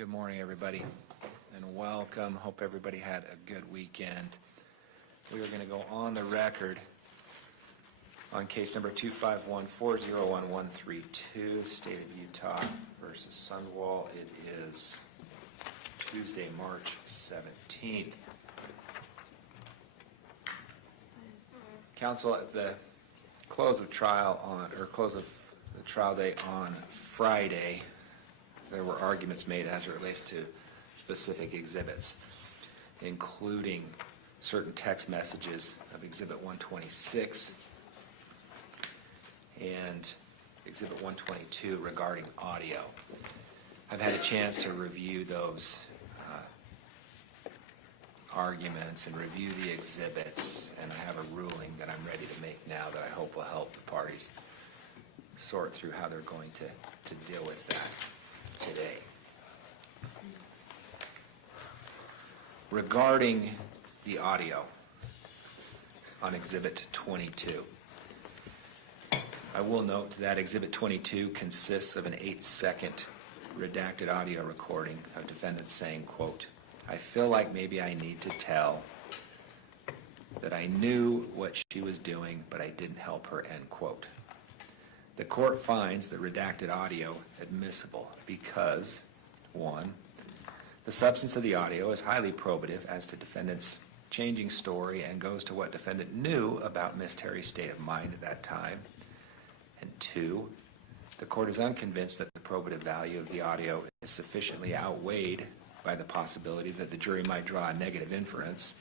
Good morning, everybody, and welcome. Hope everybody had a good weekend. We are going to go on the record on case number 251-401-132, State of Utah versus Sundwall. It is Tuesday, March 17th. Counsel, at the close of trial close of the trial date on Friday, there were arguments made as it relates to specific exhibits, including certain text messages of Exhibit 126 and Exhibit 122 regarding audio. I've had a chance to review those arguments and review the exhibits, and I have a ruling that I'm ready to make now that I hope will help the parties sort through how they're going to deal with that today. Regarding the audio on Exhibit 22, I will note that Exhibit 22 consists of an 8-second redacted audio recording of defendant saying, quote, "I feel like maybe I need to tell that I knew what she was doing, but I didn't help her," end quote. The court finds the redacted audio admissible because, 1, the substance of the audio is highly probative as to defendant's changing story and goes to what defendant knew about Ms. Terry's state of mind at that time. And 2, the court is unconvinced that the probative value of the audio is sufficiently outweighed by the possibility that the jury might draw a negative inference.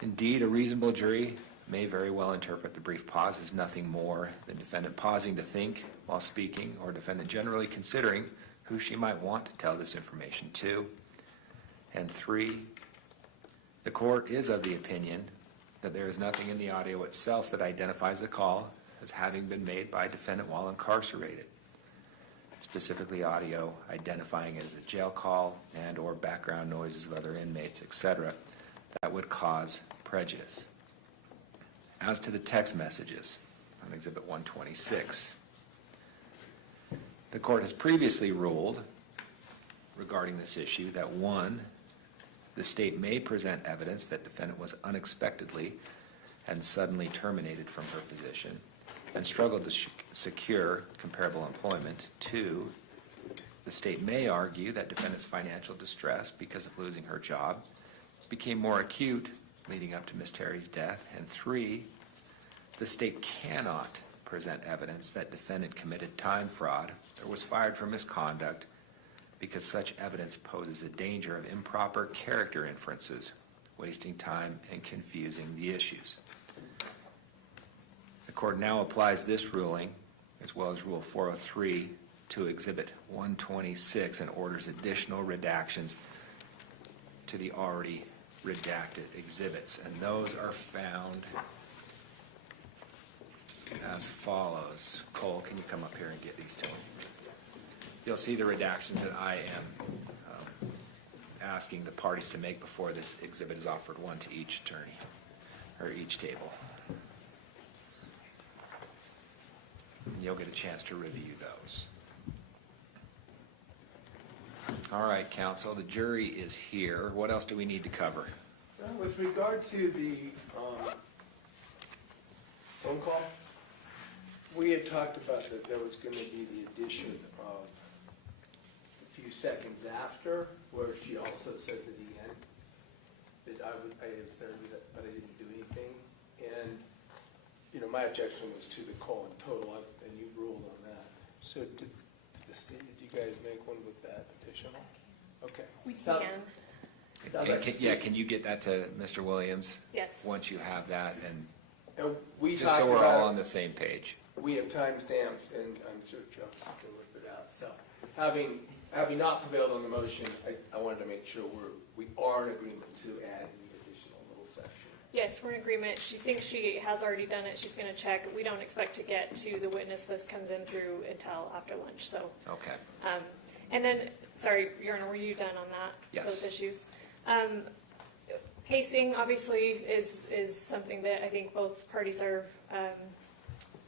Indeed, a reasonable jury may very well interpret the brief pause as nothing more than defendant pausing to think while speaking, or defendant generally considering who she might want to tell this information to. And 3, the court is of the opinion that there is nothing in the audio itself that identifies the call as having been made by defendant while incarcerated, specifically audio identifying it as a jail call and or background noises of other inmates, etc., that would cause prejudice. As to the text messages on Exhibit 126, the court has previously ruled regarding this issue that 1, the state may present evidence that defendant was unexpectedly and suddenly terminated from her position and struggled to secure comparable employment. 2, the state may argue that defendant's financial distress because of losing her job became more acute leading up to Ms. Terry's death. And 3, the state cannot present evidence that defendant committed time fraud or was fired for misconduct because such evidence poses a danger of improper character inferences, wasting time and confusing the issues. The court now applies this ruling, as well as Rule 403, to Exhibit 126 and orders additional redactions to the already redacted exhibits, and those are found as follows. Cole, can you come up here and get these to me? You'll see the redactions that I am asking the parties to make before this exhibit is offered, one to each attorney, or each table. You'll get a chance to review those. All right, counsel, the jury is here. What else do we need to cover? With regard to the phone call, we had talked about that there was going to be the addition of a few seconds after, where she also says at the end that I had said that, but I didn't do anything. And my objection was to the call in total, and you ruled on that. So did you guys make one with that additional? Okay. We can. Can you get that to Mr. Williams? Yes. Once you have that, and we just so we're all on the same page. We have timestamps, and I'm sure Chuck can whip it out. So, having not prevailed on the motion, I wanted to make sure we are in agreement to add the additional little section. Yes, we're in agreement. She thinks she has already done it. She's going to check. We don't expect to get to the witness list comes in through until after lunch. So. Okay. And then, sorry, Your Honor, were you done on that? Yes. Those issues. Pacing obviously is something that I think both parties are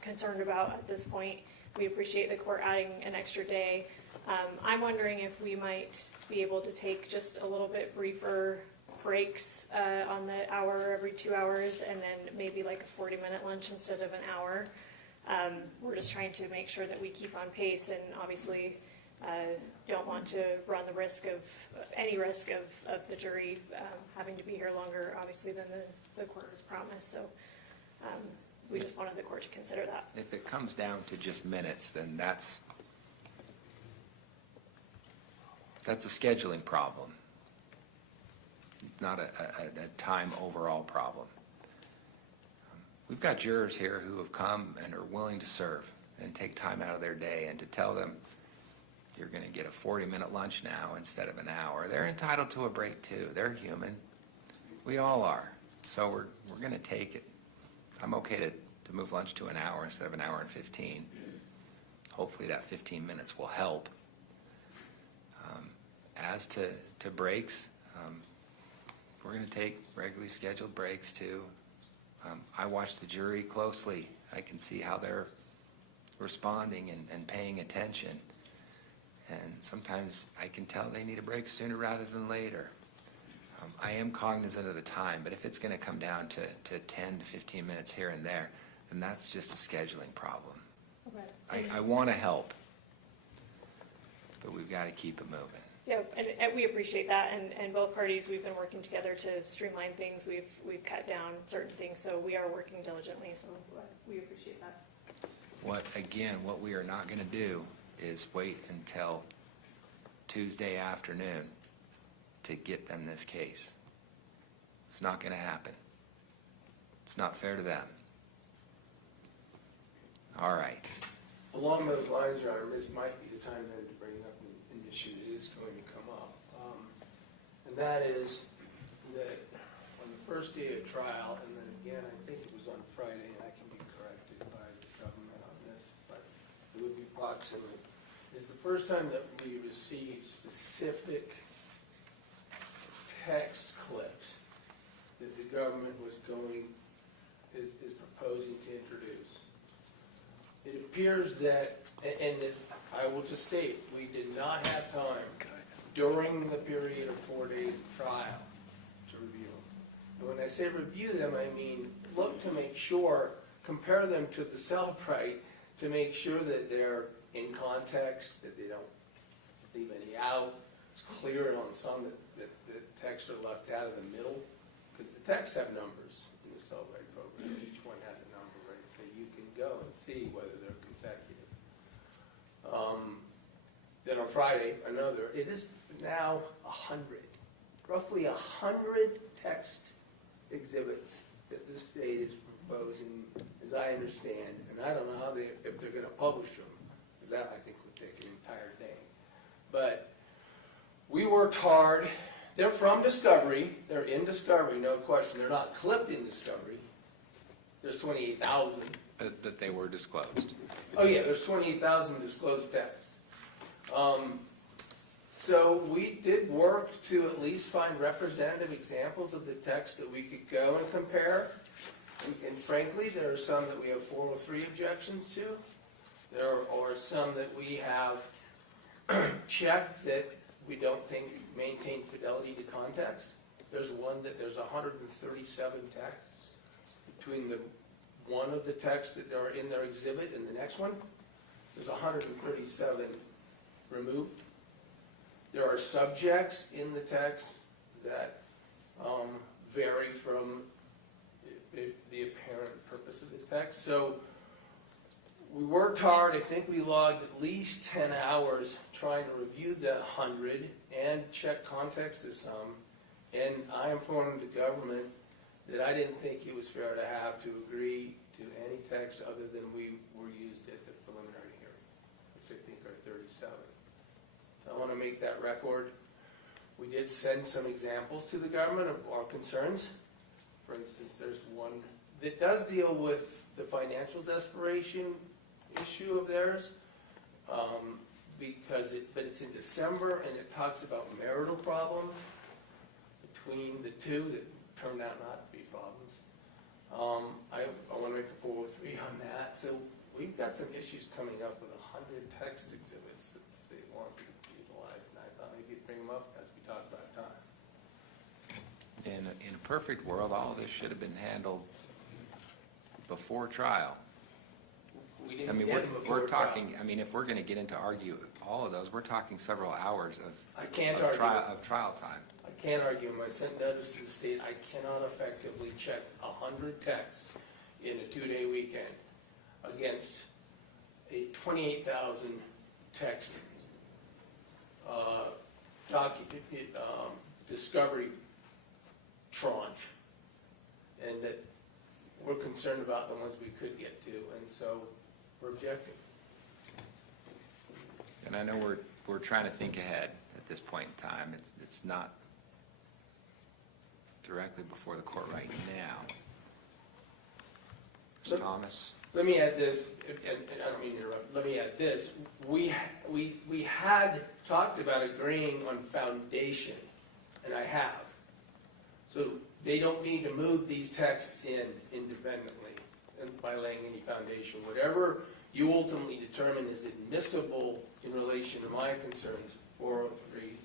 concerned about at this point. We appreciate the court adding an extra day. I'm wondering if we might be able to take just a little bit briefer breaks on the hour every 2 hours, and then maybe like a 40-minute lunch instead of an hour. We're just trying to make sure that we keep on pace, and obviously don't want to run the risk of any risk of the jury having to be here longer, obviously, than the court has promised. So we just wanted the court to consider that. If it comes down to just minutes, then that's a scheduling problem, not a time overall problem. We've got jurors here who have come and are willing to serve and take time out of their day, and to tell them you're going to get a 40-minute lunch now instead of an hour. They're entitled to a break too. They're human. We all are. So we're going to take it. I'm okay to move lunch to an hour instead of an hour and 15. Hopefully that 15 minutes will help. As to breaks, we're going to take regularly scheduled breaks too. I watch the jury closely. I can see how they're responding and paying attention. And sometimes I can tell they need a break sooner rather than later. I am cognizant of the time, but if it's going to come down to 10 to 15 minutes here and there, then that's just a scheduling problem. Okay. I want to help, but we've got to keep it moving. Yeah, and we appreciate that, and both parties, we've been working together to streamline things. We've cut down certain things, so we are working diligently, so we appreciate that. What we are not going to do is wait until Tuesday afternoon to get them this case. It's not going to happen. It's not fair to them. All right. Along those lines, Your Honor, this might be the time then to bring up an issue that is going to come up. And that is that on the first day of trial, and then again, I think it was on Friday, and I can be corrected by the government on this, but it would be approximate, is the first time that we received specific text clips that the government is proposing to introduce. It appears that, and I will just state, we did not have time during the period of 4 days of trial to review them. And when I say review them, I mean look to make sure, compare them to the celebrate, to make sure that they're in context, that they don't leave any out. It's clear on some that the texts are left out of the middle, because the texts have numbers in the celebrate program. Each one has a number, right? So you can go and see whether they're consecutive. Then on Friday, it is now 100, roughly 100 text exhibits that the state is proposing, as I understand, and I don't know if they're going to publish them, because that I think would take an entire day. But we worked hard. They're from Discovery. They're in Discovery, no question. They're not clipped in Discovery. There's 28,000. But they were disclosed. Oh yeah, there's 28,000 disclosed texts. So we did work to at least find representative examples of the text that we could go and compare. And frankly, there are some that we have 403 objections to. There are some that we have checked that we don't think maintain fidelity to context. There's 137 texts between one of the texts that are in their exhibit and the next one. There's 137 removed. There are subjects in the text that vary from the apparent purpose of the text. So we worked hard. I think we logged at least 10 hours trying to review the 100 and check context of some. And I informed the government that I didn't think it was fair to have to agree to any text other than we were used at the preliminary hearing, which I think are 37. So I want to make that record. We did send some examples to the government of our concerns. For instance, there's one that does deal with the financial desperation issue of theirs, but it's in December, and it talks about marital problems between the two that turned out not to be problems. I want to make a 403 on that. So we've got some issues coming up with 100 text exhibits that the state weren't utilized, and I thought maybe you'd bring them up as we talk about time. In a perfect world, all this should have been handled before trial. We I didn't mean, get them before we're trial. talking, I mean, if we're gonna get into argue all of those, we're talking several hours I can't of argue. trial time. I can't argue. I sent notice to the state, I cannot effectively check 100 texts in a 2-day weekend against a 28,000 text discovery tranche. And that we're concerned about the ones we could get to, and so we're objecting. And I know we're trying to think ahead at this point in time. It's not directly before the court right now. Ms. Thomas? Let me add this, and I don't mean to interrupt, let me add this. We had talked about agreeing on foundation, and I have. So they don't need to move these texts in independently and by laying any foundation. Whatever you ultimately determine is admissible in relation to my concerns, 403,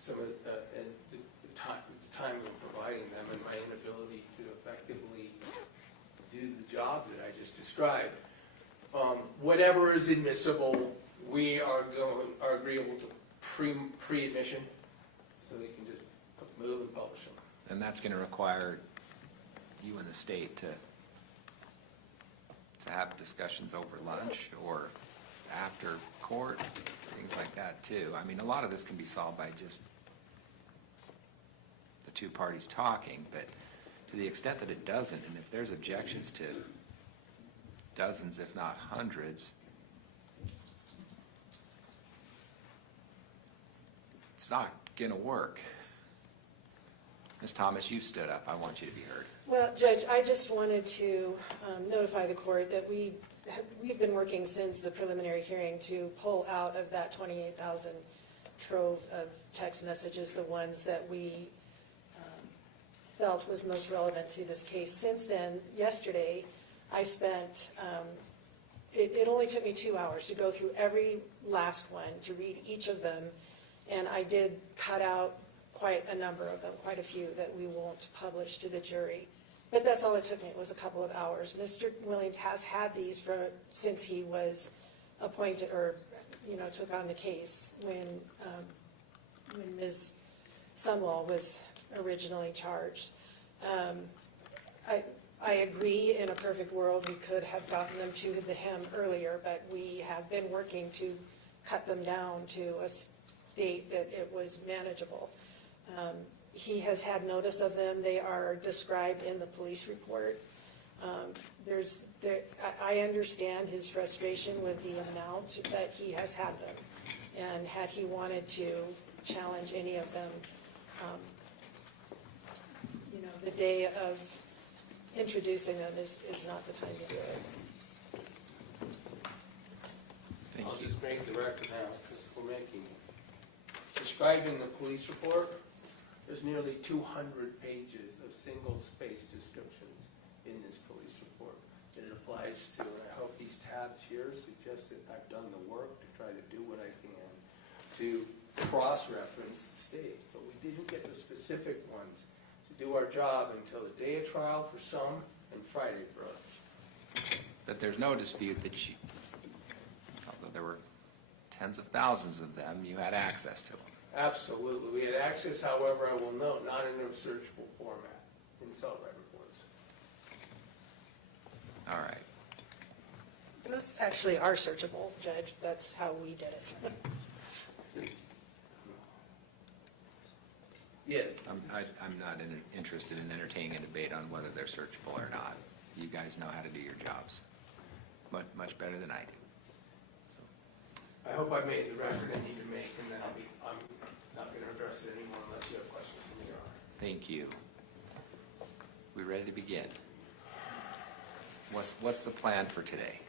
some of and the time of providing them and my inability to effectively do the job that I just described. Whatever is admissible, we are agreeable to pre-admission, so they can just move and publish them. And that's gonna require you and the state to have discussions over lunch or after court, things like that too. I mean, a lot of this can be solved by just the two parties talking, but to the extent that it doesn't, and if there's objections to dozens, if not hundreds, it's not gonna work. Ms. Thomas, you stood up. I want you to be heard. Well, Judge, I just wanted to notify the court that we've been working since the preliminary hearing to pull out of that 28,000 trove of text messages the ones that we felt was most relevant to this case. Since then, yesterday, I spent, it only took me 2 hours to go through every last one, to read each of them, and I did cut out quite a number of them, quite a few that we won't publish to the jury. But that's all it took me, it was a couple of hours. Mr. Williams has had these since he was appointed, or, took on the case when Ms. Sundwall was originally charged. I agree, in a perfect world, we could have gotten them to him earlier, but we have been working to cut them down to a state that it was manageable. He has had notice of them. They are described in the police report. I understand his frustration with the amount that he has had them. And had he wanted to challenge any of them, the day of introducing them is not the time to do it. Thank I'll you. just make the record now, because we're making it. Described in the police report, there's nearly 200 pages of single-space descriptions in this police report. It applies to, and I hope these tabs here suggest that I've done the work to try to do what I can to cross-reference the state. But we didn't get the specific ones to do our job until the day of trial for some and Friday for others. But there's no dispute that although there were tens of thousands of them, you had access to them. Absolutely. We had access, however, I will note, not in a searchable format in cell-right reports. All right. Those actually are searchable, Judge. That's how we did it. Yeah. I'm not interested in entertaining a debate on whether they're searchable or not. You guys know how to do your jobs much better than I do. I hope I made the record I need to make, and then I'm not going to address it anymore unless you have questions for me, Your Honor. Thank you. We ready to begin? What's the plan for today?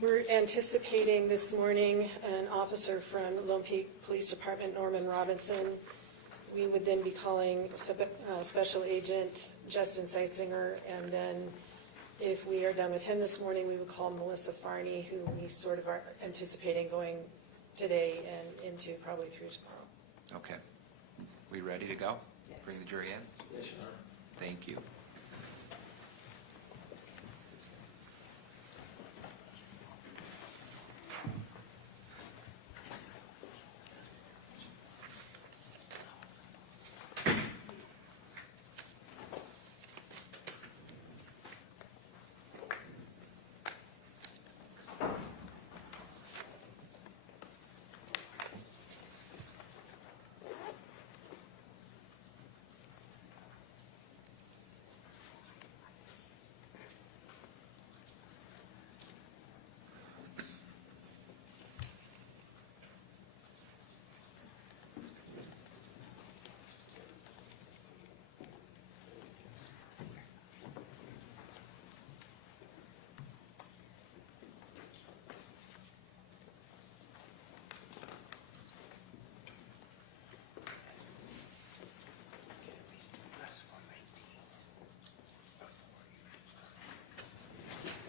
We're anticipating this morning an officer from Lone Peak Police Department, Norman Robinson. We would then be calling Special Agent Justin Seitzinger, and then if we are done with him this morning, we would call Melissa Farney, who we sort of are anticipating going today and into probably through tomorrow. Okay. We ready to go? Yes. Bring the jury in? Yes, Your Honor. Thank you.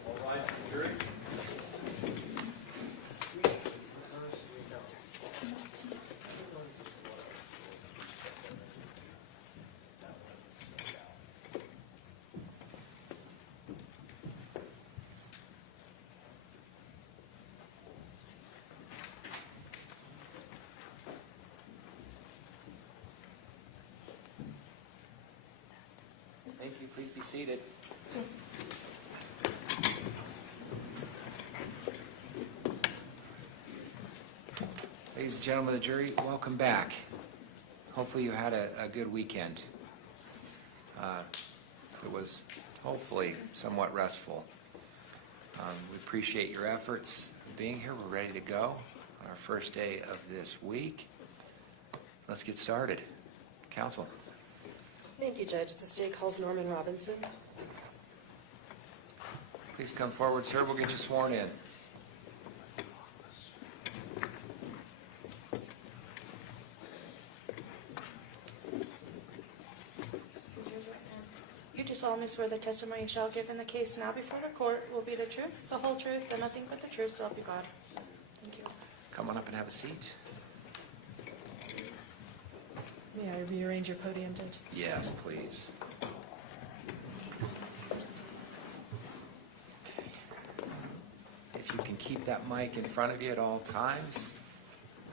All rise for the jury. Thank you. Please be seated. Ladies and gentlemen of the jury, welcome back. Hopefully you had a good weekend. It was hopefully somewhat restful. We appreciate your efforts in being here. We're ready to go on our first day of this week. Let's get started. Counsel. Thank you, Judge. The state calls Norman Robinson. Please come forward, sir. We'll get you sworn in. You do solemnly swear the testimony you shall give in the case now before the court will be the truth, the whole truth, and nothing but the truth, so help you God. Thank you. Come on up and have a seat. May I rearrange your podium, Judge? Yes, please. If you can keep that mic in front of you at all times,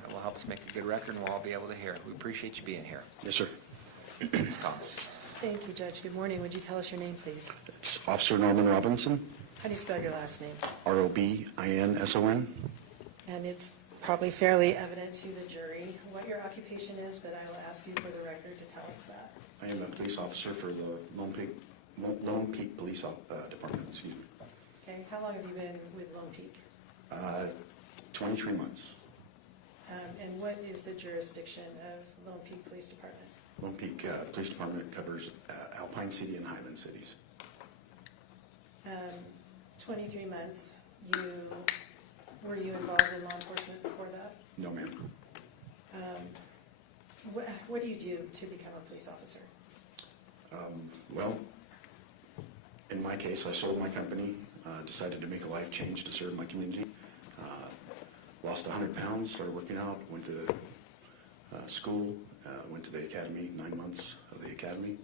that will help us make a good record and we'll all be able to hear. We appreciate you being here. Yes, sir. Ms. Thomas. Thank you, Judge. Good morning. Would you tell us your name, please? It's Officer Norman Robinson, How do you spell your last name? Robinson. And it's probably fairly evident to the jury what your occupation is, but I will ask you for the record to tell us that. I am a police officer for the Lone Peak Police Department, excuse me. Okay, how long have you been with Lone Peak? 23 months. And what is the jurisdiction of Lone Peak Police Department? Lone Peak Police Department covers Alpine City and Highland cities. 23 months, were you involved in law enforcement before that? No, ma'am. What do you do to become a police officer? Well, in my case, I sold my company, decided to make a life change to serve my community. Lost 100 pounds, started working out, went to school, went to the academy, 9 months of the academy.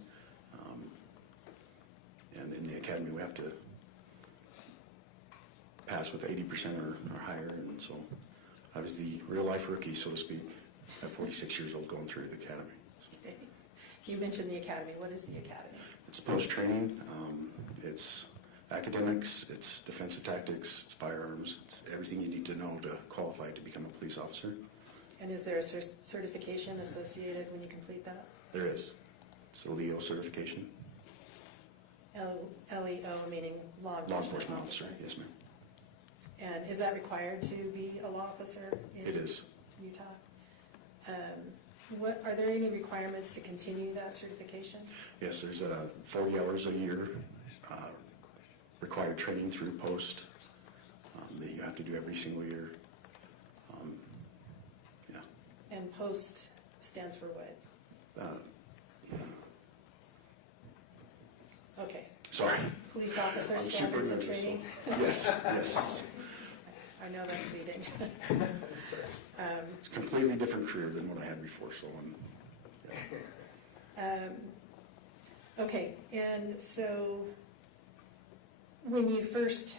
And in the academy, we have to pass with 80% or higher, and so I was the real-life rookie, so to speak, at 46 years old going through the academy. So You mentioned the academy. What is the academy? it's post-training, it's academics, it's defensive tactics, it's firearms, it's everything you need to know to qualify to become a police officer. And is there a certification associated when you complete that? There is. It's the LEO certification. LEO, meaning law Law enforcement enforcement officer. officer, yes, ma'am. And is that required to be a law officer in It is. Utah? Are there any requirements to continue that certification? Yes, there's 40 hours a year required training through post that you have to do every single year. Yeah. And post stands for what? Okay. Sorry. police officer I'm super standards and nervous, so- training? Yes, yes. I know that's leading. It's a completely different career than what I had before, so Okay, and so when you first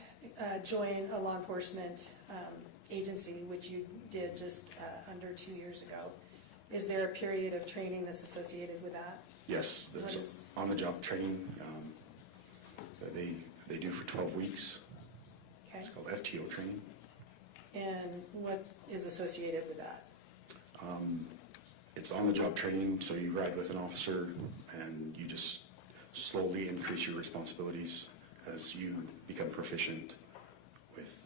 joined a law enforcement agency, which you did just under 2 years ago, is there a period of training that's associated with that? yes, What there's is- on-the-job training that they do for 12 weeks. Okay, It's called FTO training. and what is associated with that? It's on-the-job training, so you ride with an officer and you just slowly increase your responsibilities as you become proficient with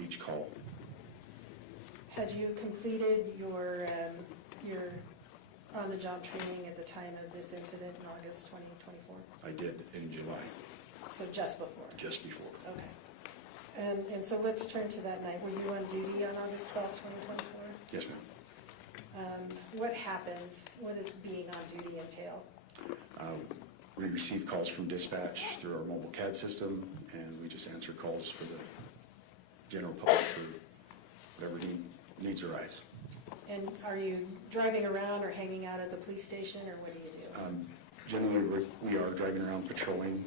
each call. Had you completed your on-the-job training at the time of this incident in August 2024? I did in July, So just before? just before. Okay. And so let's turn to that night. Were you on duty on August 12th, 2024? Yes, ma'am. What happens? What does being on duty entail? We receive calls from dispatch through our mobile CAD system, and we just answer calls for the general public for whatever needs arise. And are you driving around or hanging out at the police station, or what do you do? Generally, we are driving around patrolling,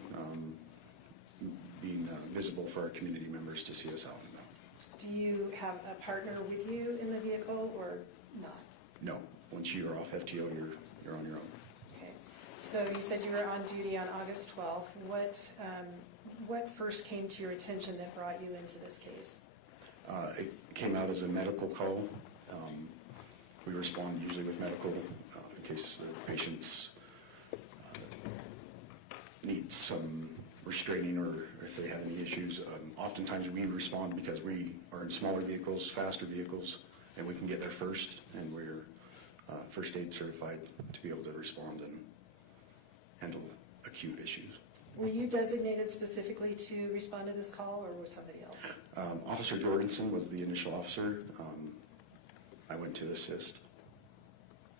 being visible for our community members to see us out and about. Do you have a partner with you in the vehicle or not? No, once you are off FTO, you're on your own. Okay. So you said you were on duty on August 12th. What first came to your attention that brought you into this case? It came out as a medical call. We respond usually with medical in case the patients need some restraining or if they have any issues. Oftentimes we respond because we are in smaller vehicles, faster vehicles, and we can get there first, and we're first aid certified to be able to respond and handle acute issues. Were you designated specifically to respond to this call, or was somebody else? Officer Jorgensen was the initial officer. I went to assist.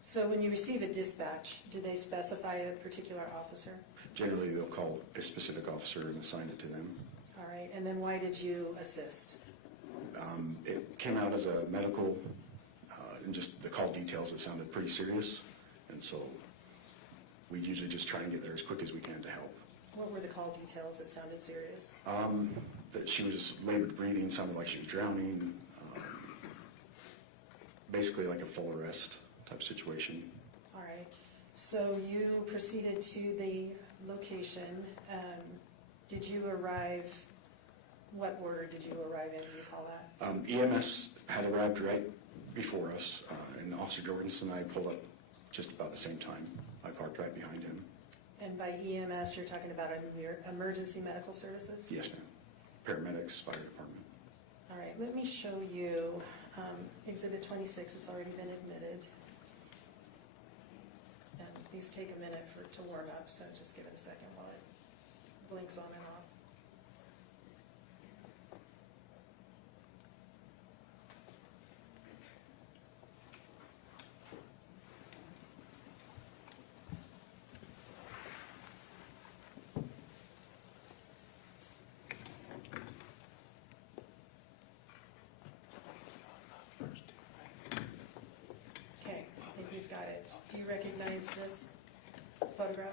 So when you receive a dispatch, do they specify a particular officer? Generally, they'll call a specific officer and assign it to them. All right, and then why did you assist? It came out as a medical, and just the call details, it sounded pretty serious. And so we usually just try and get there as quick as we can to help. What were the call details that sounded serious? That she was just labored breathing, sounded like she was drowning. Basically like a full arrest type situation. All right, so you proceeded to the location. Did you arrive, what order did you arrive in, do you call that? EMS had arrived right before us, and Officer Jorgensen and I pulled up just about the same time. I parked right behind him. And by EMS, you're talking about emergency medical services? Yes, ma'am. Paramedics, fire department. All right, let me show you Exhibit 26. It's already been admitted. And these take a minute to warm up, so just give it a second while it blinks on and off. Okay, I think we've got it. Do you recognize this photograph?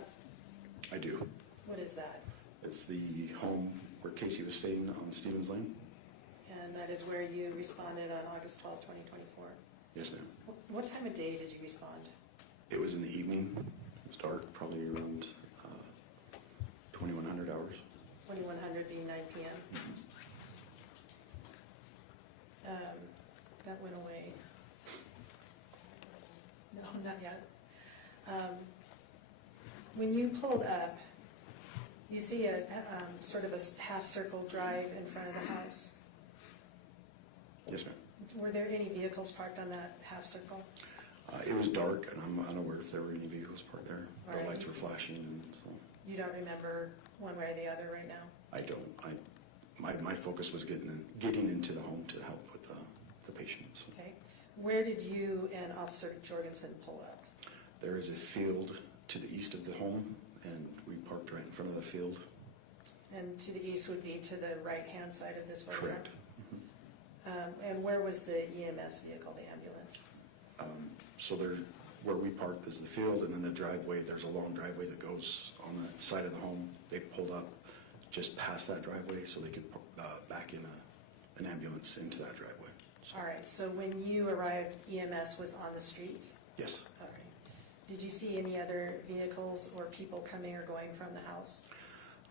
I do. What is that? It's the home where Kacee was staying on Stevens Lane. And that is where you responded on August 12th, 2024. Yes, ma'am. What time of day did you respond? It was in the evening. It was dark, probably around 2100 hours. 2100 being 9 p.m. That went away. No, not yet. When you pulled up, you see a sort of a half-circle drive in front of the house. Yes, ma'am. Were there any vehicles parked on that half-circle? It was dark, and I'm unaware if there were any vehicles parked there. All The right. lights were flashing, and so You don't remember one way or the other right now? I don't. My focus was getting into the home to help with the patients. Okay. Where did you and Officer Jorgensen pull up? There is a field to the east of the home, and we parked right in front of the field. And to the east would be to the right-hand side of this photograph? Correct. And where was the EMS vehicle, the ambulance? So there, where we parked is the field, and then the driveway, there's a long driveway that goes on the side of the home. They pulled up just past that driveway so they could back in an ambulance into that driveway. So, All right, so when you arrived, EMS was on the street? yes, All right. Did you see any other vehicles or people coming or going from the house?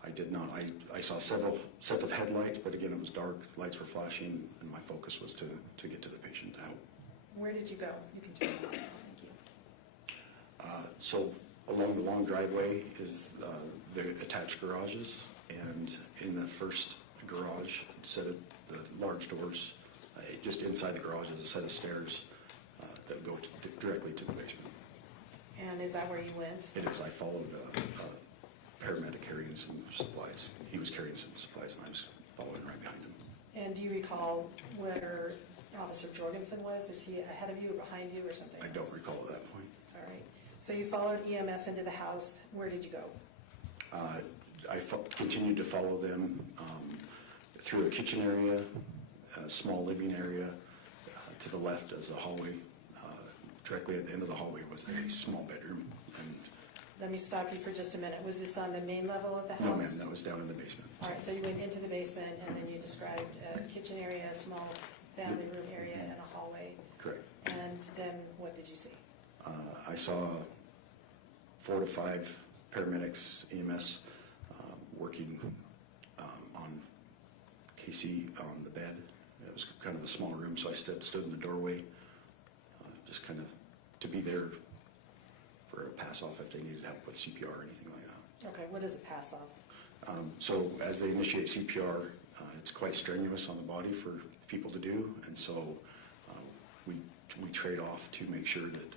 I did not. I saw several sets of headlights, but again, it was dark, lights were flashing, and my focus was to get to the patient to help. Where did you go? You can turn it on. Thank you. So along the long driveway is the attached garages, and in the first garage, set of the large doors, just inside the garage is a set of stairs that go directly to the basement. And is that where you went? It is. I followed a paramedic carrying some supplies. He was carrying some supplies, and I was following right behind him. And do you recall where Officer Jorgensen was? Is he ahead of you or behind you or something? I don't else? recall at that point. All right. So you followed EMS into the house. Where did you go? I continued to follow them through a kitchen area, a small living area. To the left is a hallway. Directly at the end of the hallway was a small bedroom. And Let me stop you for just a minute. Was this on the main level of the house? no, ma'am, that was down in the basement. All right, so you went into the basement and then you described a kitchen area, a small family room area, and a hallway. Correct. And then what did you see? I saw 4 to 5 paramedics, EMS, working on Kacee on the bed. It was kind of a small room, so I stood in the doorway, just kind of to be there for a pass-off if they needed help with CPR or anything like that. Okay, what is a pass-off? So as they initiate CPR, it's quite strenuous on the body for people to do, and so we trade off to make sure that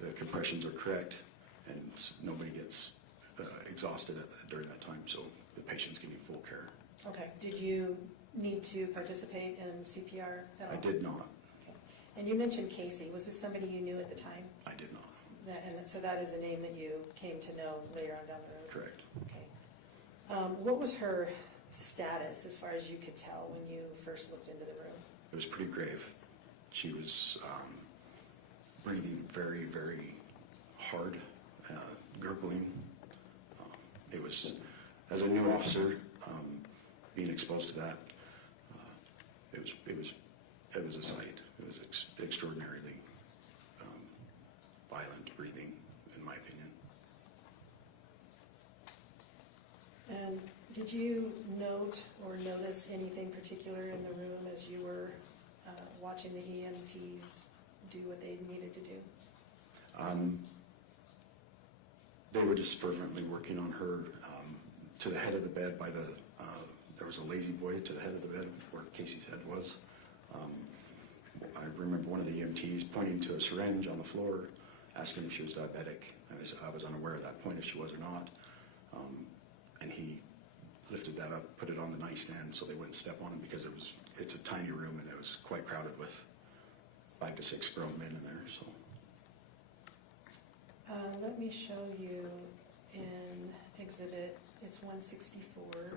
the compressions are correct and nobody gets exhausted during that time, so the patient's getting full care. Okay, did you need to participate in CPR at all? I did not. Okay. And you mentioned Kacee. Was this somebody you knew at the time? I did not. And so that is a name that you came to know later on down the road? Correct. Okay. What was her status as far as you could tell when you first looked into the room? It was pretty grave. She was breathing very, very hard, gurgling. It was, as a new officer, being exposed to that, it was a sight. It was extraordinarily violent breathing, in my opinion. And did you note or notice anything particular in the room as you were watching the EMTs do what they needed to do? They were just fervently working on her to the head of the bed by the, there was a lazy boy to the head of the bed where Kacee's head was. I remember one of the EMTs pointing to a syringe on the floor, asking if she was diabetic. I was unaware at that point if she was or not. And he lifted that up, put it on the nightstand so they wouldn't step on it because it's a tiny room and it was quite crowded with 5 to 6 grown men in there. So. Let me show you in exhibit, it's 164.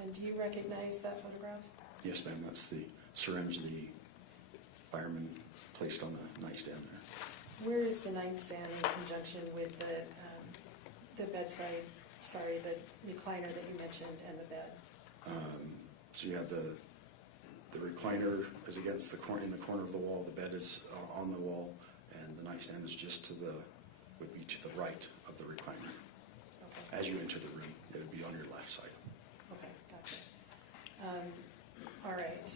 And do you recognize that photograph? Yes, ma'am, that's the syringe the fireman placed on the nightstand there. Where is the nightstand in conjunction with the bedside, the recliner that you mentioned and the bed? So you have the recliner is against in the corner of the wall, the bed is on the wall, and the nightstand is just would be to the right of the recliner. Okay. As you enter the room, it would be on your left side. Okay, gotcha. All right.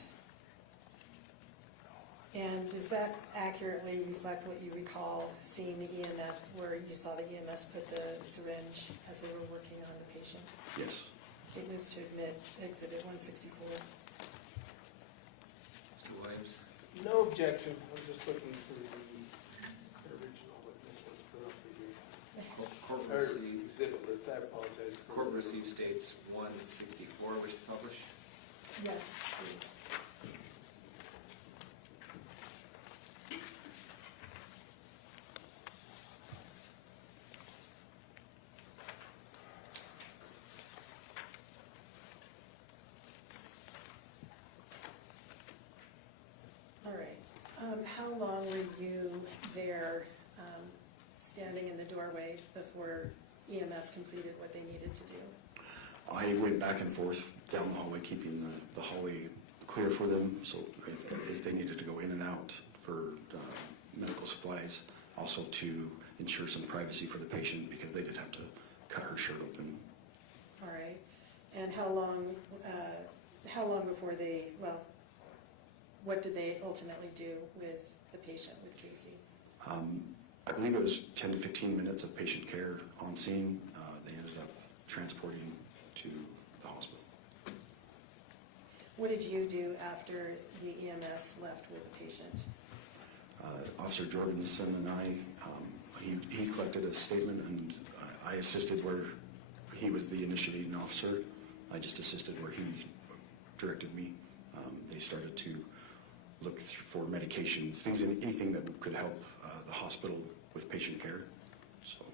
And does that accurately reflect what you recall seeing the EMS, where you saw the EMS put the syringe as they were working on the patient? Yes. State moves to admit exhibit 164. Mr. Williams? No objection, I'm just looking for the original witness list for up here. Court Or received, exhibit list, I apologize. court received states 164 was published. Yes, please. standing in the doorway before EMS completed what they needed to do? I went back and forth down the hallway, keeping the hallway clear for them, so if they needed to go in and out for medical supplies, also to ensure some privacy for the patient, because they did have to cut her shirt open. All right, and how long before they, well, what did they ultimately do with the patient, with Kacee? I believe it was 10 to 15 minutes of patient care on scene. They ended up transporting to the hospital. What did you do after the EMS left with the patient? Officer Jorgensen and I, he collected a statement, and I assisted where he was the initiating officer. I just assisted where he directed me. They started to look for medications, anything that could help the hospital with patient care. So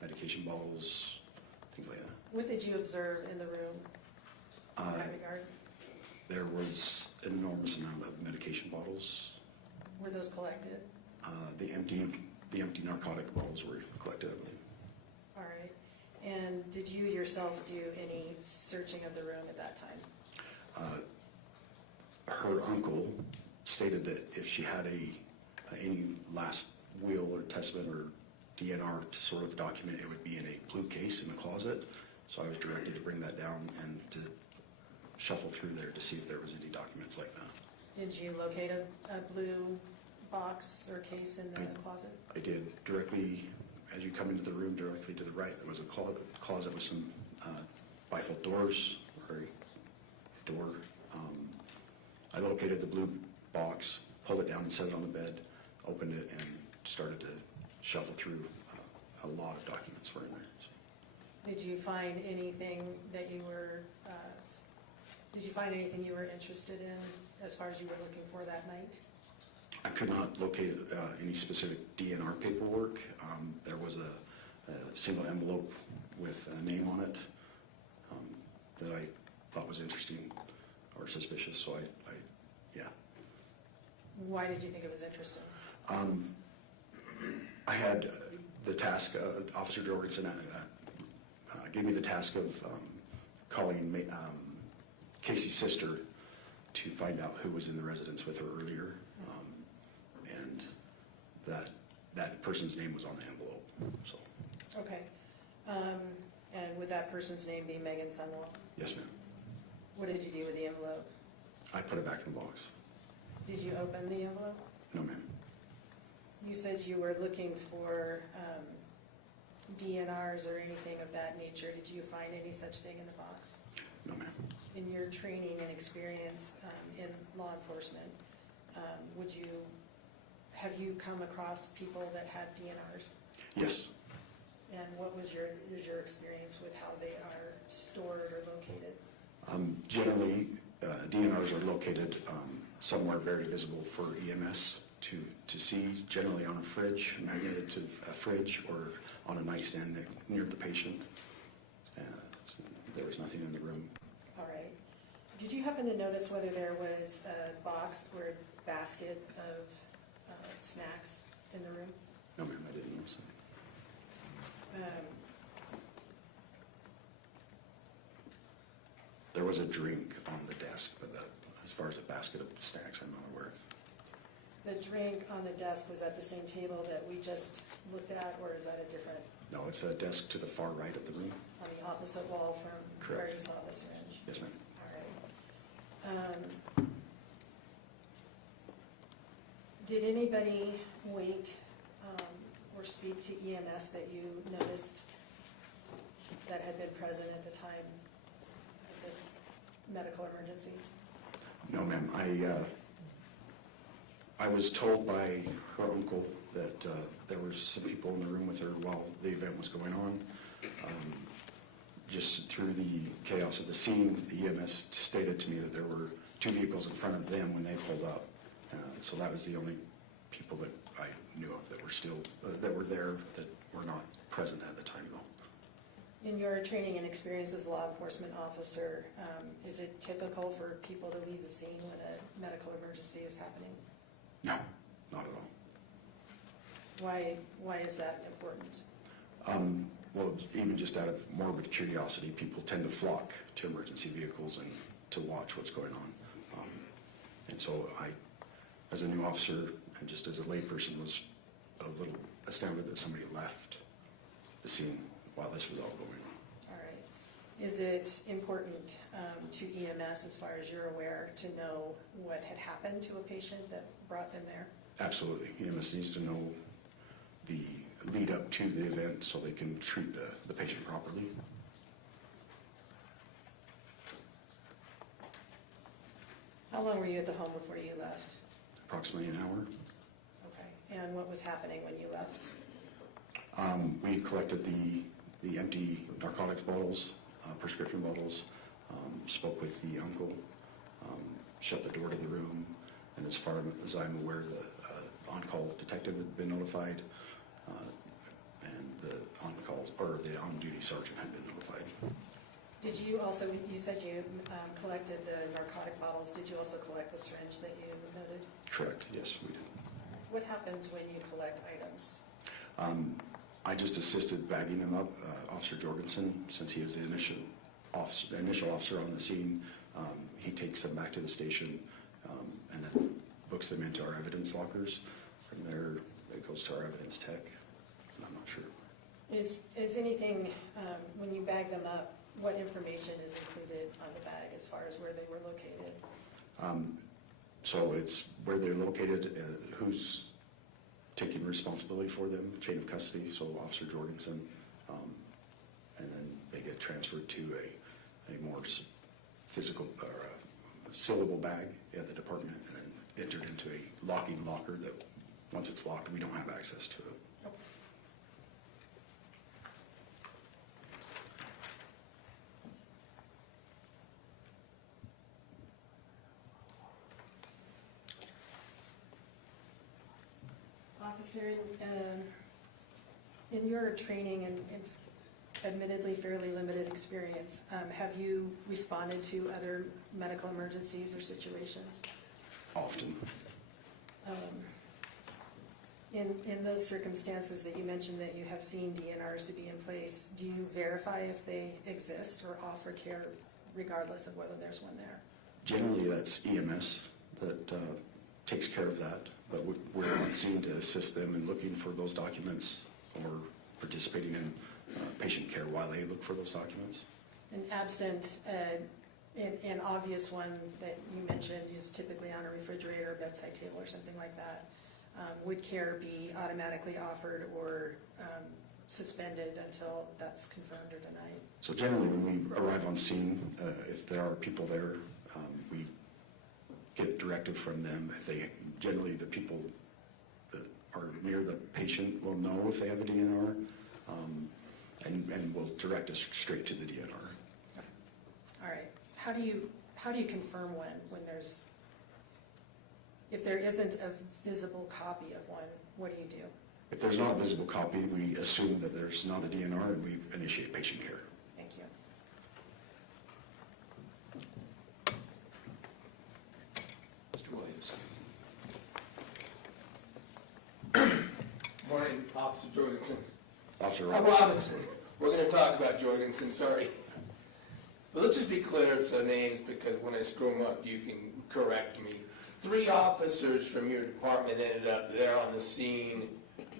medication bottles, things like that. What did you observe in the room in that regard? There was an enormous amount of medication bottles. Were those collected? The empty narcotic bottles were collected, I believe. All right. And did you yourself do any searching of the room at that time? Her uncle stated that if she had any last will or testament or DNR sort of document, it would be in a blue case in the closet. So I was directed to bring that down and to shuffle through there to see if there was any documents like that. Did you locate a blue box or case in the closet? I did. Directly, as you come into the room, directly to the right, there was a closet with some bifold doors, or a door. I located the blue box, pulled it down and set it on the bed, opened it, and started to shuffle through. A lot of documents were in there. So. Did you find anything that you were, interested in as far as you were looking for that night? I could not locate any specific DNR paperwork. There was a single envelope with a name on it that I thought was interesting or suspicious, so yeah. Why did you think it was interesting? I had the task, Officer Jorgensen gave me the task of calling Kacee's sister to find out who was in the residence with her earlier, and that person's name was on the envelope. So. Okay. And would that person's name be Meggan Sundwall? Yes, ma'am. What did you do with the envelope? I put it back in the box. Did you open the envelope? No, ma'am. You said you were looking for DNRs or anything of that nature. Did you find any such thing in the box? No, ma'am. In your training and experience in law enforcement, have you come across people that had DNRs? Yes. And what was your experience with how they are stored or located? Generally, DNRs are located somewhere very visible for EMS to see, generally on a fridge, magneted to a fridge, or on a nightstand near the patient. So there was nothing in the room. All right. Did you happen to notice whether there was a box or a basket of snacks in the room? No, ma'am, I didn't notice that. There was a drink on the desk, but as far as a basket of snacks, I'm not aware of. The drink on the desk was at the same table that we just looked at, or is that a different? No, it's a desk to the far right of the room. On the opposite wall from where Correct. you saw the syringe? Yes, ma'am. All right. Did anybody wait or speak to EMS that you noticed that had been present at the time of this medical emergency? No, ma'am. I was told by her uncle that there were some people in the room with her while the event was going on. Just through the chaos of the scene, the EMS stated to me that there were 2 vehicles in front of them when they pulled up. So that was the only people that I knew of that were still that were there, that were not present at the time, though. In your training and experience as a law enforcement officer, is it typical for people to leave the scene when a medical emergency is happening? No, not at all. Why is that important? Well, even just out of morbid curiosity, people tend to flock to emergency vehicles and to watch what's going on. And so I, as a new officer and just as a layperson, was a little astounded that somebody left the scene while this was all going on. All right. Is it important to EMS, as far as you're aware, to know what had happened to a patient that brought them there? Absolutely. EMS needs to know the lead up to the event so they can treat the patient properly. How long were you at the home before you left? Approximately an hour. Okay. And what was happening when you left? We collected the empty narcotics bottles, prescription bottles, spoke with the uncle, shut the door to the room, and as far as I'm aware, the on-call detective had been notified, and the on-duty sergeant had been notified. Did you also, you said you collected the narcotic bottles, did you also collect the syringe that you noted? Correct, yes, we did. What happens when you collect items? I just assisted bagging them up. Officer Jorgensen, since he was the initial officer on the scene, he takes them back to the station and then books them into our evidence lockers. From there, it goes to our evidence tech, and I'm not sure. Is anything, when you bag them up, what information is included on the bag as far as where they were located? So it's where they're located, who's taking responsibility for them, chain of custody, so Officer Jorgensen, and then they get transferred to a more physical or a sealable bag at the department, and then entered into a locking locker that once it's locked, we don't have access to it. Officer, in your training and admittedly fairly limited experience, have you responded to other medical emergencies or situations? Often. In those circumstances that you mentioned that you have seen DNRs to be in place, do you verify if they exist or offer care regardless of whether there's one there? Generally, that's EMS that takes care of that, but we're on scene to assist them in looking for those documents or participating in patient care while they look for those documents. And absent an obvious one that you mentioned is typically on a refrigerator, bedside table, or something like that, would care be automatically offered or suspended until that's confirmed or denied? So generally, when we arrive on scene, if there are people there, we get directive from them. Generally, the people that are near the patient will know if they have a DNR, and will direct us straight to the DNR. All right. How do you confirm when there's, if there isn't a visible copy of one, what do you do? If there's not a visible copy, we assume that there's not a DNR and we initiate patient care. Thank you. Mr. Williams. Morning, Officer Jorgensen. Officer Robinson. We're going to talk about Jorgensen, sorry. But let's just be clear of the names, because when I screw them up, you can correct me. 3 officers from your department ended up there on the scene,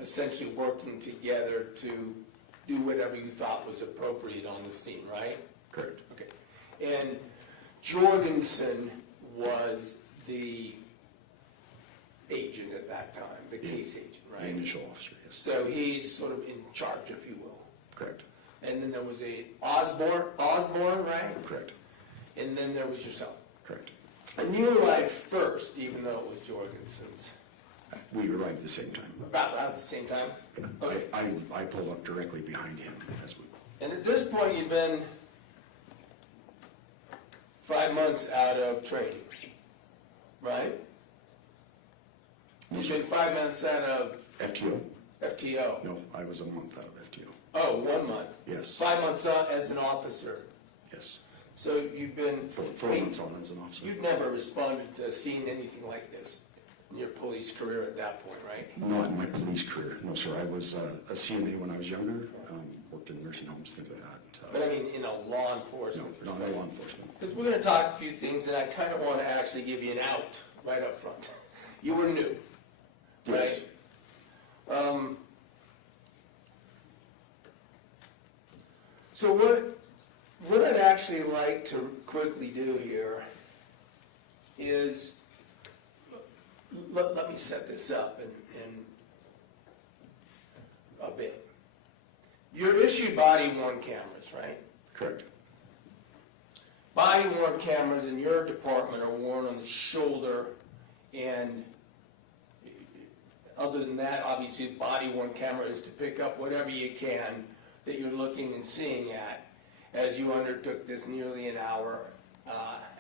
essentially working together to do whatever you thought was appropriate on the scene, right? Correct. Okay. And Jorgensen was the agent at that time, the case agent, right? The initial officer, yes. So he's sort of in charge, if you will. Correct. And then there was a Osborne, right? Correct. And And then there was yourself. correct. And you arrived first, even though it was Jorgensen's. We arrived at the same time. About at the same time? Okay. I pulled up directly behind him as we. And at this point, you've been 5 months out of training, right? You've been 5 months out of FTO? FTO. No, I was a month out of FTO. Oh, 1 month. Yes. 5 months out as an officer. Yes. So you've been... 4 months on as an officer. You've never responded to seeing anything like this. in your police career at that point, right? Not in my police career, no, sir. I was a CNA when I was younger, worked in nursing homes, things like that. But I mean, in a law No, enforcement not in law enforcement. Because we're gonna talk a few things, and I kind of want to actually give you an out right up front. You were new, Yes. right? So what I'd actually like to quickly do here is, let me set this up in a bit. You're issued body-worn cameras, right? Correct. Body-worn cameras in your department are worn on the shoulder, and other than that, obviously, the body-worn camera is to pick up whatever you can that you're looking and seeing at as you undertook this nearly an hour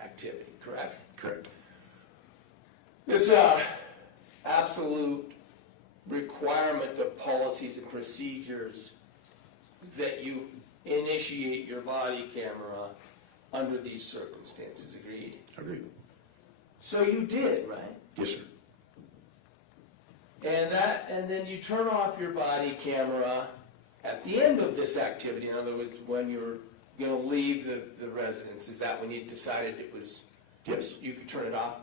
activity, correct? Correct. It's a absolute requirement of policies and procedures that you initiate your body camera under these circumstances, agreed? Agreed. So you did, right? Yes, sir. And then you turn off your body camera at the end of this activity. In other words, when you're gonna leave the residence, is that when you decided it was, Yes. you could turn it off?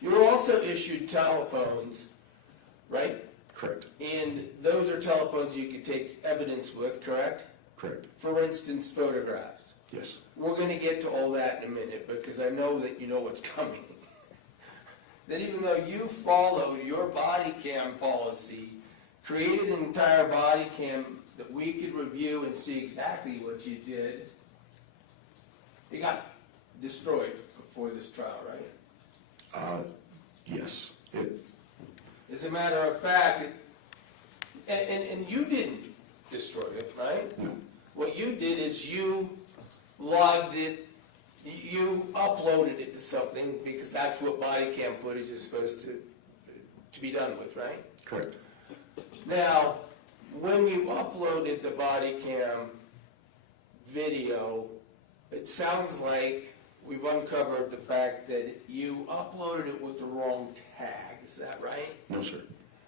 You were also issued telephones, right? Correct. And those are telephones you could take evidence with, correct? Correct. For instance, photographs. Yes. We're gonna get to all that in a minute, because I know that you know what's coming. That even though you followed your body cam policy, created an entire body cam that we could review and see exactly what you did, it got destroyed before this trial, right? Yes. As a matter of fact, and you didn't destroy it, right? No. What you did is you logged it, you uploaded it to something, because that's what body cam footage is supposed to be done with, right? Correct. Now, when you uploaded the body cam video, it sounds like we've uncovered the fact that you uploaded it with the wrong tag, is that right? No, sir.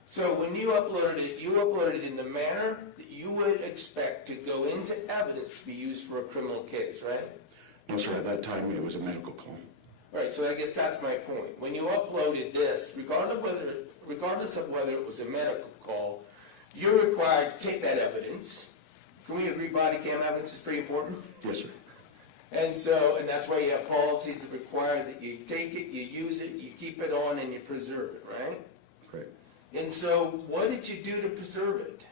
So when you uploaded it in the manner that you would expect to go into evidence to be used for a criminal case, right? No, sir. At that time, it was a medical call. All right, so I guess that's my point. When you uploaded this, regardless of whether it was a medical call, you're required to take that evidence. Can we agree body cam evidence is pretty important? Yes, sir. And that's why you have policies that require that you take it, you use it, you keep it on, and you preserve it, right? Correct. And so what did you do to preserve it?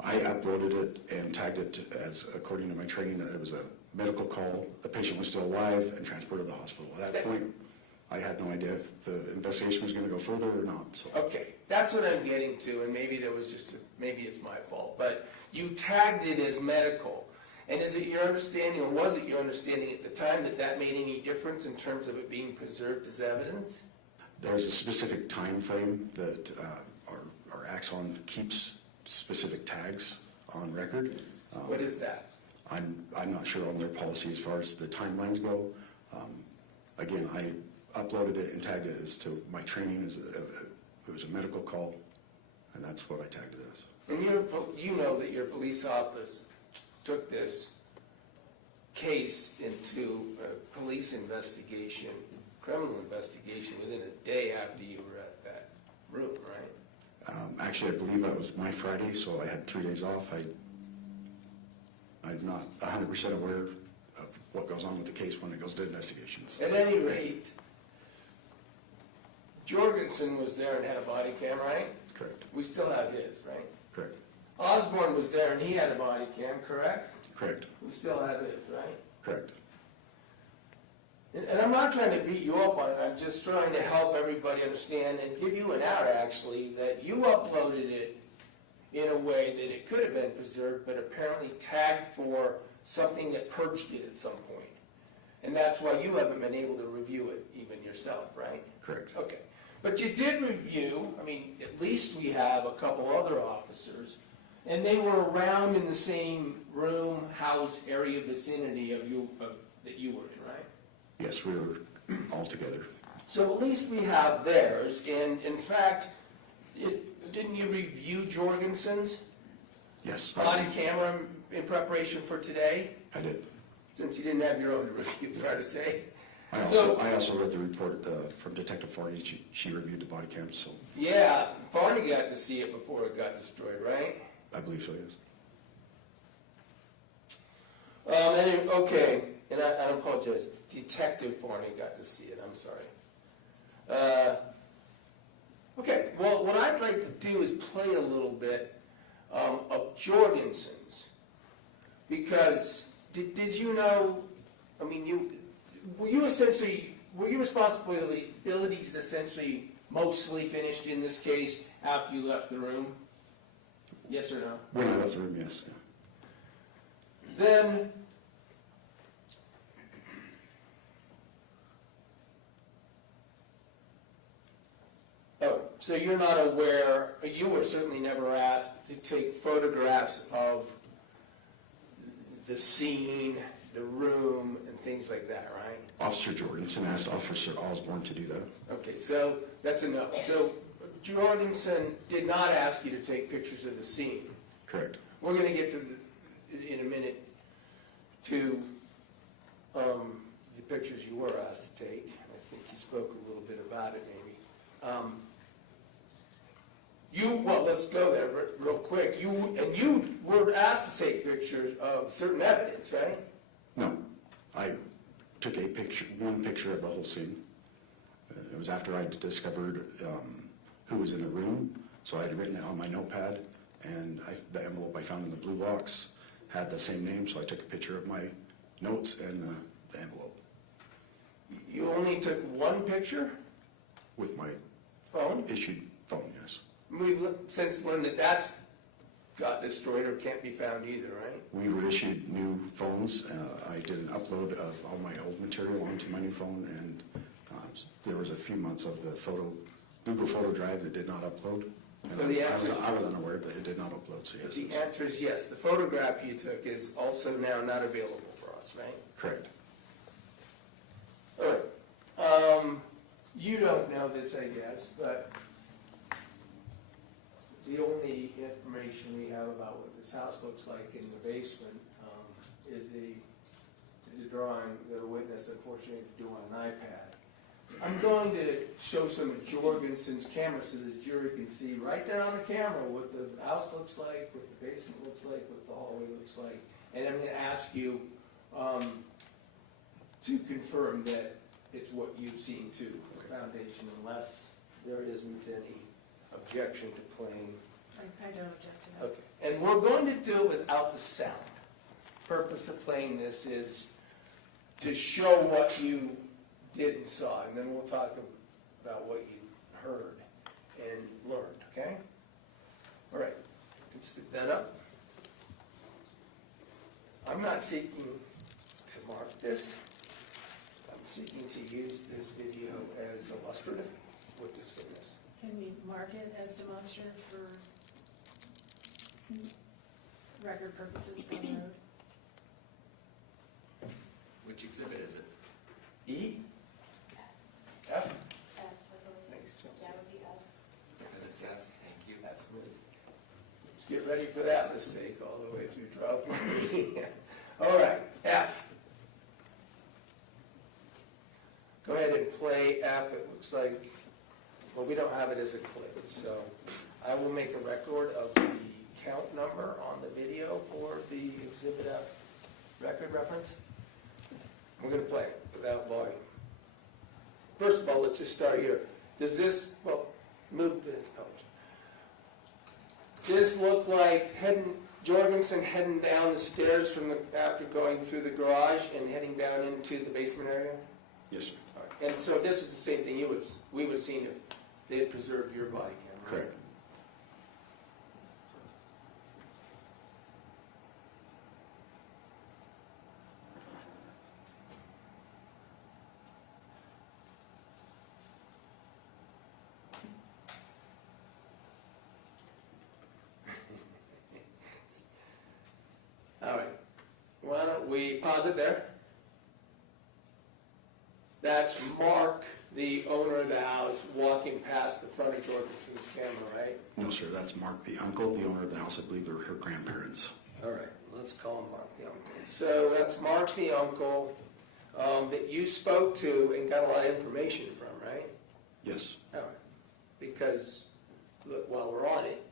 I uploaded it and tagged it as, according to my training, that it was a medical call. The patient was still alive and transported to the hospital. At that point, I had no idea if the investigation was going to go further or not. So. Okay, that's what I'm getting to, and maybe maybe it's my fault, but you tagged it as medical. And is it your understanding, or was it your understanding at the time, that made any difference in terms of it being preserved as evidence? There's a specific time frame that our Axon keeps specific tags on record. What is that? I'm not sure on their policy as far as the timelines go. Again, I uploaded it and tagged it as to my training. It was a medical call, and that's what I tagged it as. And you know that your police office took this case into a police investigation, criminal investigation, within a day after you were at that room, right? Actually, I believe that was my Friday, so I had 3 days off. I'm not 100% aware of what goes on with the case when it goes to investigations. At any rate, Jorgensen was there and had a body cam, right? Correct. We still have his, right? Correct. Osborne was there and he had a body cam, correct? Correct. We still have his, right? Correct. And I'm not trying to beat you up on it, I'm just trying to help everybody understand and give you an out, actually, that you uploaded it in a way that it could have been preserved, but apparently tagged for something that purged it at some point. And that's why you haven't been able to review it even yourself, right? Correct. Okay. But you did review, I mean, at least we have a couple other officers, and they were around in the same room, house, area, vicinity of you, that you were in, right? Yes, we were all together. So at least we have theirs, and in fact, didn't you review Jorgensen's Yes, body camera in preparation for today? I did. Since you didn't have your own to review, fair to say. I also read the report from Detective Farney. She reviewed the body cam, so Yeah, Farney got to see it before it got destroyed, right? I believe so, yes. Okay, and I apologize. Detective Farney got to see it, I'm sorry. Okay, well, what I'd like to do is play a little bit of Jorgensen's. Because, did you know, I mean, were your responsibilities essentially mostly finished in this case after you left the room? Yes or no? When I left the room, yes. Yeah. Then, so you're not aware, you were certainly never asked to take photographs of the scene, the room, and things like that, right? Officer Jorgensen asked Officer Osborne to do that. Okay, so that's a no. So Jorgensen did not ask you to take pictures of the scene. Correct. We're going to get to, in a minute, to the pictures you were asked to take. I think you spoke a little bit about it, maybe. Well, let's go there real quick. You were asked to take pictures of certain evidence, right? No, I took one picture of the whole scene. It was after I discovered who was in the room, so I had written it on my notepad, and the envelope I found in the blue box had the same name, so I took a picture of my notes and the envelope. You only took one picture? With my Phone? issued phone, yes. We've since learned that that's got destroyed or can't be found either, right? We were issued new phones. I did an upload of all my old material onto my new phone, and there was a few months of the Google Photo Drive that did not upload. And So the answer- I was unaware that it did not upload, so yes. The answer is yes. The photograph you took is also now not available for us, right? Correct. All right. You don't know this, I guess, but the only information we have about what this house looks like in the basement is a drawing that a witness unfortunately had to do on an iPad. I'm going to show some of Jorgensen's camera so the jury can see right there on the camera what the house looks like, what the basement looks like, what the hallway looks like. And I'm going to ask you to confirm that it's what you've seen too, the foundation, unless there isn't any objection to playing. I don't object to that. Okay, and we're going to do it without the sound. Purpose of playing this is to show what you did and saw, and then we'll talk about what you heard and learned, okay? All right, can stick that up. I'm not seeking to mark this. I'm seeking to use this video as illustrative with this witness. Can we mark it as demonstrative for record purposes down the road? Which exhibit is it? E? F? Thanks, Chelsea. And it's F, thank you. That's me. Let's get ready for that mistake all the way through 12. All right, F. Go ahead and play F. It looks like, well, we don't have it as a clip, so I will make a record of the count number on the video for the Exhibit F record reference. We're going to play it without volume. First of all, let's just start here. Does this, well, move, it's published. This look like Jorgensen heading down the stairs after going through the garage and heading down into the basement area? Yes, sir. All right. And so this is the same thing we would have seen if they had preserved your body camera. Correct. All right. Why don't we pause it there? That's Mark the owner of the house walking past the front of Jorgensen's camera, right? No, sir, that's Mark, the uncle, the owner of the house. I believe they're her grandparents. All right, let's call him Mark the uncle. So that's Mark the uncle that you spoke to and got a lot of information from, right? Yes, All right. Because, look, while we're on it,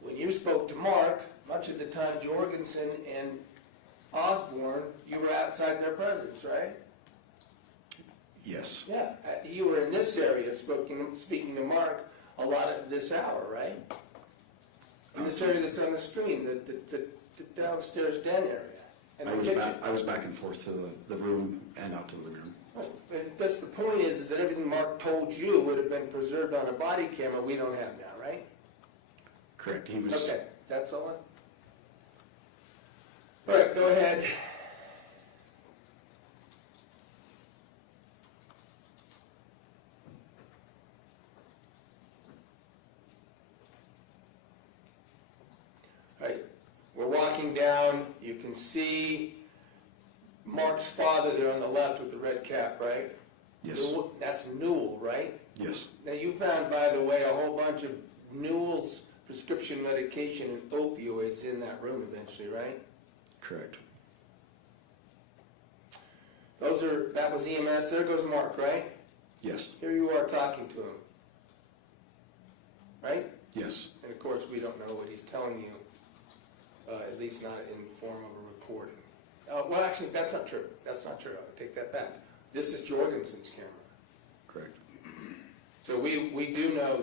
when you spoke to Mark, much of the time Jorgensen and Osborne, you were outside their presence, right? yes, Yeah, you were in this area speaking to Mark a lot of this hour, right? In this area that's on the screen, the downstairs den area. And the kitchen. I was back and forth to the room and out to the living room. And that's the point is that everything Mark told you would have been preserved on a body camera we don't have now, right? Correct, he was, Okay, that's all. All right, go ahead. All right, we're walking down. You can see Mark's father there on the left with the red cap, right? yes, Newell, that's Newell, right? yes, Now, you found, by the way, a whole bunch of Newell's prescription medication and opioids in that room eventually, right? correct, That was EMS. There goes Mark, right? yes, Here you are talking to him, right? yes, And of course, we don't know what he's telling you, at least not in form of a recording. Well, actually, that's not true. That's not true. I take that back. This is Jorgensen's camera. correct, So we do know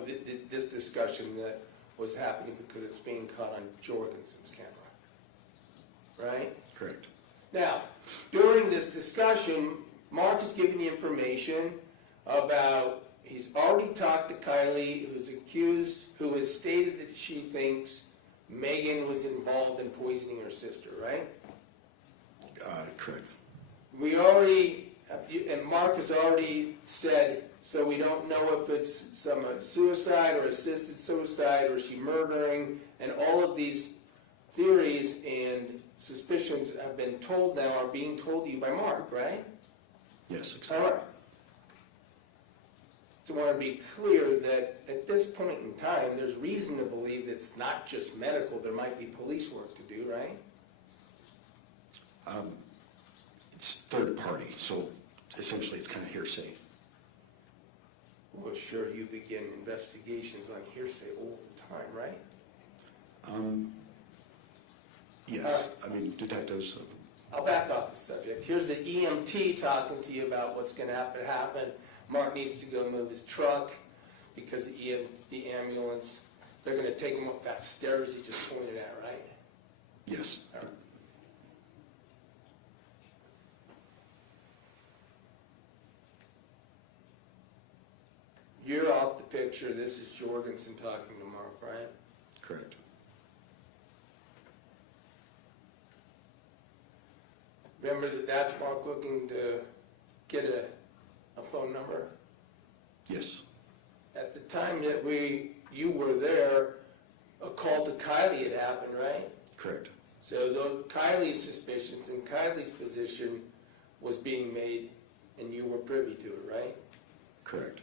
this discussion that was happening because it's being caught on Jorgensen's camera, right? correct, Now, during this discussion, Mark is giving you information about, he's already talked to Kylie, who has stated that she thinks Meggan was involved in poisoning her sister, right? correct, And Mark has already said, so we don't know if it's some suicide or assisted suicide or is she murdering, and all of these theories and suspicions have been told now, are being told to you by Mark, right? yes, All exactly, right. So I want to be clear that at this point in time, there's reason to believe it's not just medical, there might be police work to do, right? it's third party, so essentially it's kind of hearsay. Well, sure, you begin investigations on hearsay all the time, right? Yes, I mean, detectives, I'll back off the subject. Here's the EMT talking to you about what's going to happen. Mark needs to go move his truck because the ambulance, they're going to take him up that stairs he just pointed at, right? yes, All right. You're off the picture. This is Jorgensen talking to Mark, right? correct, Remember that's Mark looking to get a phone number? yes, At the time that you were there, a call to Kylie had happened, right? correct, So Kylie's suspicions and Kylie's position was being made, and you were privy to it, right? correct,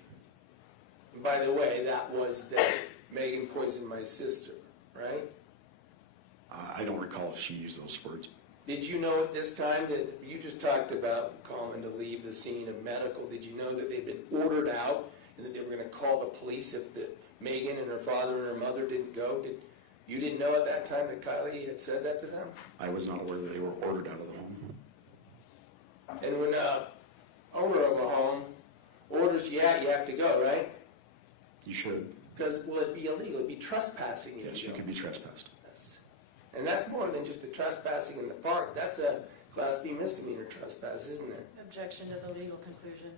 And by the way, that was that Meggan poisoned my sister, right? I don't recall if she used those words. Did you know at this time that you just talked about calling to leave the scene of medical? Did you know that they'd been ordered out and that they were going to call the police if Meggan and her father and her mother didn't go? You didn't know at that time that Kylie had said that to them? I was not aware that they were ordered out of the home. And when owner of a home orders you out, you have to go, right? You should, Because, well, it'd be illegal. It'd be trespassing if yes, you you don't. could be trespassed. And that's more than just a trespassing in the park. That's a Class B misdemeanor trespass, isn't it? Objection to the legal conclusion.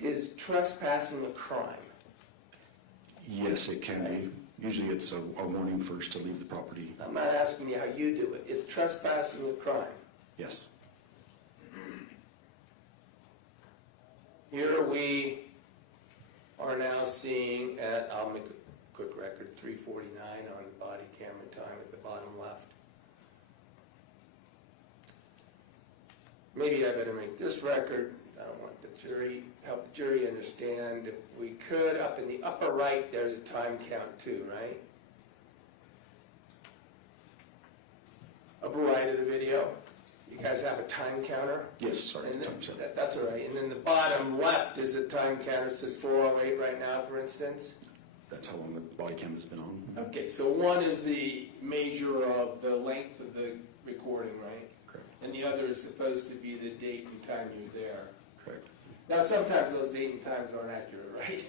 Is trespassing a crime? Yes, it can be. Usually it's a warning first to leave the property. I'm not asking you how you do it. Is trespassing a crime? Yes, Here we are now seeing at, I'll make a quick record, 3:49 on the body camera time at the bottom left. Maybe I better make this record. I don't want the jury, help the jury understand, if we could, up in the upper right, there's a time count too, right? Upper right of the video, you guys have a time counter? Yes, sorry, And then- time set. That's all right, and then the bottom left is a time counter, it says 4:08 right now, for instance. That's how long the body cam has been on. Okay, so one is the measure of the length of the recording, right? Correct. And the other is supposed to be the date and time you're there. Correct. Now, sometimes those date and times aren't accurate, right?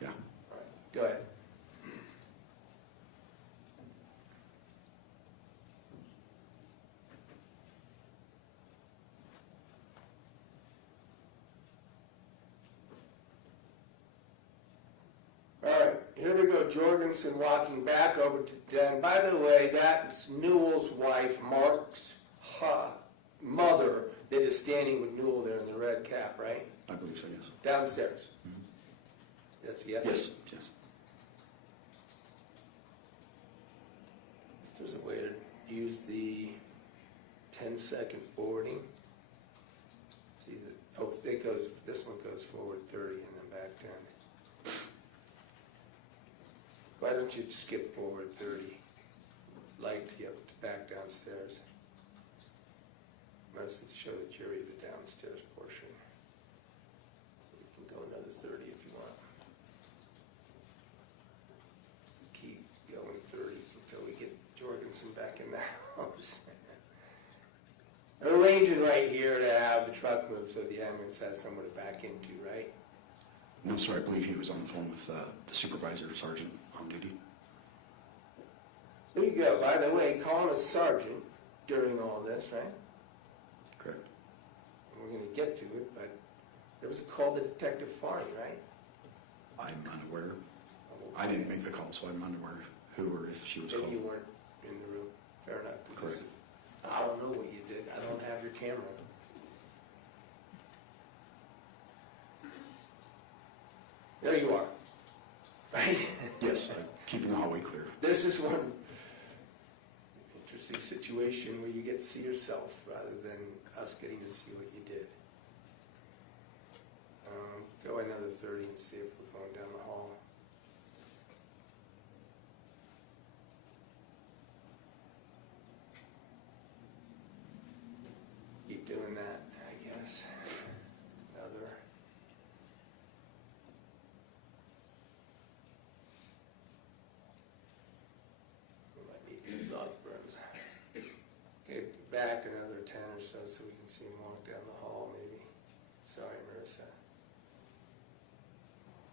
Yeah. All right, go ahead. All right, here we go. Jorgensen walking back over to Den. By the way, that's Newell's wife, Mark's mother, that is standing with Newell there in the red cap, right? I believe so, yes. Downstairs. That's a yes? Yes, yes. If there's a way to use the 10-second forwarding. See, oh, it goes, this one goes forward 30 and then back 10. Why don't you skip forward 30? Light to get back downstairs. Mostly to show the jury the downstairs portion. You can go another 30 if you want. Keep going 30s until we get Jorgensen back in the house. They're arranging right here to have the truck move so the ambulance has somewhere to back into, right? No, sir, I believe he was on the phone with the supervisor, sergeant on duty. There you go. By the way, calling a sergeant during all this, right? Correct. We're going to get to it, but there was a call to Detective Farney, right? I'm unaware. I didn't make the call, so I'm unaware who or if she was Maybe called. you weren't in the room. Fair enough. Because Correct. I don't know what you did. I don't have your camera. There you are. Right? Yes, keeping the hallway clear. This is one interesting situation where you get to see yourself rather than us getting to see what you did. Go another 30 and see if we're going down the hall. Keep doing that, I guess. Another. We might need to use Osborne's. Okay, back another 10 or so we can see him walk down the hall maybe. Sorry, Marissa.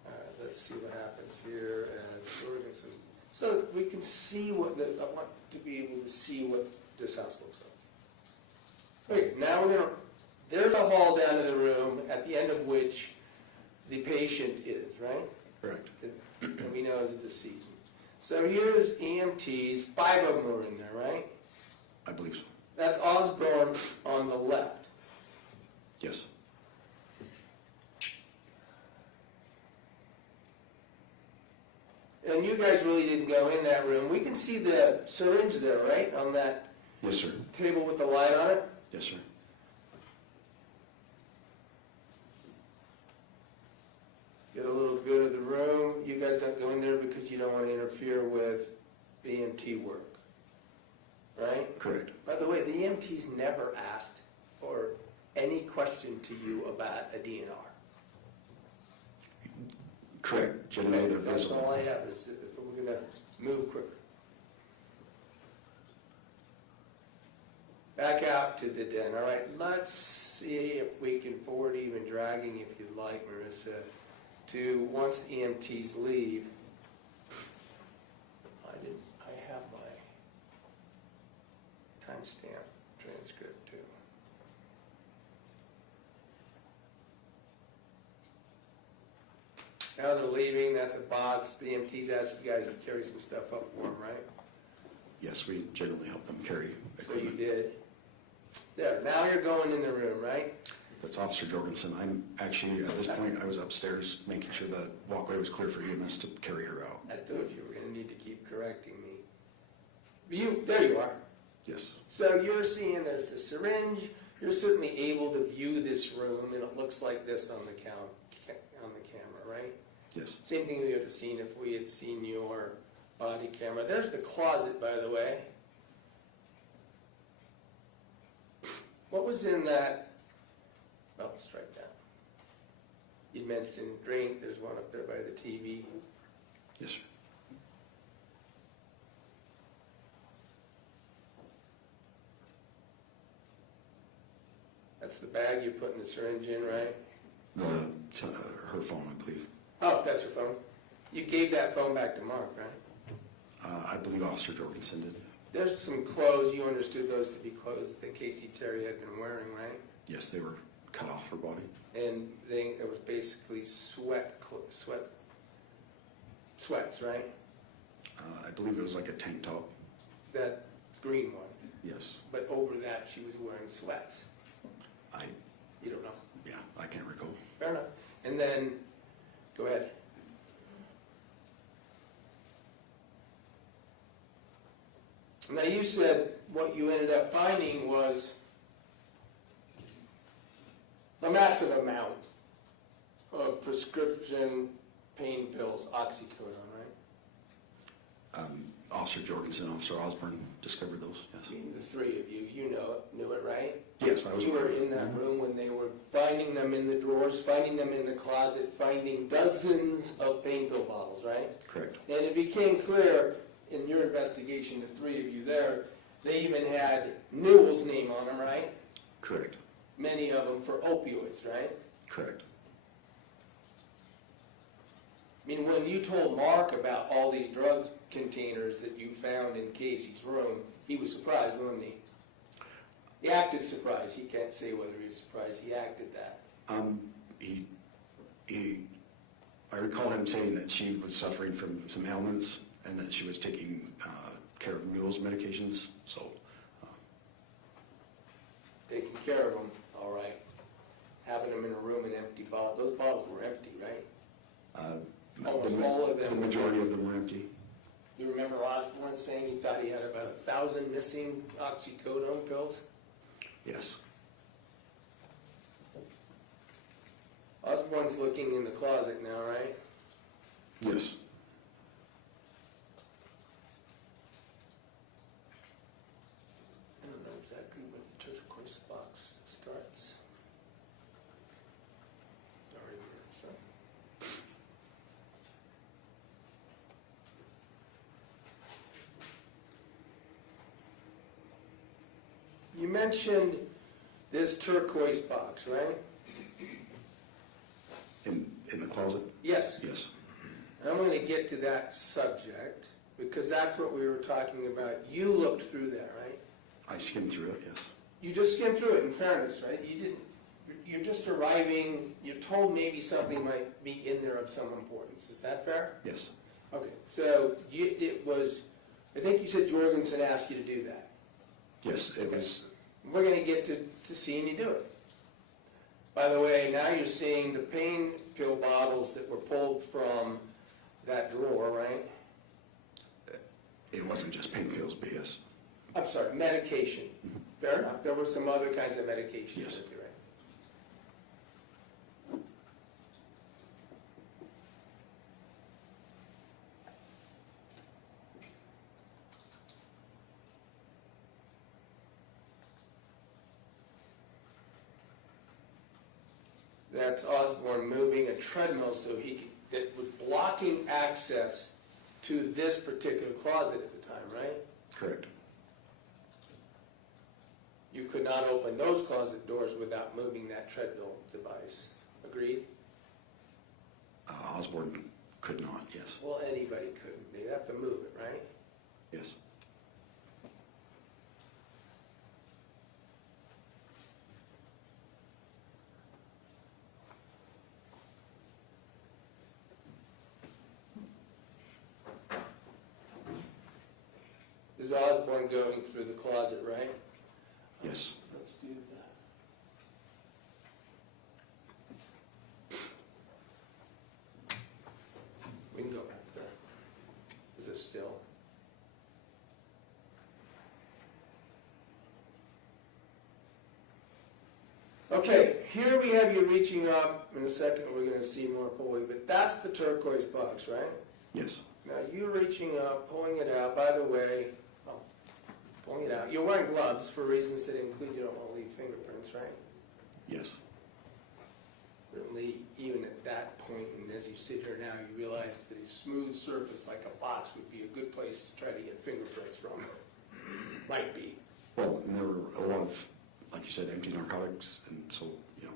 All right, let's see what happens here as Jorgensen. So we can see what I want to be able to see what this house looks like. Okay, now we're gonna, there's a hall down to the room at the end of which the patient is, right? Correct. That we know is a decedent. So here's EMTs, 5 of them are in there, right? I believe so. That's Osborne on the left. Yes. And you guys really didn't go in that room. We can see the syringe there, right? On that Yes, sir. table with the light on it. Yes, sir. Get a little bit of the room. You guys don't go in there because you don't want to interfere with the EMT work, right? Correct. By the way, the EMTs never asked or any question to you about a DNR. Correct. Generally, they're That's all visible. I have is we're going to move quicker. Back out to the den. All right, let's see if we can forward even dragging, if you'd like, Marissa, to once the EMTs leave. I have my timestamp transcript too. Now they're leaving, that's a box. The EMTs asked you guys to carry some stuff up for them, right? Yes, we generally help them carry So you equipment. did. There, now you're going in the room, right? That's Officer Jorgensen. I'm actually, at this point, I was upstairs making sure the walkway was clear for EMS to carry her out. I told you were gonna need to keep correcting me. There you are. Yes. So you're seeing there's the syringe, You're certainly able to view this room, and it looks like this on the camera, right? Yes. Same thing we would have seen if we had seen your body camera. There's the closet, by the way. What was in that? Oh, strike that. You mentioned drink. There's one up there by the TV. Yes, sir. That's the bag you're putting the syringe in, right? Her phone, I believe. Oh, that's her phone. You gave that phone back to Mark, right? I believe Officer Jorgensen did. There's some clothes, you understood those to be clothes that Kacee Terry had been wearing, right? Yes, they were cut off her body. And it was basically sweats, right? I believe it was like a tank top. That green one. Yes. But over that, she was wearing sweats. You don't know. Yeah, I can't recall. Fair enough. And then, go ahead. Now you said what you ended up finding was a massive amount of prescription pain pills, oxycodone, right? Officer Jorgensen, Officer Osborne discovered those, yes. I mean, the three of you, knew it, right? Yes, I was You were aware of it. in that room when they were finding them in the drawers, finding them in the closet, finding dozens of pain pill bottles, right? Correct. And it became clear in your investigation, the three of you there, they even had Newell's name on them, right? Correct. Many of them for opioids, right? Correct. I mean, when you told Mark about all these drug containers that you found in Kacee's room, he was surprised, wasn't he? He acted surprised. He can't say whether he was surprised. He acted that. I recall him saying that she was suffering from some ailments and that she was taking care of Mule's medications, so. Taking care of them, all right. Having them in a room and empty bottles. Those bottles were empty, right? Almost all of them. The majority of them were empty. You remember Osborne saying he thought he had about 1,000 missing oxycodone pills? Yes. Osborne's looking in the closet now, right? Yes. I don't know exactly where the turquoise box starts. Sorry, so. You mentioned this turquoise box, right? In the closet? Yes. Yes. I'm going to get to that subject because that's what we were talking about. You looked through that, right? I skimmed through it, yes. You just skimmed through it, in fairness, right? You didn't. You're just arriving. You're told maybe something might be in there of some importance. Is that fair? Yes. Okay. So it was. I think you said Jorgensen asked you to do that. Yes, it was. We're going to get to seeing you do it. By the way, now you're seeing the pain pill bottles that were pulled from that drawer, right? It wasn't just pain pills, but yes. I'm sorry, medication. Fair enough. There were some other kinds of medication. Yes. You're right. That's Osborne moving a treadmill that was blocking access to this particular closet at the time, right? Correct. You could not open those closet doors without moving that treadmill device. Agreed? Osborne could not, yes. Well, anybody couldn't. They'd have to move it, right? Yes. This is Osborne going through the closet, right? Yes. Let's do that. We can go back there. Is it still? Okay, here we have you reaching up. In a second, we're gonna see more fully, but that's the turquoise box, right? Yes, Now, you're reaching up, pulling it out, by the way, pulling it out. You're wearing gloves for reasons that include you don't want to leave fingerprints, right? yes. Certainly, even at that point, and as you sit here now, you realize that a smooth surface like a box would be a good place to try to get fingerprints from. Might be. Well, and there were a lot of, like you said, empty narcotics, and so, you know,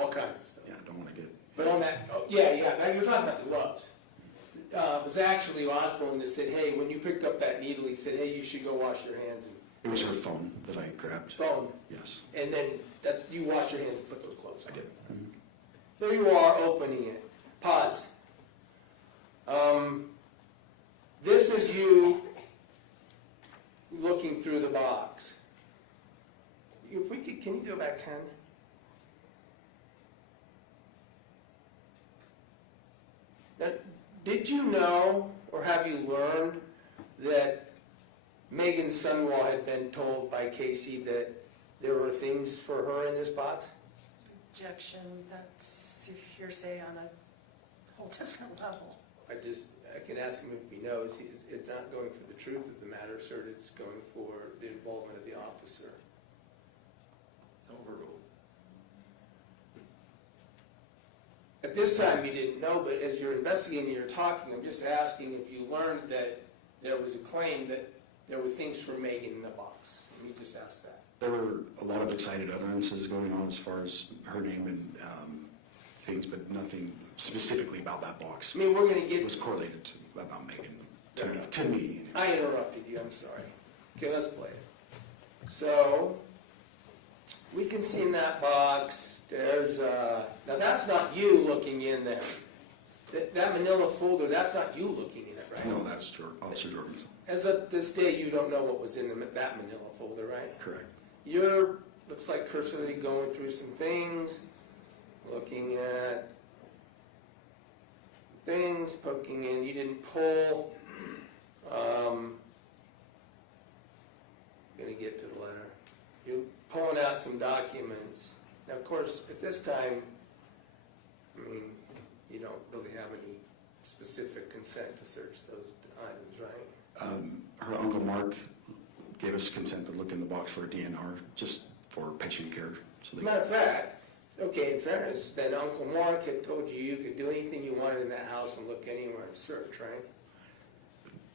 All kinds of stuff. yeah, I don't want to get, But on that, oh, yeah, now you're talking about the gloves. It was actually Osborne that said, hey, when you picked up that needle, he said, hey, you should go wash your hands and it was her phone that I grabbed. phone. Yes, And then that you wash your hands and put those gloves on. I did. Mhm. There you are, opening it. Pause. This is you looking through the box. If we could, can you go back 10? Now, did you know, or have you learned, that Meggan Sundwall had been told by Kacee that there were things for her in this box? Objection, that's hearsay on a whole different level. I can ask him if he knows. It's not going for the truth of the matter, sir. It's going for the involvement of the officer. Overruled. At this time, you didn't know, but as you're investigating, you're talking, I'm just asking if you learned that there was a claim that there were things for Meggan in the box. Let me just ask that. There were a lot of excited utterances going on as far as her name and things, but nothing specifically about that box. I mean, we're going to It get... was correlated about Meggan, to me. I interrupted you, I'm sorry. Okay, let's play it. So, we can see in that box, there's now that's not you looking in there. That manila folder, that's not you looking in it, right? No, that's Officer Jorgensen. As of this day, you don't know what was in that manila folder, right? Correct. You're, looks like cursorily going through some things, looking at things, poking in. You didn't pull. Gonna get to the letter. You're pulling out some documents. Now, of course, at this time, I mean, you don't really have any specific consent to search those items, right? Her Uncle Mark gave us consent to look in the box for a DNR, just for patient care. So Matter of fact, okay, in fairness, then Uncle Mark had told you you could do anything you wanted in that house and look anywhere and search, right?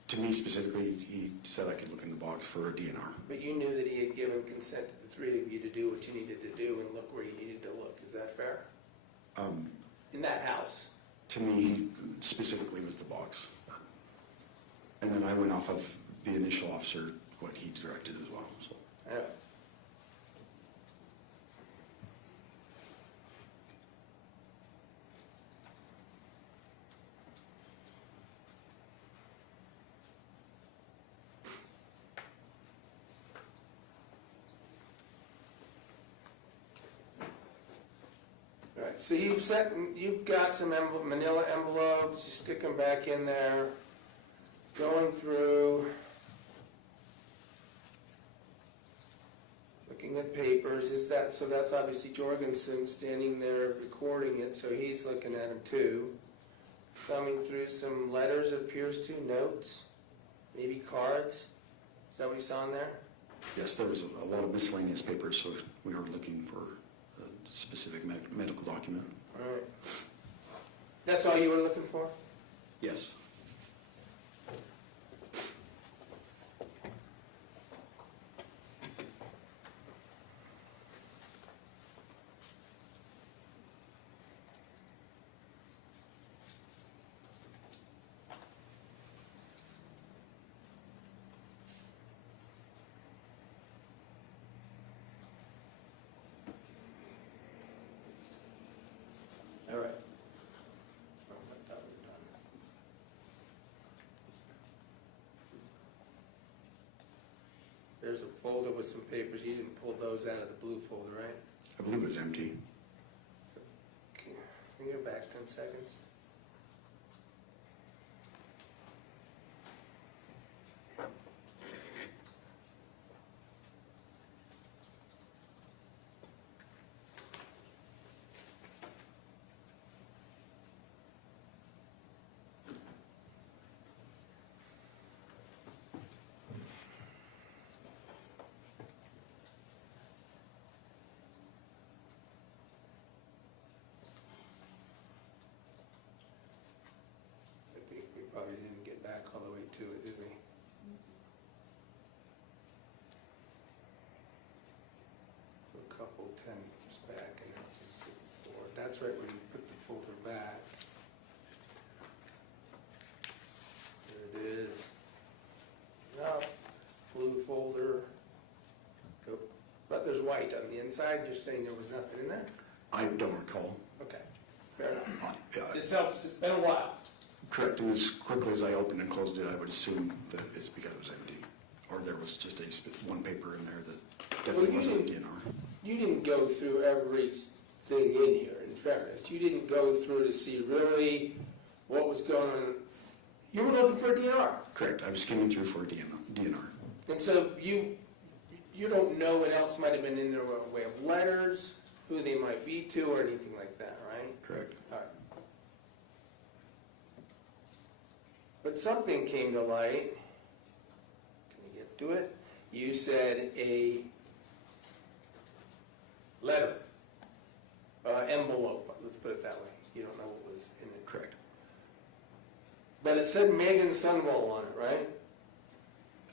to me specifically, he said I could look in the box for a DNR. But you knew that he had given consent to the three of you to do what you needed to do and look where you needed to look. Is that fair? In that house? To me, specifically was the box. And then I went off of the initial officer, what he directed as well, so. Anyway. All right, so you've got some manila envelopes, you stick them back in there, going through, looking at papers. So that's obviously Jorgensen standing there recording it, so he's looking at them too. Thumbing through some letters, it appears to, notes, maybe cards. Is that what you saw in there? Yes, there was a lot of miscellaneous papers, so we were looking for a specific medical document. All right. That's all you were looking for? Yes. All right. Well, I thought we were done. There's a folder with some papers. You didn't pull those out of the blue folder, right? I believe it was empty. Can you go back 10 seconds? pull 10 back and out to 4. That's right, when you put the folder back. There it is. Up, blue folder. Go. But there's white on the inside, you're saying there was nothing in there? I don't recall. Okay, fair enough. Yeah, This helps, it's been a while. correct, and as quickly as I opened and closed it, I would assume that it's because it was empty. Or there was just one paper in there that definitely wasn't a DNR. You didn't go through everything in here, in fairness. You didn't go through to see really what was going on. You were looking for a DNR. Correct, I was skimming through for a DNR. And so you don't know what else might have been in there by way of letters, who they might be to, or anything like that, right? Correct. All right. But something came to light. Can we get to it? You said a letter, envelope, let's put it that way. You don't know what was in it. Correct. But it said Meggan Sundwall on it, right?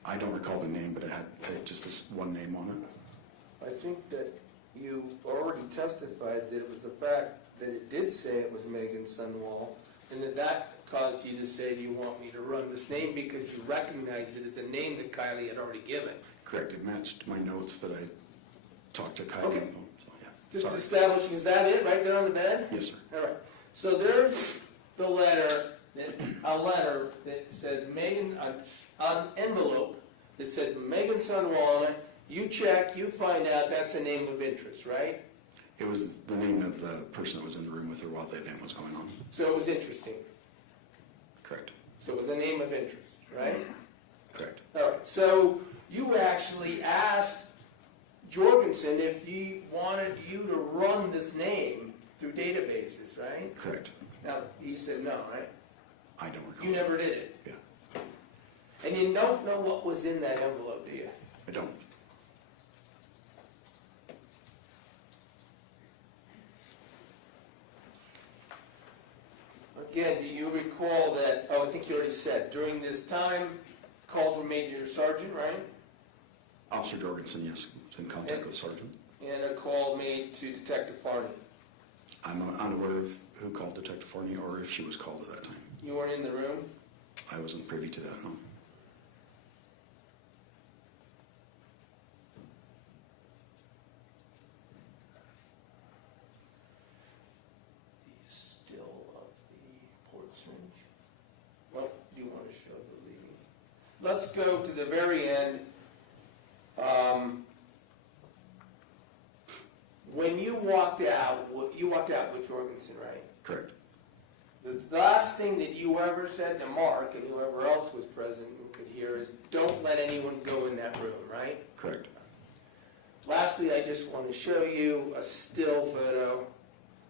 I don't recall the name, but it had just this one name on it. I think that you already testified that it was the fact that it did say it was Meggan Sundwall, and that caused you to say, do you want me to run this name, because you recognized it as a name that Kylie had already given. Correct, it matched my notes that I talked to Kacee Okay. on the phone, so yeah. Just Sorry. establishing, is that it, right there on the bed? Yes, sir. All right, so there's the letter, a letter that says Meggan, an envelope that says Meggan Sundwall on it. You check, you find out that's a name of interest, right? It was the name of the person that was in the room with her while the event was going on. So it was interesting. Correct. So it was a name of interest, right? Correct. All right, so you actually asked Jorgensen if he wanted you to run this name through databases, right? Correct. Now, he said no, right? I don't recall. You never did it. Yeah, And you don't know what was in that envelope, do you? I don't. Again, do you recall that, I think you already said, during this time, calls were made to your sergeant, right? Officer Jorgensen, yes, was in contact with Sergeant. And a call made to Detective Farney. I'm unaware of who called Detective Farney or if she was called at that time. You weren't in the room? I wasn't privy to that, no. The still of the port syringe. Well, do you want to show the leaving? Let's go to the very end. When you walked out with Jorgensen, right? Correct. The last thing that you ever said to Mark and whoever else was present and could hear is, don't let anyone go in that room, right? Correct. Lastly, I just want to show you a still photo,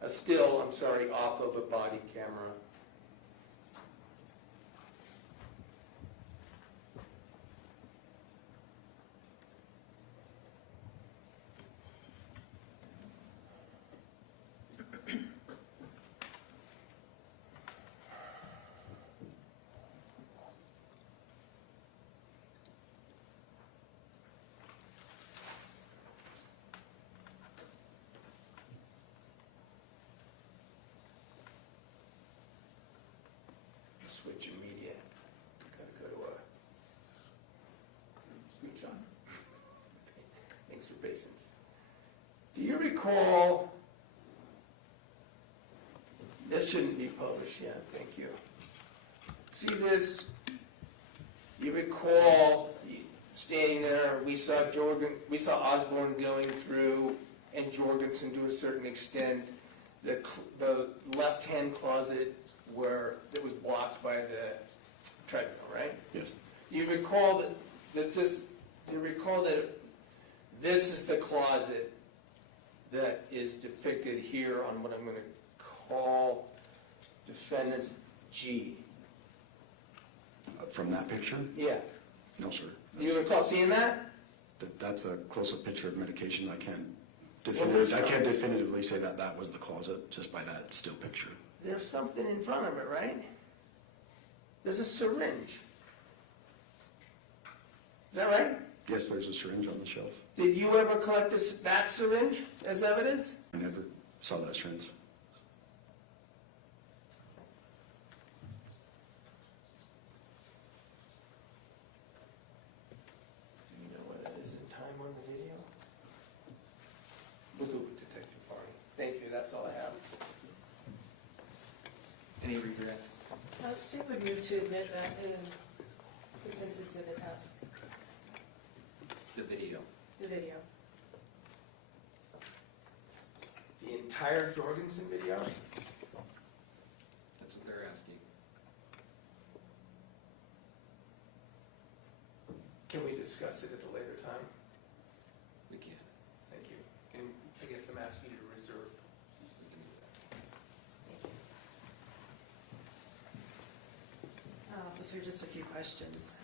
off of a body camera. Switch your media. Gotta go to speech on. Thanks for patience. Do you recall? This shouldn't be published yet. Thank you. See this? You recall standing there? We saw Osborne going through, and Jorgensen to a certain extent. The left-hand closet where it was blocked by the treadmill, right? Yes. You recall that this is the closet that is depicted here on what I'm going to call defendant's G. From that picture? Yeah. No, sir. Do you recall seeing that? That's a close-up picture of medication. I can't there's definitively say that that was the closet just by that still picture. There's something in front of it, right? There's a syringe. Is that right? Yes, there's a syringe on the shelf. Did you ever collect that syringe as evidence? I never saw that syringe. Do you know where that is in time on the video? We'll do it, Detective Farley. Thank you, that's all I have. Any regret? Sue would move to admit that in Defense Exhibit F, The video. the video. The entire Jorgensen video? That's what they're asking. Can we discuss it at a later time? We can. Thank you. And I guess I'm asking you to reserve. We can do that. Officer, just a few questions.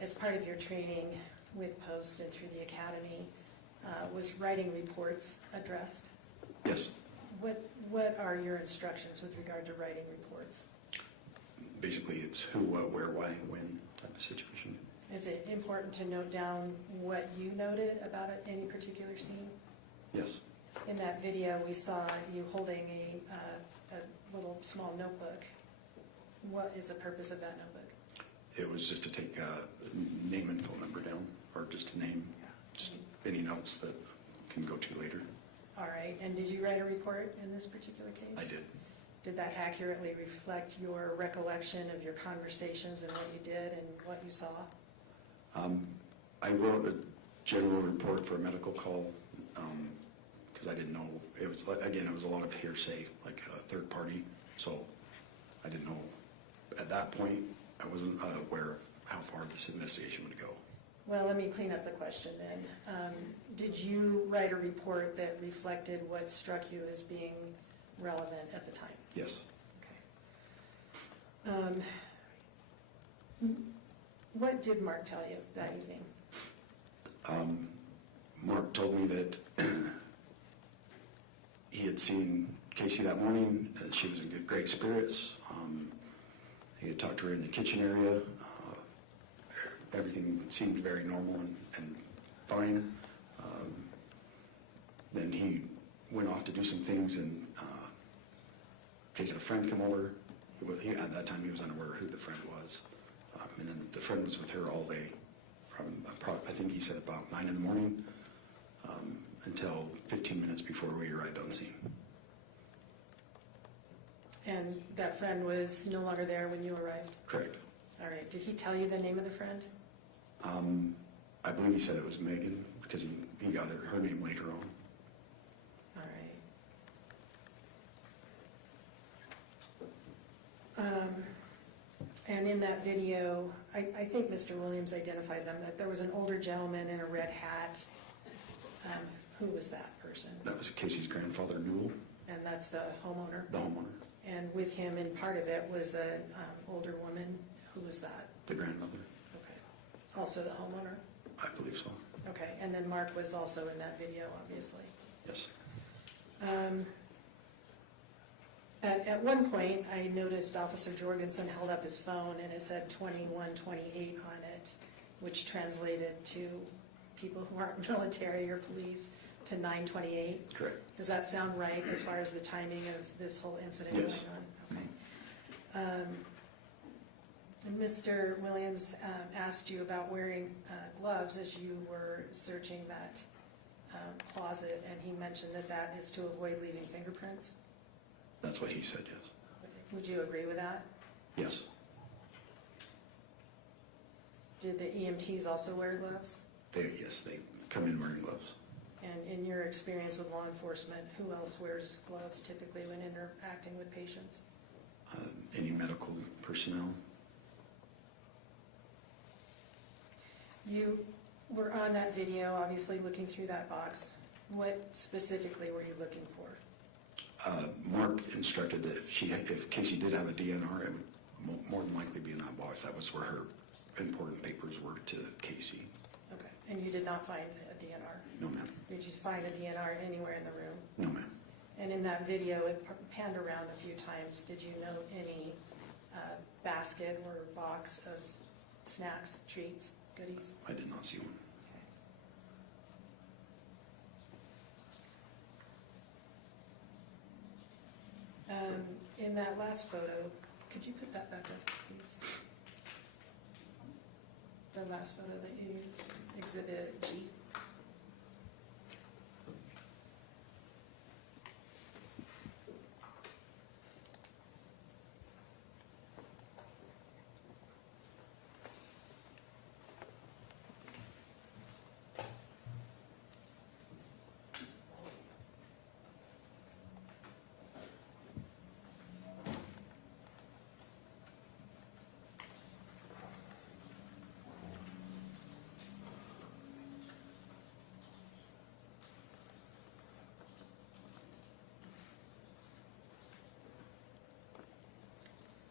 As part of your training with Post and through the academy, was writing reports addressed? Yes. What are your instructions with regard to writing reports? Basically, it's who, what, where, why, when type of situation. Is it important to note down what you noted about any particular scene? Yes. In that video, we saw you holding a little small notebook. What is the purpose of that notebook? It was just to take name and phone number down, or just a name, just any notes that can go to later. All right, and did you write a report in this particular case? I did. Did that accurately reflect your recollection of your conversations and what you did and what you saw? I wrote a general report for a medical call because I didn't know. It was, again, it was a lot of hearsay, like a third party, so I didn't know. At that point, I wasn't aware of how far this investigation would go. Well, let me clean up the question then. Did you write a report that reflected what struck you as being relevant at the time? Yes. Okay. What did Mark tell you that evening? Mark told me that he had seen Kacee that morning, that she was in great spirits. He had talked to her in the kitchen area. Everything seemed very normal and fine. Then he went off to do some things, and Kacee had a friend come over. At that time, he was unaware who the friend was. And then the friend was with her all day, from I think he said about 9 in the morning until 15 minutes before we arrived on scene. And that friend was no longer there when you arrived? Correct. All right. Did he tell you the name of the friend? I believe he said it was Meggan, because he got her name later on. All right. And in that video, I think Mr. Williams identified them, that there was an older gentleman in a red hat. Who was that person? That was Kacee's grandfather, Newell, And that's the homeowner? the homeowner, And with him, in part of it, was an older woman. Who was that? the grandmother. Okay. Also the homeowner? I believe so. Okay, and then Mark was also in that video, obviously. Yes. At one point, I noticed Officer Jorgensen held up his phone and it said 2128 on it, which translated to people who aren't military or police to 928. Correct. Does that sound right as far as the timing of this whole incident Yes. going on? Okay. Mr. Williams asked you about wearing gloves as you were searching that closet, and he mentioned that that is to avoid leaving fingerprints. That's what he said, yes. Would you agree with that? Yes. Did the EMTs also wear gloves? Yes, they come in wearing gloves. And in your experience with law enforcement, who else wears gloves typically when interacting with patients? Any medical personnel. You were on that video, obviously looking through that box. What specifically were you looking for? Mark instructed that if Kacee did have a DNR, it would more than likely be in that box. That was where her important papers were to Kacee. Okay, and you did not find a DNR? No, ma'am. Did you find a DNR anywhere in the room? No, ma'am. And in that video, it panned around a few times. Did you note any basket or box of snacks, treats? goodies? I did not see one. In that last photo, could you put that back up, please? The last photo that you used, Exhibit G.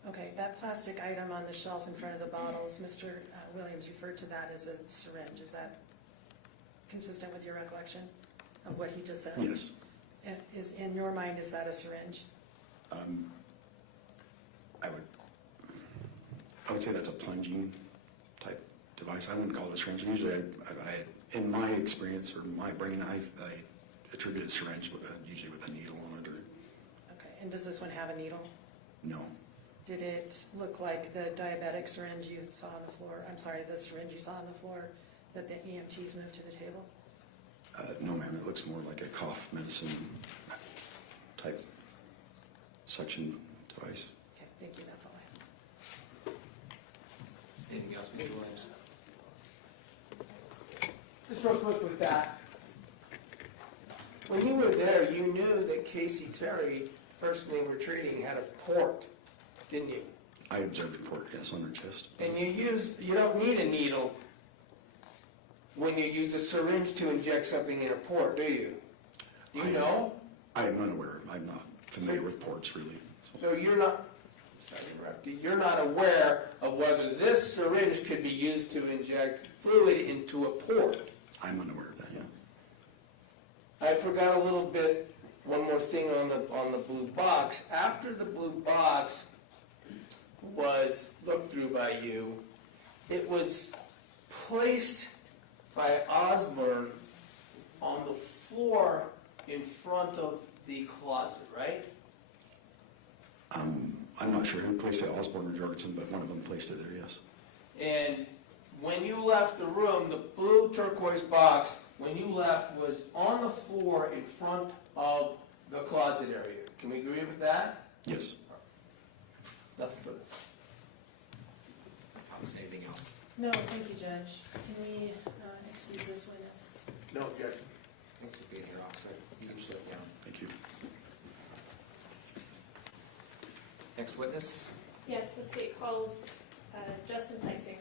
Okay, that plastic item on the shelf in front of the bottles, Mr. Williams referred to that as a syringe. Is that consistent with your recollection of what he just said? Yes. Is, in your mind, is that a syringe? I would say that's a plunging type device. I wouldn't call it a syringe. Usually, in my experience or my brain, I attribute a syringe usually with a needle on it. Or Okay, and does this one have a needle? no. Did it look like the diabetic syringe you saw on the floor? I'm sorry, the syringe you saw on the floor that the EMTs moved to the table? No, ma'am. It looks more like a cough medicine type suction device. Okay, thank you, that's all I have. Anything else, Mr. Williams? Just real quick with that. When you were there, you knew that Kacee Terry, person they were treating, had a port, didn't you? I observed a port, yes, on her chest. And you don't need a needle when you use a syringe to inject something in a port, do you? You know? I am unaware. I'm not familiar with ports, really. So you're not, sorry to interrupt you, you're not aware of whether this syringe could be used to inject fluid into a port? I'm unaware of that, yeah. I forgot a little bit, one more thing on the blue box. After the blue box was looked through by you, it was placed by Osborne on the floor in front of the closet, right? I'm not sure who placed it, Osborne or Jorgensen, but one of them placed it there, yes. And when you left the room, the blue turquoise box, when you left, was on the floor in front of the closet area. Can we agree with that? Yes. Nothing further. Ms. Thomas, anything else? No, thank you, Judge. Can we excuse this witness? No objection. Thanks for being here, officer. You can sit down. Thank you. Next witness? Yes, the state calls Justin Seising.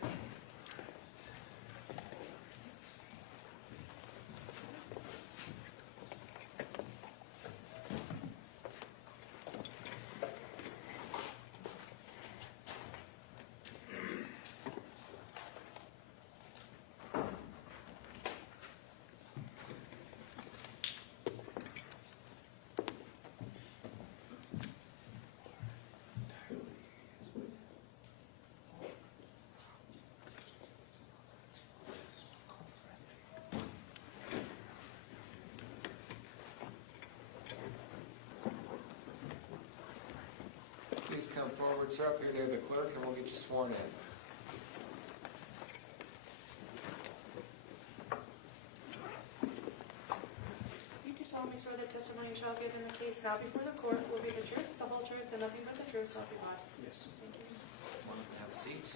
Please come forward, sir, up here near the clerk, and we'll get you sworn in. You do solemnly swear that testimony you shall give in the case now before the court will be the truth, the whole truth, and nothing but the truth, so help you God. Yes. Thank you. Come on up and have a seat.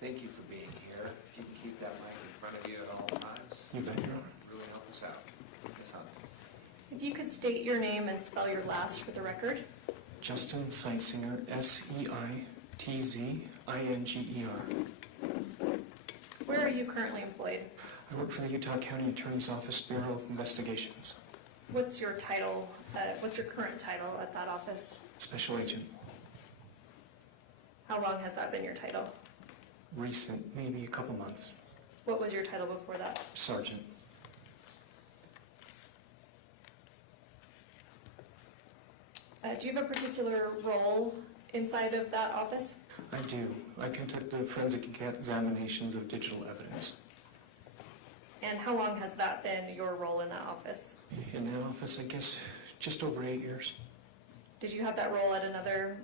Thank you for being here. If you can keep that mic in front of you at all times. You bet, Your Honor. Really help us out. Ms. Hunt. If you could state your name and spell your last for the record. Justin Seisinger, Seitzinger. Where are you currently employed? I work for the Utah County Attorney's Office Bureau of Investigations. What's your title, what's your current title at that office? Special Agent. How long has that been your title? Recent, maybe a couple months. What was your title before that? Sergeant. Do you have a particular role inside of that office? I do. I conduct the forensic examinations of digital evidence. And how long has that been your role in that office? In that office, I guess, just over 8 years. Did you have that role at another,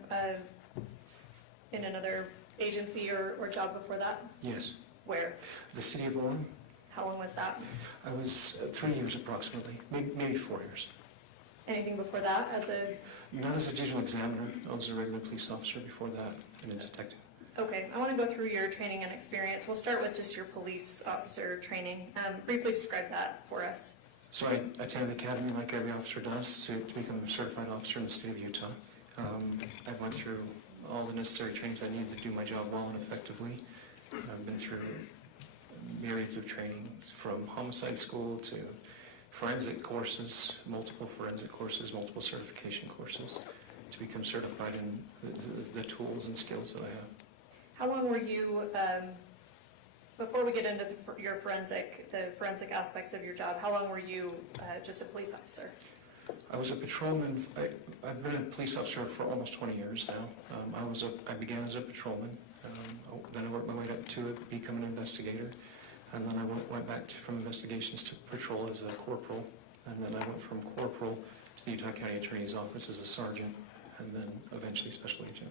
in another agency or job before that? Yes. Where? The city of Orem. How long was that? I was 3 years approximately, maybe 4 years. Anything before that as a, Not as a digital examiner. I was a regular police officer before that and a detective. okay, I want to go through your training and experience. We'll start with just your police officer training. Briefly describe that for us. So I attended the academy like every officer does to become a certified officer in the state of Utah. I've went through all the necessary trainings I needed to do my job well and effectively. I've been through myriads of trainings from homicide school to forensic courses, multiple forensic courses, multiple certification courses to become certified in the tools and skills that I have. How long were you, before we get into the forensic aspects of your job, how long were you just a police officer? I was a patrolman. I've been a police officer for almost 20 years now. I began as a patrolman. Then I worked my way up to become an investigator. And then I went back from investigations to patrol as a corporal. And then I went from corporal to the Utah County Attorney's Office as a sergeant, and then eventually special agent.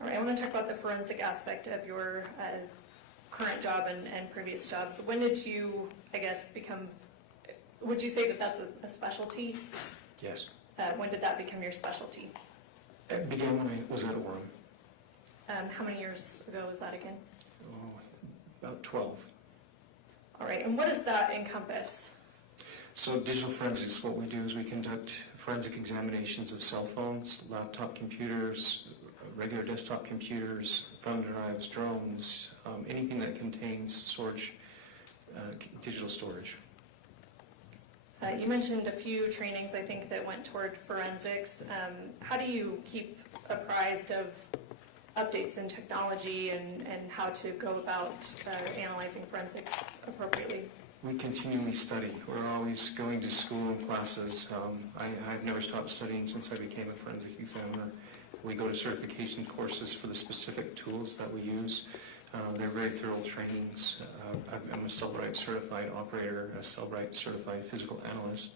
All right, I want to talk about the forensic aspect of your current job and previous jobs. When did you, I guess, would you say that that's a specialty? Yes. When did that become your specialty? It began when I was at Orem. How many years ago was that again? About 12. All right, and what does that encompass? So digital forensics, what we do is we conduct forensic examinations of cell phones, laptop computers, regular desktop computers, thumb drives, drones, anything that contains storage, digital storage. You mentioned a few trainings, I think, that went toward forensics. How do you keep apprised of updates in technology and how to go about analyzing forensics appropriately? We continually study. We're always going to school and classes. I've never stopped studying since I became a forensic examiner. We go to certification courses for the specific tools that we use. They're very thorough trainings. I'm a Cellbrite certified operator, a Cellbrite certified physical analyst.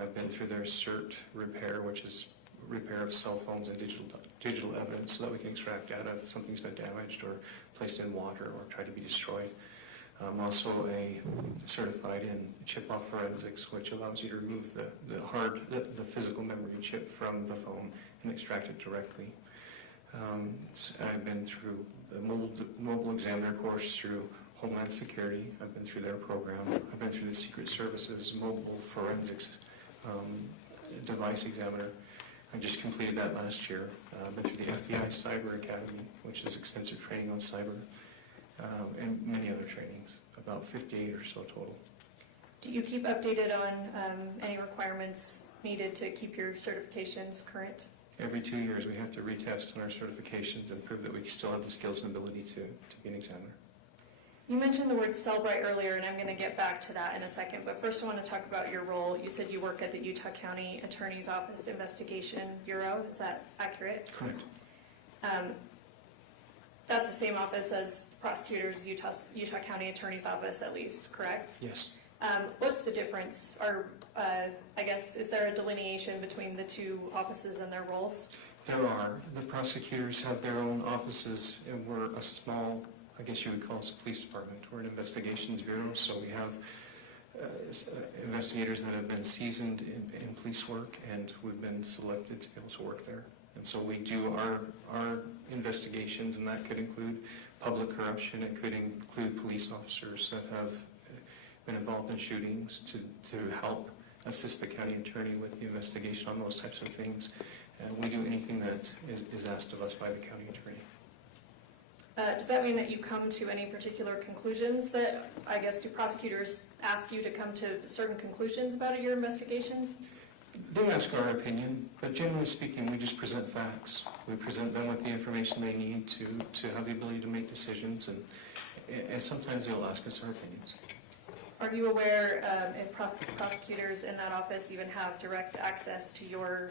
I've been through their CERT repair, which is repair of cell phones and digital evidence so that we can extract data if something's been damaged or placed in water or tried to be destroyed. I'm also certified in chip-off forensics, which allows you to remove the physical memory chip from the phone and extract it directly. So I've been through the mobile examiner course through Homeland Security. I've been through their program. I've been through the Secret Services mobile forensics device examiner. I just completed that last year. I've been through the FBI Cyber Academy, which is extensive training on cyber, and many other trainings, about 58 or so total. Do you keep updated on any requirements needed to keep your certifications current? Every 2 years we have to retest on our certifications and prove that we still have the skills and ability to be an examiner. You mentioned the word Cellbrite earlier, and I'm going to get back to that in a second, but first I want to talk about your role. You said you work at the Utah County Attorney's Office Investigation Bureau. Is that accurate? Correct. That's the same office as prosecutors, Utah County Attorney's Office at least, correct? Yes. What's the difference? I guess, is there a delineation between the two offices and their roles? There are. The prosecutors have their own offices, and we're a small, I guess you would call us a police department. We're an investigations bureau, so we have investigators that have been seasoned in police work, and we've been selected to be able to work there. And so we do our investigations, and that could include public corruption. It could include police officers that have been involved in shootings to help assist the county attorney with the investigation on those types of things. And we do anything that is asked of us by the county attorney. Does that mean that you come to any particular conclusions that, I guess, do prosecutors ask you to come to certain conclusions about your investigations? They ask our opinion, but generally speaking, we just present facts. We present them with the information they need to have the ability to make decisions, and sometimes they'll ask us our opinions. Are you aware if prosecutors in that office even have direct access to your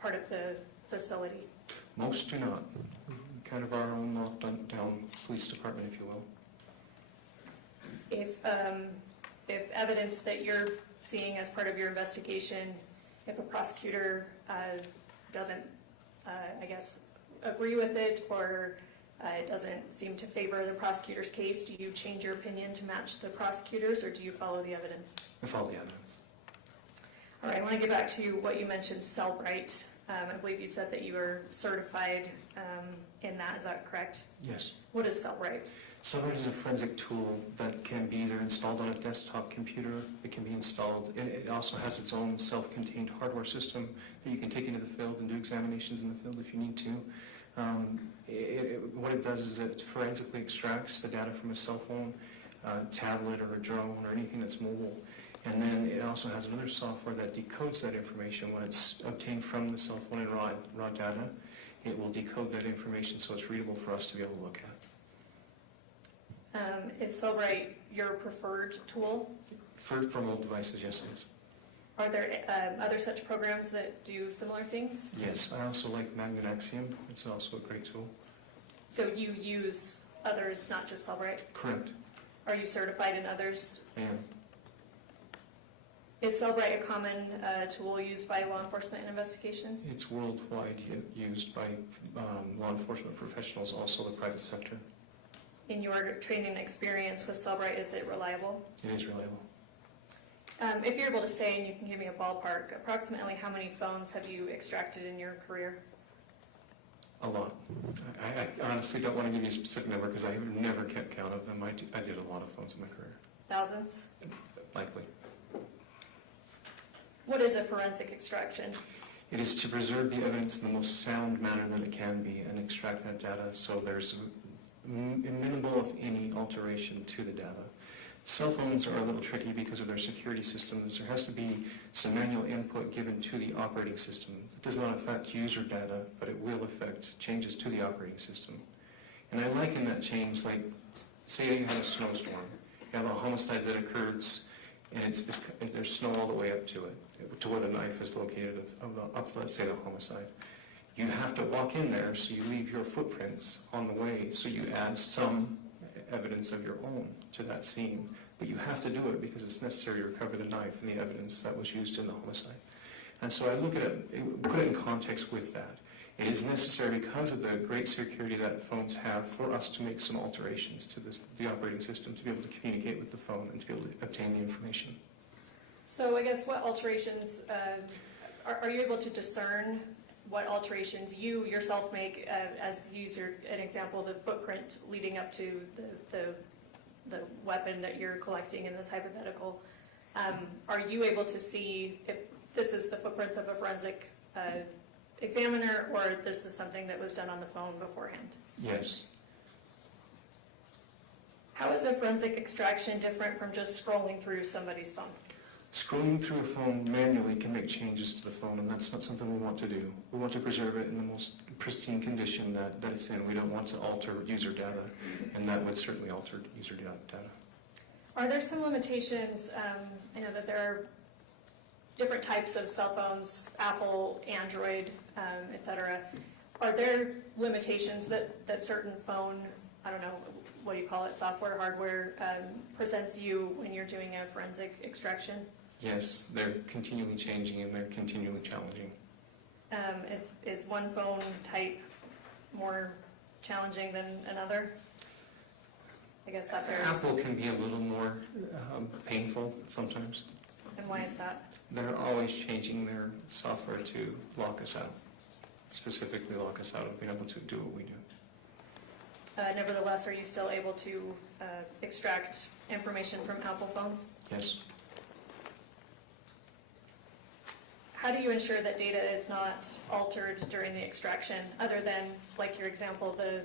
part of the facility? Most do not. Kind of our own locked-down police department, if you will. If evidence that you're seeing as part of your investigation, if a prosecutor doesn't, I guess, agree with it, or it doesn't seem to favor the prosecutor's case, do you change your opinion to match the prosecutors, or do you follow the evidence? I follow the evidence. All right, I want to get back to what you mentioned, Cellbrite. I believe you said that you were certified in that. Is that correct? Yes. What is Cellbrite? Cellbrite is a forensic tool that can be either installed on a desktop computer, it can be installed, and it also has its own self-contained hardware system that you can take into the field and do examinations in the field if you need to. What it does is it forensically extracts the data from a cell phone, tablet, or a drone, or anything that's mobile. And then it also has another software that decodes that information when it's obtained from the cell phone in raw data. It will decode that information so it's readable for us to be able to look at. Is Cellbrite your preferred tool? For mobile devices, yes it is. Are there other such programs that do similar things? Yes, I also like Meggan. It's also a great tool. So you use others, not just Cellbrite? Correct. Are you certified in others? I am. Is Cellbrite a common tool used by law enforcement in investigations? It's worldwide used by law enforcement professionals, also the private sector. In your training and experience with Cellbrite, is it reliable? It is reliable. If you're able to say, and you can give me a ballpark, approximately how many phones have you extracted in your career? A lot. I honestly don't want to give you a specific number because I have never kept count of them. I did a lot of phones in my career. Thousands? Likely. What is a forensic extraction? It is to preserve the evidence in the most sound manner that it can be and extract that data so there's minimal, if any, alteration to the data. Cell phones are a little tricky because of their security systems. There has to be some manual input given to the operating system. It does not affect user data, but it will affect changes to the operating system. And I liken that change like, say you have a snowstorm. You have a homicide that occurs, and there's snow all the way up to it, to where the knife is located of let's say, the homicide. You have to walk in there, so you leave your footprints on the way, so you add some evidence of your own to that scene. But you have to do it because it's necessary to recover the knife and the evidence that was used in the homicide. And so I look at it, put it in context with that. It is necessary because of the great security that phones have for us to make some alterations to the operating system to be able to communicate with the phone and to be able to obtain the information. So I guess what alterations, are you able to discern what alterations you yourself make, as user an example, the footprint leading up to the weapon that you're collecting in this hypothetical? Are you able to see if this is the footprints of a forensic examiner, or this is something that was done on the phone beforehand? Yes. How is a forensic extraction different from just scrolling through somebody's phone? Scrolling through a phone manually can make changes to the phone, and that's not something we want to do. We want to preserve it in the most pristine condition that it's in. We don't want to alter user data, and that would certainly alter user data. Are there some limitations? I know that there are different types of cell phones, Apple, Android, et cetera. Are there limitations that certain phone, I don't know, what do you call it, software, hardware, presents you when you're doing a forensic extraction? Yes, they're continually changing and they're continually challenging. Is one phone type more challenging than another? I guess that varies. Apple can be a little more painful sometimes. And why is that? They're always changing their software to lock us out, specifically lock us out of being able to do what we do. Nevertheless, are you still able to extract information from Apple phones? Yes. How do you ensure that data is not altered during the extraction, other than, like your example, the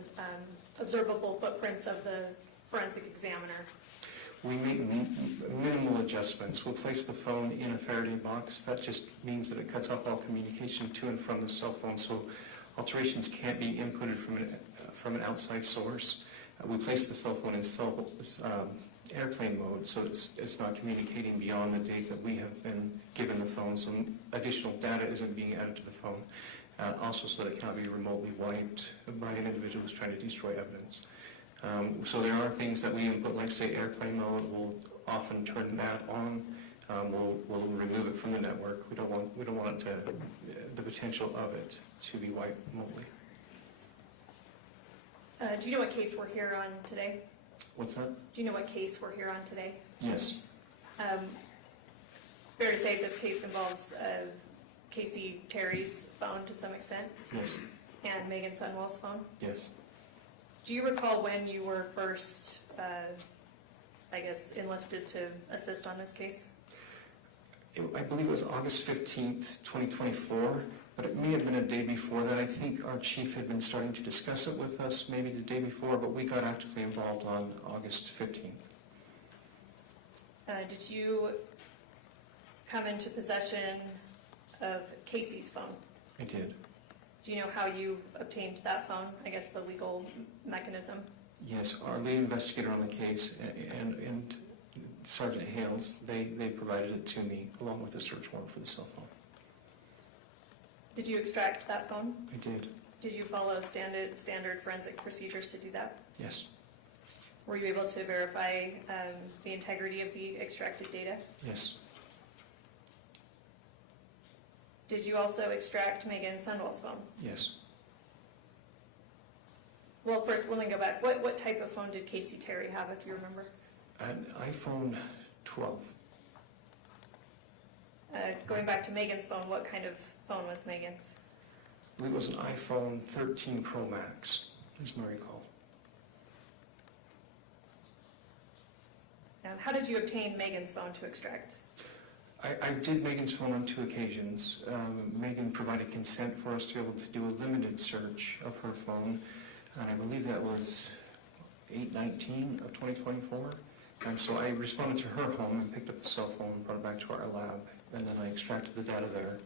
observable footprints of the forensic examiner? We make minimal adjustments. We'll place the phone in a Faraday box. That just means that it cuts off all communication to and from the cell phone, so alterations can't be inputted from an outside source. We place the cell phone in airplane mode, so it's not communicating beyond the date that we have been given the phone, so additional data isn't being added to the phone. Also so that it cannot be remotely wiped by an individual who's trying to destroy evidence. So there are things that we input, like say airplane mode, we'll often turn that on. We'll remove it from the network. We don't want it to, the potential of it to be wiped remotely. Do you know what case we're here on today? What's that? Do you know what case we're here on today? Yes. Fair to say this case involves Kacee Terry's phone to some extent, Yes. and Meggan Sundwall's phone. Yes. Do you recall when you were first, I guess, enlisted to assist on this case? I believe it was August 15th, 2024, but it may have been a day before that. I think our chief had been starting to discuss it with us maybe the day before, but we got actively involved on August 15th. Did you come into possession of Kacee's phone? I did. Do you know how you obtained that phone? I guess the legal mechanism? Yes, our lead investigator on the case and Sergeant Hales, they provided it to me along with a search warrant for the cell phone. Did you extract that phone? I did. Did you follow standard forensic procedures to do that? Yes. Were you able to verify the integrity of the extracted data? Yes. Did you also extract Meggan Sundwall's phone? Yes. Well, first, let me go back. What type of phone did Kacee Terry have, if you remember? An iPhone 12. Going back to Meggan's phone, what kind of phone was Meggan's? I believe it was an iPhone 13 Pro Max, is my recall. How did you obtain Meggan's phone to extract? I did Meggan's phone on 2 occasions. Meggan provided consent for us to be able to do a limited search of her phone, and I believe that was 8/19 of 2024. And so I responded to her home and picked up the cell phone and brought it back to our lab, and then I extracted the data there.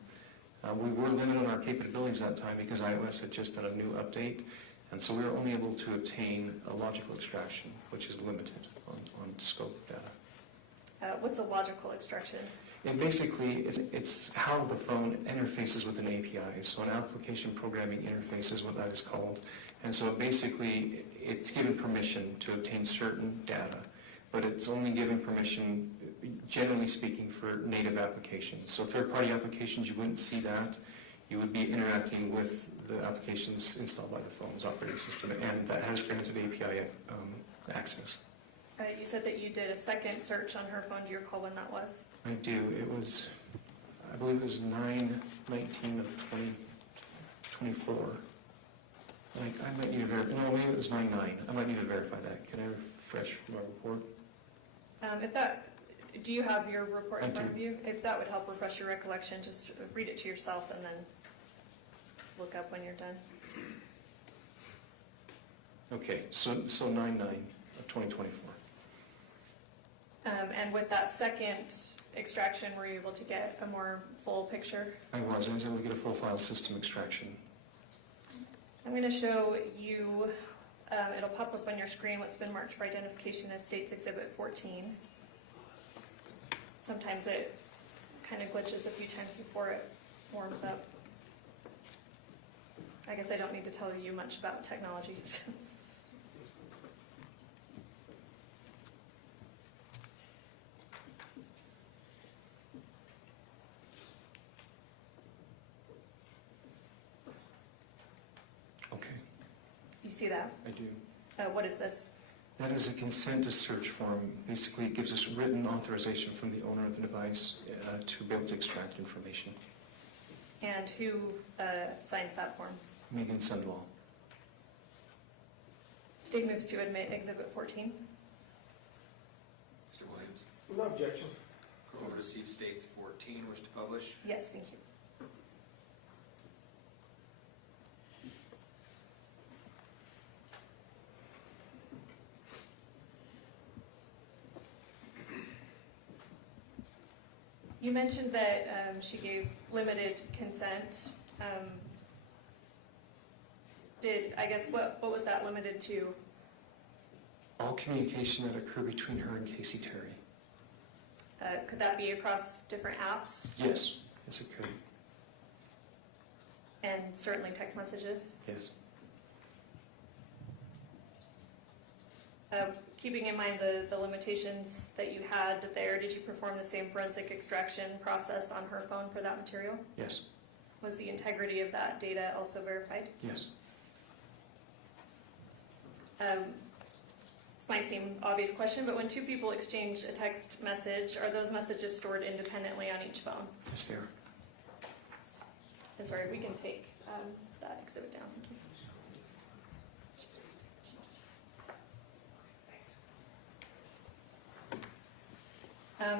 We were limited on our capabilities that time because iOS had just done a new update, and so we were only able to obtain a logical extraction, which is limited on scope of data. What's a logical extraction? It basically, it's how the phone interfaces with an API. So an application programming interface is what that is called. And so basically, it's given permission to obtain certain data, but it's only given permission, generally speaking, for native applications. So third-party applications, you wouldn't see that. You would be interacting with the applications installed by the phone's operating system, and that has granted API access. You said that you did a second search on her phone. Do you recall when that was? I do. It was, I believe it was 9/19 of 2024. Like, I might need to verify, no, maybe it was 9/9. I might need to verify that. Can I refresh my report? Do you have your report in I front do. of you? If that would help refresh your recollection, just read it to yourself and then look up when you're done. Okay, so 9/9 of 2024. And with that second extraction, were you able to get a more full picture? I was able to get a full file system extraction. I'm going to show you, it'll pop up on your screen, what's been marked for identification as States Exhibit 14. Sometimes it kind of glitches a few times before it warms up. I guess I don't need to tell you much about technology. Okay, You see that? I do. What is this? That is a consent to search form. Basically, it gives us written authorization from the owner of the device to be able to extract information. And who signed that form? Meggan Sundwall. State moves to admit Exhibit 14. Mr. Williams, No objection. will receive states 14, wish to publish. Yes, thank you. You mentioned that she gave limited consent. I guess, what was that limited to? All communication that occurred between her and Kacee Terry. Could that be across different apps Yes, yes it could, and certainly text messages? yes. Keeping in mind the limitations that you had there, did you perform the same forensic extraction process on her phone for that material? Yes, Was the integrity of that data also verified? yes. This might seem an obvious question, but when two people exchange a text message, are those messages stored independently on each phone? Yes, they are. And sorry, we can take that exhibit down. Thank you.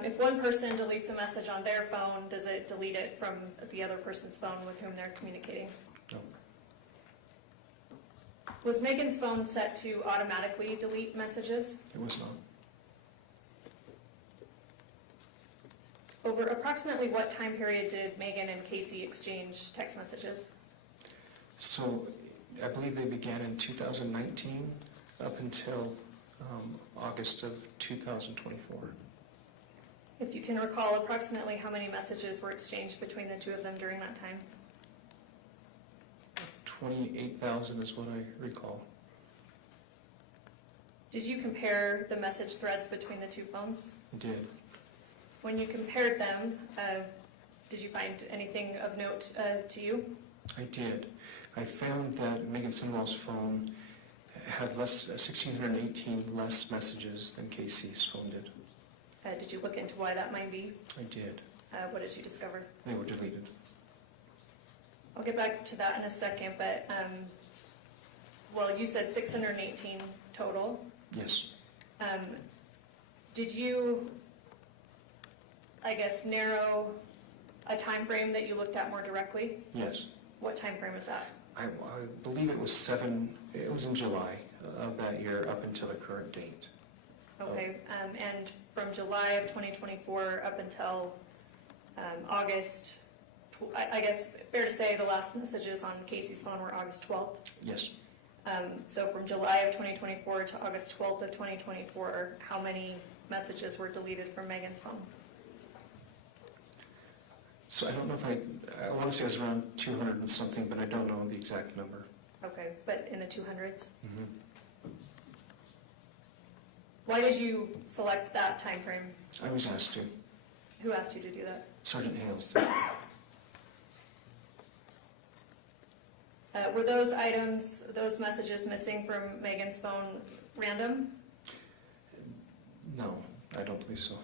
If one person deletes a message on their phone, does it delete it from the other person's phone with whom they're communicating? No, Was Megan's phone set to automatically delete messages? it was not. Over approximately what time period did Megan and Kacee exchange text messages? So I believe they began in 2019 up until August of 2024. If you can recall, approximately how many messages were exchanged between the two of them during that time? 28,000 is what I recall. Did you compare the message threads between the two phones? I did. When you compared them, did you find anything of note to you? I did. I found that Meggan Sundwall's phone had 1,618 less messages than Kacee's phone did. Did you look into why that might be? I did. What did you discover? They were deleted. I'll get back to that in a second, but, well, you said 618 total. Yes. Did you, I guess, narrow a time frame that you looked at more directly? Yes. What time frame is that? I believe it was in July of that year up until the current date. Okay, and from July of 2024 up until August, I guess fair to say the last messages on Kacee's phone were August 12th. Yes. So from July of 2024 to August 12th of 2024, how many messages were deleted from Megan's phone? So I don't know if I want to say it was around 200 and something, but I don't know the exact number. Okay, but in the 200s? Mm-hmm. Why did you select that time frame? I was asked to. Who asked you to do that? Sergeant Hales did. Were those items, those messages missing from Megan's phone random? No, I don't believe so.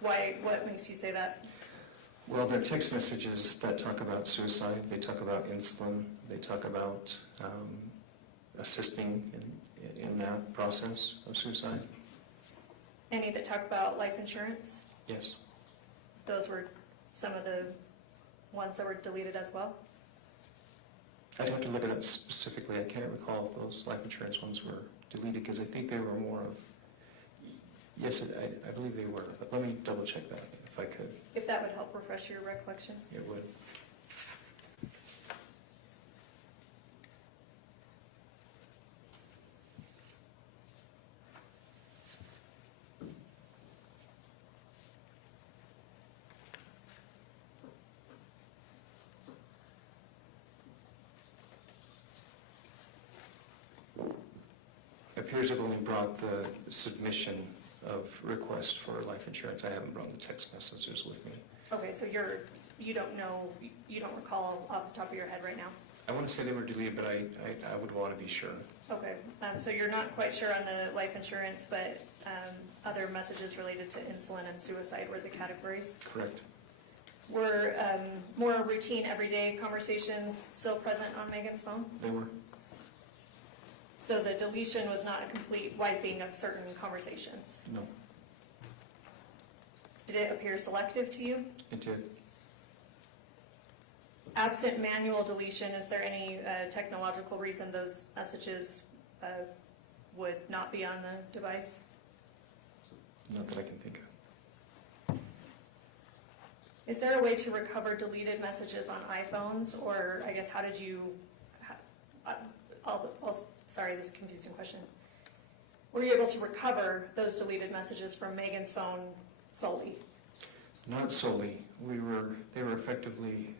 Why, what makes you say that? Well, they're text messages that talk about suicide. They talk about insulin. They talk about assisting in that process of suicide. Any that talk about life insurance? Yes. Those were some of the ones that were deleted as well? I'd have to look at it specifically. I can't recall if those life insurance ones were deleted because I think they were more of, yes, I believe they were. But let me double check that if I could. If that would help refresh your recollection. It would. Appears I've only brought the submission of request for life insurance. I haven't brought the text messages with me. Okay, so you don't know, you don't recall off the top of your head right now? I want to say they were deleted, but I would want to be sure. Okay, so you're not quite sure on the life insurance, but other messages related to insulin and suicide were the categories? Correct. Were more routine, everyday conversations still present on Megan's phone? They were. So the deletion was not a complete wiping of certain conversations? No, Did it appear selective to you? it did. Absent manual deletion, is there any technological reason those messages would not be on the device? Not that I can think of. Is there a way to recover deleted messages on iPhones, or I guess how did you, sorry, this is a confusing question. were you able to recover those deleted messages from Meggan's phone solely? Not solely. They were effectively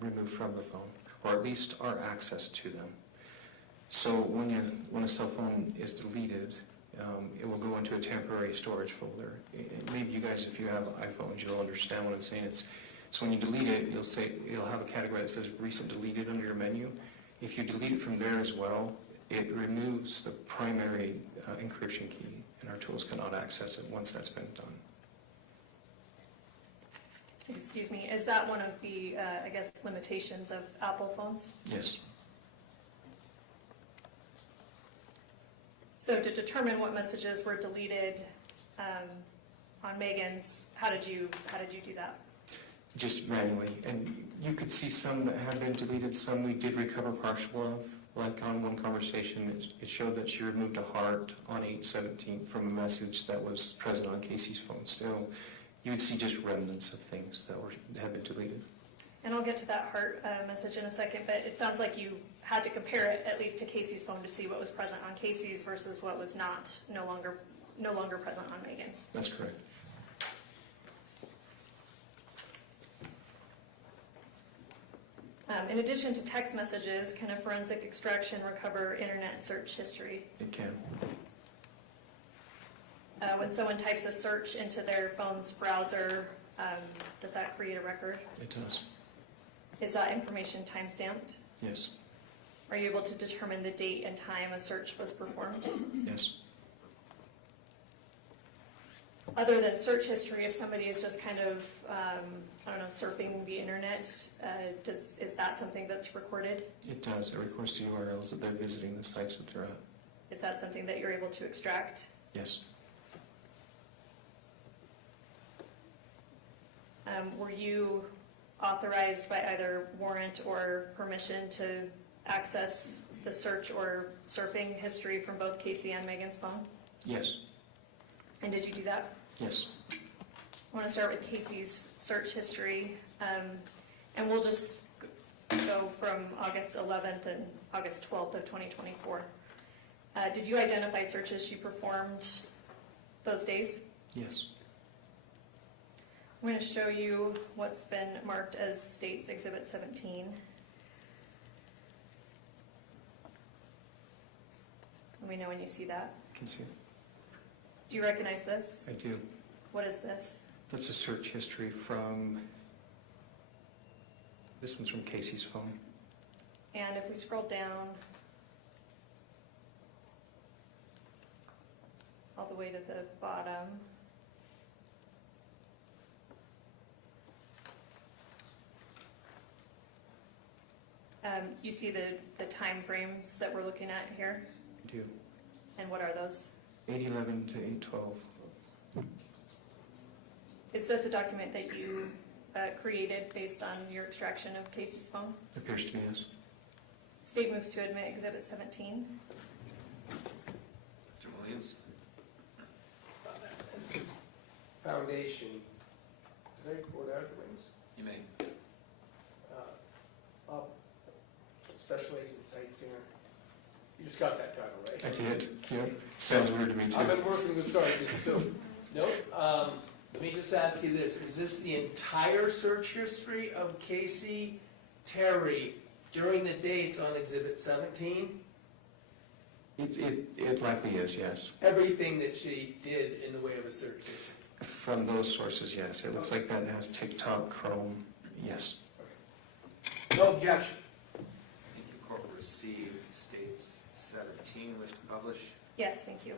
removed from the phone, or at least our access to them. So when a cell phone is deleted, it will go into a temporary storage folder. Maybe you guys, if you have iPhones, you'll understand what I'm saying. So when you delete it, you'll have a category that says recent deleted under your menu. If you delete it from there as well, it removes the primary encryption key, and our tools cannot access it once that's been done. Excuse me, is that one of the, I guess, limitations of Apple phones? Yes. So to determine what messages were deleted on Meggan's, how did you do that? Just manually. And you could see some that had been deleted, some we did recover partial of. Like on one conversation, it showed that she removed a heart on 8/17 from a message that was present on Kacee's phone still. You would see just remnants of things that had been deleted. And I'll get to that heart message in a second, but it sounds like you had to compare it at least to Kacee's phone to see what was present on Kacee's versus what was no longer present on Meggan's. That's correct. In addition to text messages, can a forensic extraction recover internet search history? It can. When someone types a search into their phone's browser, does that create a record? It does. Is that information time-stamped? Yes. Are you able to determine the date and time a search was performed? Yes. Other than search history, if somebody is just kind of, surfing the internet, is that something that's recorded? It does. It records the URLs that they're visiting, the sites that they're at. Is that something that you're able to extract? Yes. Were you authorized by either warrant or permission to access the search or surfing history from both Kacee and Meggan's phone? Yes. And did you do that? Yes. I want to start with Kacee's search history, and we'll just go from August 11th and August 12th of 2024. Did you identify searches she performed those days? Yes. I'm going to show you what's been marked as State's Exhibit 17. Let me know when you see that. I can see it. Do you recognize this? I do. What is this? That's a search history from, this one's from Kacee's phone. And if we scroll down all the way to the bottom, you see the time frames that we're looking at here? I do. And what are those? 8/11 to 8/12. Is this a document that you created based on your extraction of Kacee's phone? Appears to be, yes. State moves to admit Exhibit 17. Mr. Williams? Foundation, did I quote out the rings? You may. Special Agent Sightseer. You just got that title, right? I did. Yeah. Sounds weird to me too. I've been working with sergeants, so, nope. Let me just ask you this. Is this the entire search history of Kacee Terry during the dates on Exhibit 17? It likely is, yes. Everything that she did in the way of a search history? From those sources, yes. It looks like that has TikTok, Chrome, yes. No objection. Thank you. Court will receive States 17. Wish to publish? Yes, thank you.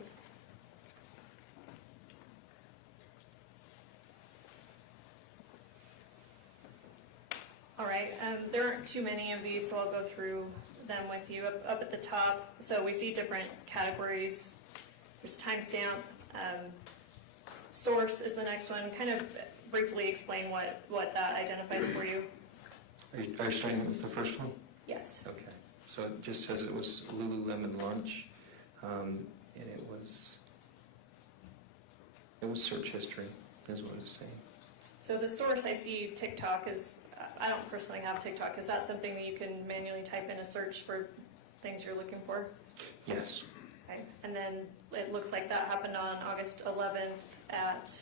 All right, there aren't too many of these, so I'll go through them with you. Up at the top, so we see different categories. There's timestamp. Source is the next one. Kind of briefly explain what that identifies for you. Are you starting with the first one? Yes. Okay. So it just says it was Lululemon lunch, and it was search history, is what it's saying. So the source, I see TikTok is, I don't personally have TikTok. Is that something that you can manually type in a search for things you're looking for? Yes. Okay. And then then it looks like that happened on August 11th at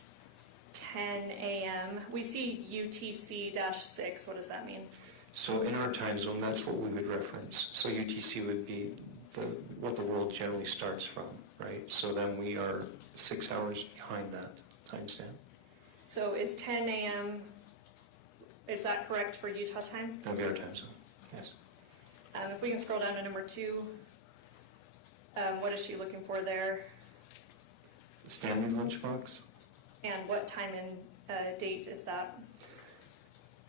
10 a.m. We see UTC-6. What does that mean? So in our time zone, that's what we would reference. So UTC would be what the world generally starts from, right? So then we are 6 hours behind that timestamp. So is 10 a.m., is that correct for Utah time? That'd be our time zone, yes. If we can scroll down to number 2, what is she looking for there? Stanley lunchbox, And what time and date is that?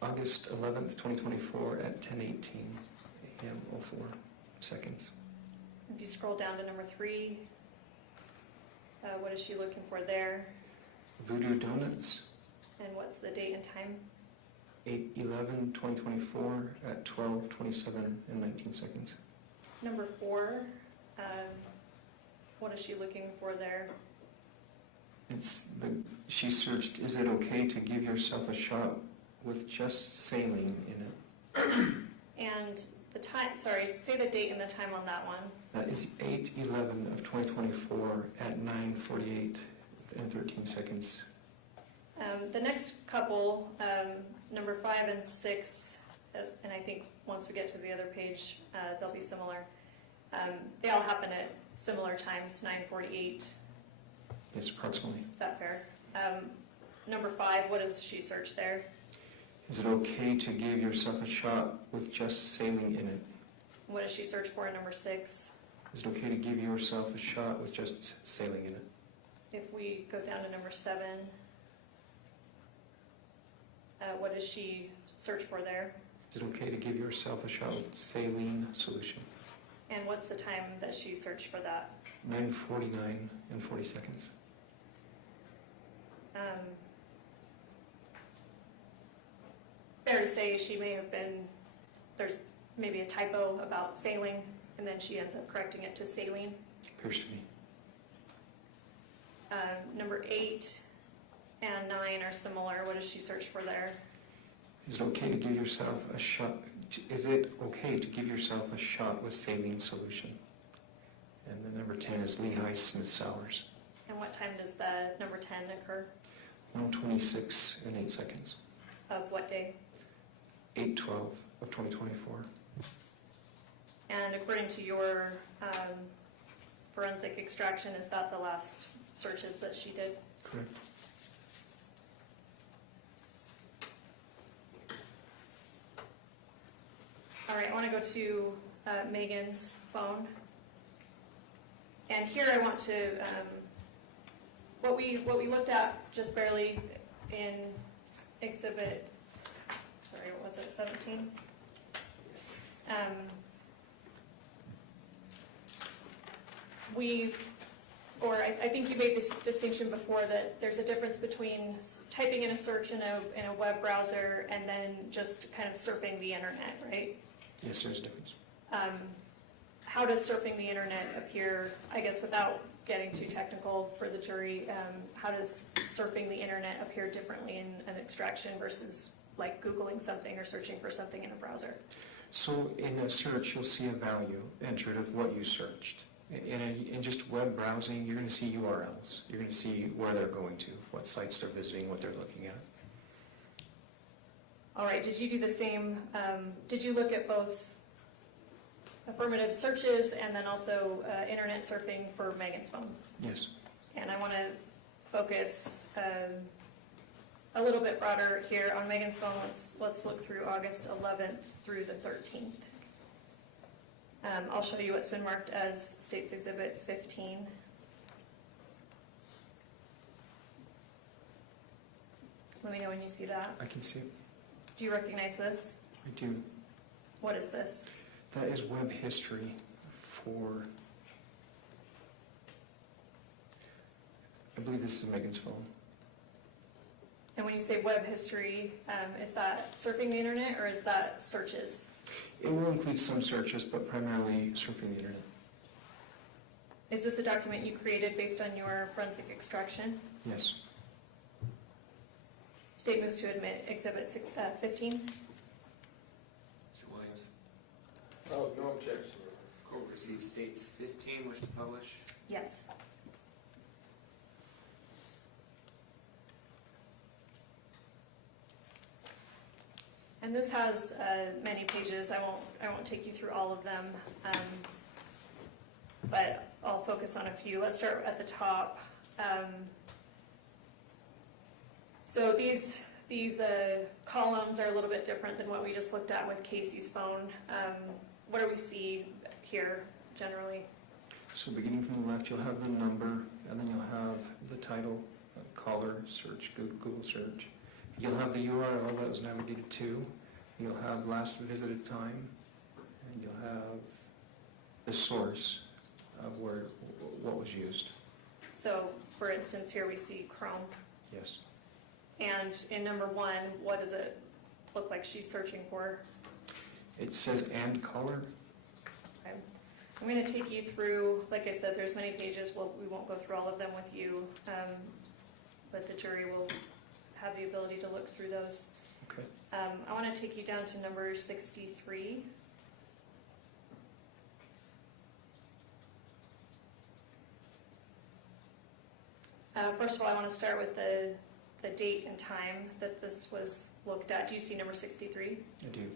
August 11th, 2024 at 10:18 a.m. 04 seconds. If you scroll down to number 3, what is she looking for there? Voodoo Donuts, And what's the date and time? 8/11/2024 at 12:27 and 19 seconds. Number 4, what is she looking for there? She searched, is it okay to give yourself a shot with just saline in it? And the time, sorry, say the date and the time on that one. That is 8/11/2024 at 9:48 and 13 seconds. The next couple, number 5 and 6, and I think once we get to the other page, they'll be similar. They all happen at similar times, 9:48. Yes, approximately. Is that fair? Number 5, what does she search there? Is it okay to give yourself a shot with just saline in it? What does she search for in number 6? Is it okay to give yourself a shot with just saline in it? If we go down to number 7, what does she search for there? Is it okay to give yourself a shot with saline solution? And what's the time that she searched for that? 9:49 and 40 seconds. Fair to say she may have been, there's maybe a typo about saline, and then she ends up correcting it to saline. Appears to me. Number 8 and 9 are similar. What does she search for there? Is it okay to give yourself a shot? Is it okay to give yourself a shot with saline solution? And then number 10 is Lehigh Smith Sours. And what time does the number 10 occur? 1:26 and 8 seconds. Of what day? 8/12/2024. And according to your forensic extraction, is that the last searches that she did? Correct. All right, I want to go to Meggan's phone. And here I want to, what we looked at just barely in exhibit, sorry, what was it, 17? I think you made this distinction before that there's a difference between typing in a search in a web browser and then just kind of surfing the internet, right? Yes, there's a difference. How does surfing the internet appear, I guess without getting too technical for the jury, how does surfing the internet appear differently in an extraction versus like Googling something or searching for something in a browser? So in a search, you'll see a value entered of what you searched. In just web browsing, you're going to see URLs. You're going to see where they're going to, what sites they're visiting, what they're looking at. All right, did you do the same, did you look at both affirmative searches and then also internet surfing for Meggan's phone? Yes. And I want to focus a little bit broader here on Meggan's phone. Let's look through August 11th through the 13th. I'll show you what's been marked as State's Exhibit 15. Let me know when you see that. I can see it. Do you recognize this? I do. What is this? That is web history for, I believe this is Meggan's phone. And when you say web history, is that surfing the internet or is that searches? It will include some searches, but primarily surfing the internet. Is this a document you created based on your forensic extraction? Yes. State moves to admit Exhibit 15. Mr. Williams, Oh, no objection. court receives states 15, wish to publish. Yes. And this has many pages. I won't take you through all of them, but I'll focus on a few. Let's start at the top. So these columns are a little bit different than what we just looked at with Kacee's phone. What do we see here generally? So beginning from the left, you'll have the number, and then you'll have the title, caller, search, Google search. You'll have the URL that was navigated to. You'll have last visited time, and you'll have the source of what was used. So, for instance, here we see Chrome. Yes. And in number 1, what does it look like she's searching for? It says and caller. Okay. I'm going to take you through, like I said, there's many pages. We won't go through all of them with you, but the jury will have the ability to look through those. Okay. I want to take you down to number 63. First of all, I want to start with the date and time that this was looked at. Do you see number 63? I do.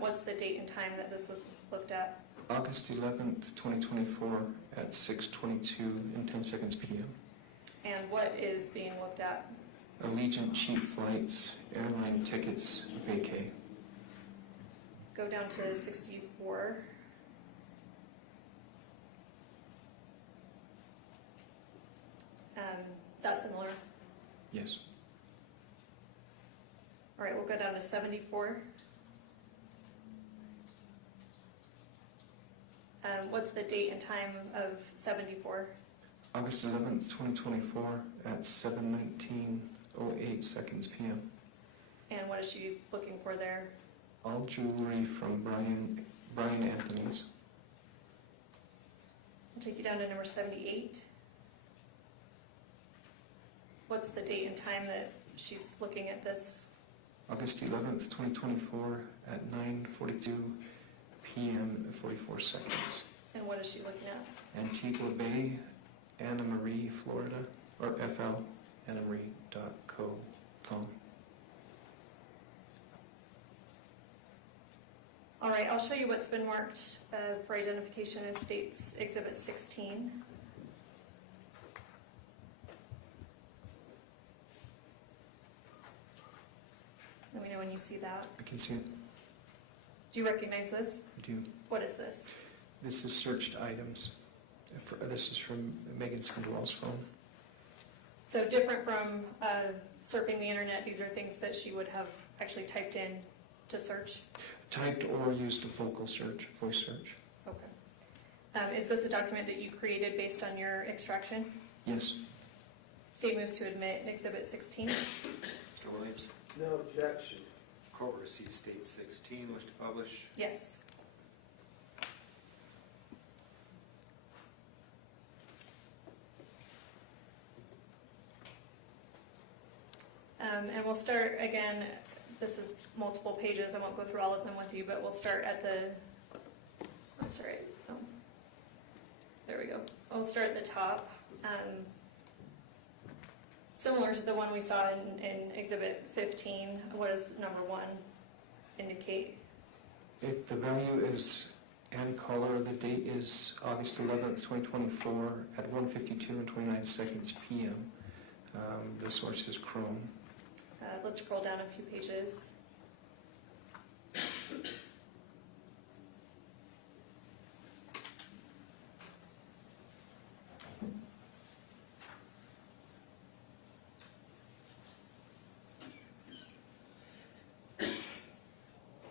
What's the date and time that this was looked at? August 11th, 2024 at 6:22 and 10 seconds p.m. And what is being looked at? Allegiant cheap flights, airline tickets, vacay. Go down to 64. Is that similar? Yes. All right, we'll go down to 74. What's the date and time of 74? August 11th, 2024 at 7:19:08 seconds p.m. And what is she looking for there? All jewelry from Brian Anthony's. I'll take you down to number 78. What's the date and time that she's looking at this? August 11th, 2024 at 9:42 p.m. 44 seconds. And what is she looking at? Antigua Bay, Anna Marie, Florida, or FL, annamarie.com. All right, I'll show you what's been marked for identification as States Exhibit 16. Let me know when you see that. I can see it. Do you recognize this? I do. What is this? This is searched items. This is from Meggan Sundwall's phone. So different from surfing the internet, these are things that she would have actually typed in to search? Typed or used a vocal search, voice search. Okay. Is this a document that you created based on your extraction? Yes. State moves to admit Exhibit 16. Mr. Williams, No objection. court will receive State 16, wish to publish. Yes. And we'll start again, this is multiple pages, I won't go through all of them with you, but we'll start at the, oh, sorry, oh, there we go. I'll start at the top. Similar to the one we saw in Exhibit 15, what does number 1 indicate? If the value is and caller, the date is August 11th, 2024 at 1:52 and 29 seconds p.m. The source is Chrome. Let's scroll down a few pages.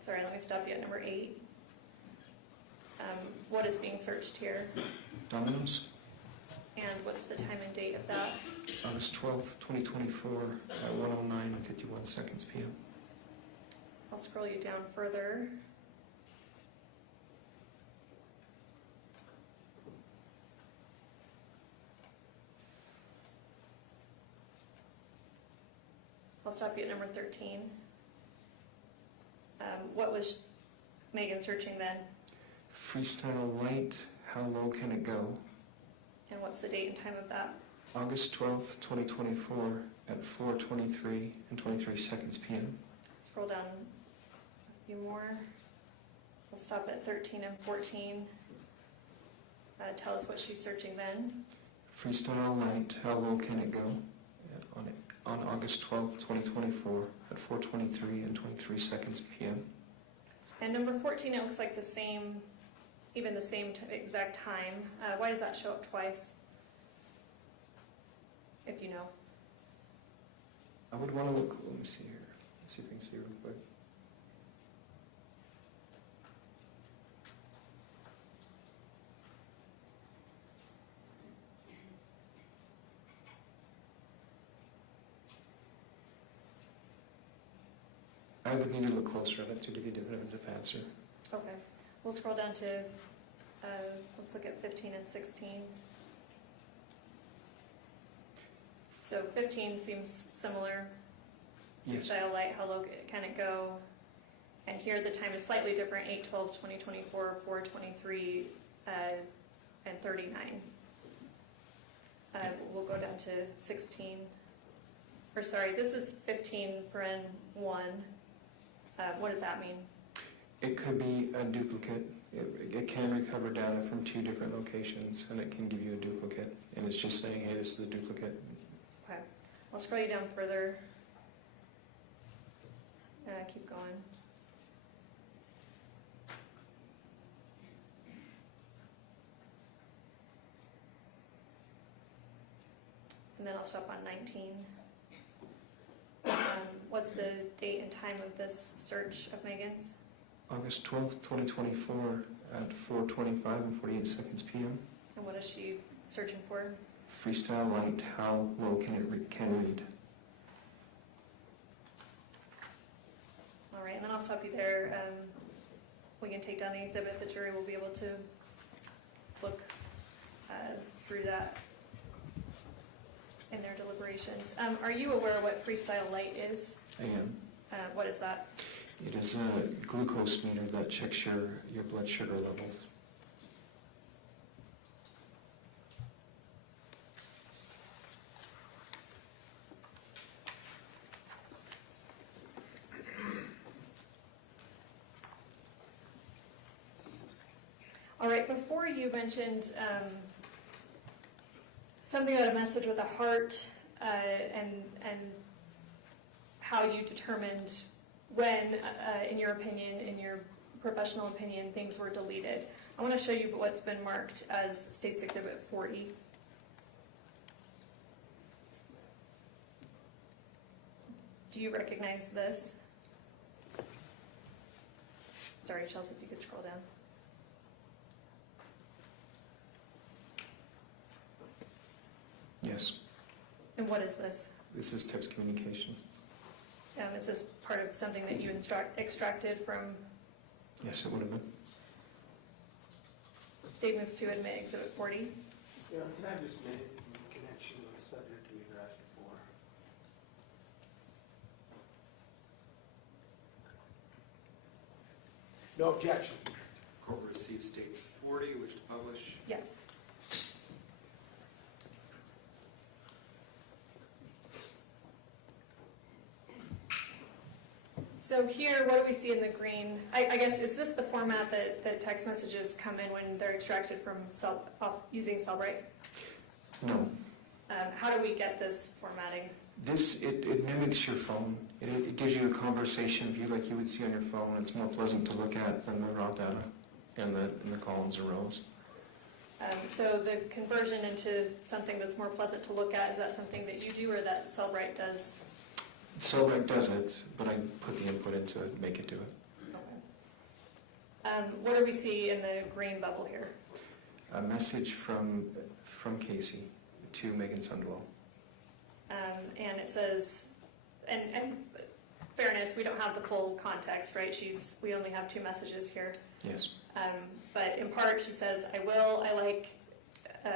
Sorry, let me stop you at number 8. What is being searched here? Domino's, And what's the time and date of that? August 12th, 2024 at 1:09 and 51 seconds p.m. I'll scroll you down further. I'll stop you at number 13. What was Meggan searching then? Freestyle light, how low can it go? And what what's the date and time of that? August 12th, 2024 at 4:23 and 23 seconds p.m. Scroll down a few more. We'll stop at 13 and 14. Tell us what she's searching then. Freestyle light, how low can it go? On August 12th, 2024 at 4:23 and 23 seconds p.m. And number 14, it looks like the same, even the same exact time. Why does that show up twice? If you know. I would want to look, let me see here. Let's see if I can see real quick. I would need to look closer at it to give you a definitive answer. Okay. We'll scroll down to, let's look at 15 and 16. So 15 seems similar. Yes. Style light, how low can it go? And here the time is slightly different, 8/12/2024, 4:23, and 39. We'll go down to 16. Or sorry, this is 15(1). What does that mean? It could be a duplicate. It can recover data from two different locations, and it can give you a duplicate. And it's just saying, hey, this is a duplicate. Okay. I'll scroll you down further. Keep going. And then I'll stop on 19. What's the date and time of this search of Meggan's? August 12th, 2024 at 4:25 and 48 seconds p.m. And what is she searching for? Freestyle light, how low can it read? All right, and then I'll stop you there. We can take down the exhibit. The jury will be able to look through that in their deliberations. Are you aware what freestyle light is? I am. What is that? It is a glucose meter that checks your blood sugar levels. All right, before you mentioned something about a message with a heart and how you determined when, in your opinion, in your professional opinion, things were deleted. I want to show you what's been marked as State's Exhibit 40. Do you recognize this? Sorry, Chelsea, if you could scroll down. Yes. And what is this? This is text communication. Is this part of something that you extracted from? Yes, it would have been. State moves to admit Exhibit 40. Yeah, can I just make a connection with the subject we addressed before? No objection. Court receives States 40, wish to publish. Yes. So here, what do we see in the green? I guess, is this the format that the text messages come in when they're extracted from using Cellbrite? No. How do we get this formatting? It mimics your phone. It gives you a conversation view like you would see on your phone. It's more pleasant to look at than the raw data and the columns or rows. So the conversion into something that's more pleasant to look at, is that something that you do or that Cellbrite does? Cellbrite does it, but I put the input into it, make it do it. Okay. What do we see in the green bubble here? A message from Kacee to Meggan Sundwall. And it says, and fairness, we don't have the full context, right? We only have 2 messages here. Yes. But in part, she says,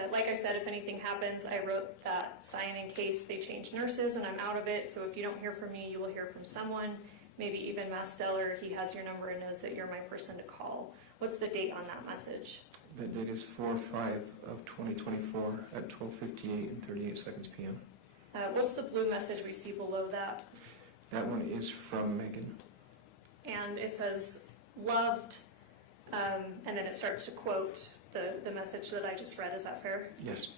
like I said, if anything happens, I wrote that sign in case they change nurses and I'm out of it. So if you don't hear from me, you will hear from someone, maybe even Masteller. He has your number and knows that you're my person to call. What's the date on that message? That date is 4/5 of 2024 at 12:58 and 38 seconds PM. What's the blue message we see below that? That one is from Megan. And it says, loved, and then it starts to quote the message that I just read. Is that fair? Yes.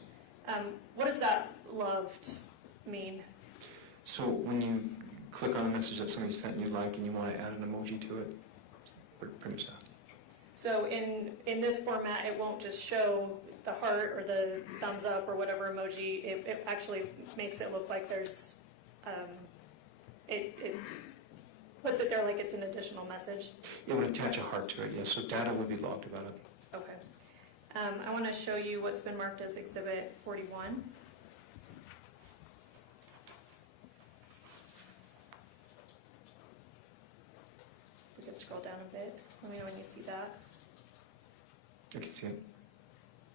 What does that loved mean? So when you click on a message that somebody sent you like and you want to add an emoji to it, pretty much that. So in this format, it won't just show the heart or the thumbs up or whatever emoji. It actually makes it look like there's, it puts it there like it's an additional message. It would attach a heart to it, yes, so data would be logged about it. Okay. I want to show you what's been marked as Exhibit 41. We could scroll down a bit. Let me know when you see that. I can see it.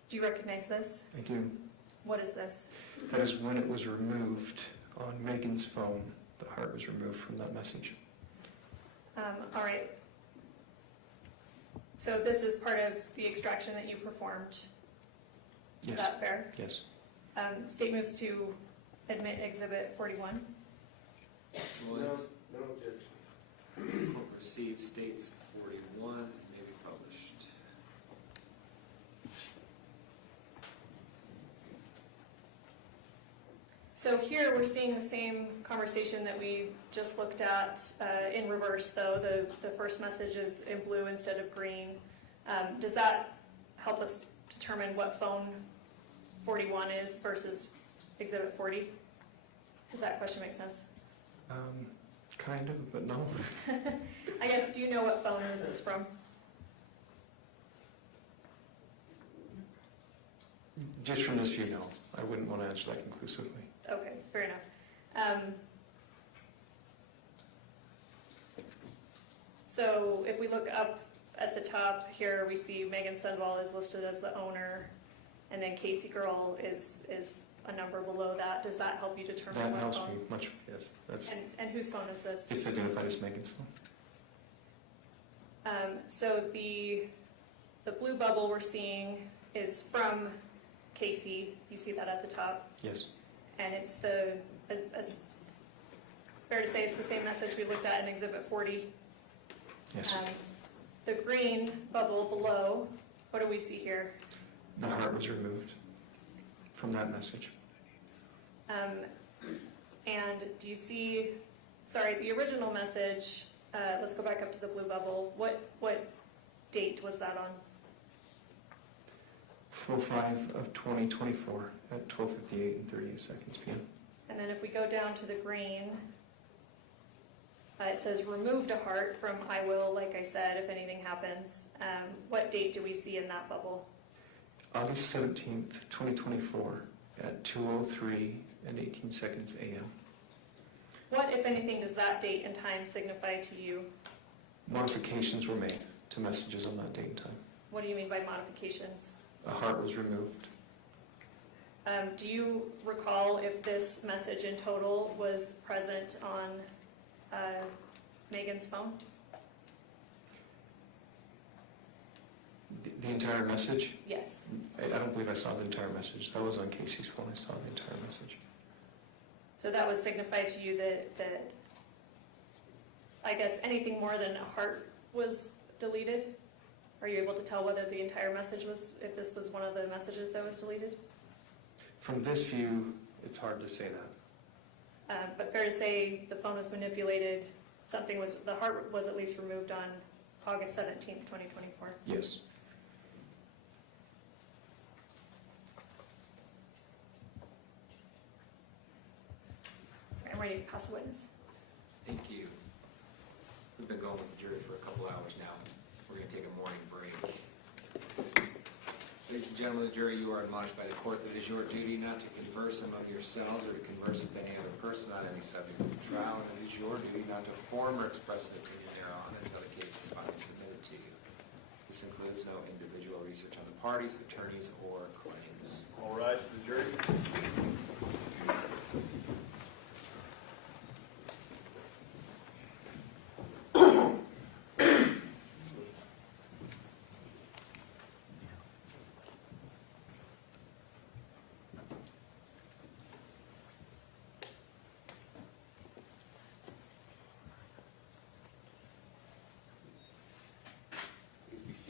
Do you recognize this? I do. What is this? That is when it was removed on Megan's phone. The heart was removed from that message. All right. So this is part of the extraction that you performed. Is Yes. that fair? Yes. State moves to admit Exhibit 41. Williams, No, Judge. received states 41, may be published. So here we're seeing the same conversation that we just looked at in reverse, though. The first message is in blue instead of green. Does that help us determine what phone 41 is versus Exhibit 40? Does that question make sense? Kind of, but no. I guess, do you know what phone this is from? Just from this view, no. I wouldn't want to answer that conclusively. Okay, fair enough. So if we look up at the top here, we see Meggan Sundwall is listed as the owner, and then Kacee Girl is a number below that. Does that help you determine That what helps phone? me much, yes. That's, And whose phone is this? it's identified as Megan's phone. So the blue bubble we're seeing is from Kacee. You see that at the top? Yes. And it's as fair to say, it's the same message we looked at in Exhibit 40. Yes. The green bubble below, what do we see here? The heart was removed from that message. And do you see, sorry, the original message, let's go back up to the blue bubble. What date was that on? 4/5 of 2024 at 12:58 and 38 seconds PM. And then if we go down to the green, it says removed a heart from I will, like I said, if anything happens. What date do we see in that bubble? August 17th, 2024 at 2:03 and 18 seconds AM. What, if anything, does that date and time signify to you? Modifications were made to messages on that date and time. What do you mean by modifications? A heart was removed. Do you recall if this message in total was present on Megan's phone? The entire message? Yes. I don't believe I saw the entire message. That was on Casey's phone. I saw the entire message. So that would signify to you that I guess anything more than a heart was deleted? Are you able to tell whether the entire message was, if this was one of the messages that was deleted? From this view, it's hard to say that. But fair to say the phone was manipulated, something was, the heart was at least removed on August 17th, 2024. Yes. I'm ready to pass the witness. Thank you. We've been going with the jury for a couple hours now. We're going to take a morning break. Ladies and gentlemen of the jury, you are admonished by the court that it is your duty not to converse among yourselves or to converse with any other person on any subject of the trial, and it is your duty not to form or express an opinion thereon until the case is finally submitted to you. This includes no individual research on the parties, attorneys, or claims. All rise for the jury.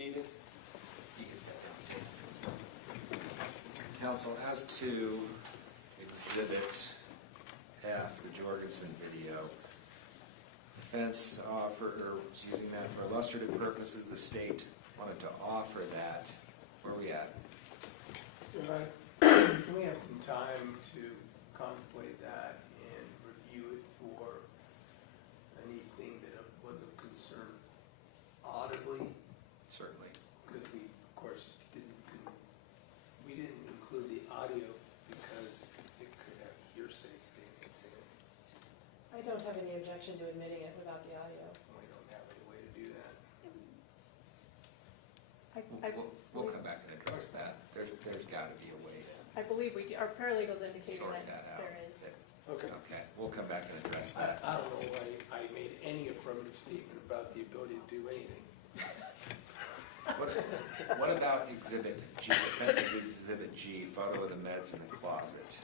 seated. You can step down. Council, as to Exhibit F, the Jorgensen video, defense using that for illustrative purposes, the state wanted to offer that. Where are we at? Can we have some time to contemplate that and review it for anything that was of concern audibly? Certainly. Because we, of course, didn't include the audio because it could have hearsay statements in it. I don't have any objection to admitting it without the audio. We don't have any way to do that. We'll come back and address that. There's got to be a way I believe our paralegals to indicated sort that that out. there is. Okay. Okay, we'll come back and address that. I don't know why I made any affirmative statement about the ability to do anything. What about Exhibit G, offenses Exhibit G, photo of the meds in the closet?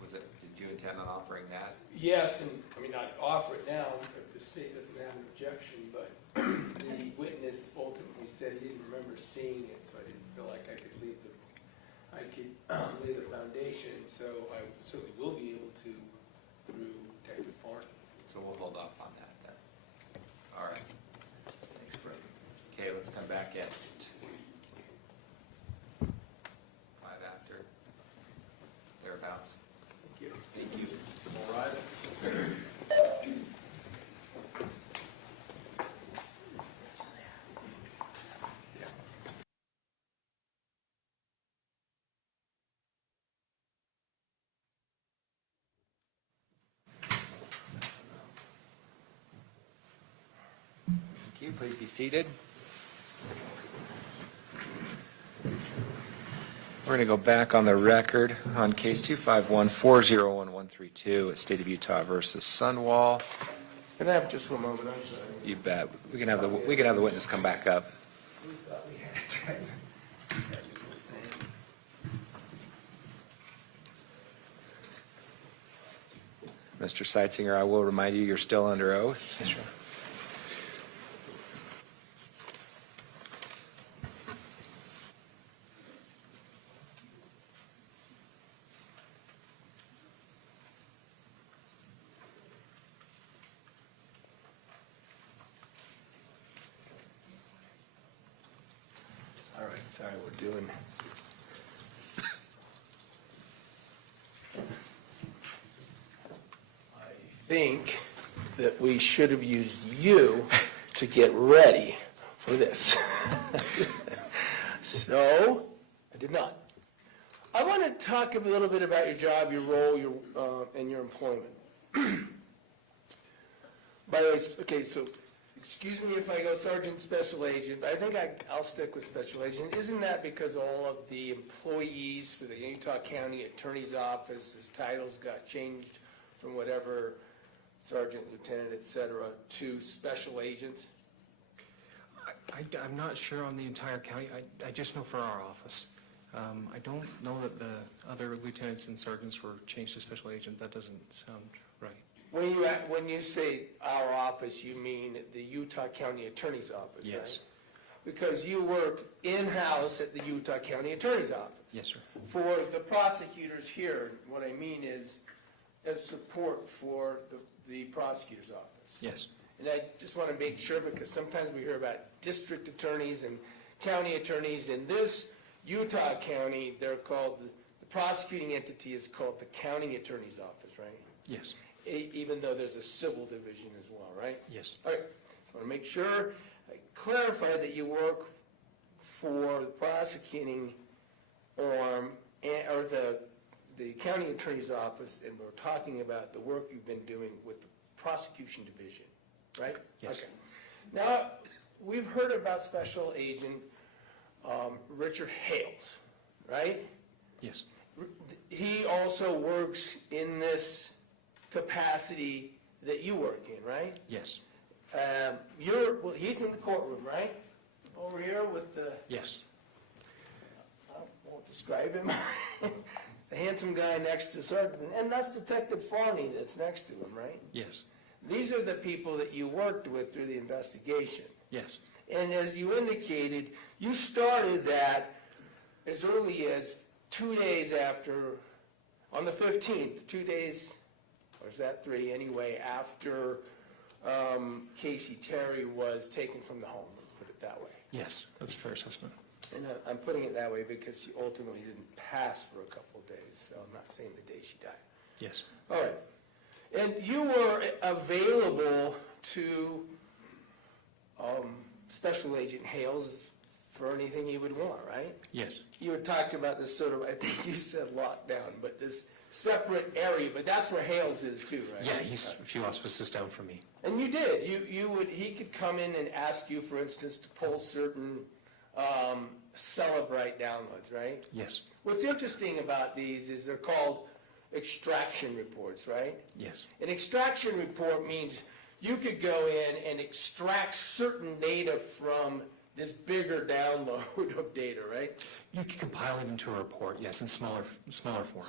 Did you intend on offering that? Yes, and I mean, I'd offer it now if the state doesn't have an objection, but the witness ultimately said he didn't remember seeing it, so I didn't feel like I could lay the foundation, so I certainly will be able to through Detective Farney. So we'll hold off on that then. All right. Thanks, Brooke. Okay, let's come back at 5 after, thereabouts. Thank you. Thank you. All right. Thank you. Please be seated. We're going to go back on the record on case 251-401-132, State of Utah versus Sundwall. Can I have just one moment? I'm sorry. You bet. We can have the witness come back up. We thought we had a technical thing. Mr. Seitzinger, I will remind you, you're still under oath. Yes, sir. All right, sorry, we're doing. I think that we should have used you to get ready for this. So, I did not. I want to talk a little bit about your job, your role, and your employment. By the way, okay, so excuse me if I go sergeant special agent, but I think I'll stick with special agent. Isn't that because all of the employees for the Utah County Attorney's Office's titles got changed from whatever sergeant, lieutenant, et cetera, to special agents? I'm not sure on the entire county. I just know for our office. I don't know that the other lieutenants and sergeants were changed to special agent. That doesn't sound right. When you say our office, you mean the Utah County Attorney's Office, right? Yes. Because you work in-house at the Utah County Attorney's Office. Yes, sir. For the prosecutors here, what I mean is as support for the prosecutor's office. Yes. And I just want to make sure, because sometimes we hear about district attorneys and county attorneys. In this Utah County, they're called, the prosecuting entity is called the County Attorney's Office, right? Yes. Even though there's a civil division as well, right? Yes. All right, just want to make sure, I clarify that you work for the prosecuting arm, or the county attorney's office, and we're talking about the work you've been doing with the prosecution division, right? Yes. Okay. Now, we've heard about Special Agent Richard Hales, right? Yes. He also works in this capacity that you work in, right? Yes. He's in the courtroom, right? Over here with the, Yes. I won't describe him, the handsome guy next to Sergeant, and that's Detective Farney that's next to him, right? Yes. These are the people that you worked with through the investigation. Yes, And as you indicated, you started that as early as 2 days after, on the 15th, 2 days, or is that 3, anyway, after Kacee Terry was taken from the home, let's put it that way. yes, that's a fair assessment. And I'm putting it that way because she ultimately didn't pass for a couple of days, so I'm not saying the day she died. Yes, All right. And you were available to Special Agent Hales for anything he would want, right? yes, You had talked about this sort of, I think you said lockdown, but this separate area, but that's where Hales is too, right? yeah, he's a few offices down from me. And you did. He could come in and ask you, for instance, to pull certain Celebrite downloads, right? Yes, What's interesting about these is they're called extraction reports, right? yes, An extraction report means you could go in and extract certain data from this bigger download of data, right? you can compile it into a report, yes, in smaller forms.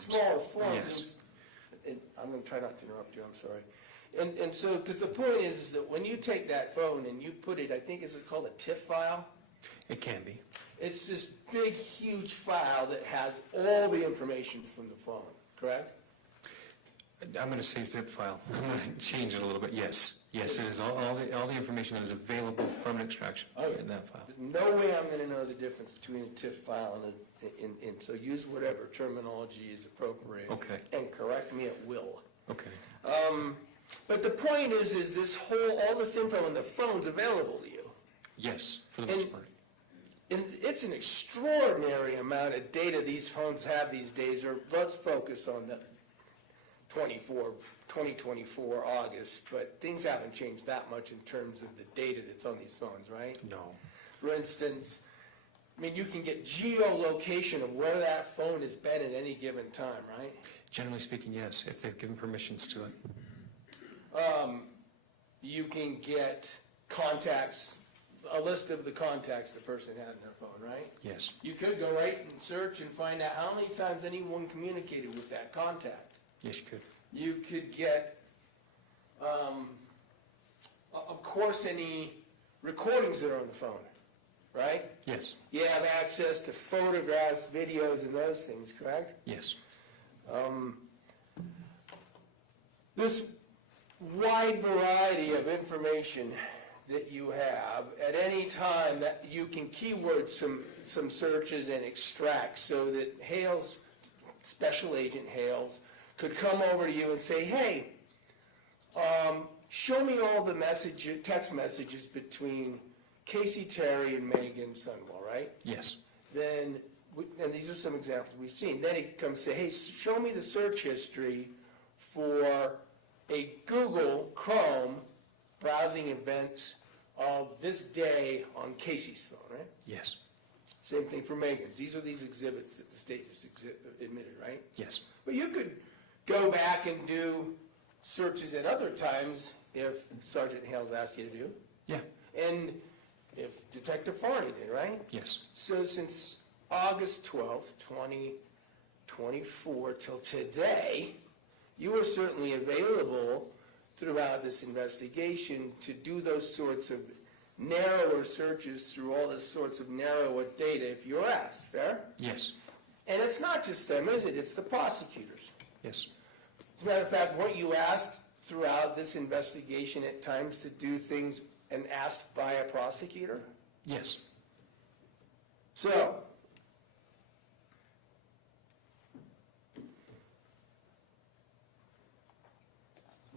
Smaller forms. Yes. And I'm going to try not to interrupt you, I'm sorry. And so, because the point is that when you take that phone and you put it, I think, is it called a TIFF file? It can be. It's this big, huge file that has all the information from the phone, correct? I'm going to say zip file. I'm going to change it a little bit. Yes, yes, it is all the information that is available from an extraction Okay. in that file. There's no way I'm going to know the difference between a TIFF file and so use whatever terminology is appropriate. Okay. And correct me at will. Okay. But the point is all this info on the phone's available to you. Yes, for the most part. And it's an extraordinary amount of data these phones have these days, or let's focus on the 2024 August, but things haven't changed that much in terms of the data that's on these phones, right? No. For instance, I mean, you can get geolocation of where that phone has been at any given time, right? Generally speaking, yes, if they've given permissions to it. You can get contacts, a list of the contacts the person had in their phone, right? Yes, You could go right and search and find out how many times anyone communicated with that contact. yes, you could. You could get, of course, any recordings that are on the phone, right? Yes, You have access to photographs, videos, and those things, correct? yes, This wide variety of information that you have, at any time that you can keyword some searches and extract so that Hales, Special Agent Hales, could come over to you and say, hey, show me all the text messages between Kacee Terry and Meggan Sundwall, right? yes, Then, and these are some examples we've seen, then he could come say, hey, show me the search history for a Google Chrome browsing events of this day on Kacee's phone, right? yes, Same thing for Meggan's. These are these exhibits that the state has admitted, right? yes, But you could go back and do searches at other times if Sergeant Hales asked you to do, yeah, and if Detective Farney did, right? yes, So since August 12th, 2024 till today, you were certainly available throughout this investigation to do those sorts of narrower searches through all this sorts of narrower data if you were asked, fair? yes, And it's not just them, is it? It's the prosecutors. yes, As a matter of fact, weren't you asked throughout this investigation at times to do things and asked by a prosecutor? yes. So,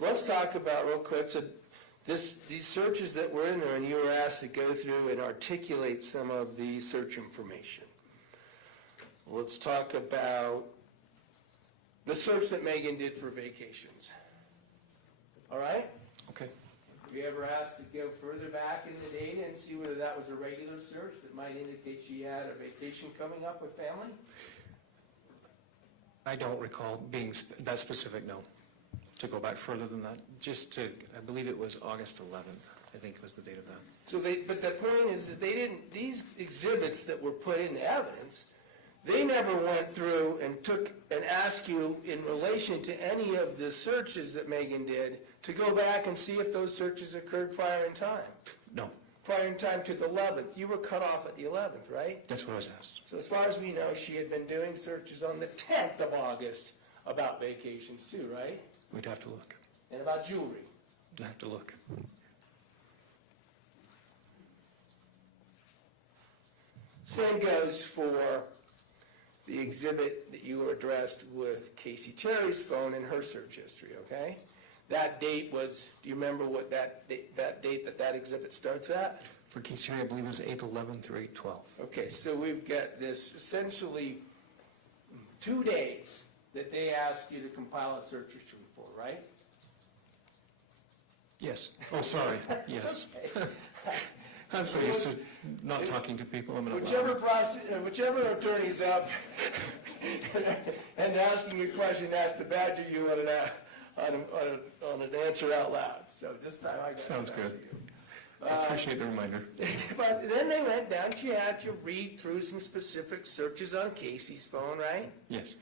let's talk about real quick, so these searches that were in there, and you were asked to go through and articulate some of the search information. Let's talk about the search that Meggan did for vacations. All right? Okay. Have you ever asked to go further back in the data and see whether that was a regular search that might indicate she had a vacation coming up with family? I don't recall being that specific, no. To go back further than that, I believe it was August 11th, I think was the date of that. So but the point is they didn't, these exhibits that were put into evidence, they never went through and took and asked you in relation to any of the searches that Meggan did to go back and see if those searches occurred prior in time. No, prior in time to the 11th. You were cut off at the 11th, right? That's what I was asked. So as far as we know, she had been doing searches on the 10th of August about vacations too, right? We'd have to look. And about jewelry. We'd have to look. Same goes for the exhibit that you addressed with Kacee Terry's phone in her search history, okay? That date was, do you remember what that date that exhibit starts at? For Kacee Terry, I believe it was 8/11 through 8/12. Okay, so we've got this essentially 2 days that they asked you to compile a search history for, right? Yes. Oh, sorry. Yes. I'm so used to not talking to people. I'm going to Whichever attorney's up and asking you a question has to badger you on an answer out loud. So this time I got to Sounds badger good. you. I appreciate the reminder. But then they went down, she had you read through some specific searches on Casey's phone, right? Yes.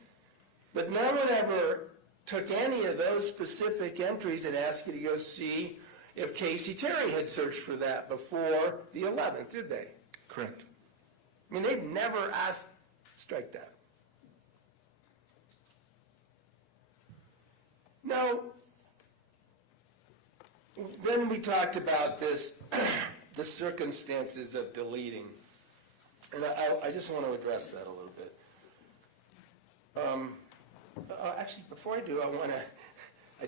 But no one ever took any of those specific entries and asked you to go see if Kacee Terry had searched for that before the 11th, did they? Correct. I mean, they've never asked, strike that. Now, then we talked about this, the circumstances of deleting. And I just want to address that a little bit. Actually, before I do,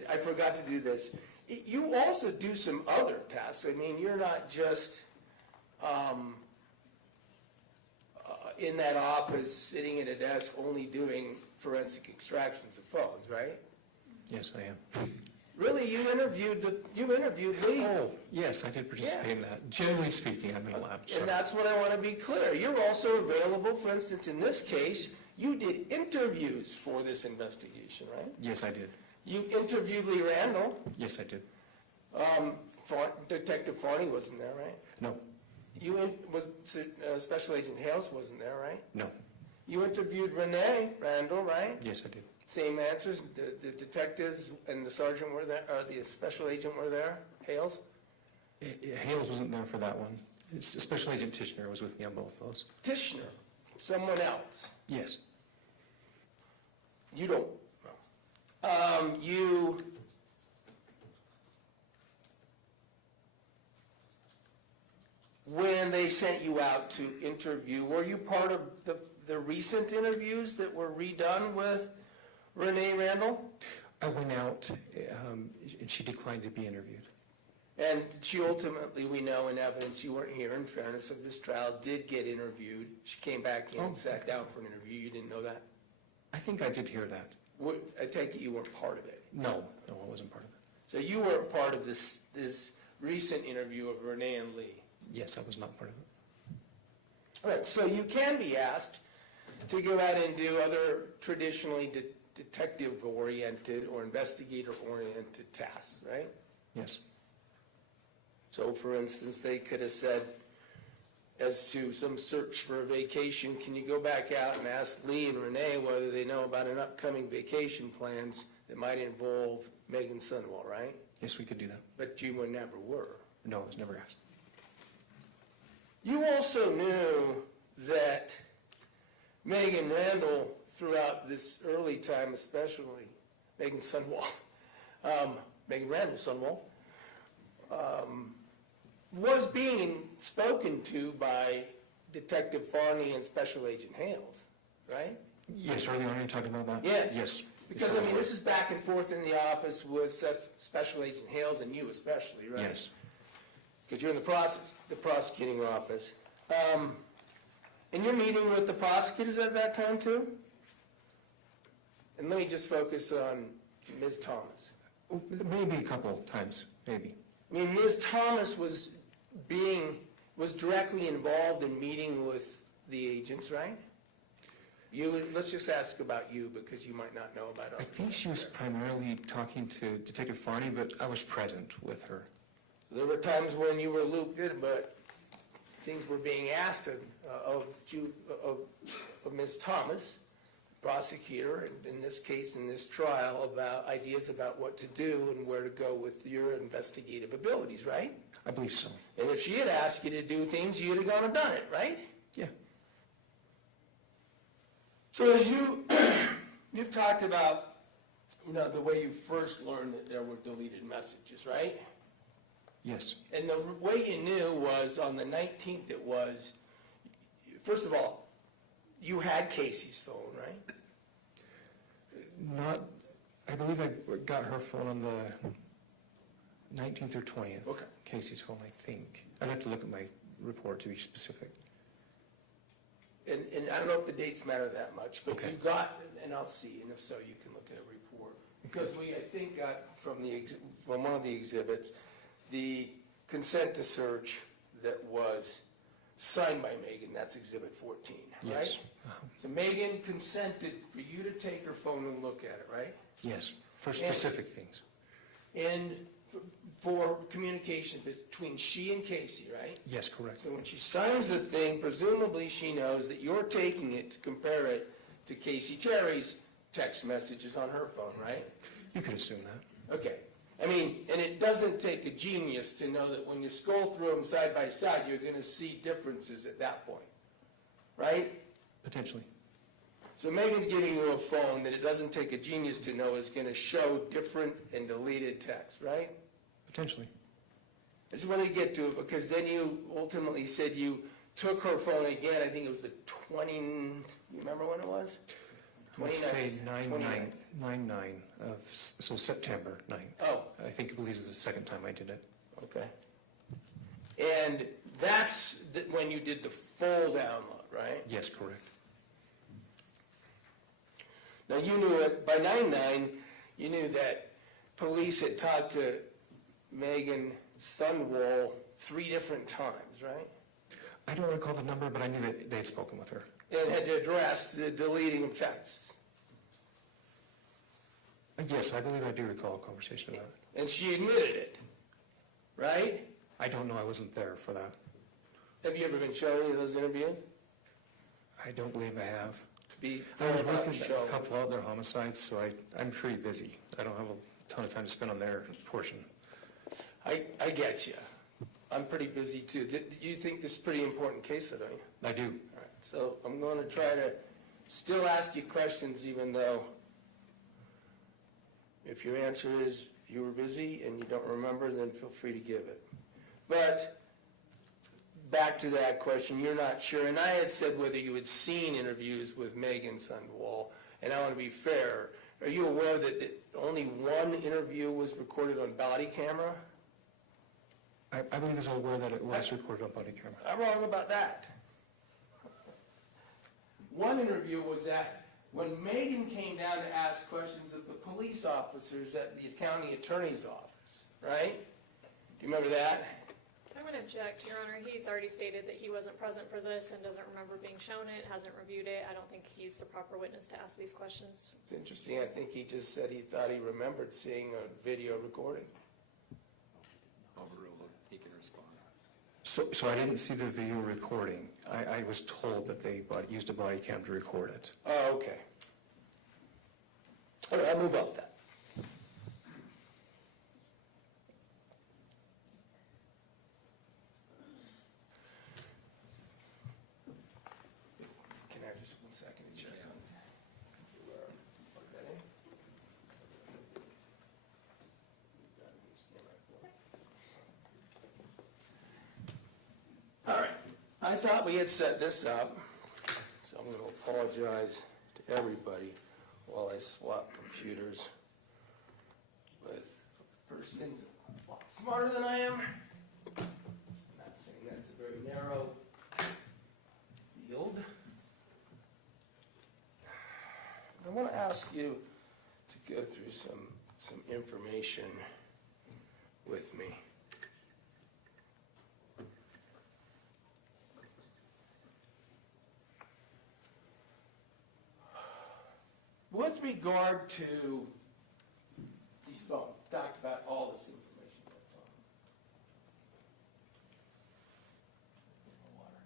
I forgot to do this. You also do some other tasks. I mean, you're not just in that office, sitting at a desk, only doing forensic extractions of phones, right? Yes, I am. Really, you interviewed Lee. Oh, yes, I did participate in that. Generally speaking, I'm in a lab. And that's what I want to be clear. You're also available, for instance, in this case, you did interviews for this investigation, right? Yes, I did. You interviewed Lee Randall. Yes, I did. Detective Farney wasn't there, right? No. Special Agent Hales wasn't there, right? No. You interviewed Renee Randall, right? Yes, I did. Same answers. The detectives and the sergeant were there, or the special agent were there. Hales. Hales wasn't there for that one. Special Agent Tishner was with me on both those. Tishner, someone else. Yes. You don't. No. When they sent you out to interview, were you part of the recent interviews that were redone with Renee Randall? I went out, and she declined to be interviewed. And she ultimately, we know in evidence, you weren't here in fairness of this trial, did get interviewed. She came back in and sat down for an interview. You didn't know that? I think I did hear that. I take it you weren't part of it. No, I wasn't part of it. So you weren't part of this recent interview of Renee and Lee. Yes, I was not part of it. All right, so you can be asked to go out and do other traditionally detective-oriented or investigator-oriented tasks, right? Yes. So, for instance, they could have said, as to some search for a vacation, can you go back out and ask Lee and Renee whether they know about an upcoming vacation plans that might involve Meggan Sundwall, right? Yes, we could do that. But you never were. No, I was never asked. You also knew that Meggan Randall, throughout this early time especially, Meggan Sundwall, Meggan Randall Sundwall, was being spoken to by Detective Farney and Special Agent Hales, right? Yes, early on you talked about that? Yeah. Yes. Because, I mean, this is back and forth in the office with Special Agent Hales and you especially, right? Yes. Because you're in the prosecuting office. And you're meeting with the prosecutors at that time too? And let me just focus on Ms. Thomas. Maybe a couple times, maybe. I mean, Ms. Thomas was directly involved in meeting with the agents, right? Let's just ask about you because you might not know about I others. think she was primarily talking to Detective Farney, but I was present with her. There were times when you were looped in, but things were being asked of Ms. Thomas, prosecutor, in this case, in this trial, about ideas about what to do and where to go with your investigative abilities, right? I believe so. And if she had asked you to do things, you'd have gone and done it, right? Yeah. So as you've talked about, the way you first learned that there were deleted messages, right? Yes. And the way you knew was on the 19th it was, first of all, you had Kacee's phone, right? Not, I believe I got her phone on the 19th or 20th. Okay. Casey's phone, I think. I'd have to look at my report to be specific. And I don't know if the dates matter that much, but Okay. you got, and I'll see, and if so, you can look at a report. Because we, I think, got from one of the exhibits, the consent to search that was signed by Meggan, that's exhibit 14, right? Yes. So Meggan consented for you to take her phone and look at it, right? Yes, for specific things. And for communication between she and Kacee, right? Yes, correct. So when she signs the thing, presumably she knows that you're taking it to compare it to Kacee Terry's text messages on her phone, right? You could assume that. Okay. I mean, and it doesn't take a genius to know that when you scroll through them side by side, you're going to see differences at that point, right? Potentially. So Meggan's giving you a phone that it doesn't take a genius to know is going to show different and deleted text, right? Potentially. I just wanted to get to it because then you ultimately said you took her phone again. I think it was the 20, you remember when it was? Let's say 29th. 9/9 of, so September 9th. Oh, I think it believes it's the second time I did it. okay. And that's when you did the full download, right? Yes, correct. Now, you knew it, by 9/9, you knew that police had talked to Meggan Sundwall 3 different times, right? I don't recall the number, but I knew that they had spoken with her. And had addressed the deleting of texts. Yes, I believe I do recall a conversation about it. And she admitted it, right? I don't know, I wasn't there for that. Have you ever been shown any of those interviews? I don't believe I have. To be I was full about working a shown. couple other homicides, so I'm pretty busy. I don't have a ton of time to spend on their portion. I get you. I'm pretty busy too. Do you think this is a pretty important case, don't you? I do. All right, so I'm going to try to still ask you questions even though if your answer is you were busy and you don't remember, then feel free to give it. But back to that question, you're not sure. And I had said whether you had seen interviews with Meggan Sundwall, and I want to be fair. Are you aware that only one interview was recorded on body camera? I believe I was aware that it was recorded on body camera. I'm wrong about that. One interview was that when Meggan came down to ask questions of the police officers at the county attorney's office, right? Do you remember that? I'm going to object, Your Honor. He's already stated that he wasn't present for this and doesn't remember being shown it, hasn't reviewed it. I don't think he's the proper witness to ask these questions. It's interesting. I think he just said he thought he remembered seeing a video recording. Overruled, he can respond. So I didn't see the video recording. I was told that they used a body cam to record it. Oh, okay. All right, I'll move up that. Can I have just 1 second to check on plug that in? All right, I thought we had set this up, so I'm going to apologize to everybody while I swap computers with a person a lot smarter than I am. I'm not saying that's a very narrow field. I want to ask you to go through some information with me. With regard to these phones, talked about all this information that's on. Water.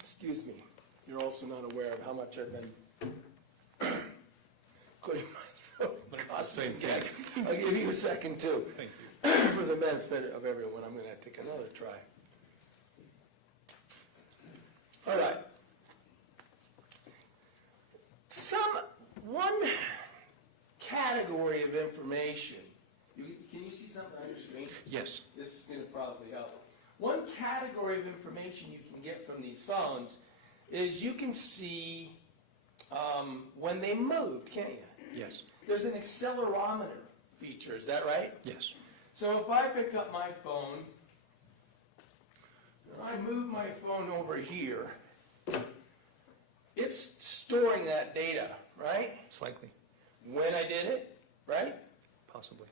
Excuse me. you're also not aware of how much I've been clearing my throat. Same thing. I'll give you a second too. Thank you. For the benefit of everyone, I'm gonna take another try. All right. One category of information, can you see something on your screen? Yes. This is gonna probably help. One category of information you can get from these phones is you can see when they moved, can't you? Yes. There's an accelerometer feature, is that right? Yes. So if I pick up my phone, and I move my phone over here, it's storing that data, right? It's likely. When I did it, right? Possibly.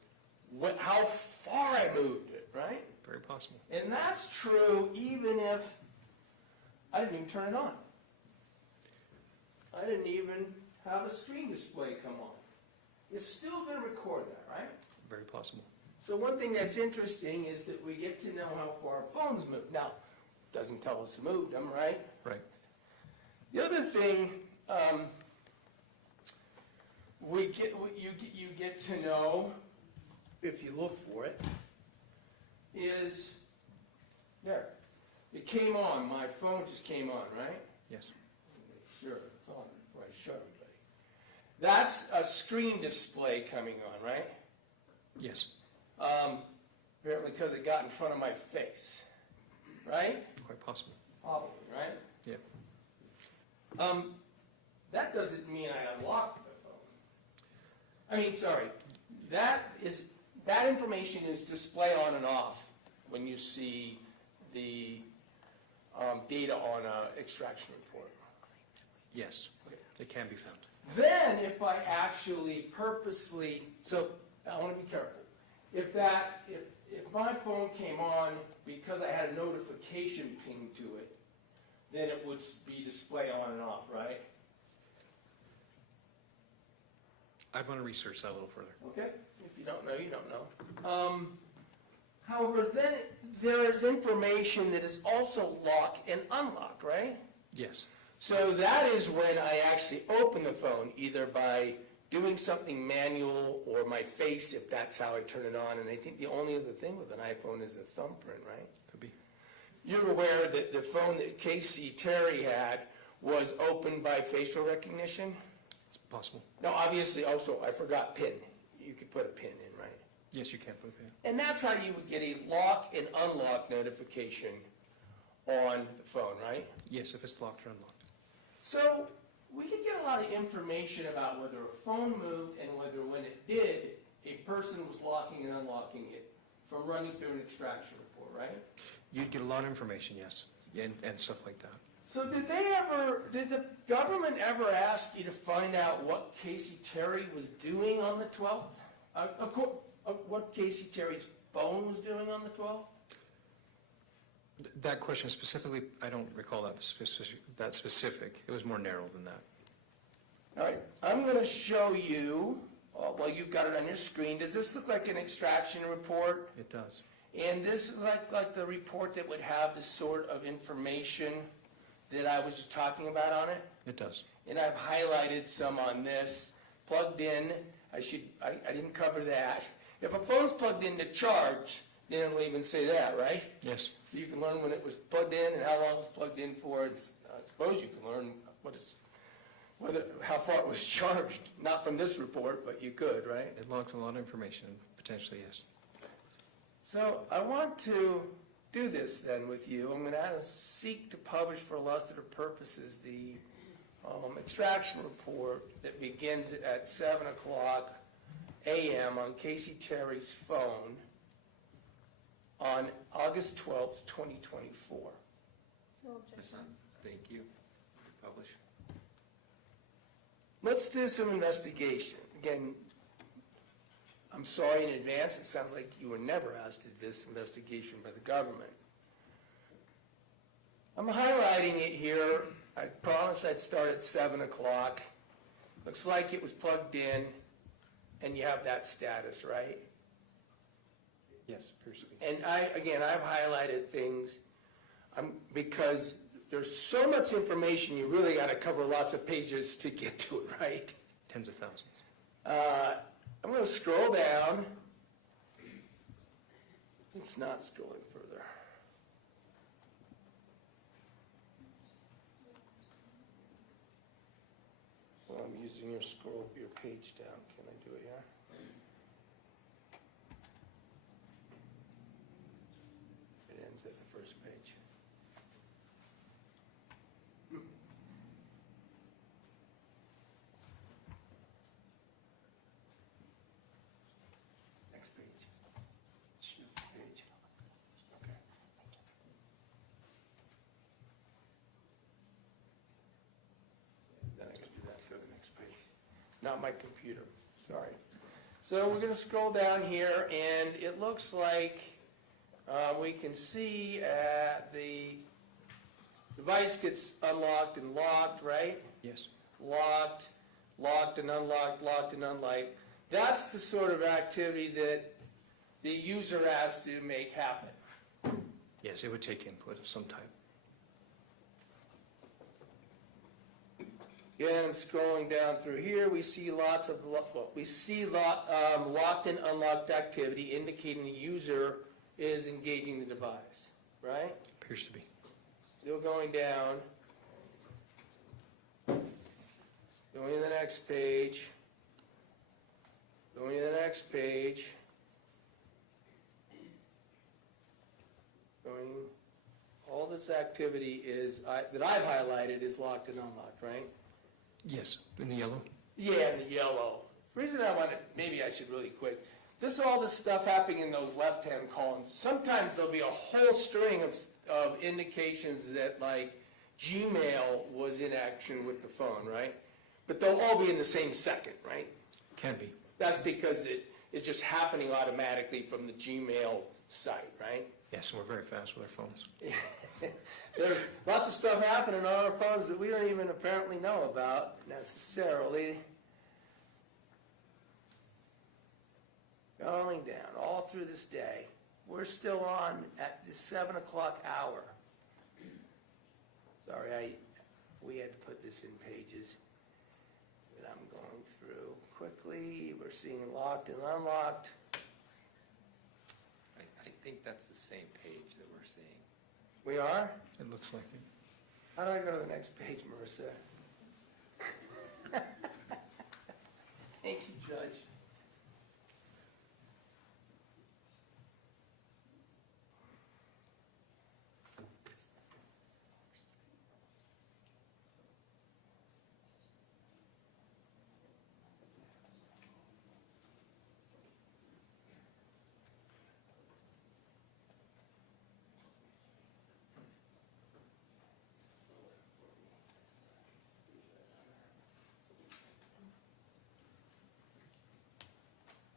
How far I moved it, right? Very possible. And that's true even if I didn't even turn it on. I didn't even have a screen display come on. It's still going to record that, right? Very possible. So one thing that's interesting is that we get to know how far phones move. Now, it doesn't tell us who moved them, right? Right. The other thing you get to know, if you look for it, is there. It came on. My phone just came on, right? Yes. Make sure it's on before I show everybody. That's a screen display coming on, right? Yes. Apparently because it got in front of my face, right? Quite possible. Probably, right? Yeah. That doesn't mean I unlocked the phone. I mean, sorry, that information is display on and off when you see the data on an extraction report. Yes. It can be found. Then if I actually purposefully, so I want to be careful. If my phone came on because I had a notification ping to it, then it would be display on and off, right? I'd want to research that a little further. Okay, if you don't know, you don't know. However, then there is information that is also lock and unlock, right? Yes. So that is when I actually open the phone, either by doing something manual or my face, if that's how I turn it on. And I think the only other thing with an iPhone is a thumbprint, right? Could be. You're aware that the phone that Kacee Terry had was opened by facial recognition? It's possible. Now, obviously, also, I forgot PIN. You could put a PIN in, right? Yes, you can put it in. And that's how you would get a lock and unlock notification on the phone, right? Yes, if it's locked or unlocked. So we can get a lot of information about whether a phone moved and whether when it did, a person was locking and unlocking it from running through an extraction report, right? You'd get a lot of information, yes, and stuff like that. So did the government ever ask you to find out what Kacee Terry was doing on the 12th? What Kacee Terry's phone was doing on the 12th? That question specifically, I don't recall that specific. It was more narrow than that. All right, I'm going to show you, well, you've got it on your screen. Does this look like an extraction report? It does. And this is like the report that would have the sort of information that I was just talking about on it? It does. And I've highlighted some on this. Plugged in, I didn't cover that. If a phone's plugged in to charge, then it'll even say that, right? Yes. So you can learn when it was plugged in and how long it was plugged in for. And I suppose you can learn how far it was charged. Not from this report, but you could, right? It logs a lot of information, potentially, yes. So I want to do this then with you. I'm going to seek to publish for illustrative purposes the extraction report that begins at 7 o'clock a.m. on Kacee Terry's phone on August 12th, 2024. Thank you. Publish. Let's do some investigation. Again, I'm sorry in advance. It sounds like you were never asked to do this investigation by the government. I'm highlighting it here. I promised I'd start at 7 o'clock. Looks like it was plugged in, and you have that status, right? Yes, appears to be. And I've highlighted things because there's so much information, you really got to cover lots of pages to get to it, right? Tens of thousands. I'm going to scroll down. It's not scrolling further. Well, I'm using your page down. Can I do it here? It ends at the first page. Next page. Shoot, page. Okay. Then I can do that, go to the next page. Not my computer, sorry. So we're gonna scroll down here, and it looks like we can see the device gets unlocked and locked, right? Yes. Locked, locked and unlocked, locked and unlocked. That's the sort of activity that the user has to make happen. Yes, it would take input of some type. Again, scrolling down through here, we see lots of, locked and unlocked activity indicating the user is engaging the device, right? Appears to be. Still going down. Going to the next page. Going to the next page. Going, all this activity is, that I've highlighted is locked and unlocked, right? Yes, in the yellow. Yeah, in the yellow. The reason I wanted, maybe I should really quick, all this stuff happening in those left-hand columns, sometimes there'll be a whole string of indications that like Gmail was in action with the phone, right? But they'll all be in the same second, right? Can be. That's because it's just happening automatically from the Gmail site, right? Yes, and we're very fast with our phones. There's lots of stuff happening on our phones that we don't even apparently know about necessarily. Going down all through this day. We're still on at the 7 o'clock hour. Sorry, we had to put this in pages. But I'm going through quickly. We're seeing locked and unlocked. I think that's the same page that we're seeing. We are? It looks like it. How do I go to the next page, Marissa? Thank you, Judge.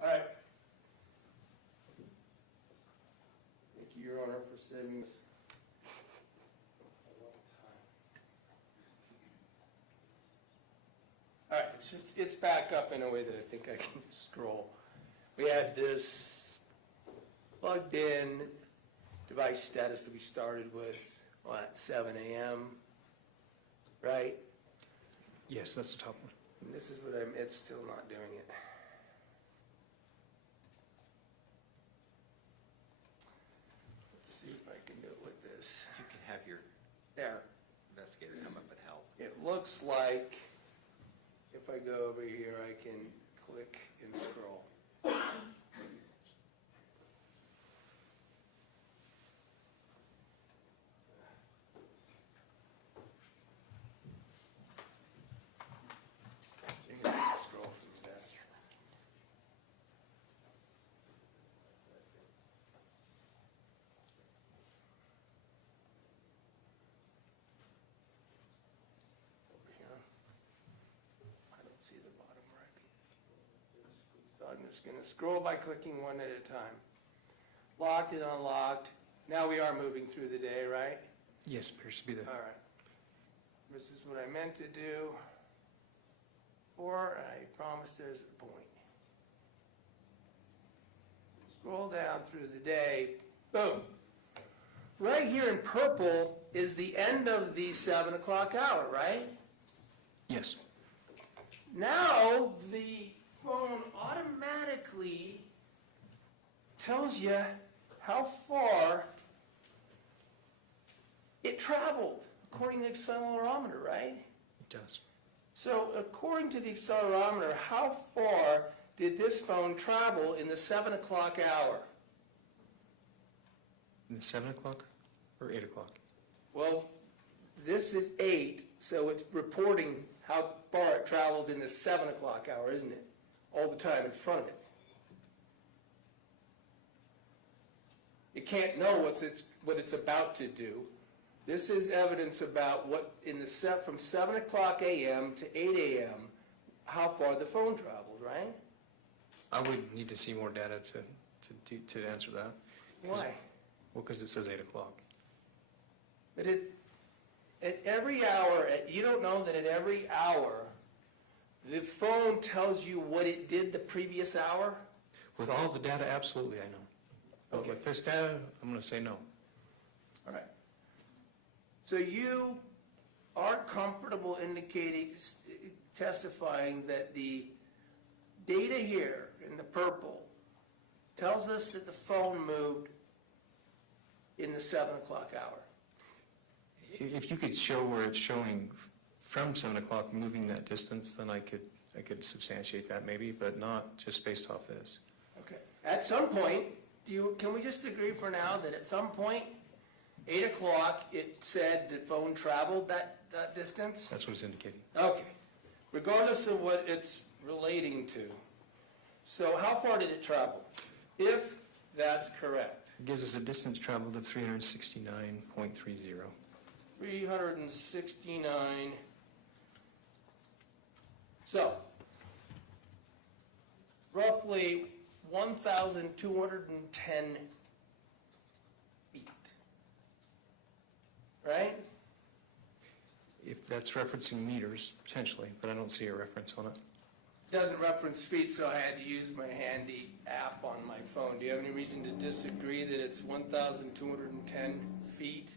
All right. Thank you, Your Honor, for saving us a long time. All right, it's back up in a way that I think I can scroll. We had this plugged in device status that we started with, at 7 a.m., right? Yes, that's the top one. And this is what it's still not doing it. Let's see if I can do it with this. You can have your There. investigator come up and help. It looks like if I go over here, I can click and scroll. So you can scroll from there. Over here. I don't see the bottom right. So I'm just going to scroll by clicking one at a time. Locked and unlocked. Now we are moving through the day, right? Yes, appears to be the. All right. This is what I meant to do. Or I promise there's a point. Scroll down through the day. Boom. right here in purple is the end of the 7 o'clock hour, right? Yes. Now, the phone automatically tells you how far it traveled, according to the accelerometer, right? It does. So according to the accelerometer, how far did this phone travel in the 7 o'clock hour? In the 7 o'clock or 8 o'clock? Well, this is 8, so it's reporting how far it traveled in the 7 o'clock hour, isn't it? All the time in front of it. It can't know what it's about to do. This is evidence about what from 7 o'clock a.m. to 8 a.m., how far the phone traveled, right? I would need to see more data to answer that. Why? Well, because it says 8 o'clock. But at every hour, you don't know that at every hour, the phone tells you what it did the previous hour? With all the data, absolutely, I know. But Okay. with this data, I'm going to say no. All right. So you are comfortable testifying that the data here in the purple tells us that the phone moved in the 7 o'clock hour? If you could show where it's showing from 7 o'clock moving that distance, then I could substantiate that maybe, but not just based off this. Okay. At some point, can we just agree for now that at some point, 8 o'clock, it said the phone traveled that distance? That's what it's indicating. Okay. Regardless of what it's relating to. So how far did it travel? If that's correct. It gives us a distance traveled of 369.30. 369. So, roughly 1,210 feet. Right? If that's referencing meters, potentially, but I don't see a reference on it. Doesn't reference feet, so I had to use my handy app on my phone. Do you have any reason to disagree that it's 1,210 feet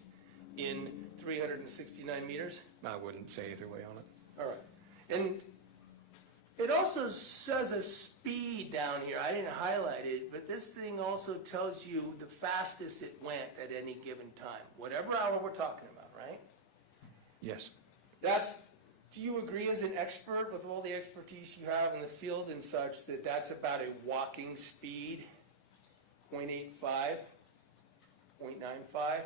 in 369 meters? I wouldn't say either way on it. All right. And it also says a speed down here. I didn't highlight it, but this thing also tells you the fastest it went at any given time. Whatever hour we're talking about, right? Yes. Do you agree as an expert with all the expertise you have in the field and such that that's about a walking speed, 0.85, 0.95?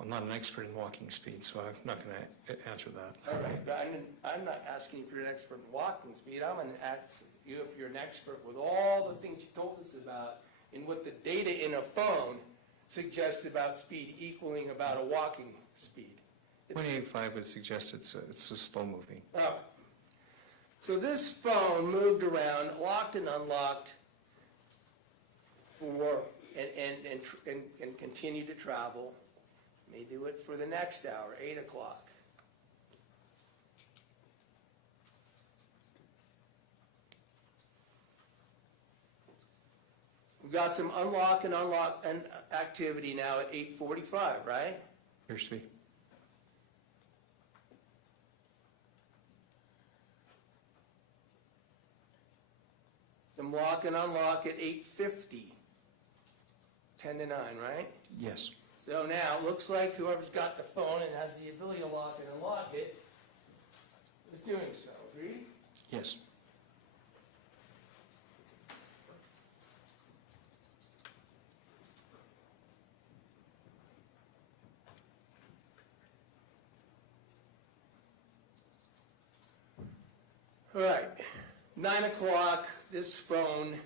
I'm not an expert in walking speed, so I'm not going to answer that. All right, but I'm not asking if you're an expert in walking speed. I'm going to ask you if you're an expert with all the things you told us about and what the data in a phone suggests about speed equaling about a walking speed. 0.85 would suggest it's a slow moving. All right. So this phone moved around, locked and unlocked, and continued to travel. May do it for the next hour, 8 o'clock. We've got some unlock and activity now at 8:45, right? Appears to be. Some lock and unlock at 8:50, 10 to 9, right? Yes. So now, it looks like whoever's got the phone and has the ability to lock and unlock it is doing so. Agreed? Yes. All right. 9 o'clock, this phone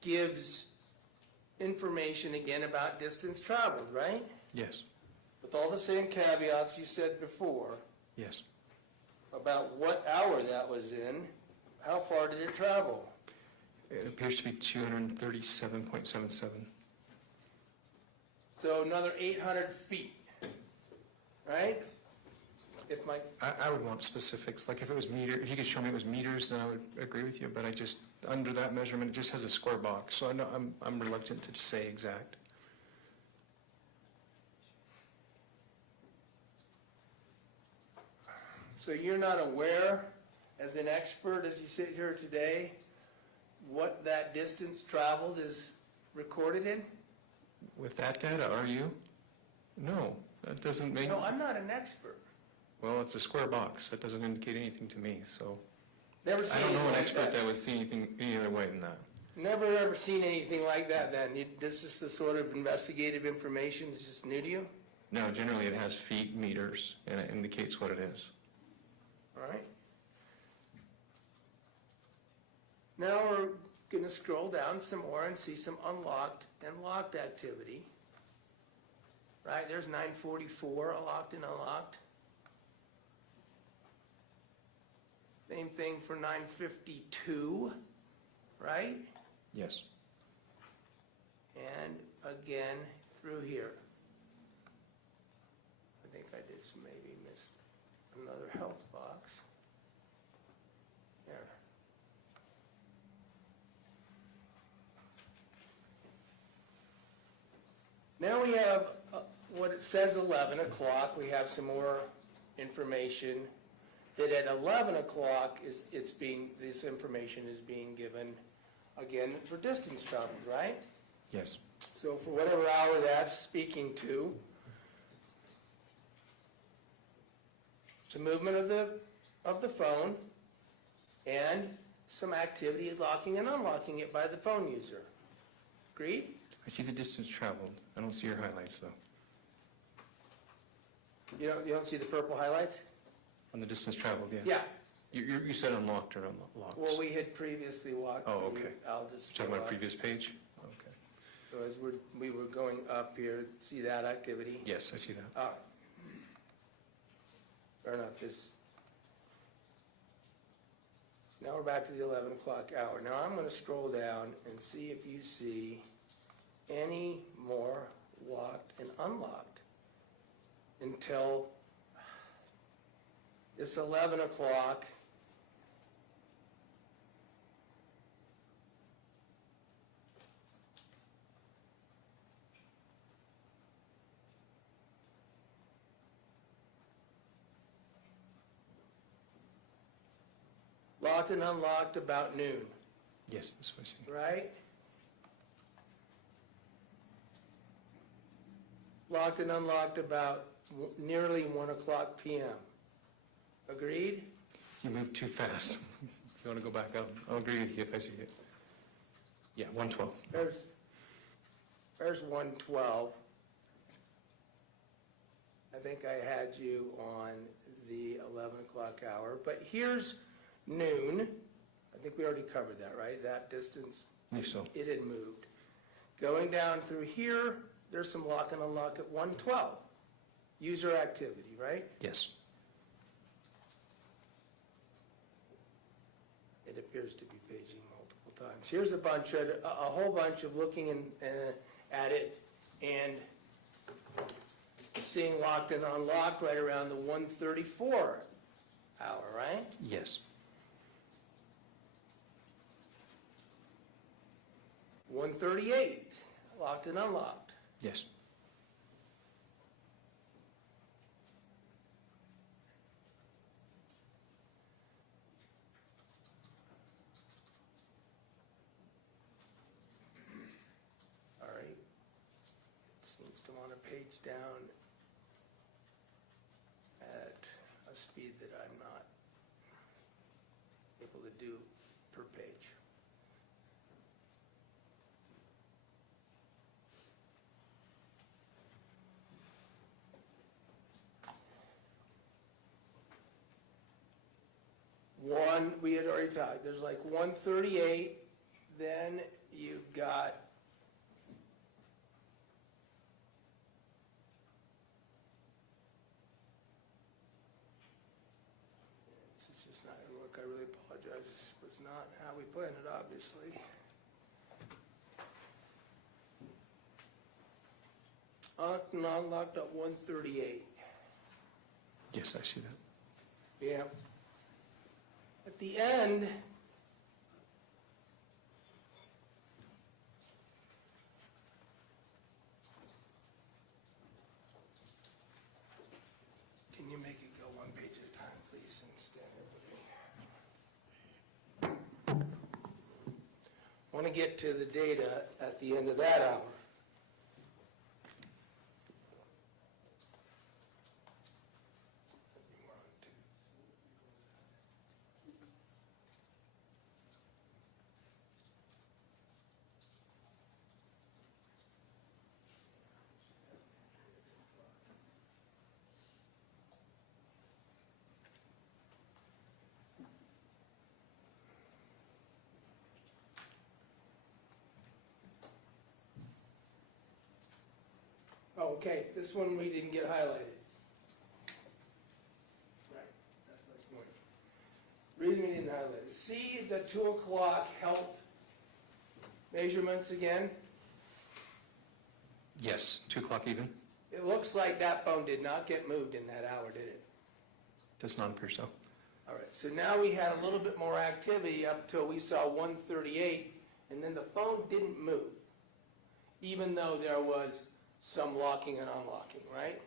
gives information again about distance traveled, right? Yes. With all the same caveats you said before Yes. about what hour that was in, how far did it travel? It appears to be 237.77. So another 800 feet, right? If my, I would want specifics, like if it was meter, if you could show me it was meters, then I would agree with you, but I just, under that measurement, it just has a square box, so I know, I'm reluctant to say exact. So you're not aware, as an expert, as you sit here today, what that distance traveled is recorded in? With that data, are you? No, that doesn't make, No, I'm not an expert. well, it's a square box. That doesn't indicate anything to me, so. Never I seen don't know anything an like expert that that. would see anything any other way than that. Never ever seen anything like that then? This is the sort of investigative information that's just new to you? No, generally it has feet, meters, and it indicates what it is. All right. Now we're going to scroll down some more and see some unlocked and locked activity. Right, there's 944, locked and unlocked. Same thing for 952, right? Yes. And again, through here. I think I just maybe missed another health box. There. Now we have what it says 11 o'clock. We have some more information that at 11 o'clock this information is being given again for distance travel, right? Yes. So for whatever hour that's speaking to, some movement of the phone and some activity locking and unlocking it by the phone user. Agreed? I see the distance traveled. I don't see your highlights, though. You don't see the purple highlights? On the distance traveled, yes. Yeah. You said unlocked or unlocked? Well, we had previously walked. Oh, okay. I'll just. Talking about previous page? Okay. So as we were going up here, see that activity? Yes, I see that. All right. Fair enough. Now we're back to the 11 o'clock hour. Now I'm going to scroll down and see if you see any more locked and unlocked until it's 11 o'clock. Locked and unlocked about noon, Yes, that's what I see. right? Locked and unlocked about nearly 1 o'clock p.m. Agreed? You moved too fast. If you want to go back up, I'll agree with you if I see it. Yeah, 112. There's 112. I think I had you on the 11 o'clock hour, but here's noon. I think we already covered that, right? That distance, I believe so. it had moved. Going down through here, there's some lock and unlock at 112. User activity, right? Yes. It appears to be paging multiple times. Here's a whole bunch of looking at it and seeing locked and unlocked right around the 134 hour, right? Yes. 138, locked and unlocked. Yes. All right. It seems to want to page down at a speed that I'm not able to do per page. We had already talked, there's like 138, then you've got this is just not gonna work, I really apologize, this was not how we planned it, obviously. Non-locked up 138. Yes, I see that. Yeah. At the end, can you make it go one page at a time, please? me get to the data at the end of that hour. Oh, okay, this one we didn't get highlighted. Right, that's the point. Reason we didn't highlight it. See the 2 o'clock health measurements again? Yes, 2 o'clock even? It looks like that phone did not get moved in that hour, did it? Does not appear so. All right, so now we had a little bit more activity up till we saw 1:38, and then the phone didn't move, even though there was some locking and unlocking, right?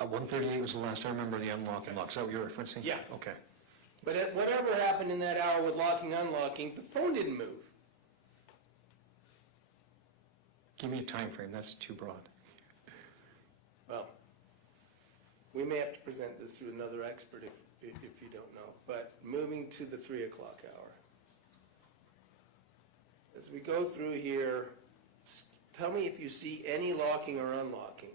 1:38 was the last I remember the unlock and lock. Is that what you're referencing? Yeah. Okay. But whatever happened in that hour with locking, unlocking, the phone didn't move. Give me a time frame. That's too broad. Well, we may have to present this to another expert if you don't know. But moving to the 3 o'clock hour. As we go through here, tell me if you see any locking or unlocking.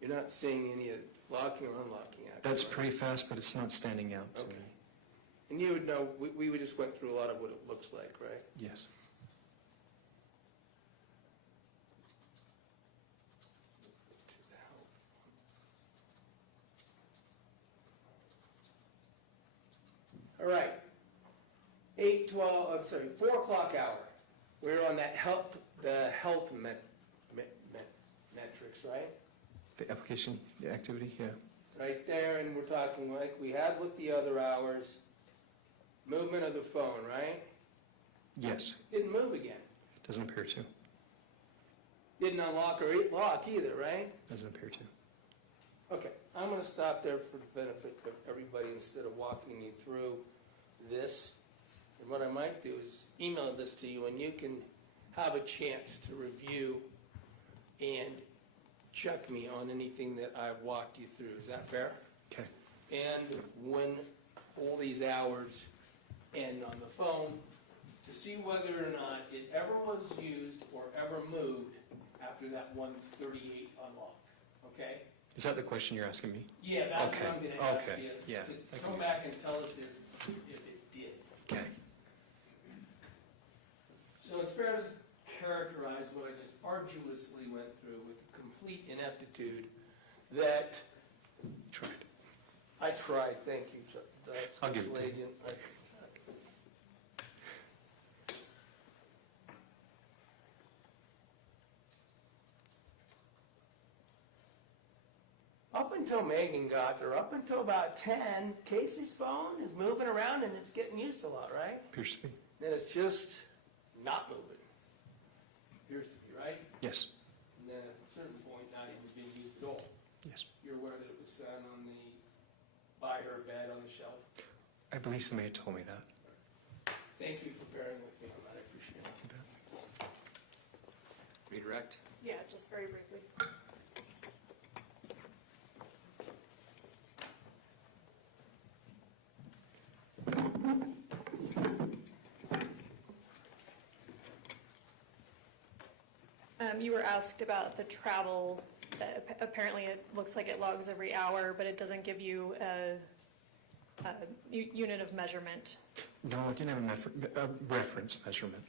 You're not seeing any locking or unlocking action. That's right? pretty fast, but it's not standing out to Okay. me. And you would know, we just went through a lot of what it looks like, right? Yes. All right. 4 o'clock hour. We're on that the health metrics, right? The application, the activity, yeah. Right there, and we're talking like we had with the other hours, movement of the phone, right? Yes. Didn't move again. Doesn't appear to. Didn't unlock or lock either, right? Doesn't appear to. Okay, I'm going to stop there for the benefit of everybody instead of walking you through this. And what I might do is email this to you, and you can have a chance to review and check me on anything that I've walked you through. Is that fair? Okay. And when all these hours end on the phone, to see whether or not it ever was used or ever moved after that 1:38 unlock, okay? Is that the question you're asking me? Yeah, that's Okay, what I'm gonna ask okay, you. yeah, To thank come you. back and tell us if it did. Okay. So it's fair to characterize what I just arduously went through with complete ineptitude that Tried. I tried, thank you, I'll give it Special to you. Agent. Up until Megan got there, up until about 10, Kacee's phone is moving around and it's getting used a lot, right? Appears to be. Then it's just not moving. Appears to be, right? Yes. And then at a certain point, not even being used at all. Yes. You're aware that it was sat on by her bed on the shelf? I believe somebody had told me that. Thank you for bearing with me on that, I appreciate it. You bet. Redirect? Yeah, just very briefly. You were asked about the travel, that apparently it looks like it logs every hour, but it doesn't give you a unit of measurement. No, I didn't have a reference measurement.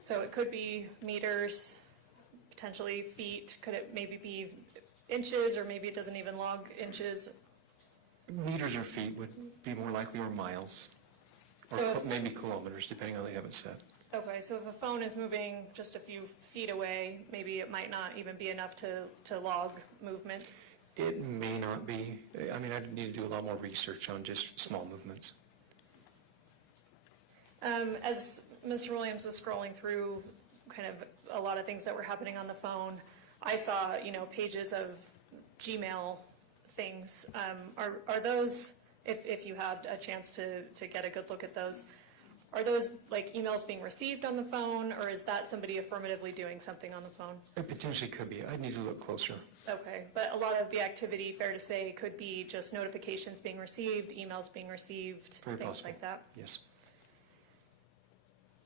So it could be meters, potentially feet, could it maybe be inches, or maybe it doesn't even log inches? Meters or feet would be more likely, or miles, or So- maybe kilometers, depending on how they have it set. Okay, so if a phone is moving just a few feet away, maybe it might not even be enough to log movement. It may not be. I mean, I'd need to do a lot more research on just small movements. As Mr. Williams was scrolling through kind of a lot of things that were happening on the phone, I saw, pages of Gmail things. Are those, if you had a chance to get a good look at those, are those like emails being received on the phone, or is that somebody affirmatively doing something on the phone? It potentially could be. I'd need to look closer. Okay, but a lot of the activity, fair to say, could be just notifications being received, emails being received, Very things possible. like that. Yes.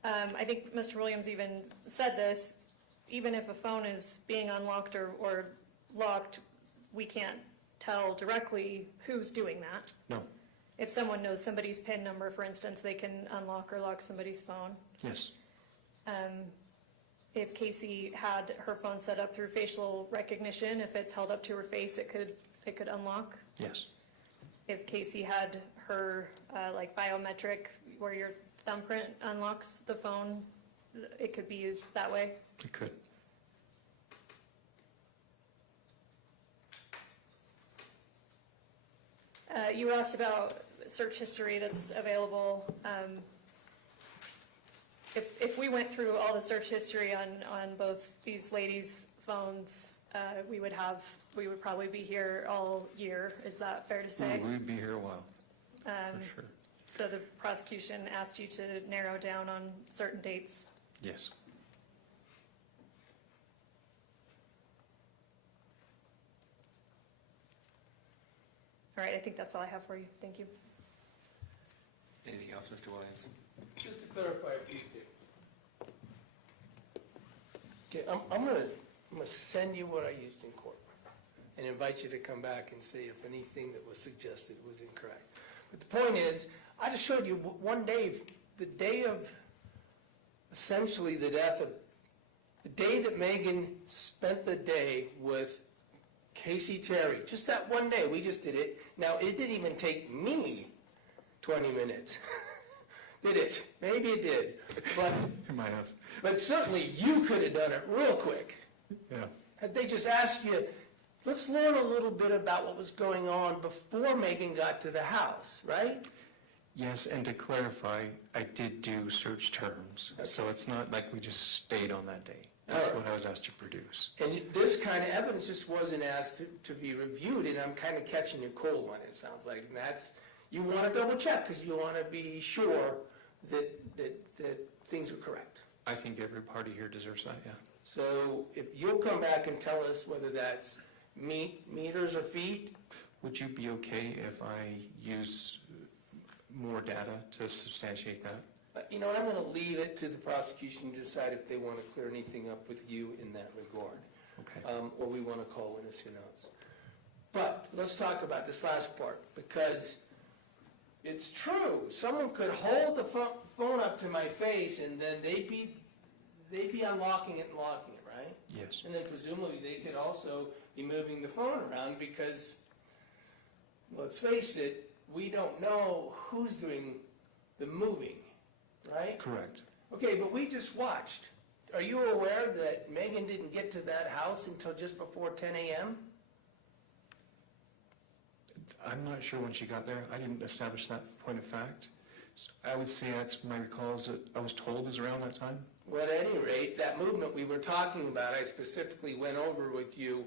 I think Mr. Williams even said this, even if a phone is being unlocked or locked, we can't tell directly who's doing that. No. If someone knows somebody's PIN number, for instance, they can unlock or lock somebody's phone. Yes. If Kacee had her phone set up through facial recognition, if it's held up to her face, it could unlock. Yes. If Kacee had her like biometric, where your thumbprint unlocks the phone, it could be used that way. It could. You were asked about search history that's available. If we went through all the search history on both these ladies' phones, we would probably be here all year. Is that fair to say? We would be here a while, for sure. So the prosecution asked you to narrow down on certain dates. Yes. All right, I think that's all I have for you. Thank you. Anything else, Mr. Williams? Just to clarify a few things. Okay, I'm gonna send you what I used in court and invite you to come back and see if anything that was suggested was incorrect. But the point is, I just showed you one day, the day of essentially the day that Meggan spent the day with Kacee Terry, just that one day, we just did it. Now, it didn't even take me 20 minutes, did it? Maybe it did, but It might have. but certainly you could have done it real quick. Yeah. Had they just asked you, let's learn a little bit about what was going on before Meggan got to the house, right? Yes, and to clarify, I did do search terms, so it's not like we just stayed on that day. That's All right. what I was asked to produce. And this kind of evidence just wasn't asked to be reviewed, and I'm kind of catching you cold on it, it sounds like. And that's, you want to double check because you want to be sure that things are correct. I think every party here deserves that, yeah. So if you'll come back and tell us whether that's meters or feet. Would you be okay if I use more data to substantiate that? You know, I'm going to leave it to the prosecution to decide if they want to clear anything up with you in that regard. Okay. Or we want to call witness, who knows. But let's talk about this last part, because it's true. Someone could hold the phone up to my face and then they'd be unlocking it and locking it, right? Yes. And then presumably they could also be moving the phone around because, let's face it, we don't know who's doing the moving, right? Correct. Okay, but we just watched. Are you aware that Meggan didn't get to that house until just before 10 a.m.? I'm not sure when she got there. I didn't establish that point of fact. I would say that's my recalls that I was told is around that time. Well, at any rate, that movement we were talking about, I specifically went over with you.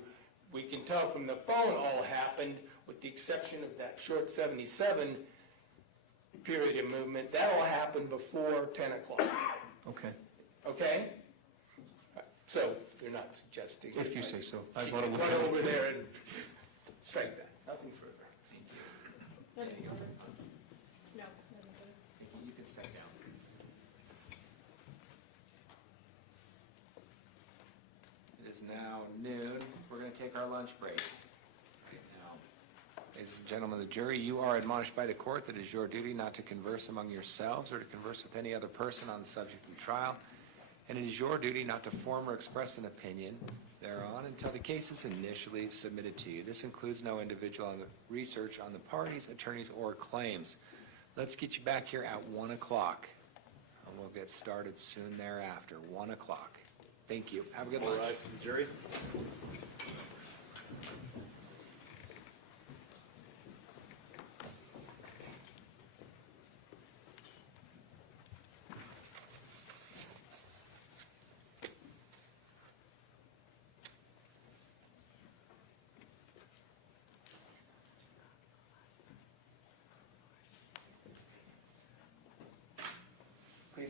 We can tell from the phone all happened, with the exception of that short 77 period of movement. That all happened before 10 o'clock. Okay. Okay? So, you're not suggesting. If you say so. I She want to can look run at over it. there and strike that. Nothing further. Anything else? No. You can step down. It is now noon. We're going to take our lunch break right now. Ladies and gentlemen of the jury, you are admonished by the court that it is your duty not to converse among yourselves or to converse with any other person on the subject of the trial, and it is your duty not to form or express an opinion thereon until the case is initially submitted to you. This includes no individual research on the parties, attorneys, or claims. Let's get you back here at 1 o'clock, and we'll get started soon thereafter, 1 o'clock. Thank you. Have a good lunch. All rise for the jury.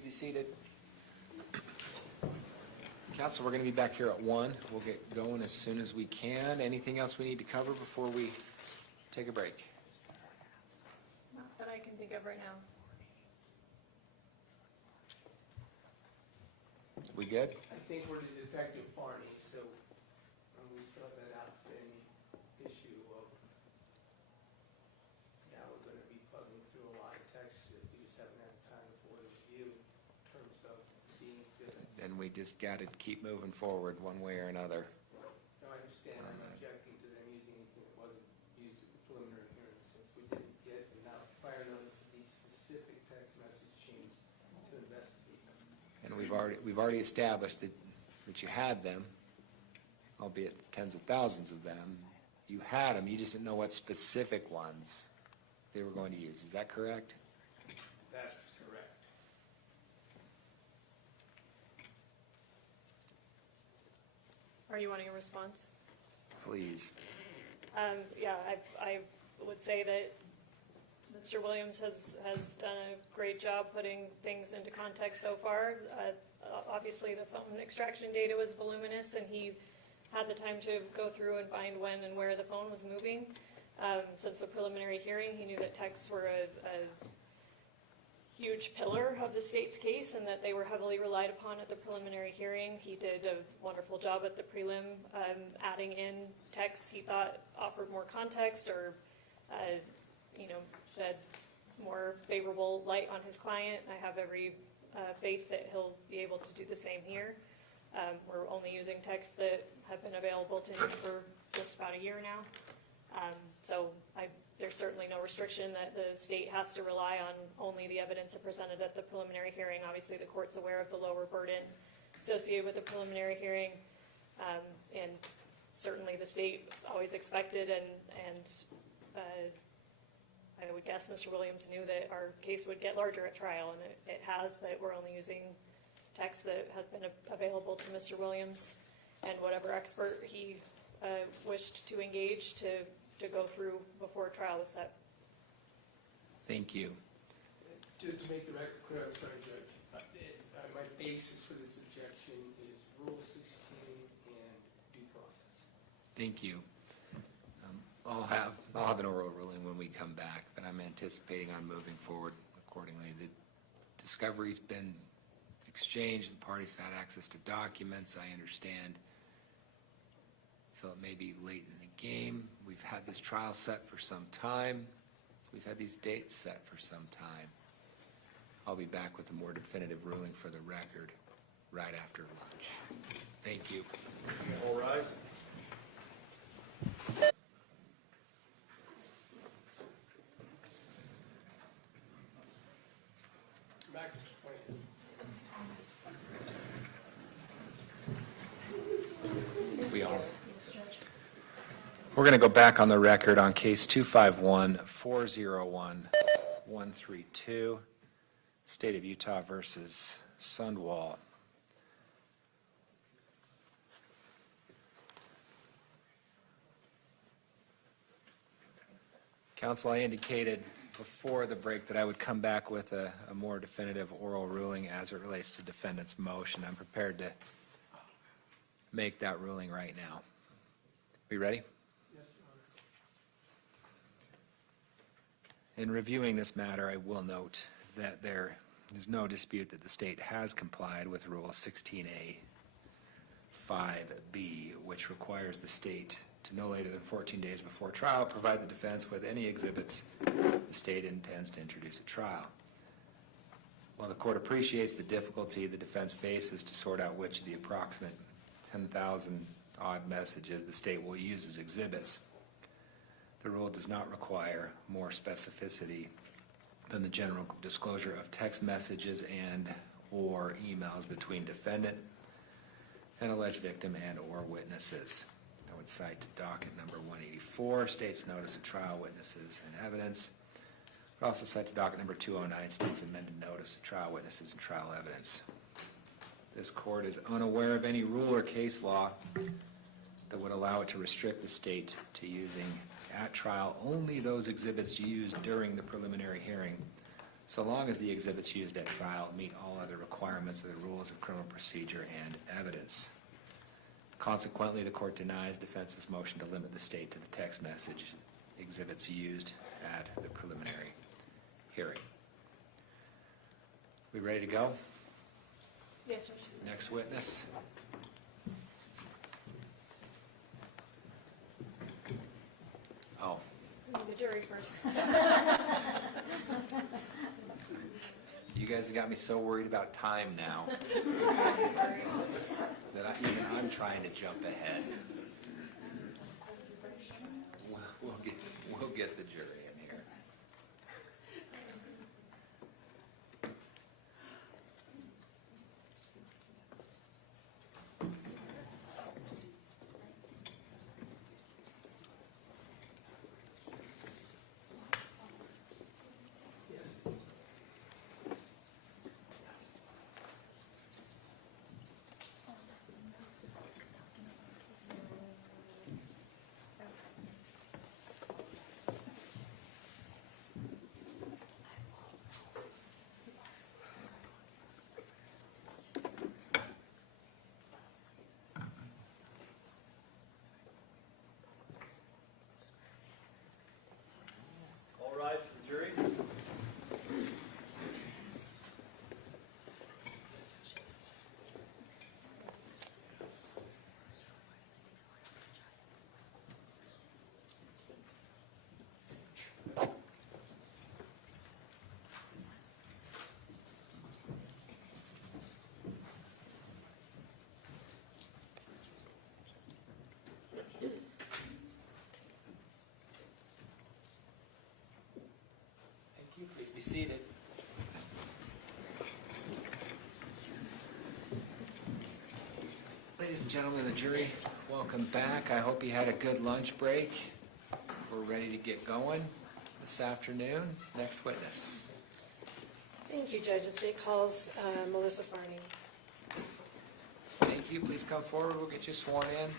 be seated. Council, we're going to be back here at 1. We'll get going as soon as we can. Anything else we need to cover before we take a break? Not that I can think of right now. We good? I think we're to Detective Barney, so we throw that out for any issue of, yeah, we're gonna be plugging through a lot of texts that we just haven't had time for to review in terms of seeing exhibits. Then we just got to keep moving forward one way or another. No, I understand, I'm objecting to them using anything that wasn't used at the preliminary hearing, since we didn't get enough prior notice of these specific text message chains to investigate them. And we've already established that you had them, albeit tens of thousands of them. You had them, you just didn't know what specific ones they were going to use. Is that correct? That's correct. Are you wanting a response? Please. Yeah, I would say that Mr. Williams has done a great job putting things into context so far. Obviously, the phone extraction data was voluminous, and he had the time to go through and find when and where the phone was moving. Since the preliminary hearing, he knew that texts were a huge pillar of the state's case and that they were heavily relied upon at the preliminary hearing. He did a wonderful job at the prelim, adding in texts he thought offered more context or, shed more favorable light on his client. I have every faith that he'll be able to do the same here. We're only using texts that have been available to him for just about a year now. There's certainly no restriction that the state has to rely on only the evidence presented at the preliminary hearing. Obviously, the court's aware of the lower burden associated with the preliminary hearing. And certainly the state always expected and I would guess Mr. Williams knew that our case would get larger at trial, and it has, but we're only using texts that have been available to Mr. Williams and whatever expert he wished to engage to go through before trial was set. Thank you. Just to make the record clear, I'm sorry, Judge, my basis for this objection is Rule 16 and due process. Thank you. I'll have an oral ruling when we come back, but I'm anticipating on moving forward accordingly. The discovery's been exchanged, the parties have had access to documents, I understand. I feel it may be late in the game. We've had this trial set for some time. We've had these dates set for some time. I'll be back with a more definitive ruling for the record right after lunch. Thank you. All rise. Back to 20. We are. We're going to go back on the record on case 251-401-132, State of Utah versus Sundwall. Counsel, I indicated before the break that I would come back with a more definitive oral ruling as it relates to defendant's motion. I'm prepared to make that ruling right now. We ready? In reviewing this matter, I will note that there is no dispute that the state has complied with Rule 16A 5B, which requires the state to no later than 14 days before trial provide the defense with any exhibits the state intends to introduce at trial. While the court appreciates the difficulty the defense faces to sort out which of the approximate 10,000 odd messages the state will use as exhibits, the rule does not require more specificity than the general disclosure of text messages and or emails between defendant and alleged victim and or witnesses. I would cite docket number 184, state's notice of trial, witnesses, and evidence. I'd also cite to docket number 209, state's amended notice of trial, witnesses, and trial evidence. This court is unaware of any rule or case law that would allow it to restrict the state to using at trial only those exhibits used during the preliminary hearing so long as the exhibits used at trial meet all other requirements of the rules of criminal procedure and evidence. Consequently, the court denies defense's motion to limit the state to the text message exhibits used at the preliminary hearing. We ready to go? Yes, Judge. Next witness. Oh, The jury first. you guys have got me so worried about time now Sorry. that I'm trying to jump ahead. We'll get the jury in here. Yes. All rise for the jury. Thank you. Please be seated. Ladies and gentlemen of the jury, welcome back. I hope you had a good lunch break. We're ready to get going this afternoon. Next witness. Thank you, Judge. The state calls Melissa Farney. Thank you. Please come forward. We'll get you sworn in.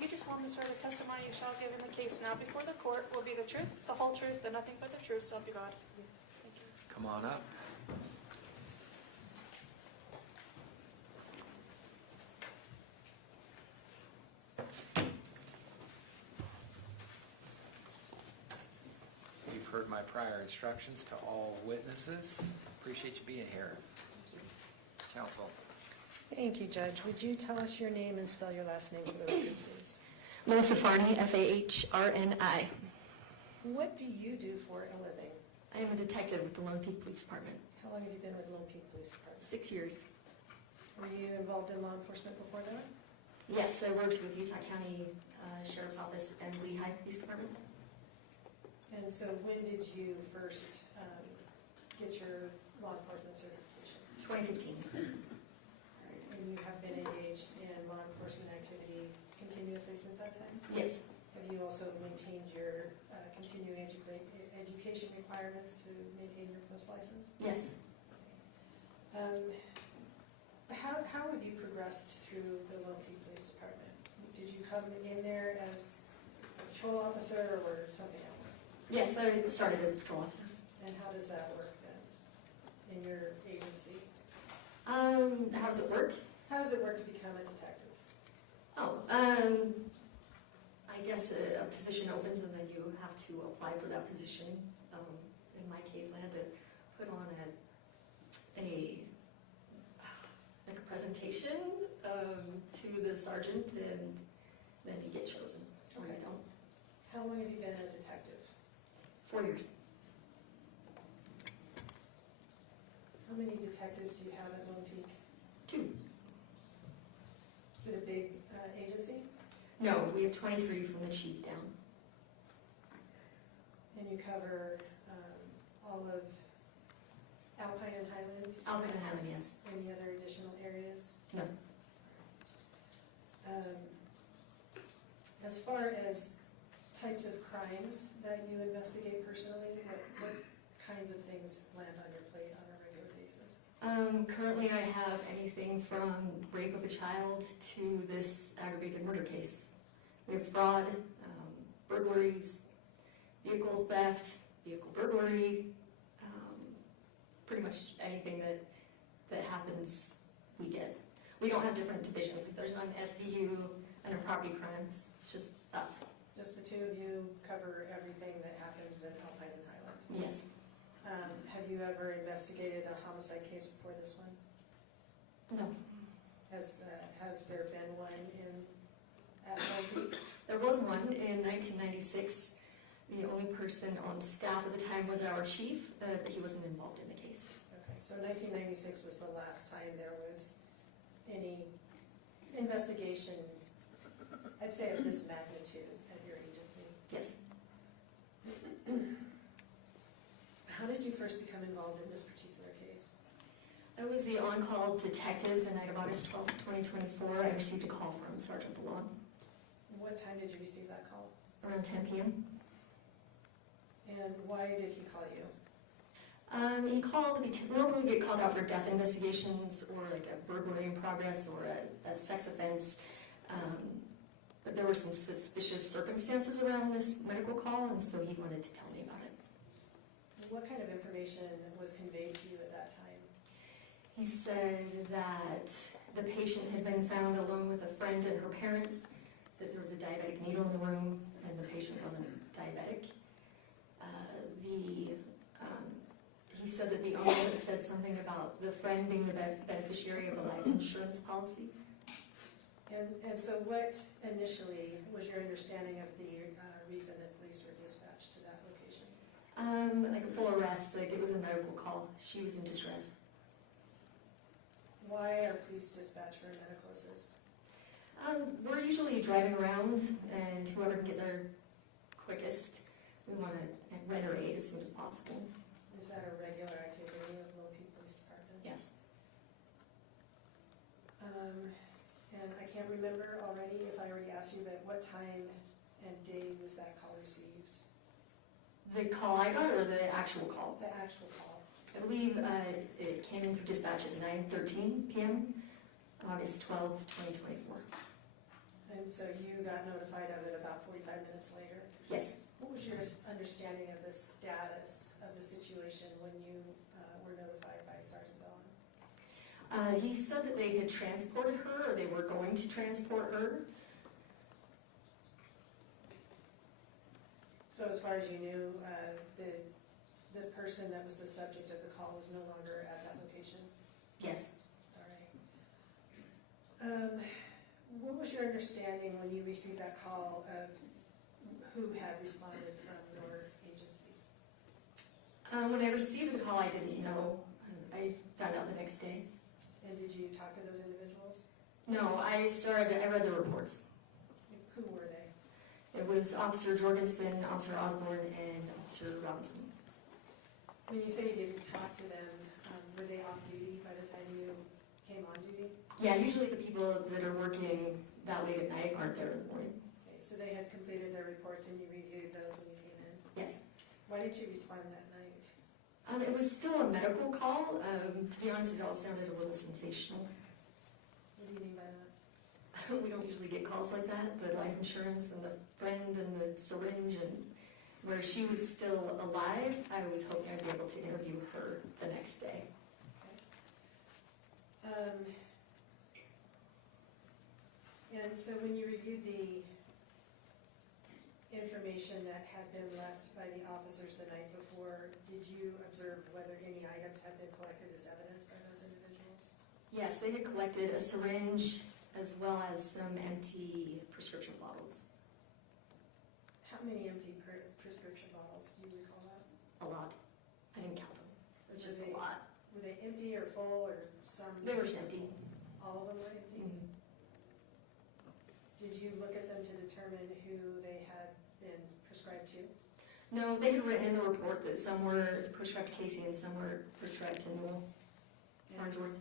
You just want me to swear the testimony you shall give in the case now before the court will be the truth, the whole truth, and nothing but the truth, so help you God. Thank you. Come on up. You've heard my prior instructions to all witnesses. Appreciate you being here. Counsel. Thank you, Judge. Would you tell us your name and spell your last name for the record, please? Melissa Farney, Fahrni. What do you do for a living? I am a detective with the Lone Peak Police Department. How long have you been with Lone Peak Police Department? 6 years. Were you involved in law enforcement before that? Yes, I worked with Utah County Sheriff's Office and Lehigh Police Department. And so when did you first get your law enforcement certification? 2015. And you have been engaged in law enforcement activity continuously since that time? Yes. Have you also maintained your continuing education requirements to maintain your post license? Yes. How have you progressed through the Lone Peak Police Department? Did you come in there as a patrol officer or something else? Yes, I started as a patrol officer. And how does that work then in your agency? How does it work? How does it work to become a detective? I guess a position opens and then you have to apply for that position. In my case, I had to put on a presentation to the sergeant, and then you get chosen. Or you don't. How long have you been a detective? 4 years. How many detectives do you have at Lone Peak? 2. Is it a big agency? No, we have 23 from the chief down. And you cover all of Alpine and Highland? Alpine and Highland, yes. Any other additional areas? No. As far as types of crimes that you investigate personally, what kinds of things land on your plate on a regular basis? Currently, I have anything from rape of a child to this aggravated murder case. We have fraud, burglaries, vehicle theft, vehicle burglary, pretty much anything that happens, we get. We don't have different divisions. Like, there's not an SVU under property crimes. It's just us. Just the two of you cover everything that happens in Alpine and Highland? Yes. Have you ever investigated a homicide case before this one? No. Has there been one at home? There was one in 1996. The only person on staff at the time was our chief, but he wasn't involved in the case. Okay, so 1996 was the last time there was any investigation, I'd say of this magnitude at your agency. Yes. How did you first become involved in this particular case? I was the on-call detective the night of August 12th, 2024. I received a call from Sergeant DeLon What time did you receive that call? around 10 p.m. And why did he call you? He called because normally we get called out for death investigations or like a burglary in progress or a sex offense. But there were some suspicious circumstances around this medical call, and so he wanted to tell me about it. What kind of information was conveyed to you at that time? He said that the patient had been found alone with a friend and her parents, that there was a diabetic needle in the room, and the patient wasn't diabetic. He said that the owner had said something about the friend being the beneficiary of a life insurance policy. And so what initially was your understanding of the reason that police were dispatched to that location? Like a full arrest, like it was a medical call. She was in distress. Why are police dispatched for a medical assist? We're usually driving around, and whoever can get there quickest, we want to render aid as soon as possible. Is that a regular activity of Little Peak Police Department? Yes. And I can't remember already if I already asked you, but what time and day was that call received? The call I got, or the actual call? The actual call. I believe it came in through dispatch at 9:13 p.m., August 12, 2024. And so you got notified of it about 45 minutes later? Yes. What was your understanding of the status of the situation when you were notified by Sergeant Bellin? He said that they had transported her, or they were going to transport her. So as far as you knew, the person that was the subject of the call was no longer at that location? Yes. All right. What was your understanding when you received that call of who had responded from your agency? When I received the call, I didn't know. I found out the next day. And did you talk to those individuals? No, I read the reports. Who were they? It was Officer Jorgensen, Officer Osborne, and Officer Robinson. When you say you didn't talk to them, were they off duty by the time you came on duty? Yeah, usually the people that are working that late at night aren't there in the morning. Okay, so they had completed their reports and you reviewed those when you came in? Yes. Why did you respond that night? It was still a medical call. To be honest, it all sounded a little sensational. What do you mean by that? We don't usually get calls like that, the life insurance and the friend and the syringe, and where she was still alive, I was hoping I'd be able to interview her the next day. And so when you reviewed the information that had been left by the officers the night before, did you observe whether any items had been collected as evidence by those individuals? Yes, they had collected a syringe as well as some empty prescription bottles. How many empty prescription bottles, do you recall that? A lot. I didn't count them. It was just a lot. Were they empty or full or some? They were empty. All of them were empty? Mhm. Did you look at them to determine who they had been prescribed to? No, they had written in the report that some were prescribed to Kacee and some were prescribed to Newell Farnsworth,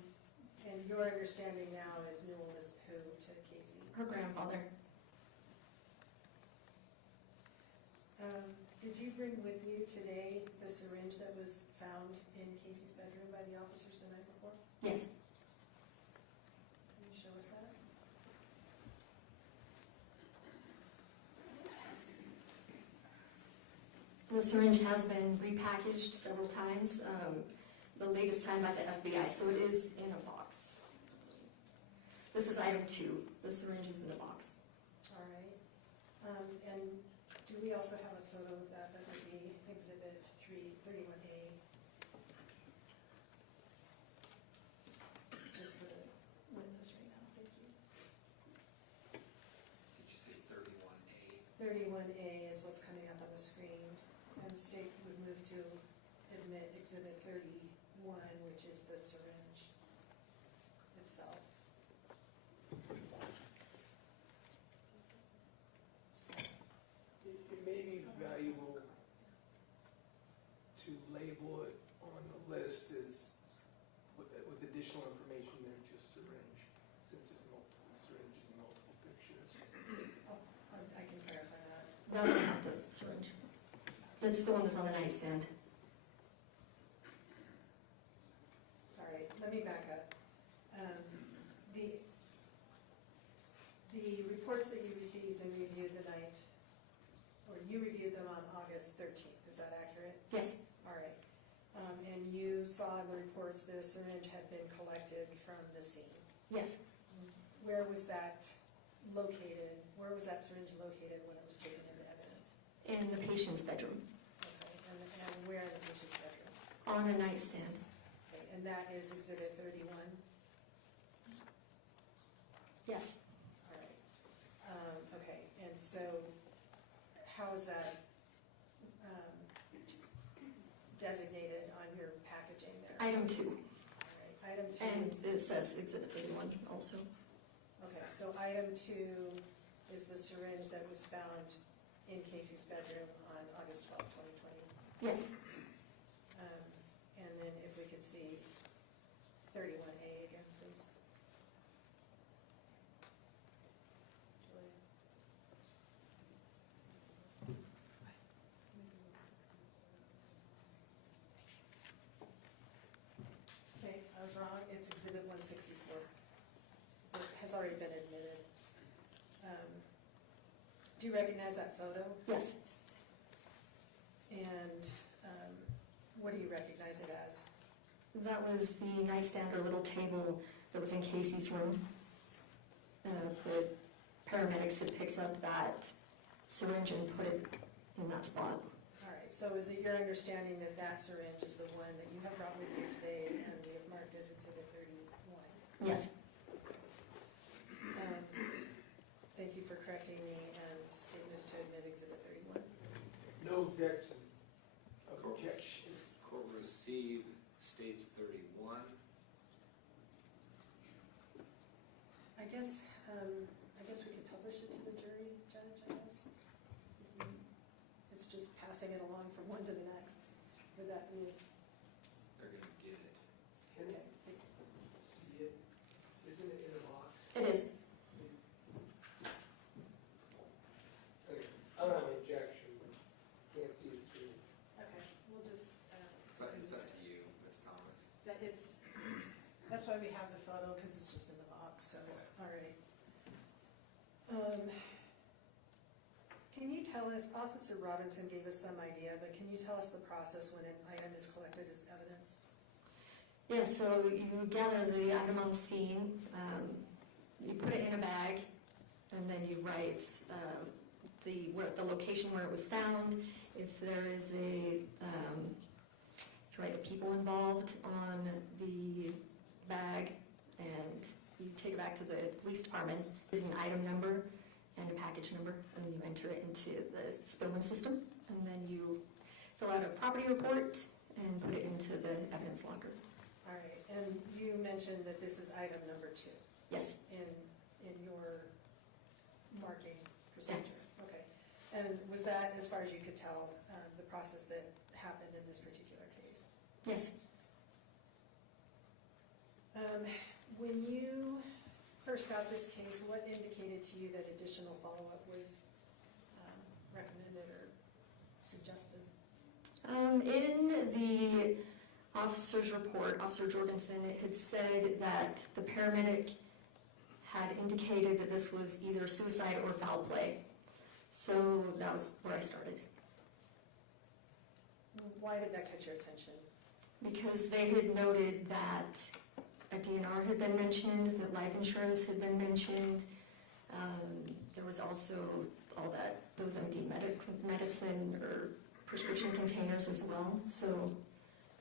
And your understanding now is Newell is who to Kacee? her grandfather. Did you bring with you today the syringe that was found in Kacee's bedroom by the officers the night before? Yes. Can you show us that? The syringe has been repackaged several times, the latest time by the FBI, so it is in a box. This is item 2, the syringe is in the box. All right. And do we also have a photo of that? That would be Exhibit 31A. Just for the witness right now, thank you. Did you say 31A? 31A is what's coming up on the screen, and state would move to admit Exhibit 31, which is the syringe itself. It may be valuable to label it on the list as, with additional information than just syringe, since there's multiple syringes and multiple pictures. I can clarify that. That's not the syringe. That's the one that's on the nightstand. Sorry, let me back up. The reports that you received and reviewed the night, or you reviewed them on August 13th, is that accurate? Yes, All right. And you saw in the reports that a syringe had been collected from the scene. yes. Where was that located? Where was that syringe located when it was taken into evidence? In the patient's bedroom, Okay, and where in the patient's bedroom? on a nightstand. Okay, and that is Exhibit 31? Yes. All right. Okay, and so how is that designated on your packaging there? Item 2, All right, item 2. and it says Exhibit 31 also. Okay, so item 2 is the syringe that was found in Kacee's bedroom on August 12, 2020. Yes. And then if we could see 31A again, please. Julia. Okay, I was wrong, it's Exhibit 164. It has already been admitted. Do you recognize that photo? Yes. And what do you recognize it as? That was the nightstand or little table that was in Casey's room. The paramedics had picked up that syringe and put it in that spot. All right, so is it your understanding that that syringe is the one that you have brought with you today and we have marked as Exhibit 31? Yes. Thank you for correcting me, and statements to admit Exhibit 31. No objection. Objection. Court receive states 31. I guess we could publish it to the jury, Judge, I guess. It's just passing it along from one to the next. Would that be? They're going to get it. Can Okay. see it? Isn't it in a box? It is. Okay, I don't have an objection, but can't see the screen. Okay, we'll just. It's up to you, Ms. Thomas. That's why we have the photo, because it's just in the box, so, all right. Can you tell us, Officer Robinson gave us some idea, but can you tell us the process when an item is collected as evidence? Yes, so you gather the item on scene, you put it in a bag, and then you write the location where it was found. If there is you write the people involved on the bag, and you take it back to the police department with an item number and a package number, and you enter it into the Spillman system, and then you fill out a property report and put it into the evidence locker. All right, and you mentioned that this is item number 2 Yes. in your marking procedure. Okay, and was that, as far as you could tell, the process that happened in this particular case? Yes. When you first got this case, what indicated to you that additional follow-up was recommended or suggested? In the officer's report, Officer Jorgensen had said that the paramedic had indicated that this was either suicide or foul play. So that was where I started. Why did that catch your attention? Because they had noted that a DNR had been mentioned, that life insurance had been mentioned. There was also all that, those MD medicine or prescription containers as well. So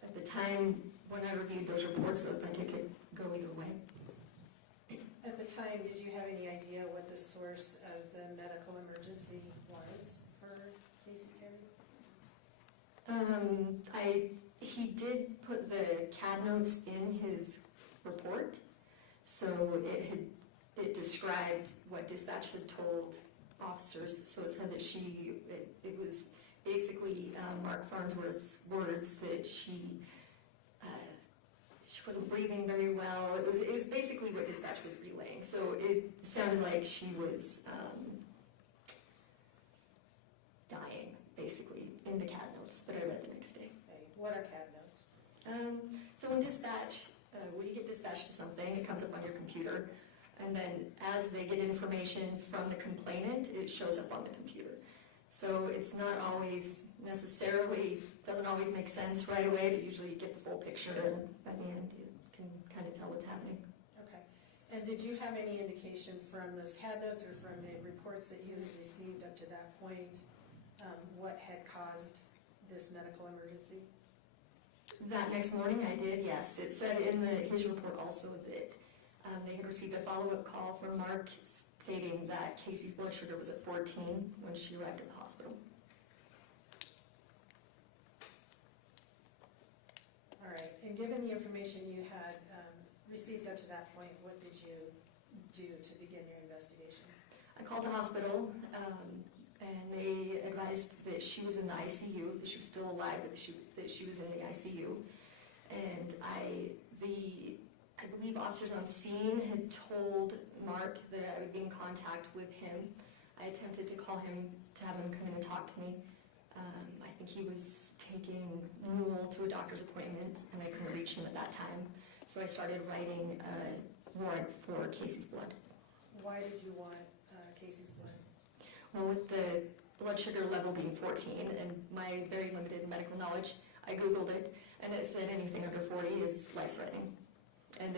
at the time, when I reviewed those reports, it looked like it could go either way. At the time, did you have any idea what the source of the medical emergency was for Kacee Terry? He did put the CAD notes in his report, so it described what dispatch had told officers. So it said that it was basically Mark Farnsworth's words that she wasn't breathing very well. It was basically what dispatch was relaying. So it sounded like she was dying, basically, in the CAD notes that I read the next day. Okay. What are CAD notes? So in dispatch, when you get dispatched to something, it comes up on your computer, and then as they get information from the complainant, it shows up on the computer. So it's not always necessarily, doesn't always make sense right away, but usually you get the full picture, and by the end you can kind of tell what's happening. Okay. And did you have any indication from those CAD notes or from the reports that you had received up to that point what had caused this medical emergency? That next morning I did, yes. It said in his report also that they had received a follow-up call from Mark stating that Kacee's blood sugar was at 14 when she arrived at the hospital. All right. And given the information you had received up to that point, what did you do to begin your investigation? I called the hospital, and they advised that she was in the ICU, that she was still alive, but that she was in the ICU. And I believe officers on scene had told Mark that I would be in contact with him. I attempted to call him to have him come in and talk to me. I think he was taking Newell to a doctor's appointment, and I couldn't reach him at that time. So I started writing a warrant for Kacee's blood. Why did you want Kacee's blood? Well, with the blood sugar level being 14 and my very limited medical knowledge, I Googled it, and it said anything under 40 is life-threatening. And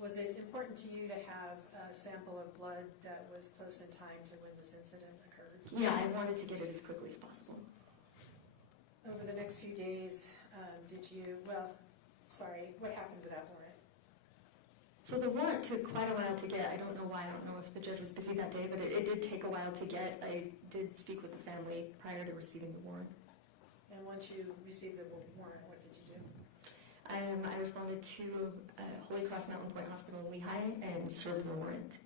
Was it important to you to have a sample of blood that was close in time to when this incident occurred? yeah, I wanted to get it as quickly as possible. Over the next few days, what happened with that warrant? So the warrant took quite a while to get. I don't know why. I don't know if the judge was busy that day, but it did take a while to get. I did speak with the family prior to receiving the warrant. And once you received the warrant, what did you do? I responded to Holy Cross Mountain Point Hospital in Lehigh and served the warrant.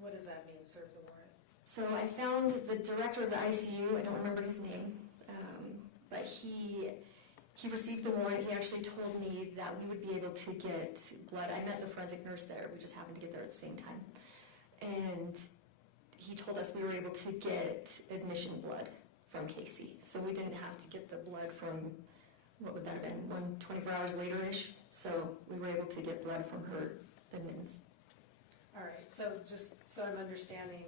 What does that mean, serve the warrant? So I found the director of the ICU, I don't remember his name, but he received the warrant. He actually told me that we would be able to get blood. I met the forensic nurse there. We just happened to get there at the same time. And he told us we were able to get admission blood from Kacee. So we didn't have to get the blood from, what would that have been, 24 hours later-ish. So we were able to get blood from her admittance. All right, so just so I'm understanding,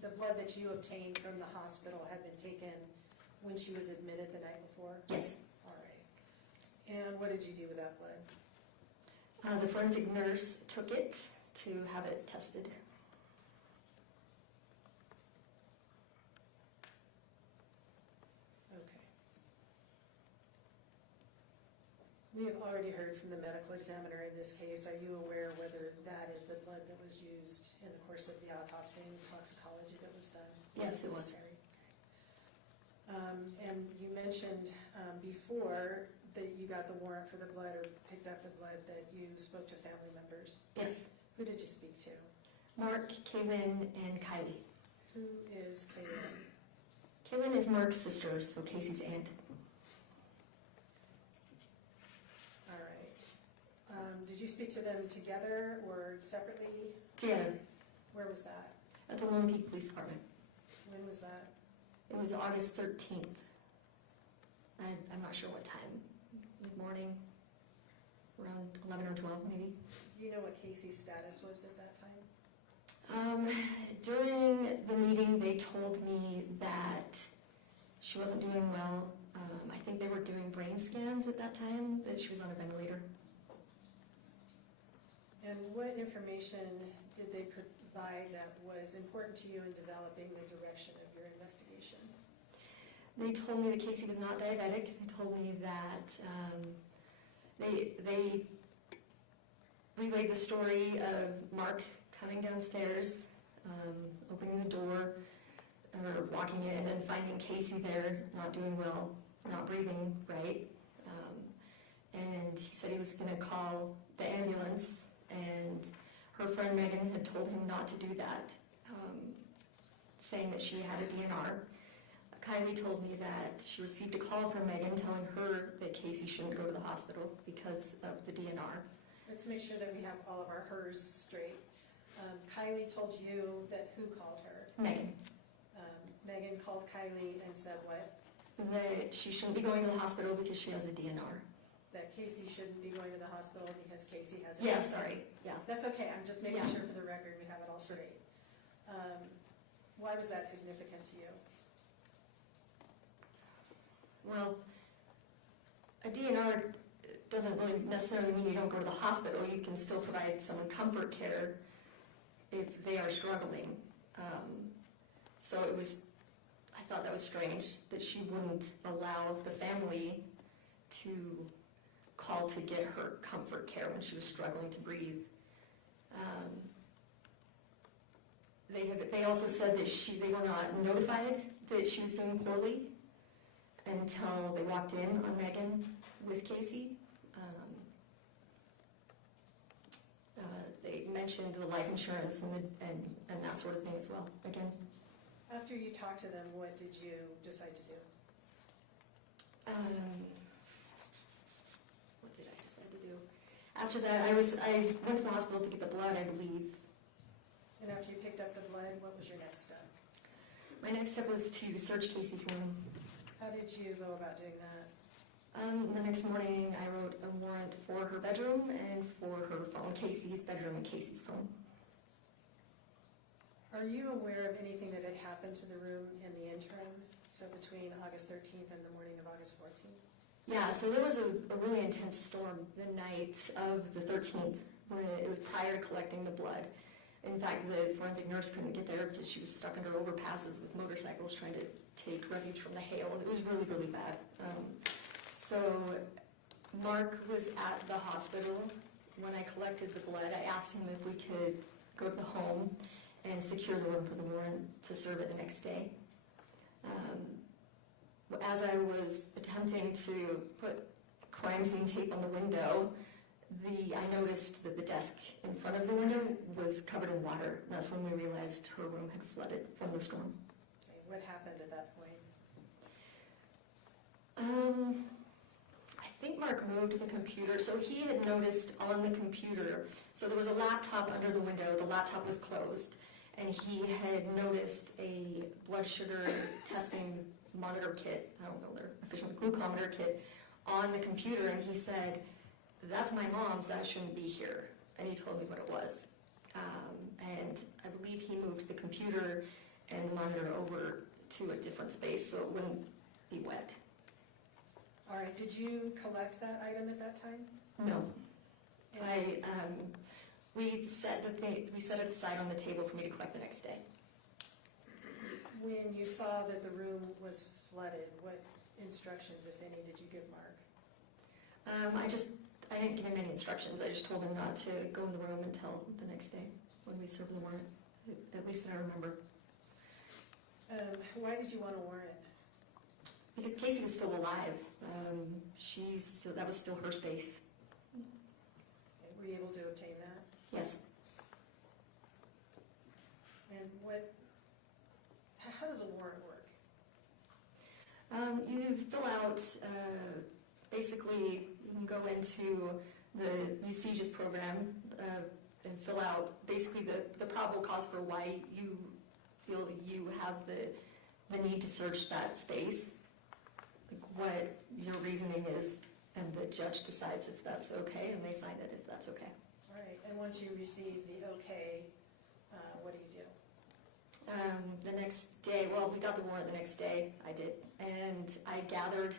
the blood that you obtained from the hospital had been taken when she was admitted the night before? Yes. All right. And what did you do with that blood? The forensic nurse took it to have it tested. Okay. We have already heard from the medical examiner in this case. Are you aware whether that is the blood that was used in the course of the autopsy and toxicology that was done? Yes, it was. And you mentioned before that you got the warrant for the blood or picked up the blood that you spoke to family members. Yes. Who did you speak to? Mark, Kacee Lyn, and Kylie. Who is Kacee? Kacee Lyn is Mark's sister, so Casey's aunt. All right. Did you speak to them together or separately? Together, Where was that? at the Lone Peak Police Department. When was that? It was August 13th. I'm not sure what time. Mid-morning, around 11 or 12 maybe. Do you know what Kacee's status was at that time? During the meeting, they told me that She wasn't doing well. I think they were doing brain scans at that time, that she was on a ventilator. And what information did they provide that was important to you in developing the direction of your investigation? They told me that Kacee was not diabetic. They told me that they relayed the story of Mark coming downstairs, opening the door, or walking in and finding Kacee there, not doing well, not breathing right. And he said he was going to call the ambulance, and her friend Meggan had told him not to do that, saying that she had a DNR. Kylie told me that she received a call from Meggan telling her that Kacee shouldn't go to the hospital because of the DNR. Let's make sure that we have all of our hers straight. Kylie told you that who called her? Meggan. Meggan called Kylie and said what? That she shouldn't be going to the hospital because she has a DNR. That Kacee shouldn't be going to the hospital because Kacee has a Yeah, DNR. sorry, yeah. That's okay, I'm just making Yeah. sure for the record we have it all straight. Why was that significant to you? Well, a DNR doesn't really necessarily mean you don't go to the hospital. You can still provide someone comfort care if they are struggling. So it was, I thought that was strange that she wouldn't allow the family to call to get her comfort care when she was struggling to breathe. They also said that they were not notified that she was doing poorly until they walked in on Meggan with Kacee. They mentioned the life insurance and that sort of thing as well, again. After you talked to them, what did you decide to do? What did I decide to do? After that, I went to the hospital to get the blood, I believe. And after you picked up the blood, what was your next step? My next step was to search Kacee's room. How did you go about doing that? The next morning, I wrote a warrant for her bedroom and for her phone, Kacee's bedroom and Kacee's phone. Are you aware of anything that had happened to the room in the interim, so between August 13th and the morning of August 14th? Yeah, so there was a really intense storm the night of the 13th, when it was prior to collecting the blood. In fact, the forensic nurse couldn't get there because she was stuck under overpasses with motorcycles trying to take refuge from the hail. It was really, really bad. So Mark was at the hospital when I collected the blood. I asked him if we could go to the home and secure the room for the warrant to serve it the next day. As I was attempting to put crime scene tape on the window, I noticed that the desk in front of the window was covered in water. That's when we realized her room had flooded from the storm. Okay, what happened at that point? I think Mark moved the computer. So he had noticed on the computer, so there was a laptop under the window. The laptop was closed. And he had noticed a blood sugar testing monitor kit, I don't know their official glucometer kit, on the computer. And he said, "That's my mom's, that shouldn't be here." And he told me what it was. And I believe he moved the computer and the monitor over to a different space so it wouldn't be wet. All right, did you collect that item at that time? No. We set it aside on the table for me to collect the next day. When you saw that the room was flooded, what instructions, if any, did you give Mark? I didn't give him any instructions. I just told him not to go in the room until the next day when we served the warrant, at least that I remember. Why did you want a warrant? Because Kacee was still alive. That was still her space. Were you able to obtain that? Yes. And how does a warrant work? You fill out, basically, you can go into the USEGES program and fill out basically the probable cause for why you feel you have the need to search that space, like what your reasoning is, and the judge decides if that's okay, and they sign it if that's okay. All right, and once you receive the okay, what do you do? The next day, well, we got the warrant the next day, I did, and I gathered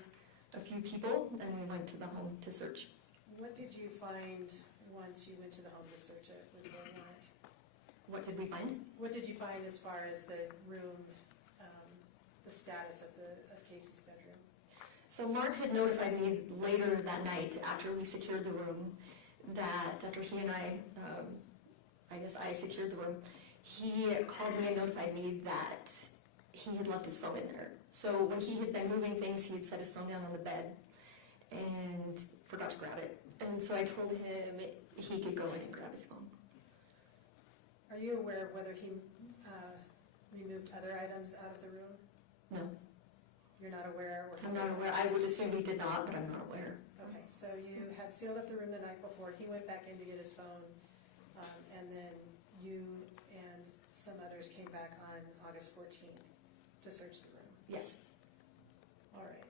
a few people and we went to the home to search. What did you find once you went to the home to search it with the warrant? What did we find? What did you find as far as the room, the status of Kacee's bedroom? So Mark had notified me later that night after we secured the room that after he and I guess I secured the room, he called me and notified me that he had left his phone in there. So when he had been moving things, he had set his phone down on the bed and forgot to grab it. And so I told him he could go in and grab his phone. Are you aware of whether he removed other items out of the room? No, You're not aware? I'm not aware. I would assume he did not, but I'm not aware. Okay, so you had sealed up the room the night before. He went back in to get his phone, and then you and some others came back on August 14th to search the room. Yes. All right.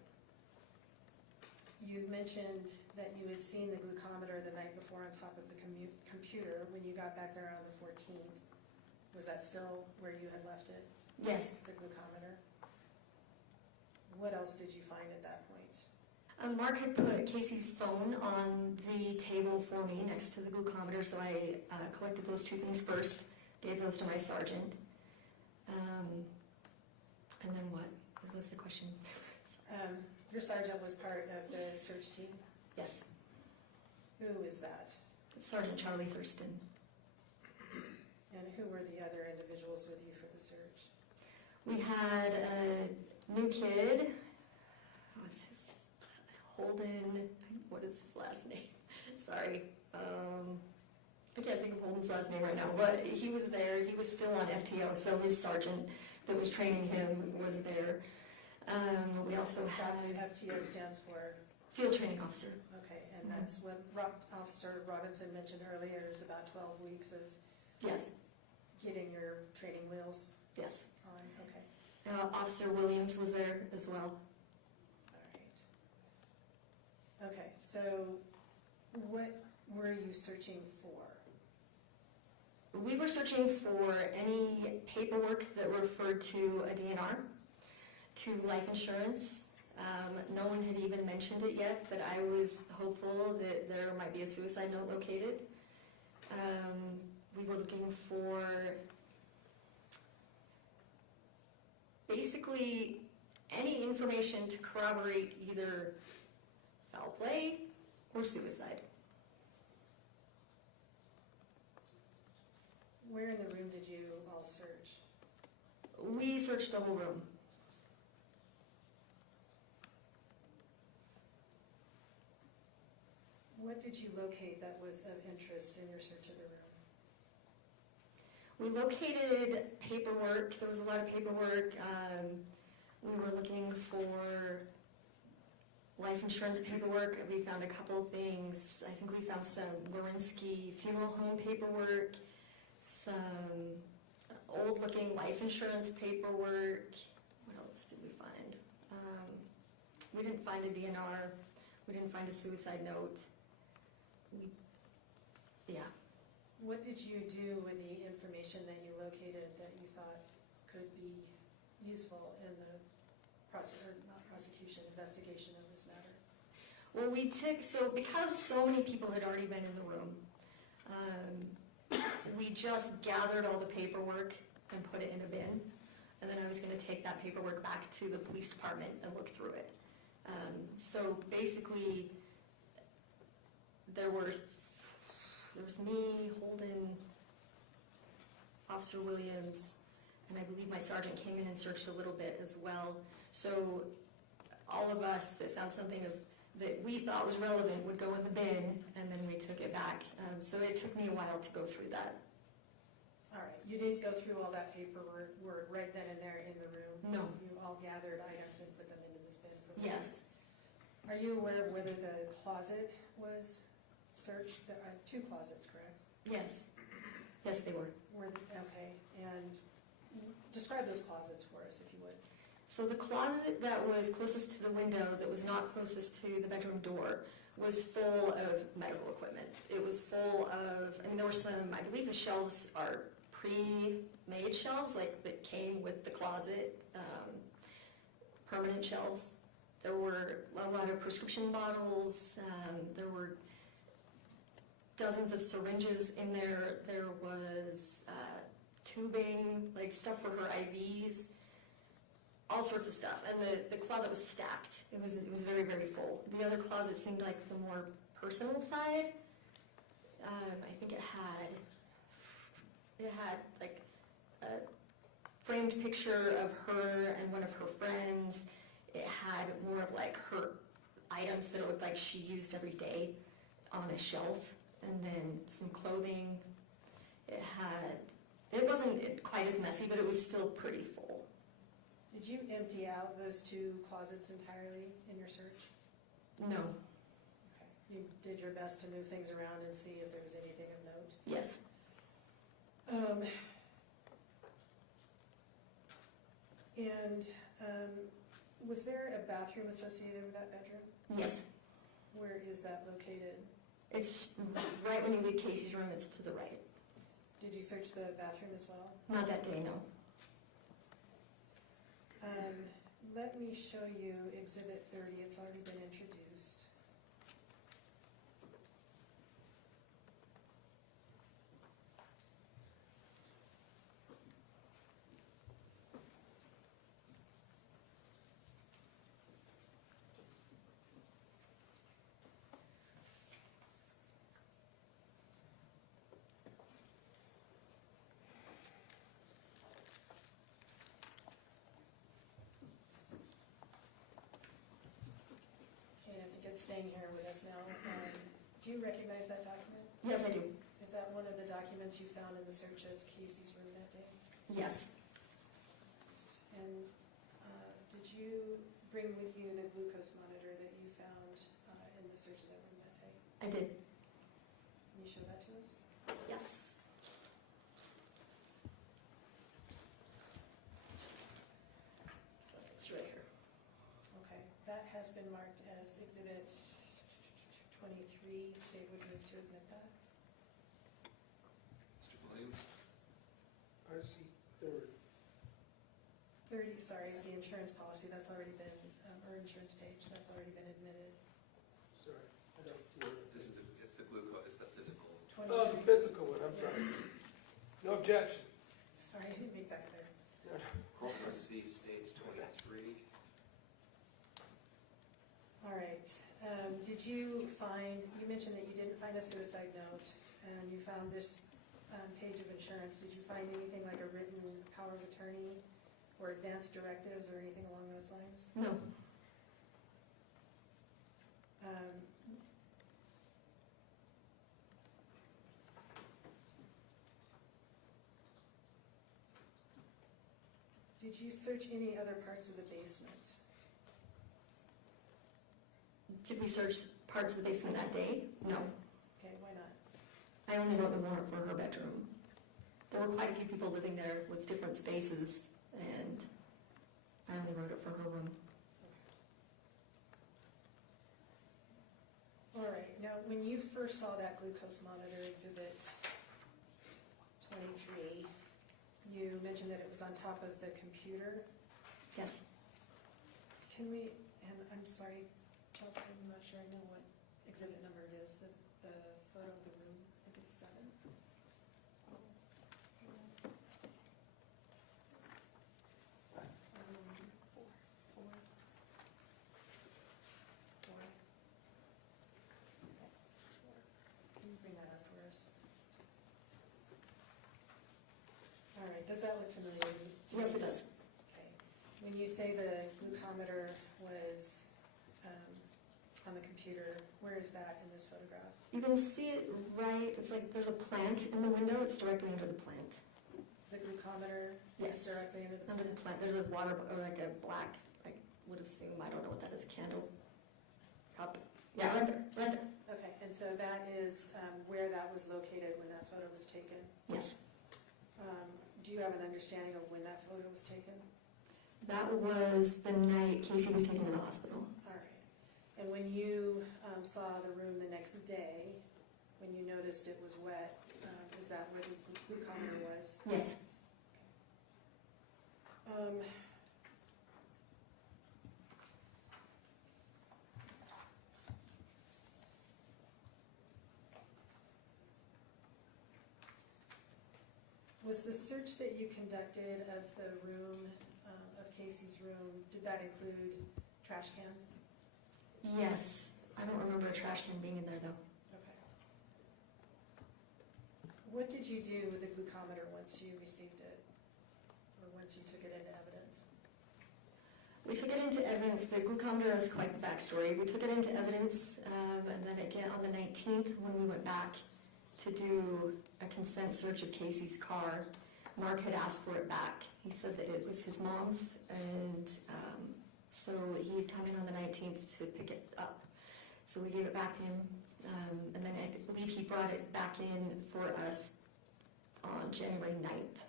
You mentioned that you had seen the glucometer the night before on top of the computer when you got back there on the 14th. Was that still where you had left it? Yes. The glucometer? What else did you find at that point? Mark had put Kacee's phone on the table for me next to the glucometer, so I collected those two things first, gave those to my sergeant. And then what? What was the question? Your sergeant was part of the search team? Yes, Who is that? Sergeant Charlie Thurston. And who were the other individuals with you for the search? We had a new kid, what's his, Holden, what is his last name? Sorry, I can't think of Holden's last name right now, but he was there. He was still on FTO, so his sergeant that was training him was there. We also had FTO stands for? field training officer. Okay, and that's what Officer Robinson mentioned earlier, is about 12 weeks of Yes, getting your training wheels yes. on, okay. Officer Williams was there as well. All right. Okay, so what were you searching for? We were searching for any paperwork that referred to a DNR, to life insurance. No one had even mentioned it yet, but I was hopeful that there might be a suicide note located. We were looking for basically any information to corroborate either foul play or suicide. Where in the room did you all search? We searched the whole room. What did you locate that was of interest in your search of the room? We located paperwork. There was a lot of paperwork. We were looking for life insurance paperwork. We found a couple of things. I think we found some Warinsky funeral home paperwork, some old-looking life insurance paperwork. What else did we find? We didn't find a DNR. We didn't find a suicide note. Yeah. What did you do with the information that you located that you thought could be useful in the investigation of this matter? Well, because so many people had already been in the room, we just gathered all the paperwork and put it in a bin, and then I was going to take that paperwork back to the police department and look through it. So basically, there was me, Holden, Officer Williams, and I believe my sergeant came in and searched a little bit as well. So all of us that found something that we thought was relevant would go in the bin, and then we took it back. So it took me a while to go through that. All right, you didn't go through all that paperwork right then and there in the room? No. You all gathered items and put them into this bin? Yes. Are you aware of whether the closet was searched? There are 2 closets, correct? Yes. Yes, they were. Okay, and describe those closets for us, if you would. So the closet that was closest to the window, that was not closest to the bedroom door, was full of medical equipment. It was full of, there were some, I believe the shelves are pre-made shelves, like that came with the closet, permanent shelves. There were a lot of prescription bottles. There were dozens of syringes in there. There was tubing, like stuff for her IVs, all sorts of stuff. And the closet was stacked. It was very, very full. The other closet seemed like the more personal side. I think it had like a framed picture of her and one of her friends. It had more of like her items that it looked like she used every day on a shelf, and then some clothing. It wasn't quite as messy, but it was still pretty full. Did you empty out those two closets entirely in your search? No. Okay. You did your best to move things around and see if there was anything of note? Yes. Was there a bathroom associated with that bedroom? Yes. Where is that located? It's right when you leave Casey's room, it's to the right. Did you search the bathroom as well? Not that day, no. Let me show you Exhibit 30. It's already been introduced. Staying here with us now. Do you recognize that document? Yes, I do. Is that one of the documents you found in the search of Casey's room that day? Yes. And did you bring with you the glucose monitor that you found in the search of that room that day? I did. Can you show that to us? Yes. It's right here. Okay, that has been marked as Exhibit 23. State would move to admit that. Mr. Williams? I see third. 30, sorry, is the insurance policy. That's already been, or insurance page, that's already been admitted. Sorry, I don't see it. This is it's the glucose, it's the physical. 23. Oh, the physical one, I'm sorry. No objection. Sorry, I didn't make that clear. No, no. Receipt states 23. All right. Did you find, you mentioned that you didn't find a suicide note, and you found this page of insurance. Did you find anything like a written power of attorney or advanced directives or anything along those lines? No. Did you search any other parts of the basement? Did we search parts of the basement that day? No. Okay, why not? I only wrote the warrant for her bedroom. There were quite a few people living there with different spaces, and I only wrote it for her room. All right. Now, when you first saw that glucose monitor, Exhibit 23, you mentioned that it was on top of the computer. Yes. Can we, and I'm sorry, Chelsea, I'm not sure I know what exhibit number it is, the photo of the room, I think it's 7. Four. Can you bring that up for us? All right, does that look familiar to you? Yes, it does. Okay. When you say the glucometer was on the computer, where is that in this photograph? You can see it right, it's like there's a plant in the window, it's directly under the plant. The glucometer Yes. is directly under the Under the plant? plant, there's a water, or like a black, I would assume, I don't know what that is, candle. Cup. Yeah, right there, right there. Okay, and so that is where that was located when that photo was taken? Yes. Do you have an understanding of when that photo was taken? That was the night Kacee was taken to the hospital. All right. And when you saw the room the next day, when you noticed it was wet, is that where the glucometer was? Yes. Was the search that you conducted of the room, of Kacee's room, did that include trash cans? Yes. I don't remember a trash can being in there, though. Okay. What did you do with the glucometer once you received it, or once you took it into evidence? We took it into evidence. The glucometer is quite the backstory. We took it into evidence, and then again on the 19th, when we went back to do a consent search of Kacee's car, Mark had asked for it back. He said that it was his mom's, and so he had come in on the 19th to pick it up. So we gave it back to him, and then I believe he brought it back in for us on January 9th.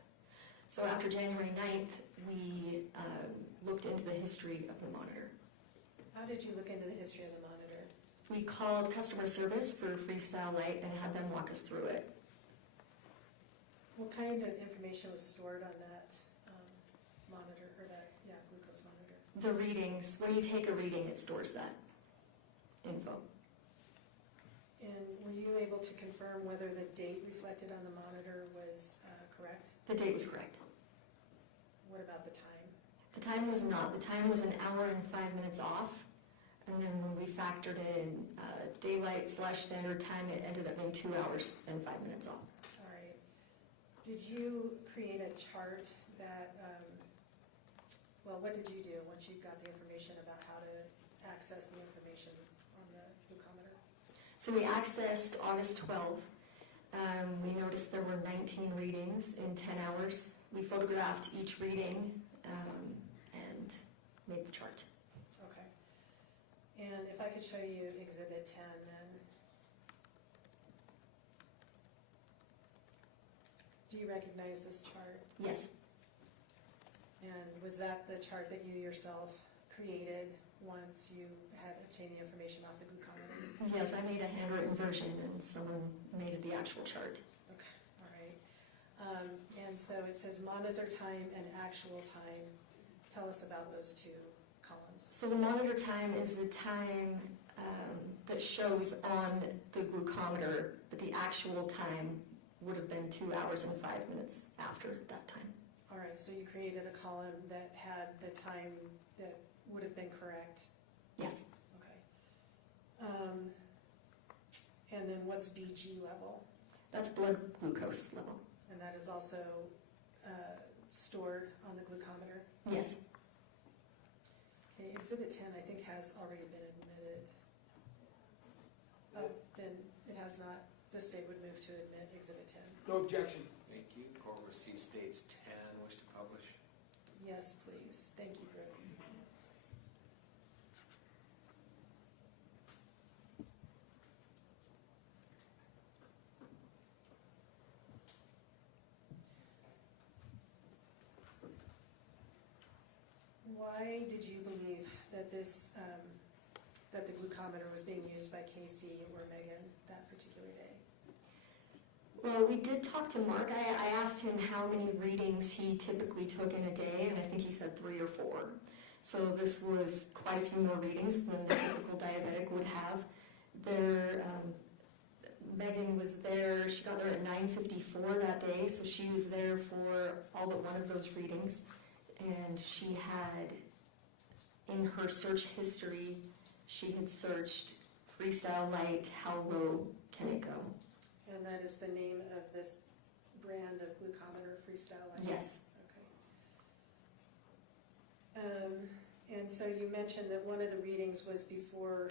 So after January 9th, we looked into the history of the monitor. How did you look into the history of the monitor? We called customer service for Freestyle Light and had them walk us through it. What kind of information was stored on that monitor, or that, glucose monitor? The readings, when you take a reading, it stores that info. And were you able to confirm whether the date reflected on the monitor was correct? The date was correct. What about the time? The time was not. The time was 1 hour and 5 minutes off. And then when we factored in daylight / standard time, it ended up being 2 hours and 5 minutes off. All right. Did you create a chart that, what did you do once you got the information about how to access the information on the glucometer? So we accessed August 12th. We noticed there were 19 readings in 10 hours. We photographed each reading and made the chart. Okay. And if I could show you Exhibit 10 then. Do you recognize this chart? Yes. And was that the chart that you yourself created once you had obtained the information off the glucometer? Yes, I made a handwritten version and someone made the actual chart. Okay, all right. And so it says monitor time and actual time. Tell us about those two columns. So the monitor time is the time that shows on the glucometer, but the actual time would have been 2 hours and 5 minutes after that time. All right, so you created a column that had the time that would have been correct. Yes. Okay. And then what's BG level? That's blood glucose level. And that is also stored on the glucometer? Yes. Okay, Exhibit 10 I think has already been admitted. Oh, then it has not. The state would move to admit Exhibit 10. No objection. Thank you. Court receives states 10, wish to publish. Yes, please. Thank you, Brooke. Why did you believe that this, that the glucometer was being used by Kacee or Meggan that particular day? Well, we did talk to Mark. I asked him how many readings he typically took in a day, and I think he said 3 or 4. So this was quite a few more readings than the typical diabetic would have. Meggan was there, she got there at 9:54 that day, so she was there for all but one of those readings. And she had, in her search history, she had searched Freestyle Light, how low can it go? And that is the name of this brand of glucometer, Freestyle Light? Yes. Okay. And so you mentioned that one of the readings was before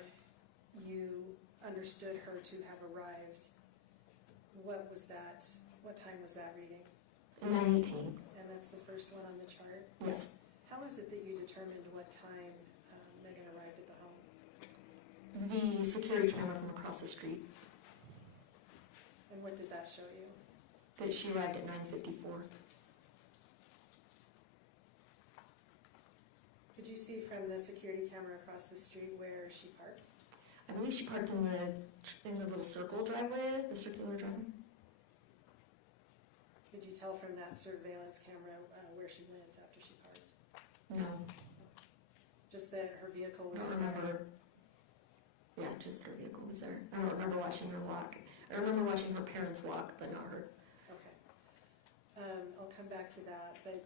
you understood her to have arrived. What was that? What time was that reading? 9:18. And that's the first one on the chart? Yes. How is it that you determined what time Meggan arrived at the home? The security camera from across the street, And what did that show you? that she arrived at 9:54. Could you see from the security camera across the street where she parked? I believe she parked in the little circle driveway, the circular driveway. Could you tell from that surveillance camera where she went after she parked? No, Just that her vehicle I was don't there? remember. Yeah, just her vehicle was there. I don't remember watching her walk. I remember watching her parents walk, but not her. Okay. I'll come back to that, but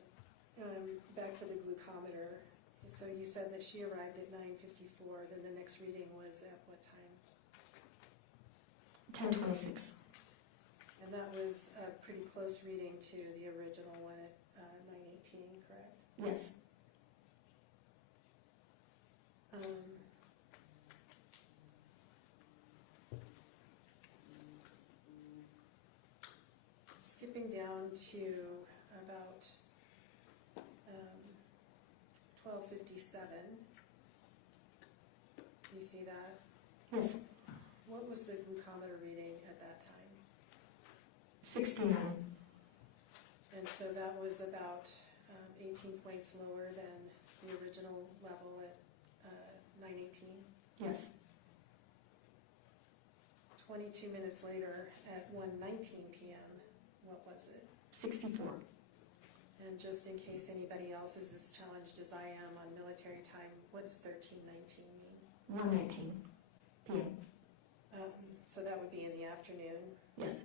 back to the glucometer. So you said that she arrived at 9:54, then the next reading was at what time? 10:26. And that was a pretty close reading to the original one at 9:18, correct? Yes. Skipping down to about 12:57. You see that? Yes. What was the glucometer reading at that time? 69. And so that was about 18 points lower than the original level at 9:18. Yes. 22 minutes later at 1:19 p.m., what was it? 64. And just in case anybody else is as challenged as I am on military time, what does 13:19 mean? 1:19 p.m. So that would be in the afternoon. Yes.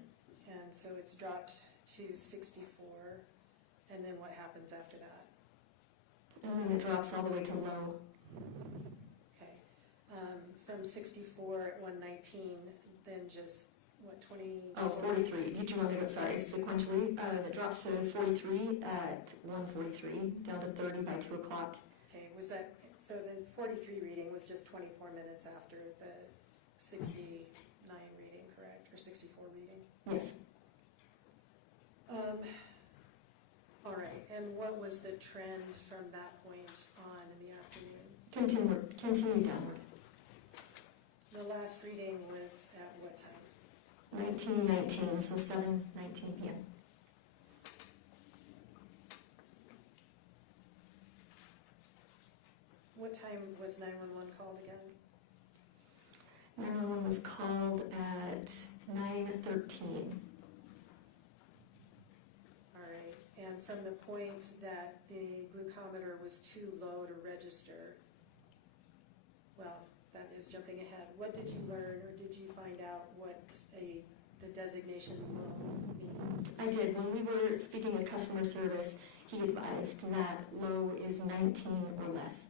And so it's dropped to 64. And then what happens after that? And then it drops all the way to low. Okay. From 64 at 1:19, then just, what, 20? Oh, 43. Did you want me to go, sorry, sequentially? It drops to 43 at 1:43, down to 30 by 2 o'clock. Okay, was that, so then 43 reading was just 24 minutes after the 69 reading, correct? Or 64 reading? Yes. All right, and what was the trend from that point on in the afternoon? Continue downward. The last reading was at what time? 19:19, so 7:19 p.m. What time was 911 called again? 911 was called at 9:13. All right, and from the point that the glucometer was too low to register, well, that is jumping ahead. What did you learn, or did you find out what the designation low means? I did. When we were speaking with customer service, he advised that low is 19 or less.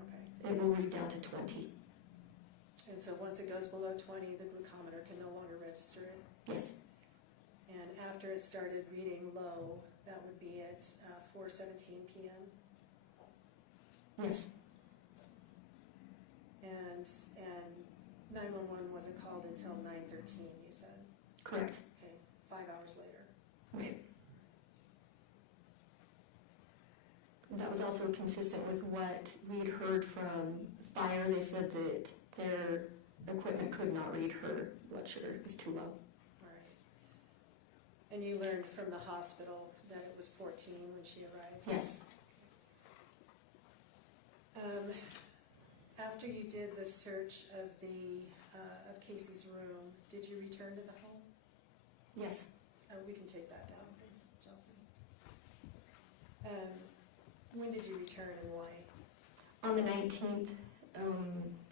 Okay. It will read down to 20. And so once it goes below 20, the glucometer can no longer register it? Yes. And after it started reading low, that would be at 4:17 p.m.? Yes. And 911 wasn't called until 9:13, you said? Correct. Okay, 5 hours later. Right. That was also consistent with what we'd heard from fire. They said that their equipment could not read her blood sugar. It was too low. All right. And you learned from the hospital that it was 14 when she arrived? Yes. After you did the search of of Kacee's room, did you return to the home? Yes. We can take that down, Chelsea. When did you return and why? On the 19th,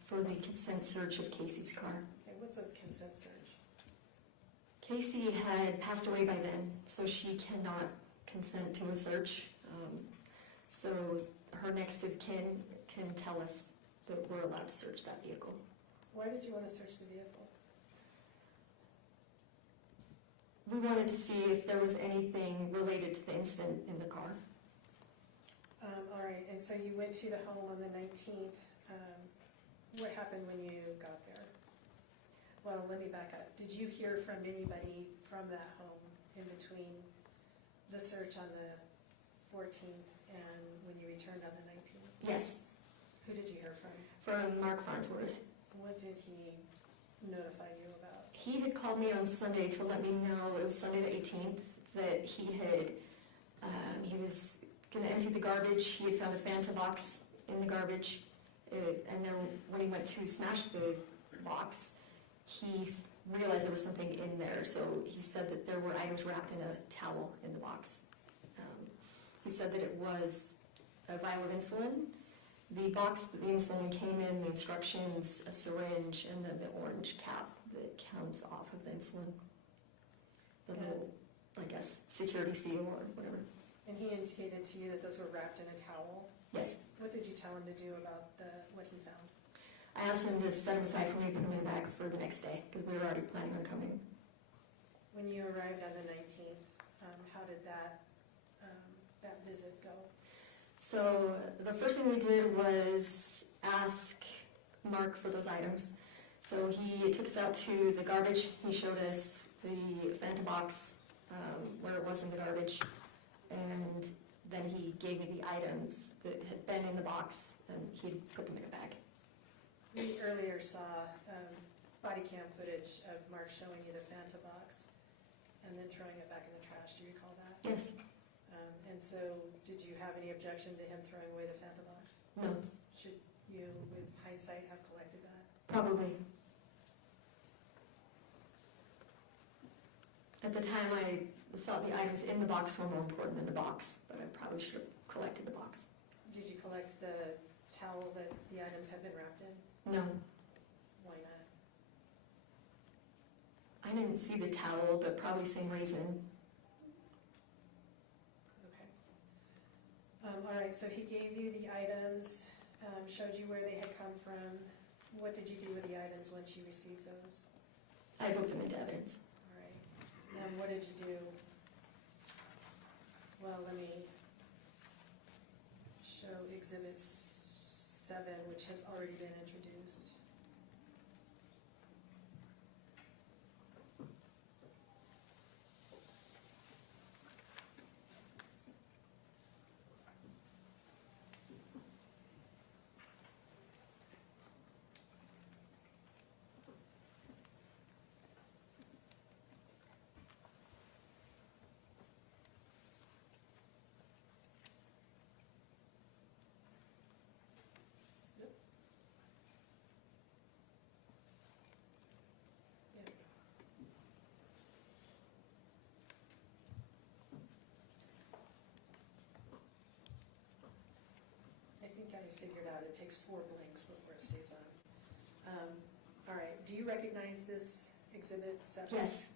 for the consent search of Kacey's car. Okay, what's a consent search? Kacee had passed away by then, so she cannot consent to a search. So her next of kin can tell us that we're allowed to search that vehicle. Why did you want to search the vehicle? We wanted to see if there was anything related to the incident in the car. All right, and so you went to the home on the 19th. What happened when you got there? Well, let me back up. Did you hear from anybody from that home in between the search on the 14th and when you returned on the 19th? Yes, Who did you hear from? from Mark Farnsworth. What did he notify you about? He had called me on Sunday to let me know, it was Sunday the 18th, that he was going to empty the garbage. He had found a Fanta box in the garbage. And then when he went to smash the box, he realized there was something in there, so he said that there were items wrapped in a towel in the box. He said that it was a vial of insulin. The box that the insulin came in, the instructions, a syringe, and then the orange cap that comes off of the insulin. The little, I guess, security seal or whatever. And he indicated to you that those were wrapped in a towel. Yes. What did you tell him to do about what he found? I asked him to set them aside for me, put them in a bag for the next day, because we were already planning on coming. When you arrived on the 19th, how did that visit go? So the first thing we did was ask Mark for those items. So he took us out to the garbage. He showed us the Fanta box, where it was in the garbage. And then he gave me the items that had been in the box, and he put them in a bag. We earlier saw body cam footage of Mark showing you the Fanta box and then throwing it back in the trash. Do you recall that? Yes. And so, did you have any objection to him throwing away the Fanta box? No. Should you, with hindsight, have collected that? Probably. At the time, I thought the items in the box were more important than the box, but I probably should have collected the box. Did you collect the towel that the items had been wrapped in? No. Why not? I didn't see the towel, but probably same reason. Okay. All right, so he gave you the items, showed you where they had come from. What did you do with the items once you received those? I booked them into evidence. All right. And what did you do? Well, let me show Exhibit 7, which has already been introduced. I figured out it takes 4 blinks before it stays on. All right, do you recognize this Exhibit 7? Yes.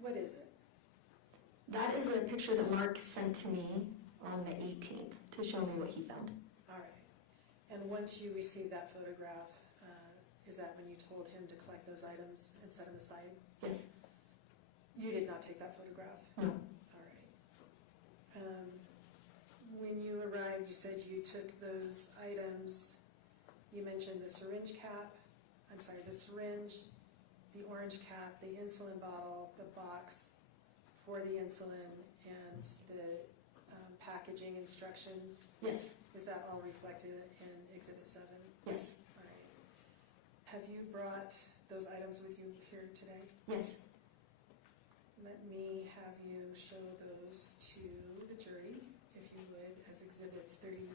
What is it? That is a picture that Mark sent to me on the 18th to show me what he found. All right. And once you received that photograph, is that when you told him to collect those items and set them aside? Yes. You did not take that photograph? No. All right. When you arrived, you said you took those items. You mentioned the syringe, the orange cap, the insulin bottle, the box for the insulin, and the packaging instructions. Yes. Is that all reflected in Exhibit 7? Yes. All right. Have you brought those items with you here today? Yes. Let me have you show those to the jury, if you would, as Exhibits 32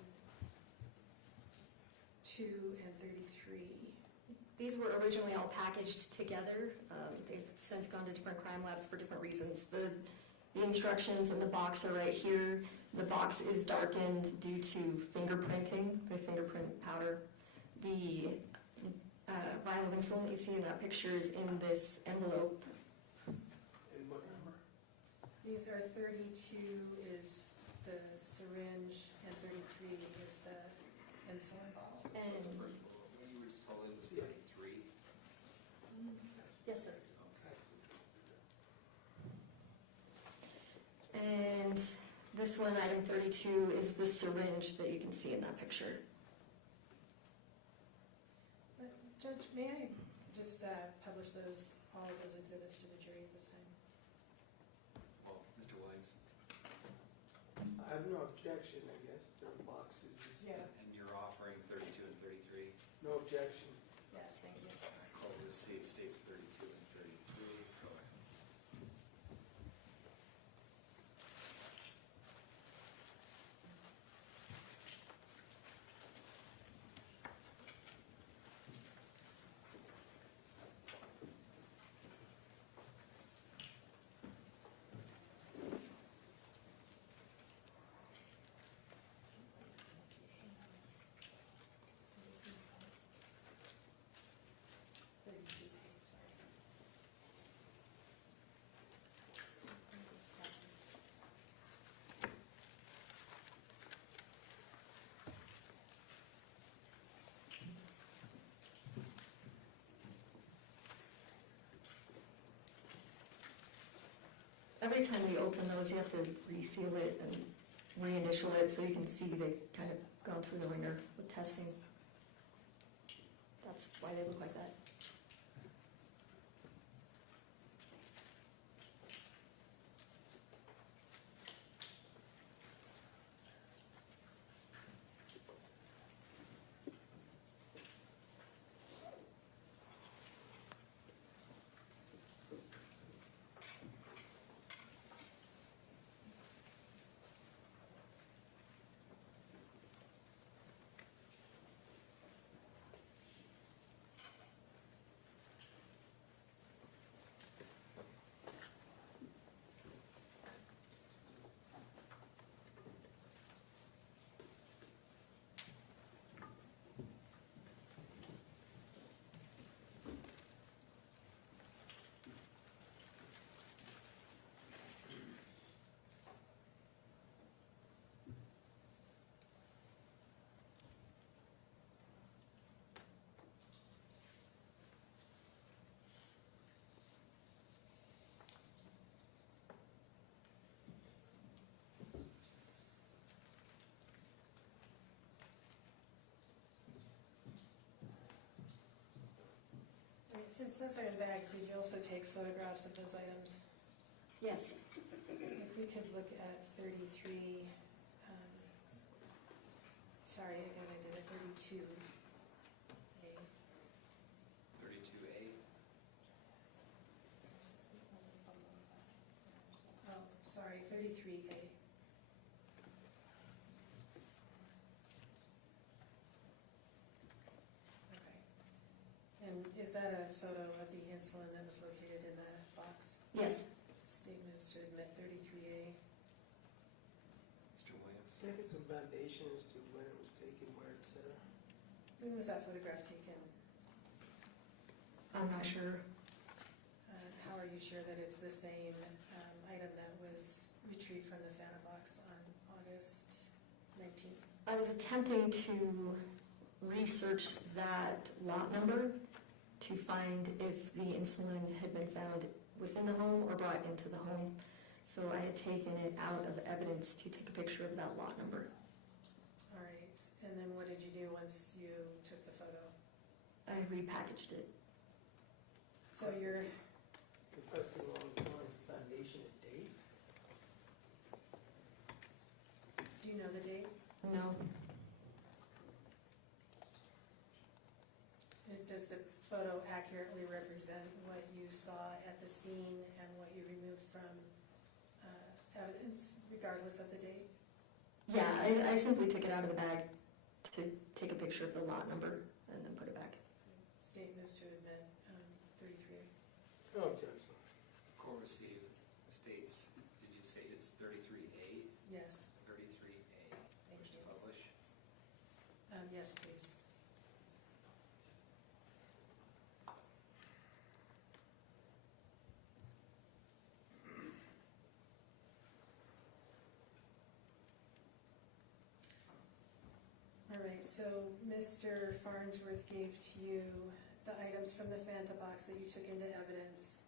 and 33. These were originally all packaged together. They've since gone to different crime labs for different reasons. The instructions in the box are right here. The box is darkened due to fingerprinting, the fingerprint powder. The vial of insulin that you see in that picture is in this envelope. And what number? These are 32 is the syringe and 33 is the insulin bottle. And You were just told it was 33? yes, sir. Okay. And this one, item 32, is the syringe that you can see in that picture. Judge, may I just publish all of those exhibits to the jury at this time? Well, Mr. Williams? I have no objection, I guess, to the boxes. Yeah. And you're offering 32 and 33? No objection. Yes, thank you. I call this safe states 32 and 33. Go ahead. every time we open those, you have to reseal it and reinitial it, so you can see they've kind of gone through the ringer with testing. That's why they look like that. Since those are in bags, did you also take photographs of those items? Yes. If we could look at 33, sorry, again, I did a 32. Okay. 32A. Oh, sorry, 33A. Okay. And is that a photo of the insulin that was located in the box? Yes. State moves to admit 33A. Mr. Williams? Can I get some foundation as to when it was taken, where it's at? When was that photograph taken? I'm not sure. How are you sure that it's the same item that was retrieved from the Fanta box on August 19th? I was attempting to research that lot number to find if the insulin had been found within the home or brought into the home. So I had taken it out of evidence to take a picture of that lot number. All right, and then what did you do once you took the photo? I repackaged it. So you're, Requesting long-term foundation and date? do you know the date? No. Does the photo accurately represent what you saw at the scene and what you removed from evidence, regardless of the date? Yeah, I simply took it out of the bag to take a picture of the lot number and then put it back. State moves to admit 33A. No objection. Court received states, did you say it's 33A? Yes, 33A. thank Wish to you. publish? Yes, please. All right, so Mr. Farnsworth gave to you the items from the Fanta box that you took into evidence.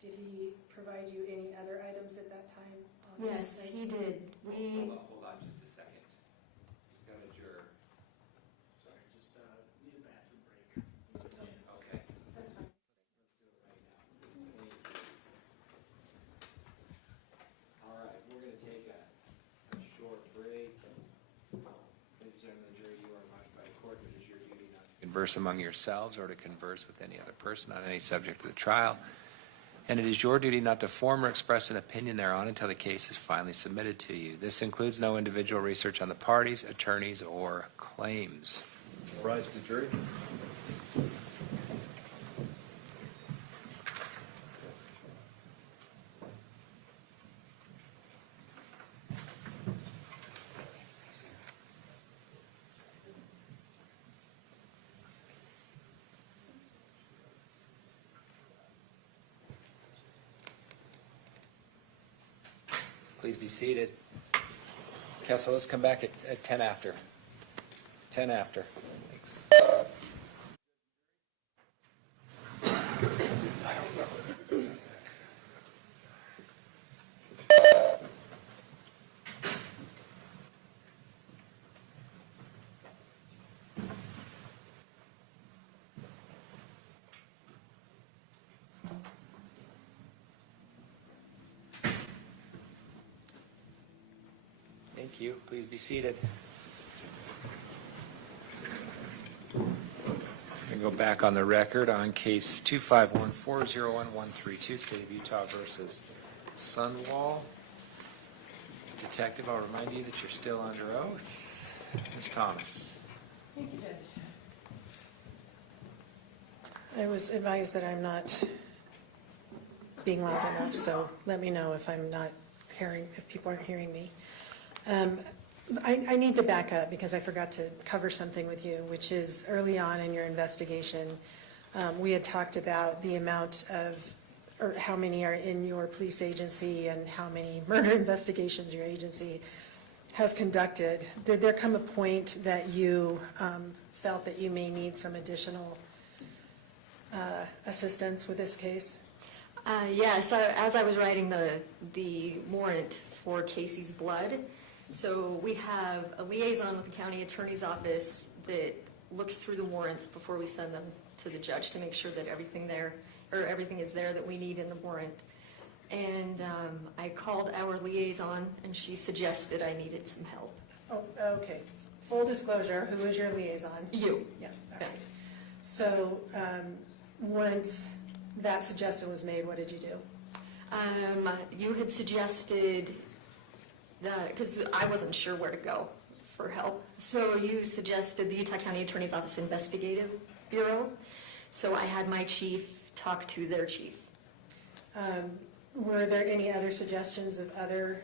Did he provide you any other items at that time? Yes, he did. Hold on just a second. Got a juror. Sorry, just need a bathroom break. Okay. That's fine. All right, we're going to take a short break. Ladies and gentlemen of the jury, you are admonished by the court that it is your duty not to converse among yourselves or to converse with any other person on any subject of the trial. And it is your duty not to form or express an opinion thereon until the case is finally submitted to you. This includes no individual research on the parties, attorneys, or claims. Rise for the jury. Please be seated. Kessel, let's come back at 10 after. 10 after. Thanks. Thank you. Please be seated. We go back on the record on case 251401132, State of Utah versus Sundwall. Detective, I'll remind you that you're still under oath. Ms. Thomas. Thank you, Judge. I was advised that I'm not being loud enough, so let me know if I'm not hearing, if people aren't hearing me. I need to back up because I forgot to cover something with you, which is early on in your investigation, we had talked about the amount of, or how many are in your police agency and how many murder investigations your agency has conducted. Did there come a point that you felt that you may need some additional assistance with this case? Yes, as I was writing the warrant for Kacee's blood, so we have a liaison with the county attorney's office that looks through the warrants before we send them to the judge to make sure that everything is there that we need in the warrant. And I called our liaison, and she suggested I needed some help. Oh, okay. Full disclosure, who is your liaison? You. Yeah, all right. So once that suggestion was made, what did you do? You had suggested, because I wasn't sure where to go for help, so you suggested the Utah County Attorney's Office Investigative Bureau. So I had my chief talk to their chief. Were there any other suggestions of other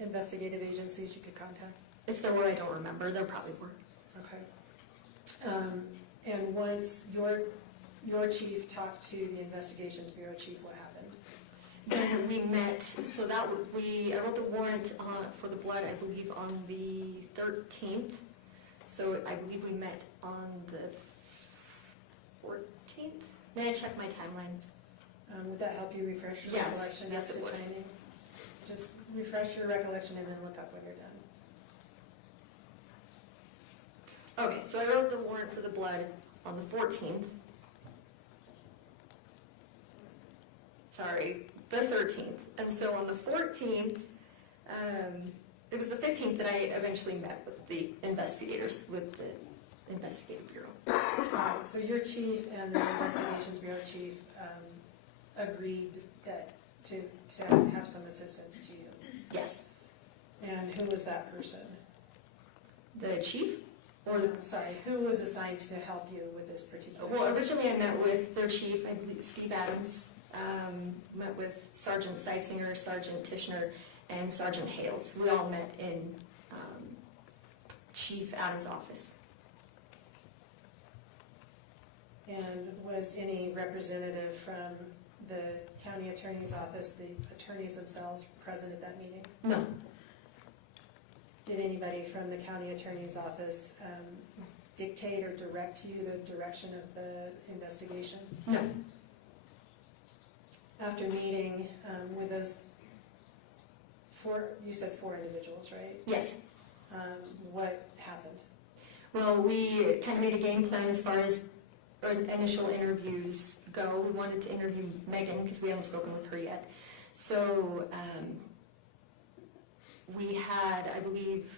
investigative agencies you could contact? If there were, I don't remember. There probably were. Okay. And once your chief talked to the Investigations Bureau chief, what happened? Then we met, so I wrote the warrant for the blood, I believe, on the 13th. So I believe we met on the 14th. May I check my timeline? Would that help you refresh your Yes, recollection yes, as it to would. timing? Just refresh your recollection and then look up when you're done. Okay, so I wrote the warrant for the blood on the 14th. Sorry, the 13th. And so on the 14th, it was the 15th that I eventually met with the investigators, with the Investigative Bureau. All right, so your chief and the Investigations Bureau chief agreed that to have some assistance to you. Yes. And who was that person? The chief? Or sorry, who was assigned to help you with this particular? Well, originally I met with their chief, I believe Steve Adams, met with Sergeant Seitzinger, Sergeant Tishner, and Sergeant Hales. We all met in Chief Adams' office. And was any representative from the county attorney's office, the attorneys themselves, present at that meeting? No. Did anybody from the county attorney's office dictate or direct you the direction of the investigation? No. After meeting with those you said four individuals, right? Yes. What happened? Well, we kind of made a game plan as far as our initial interviews go. We wanted to interview Meggan because we hadn't spoken with her yet. So we had, I believe,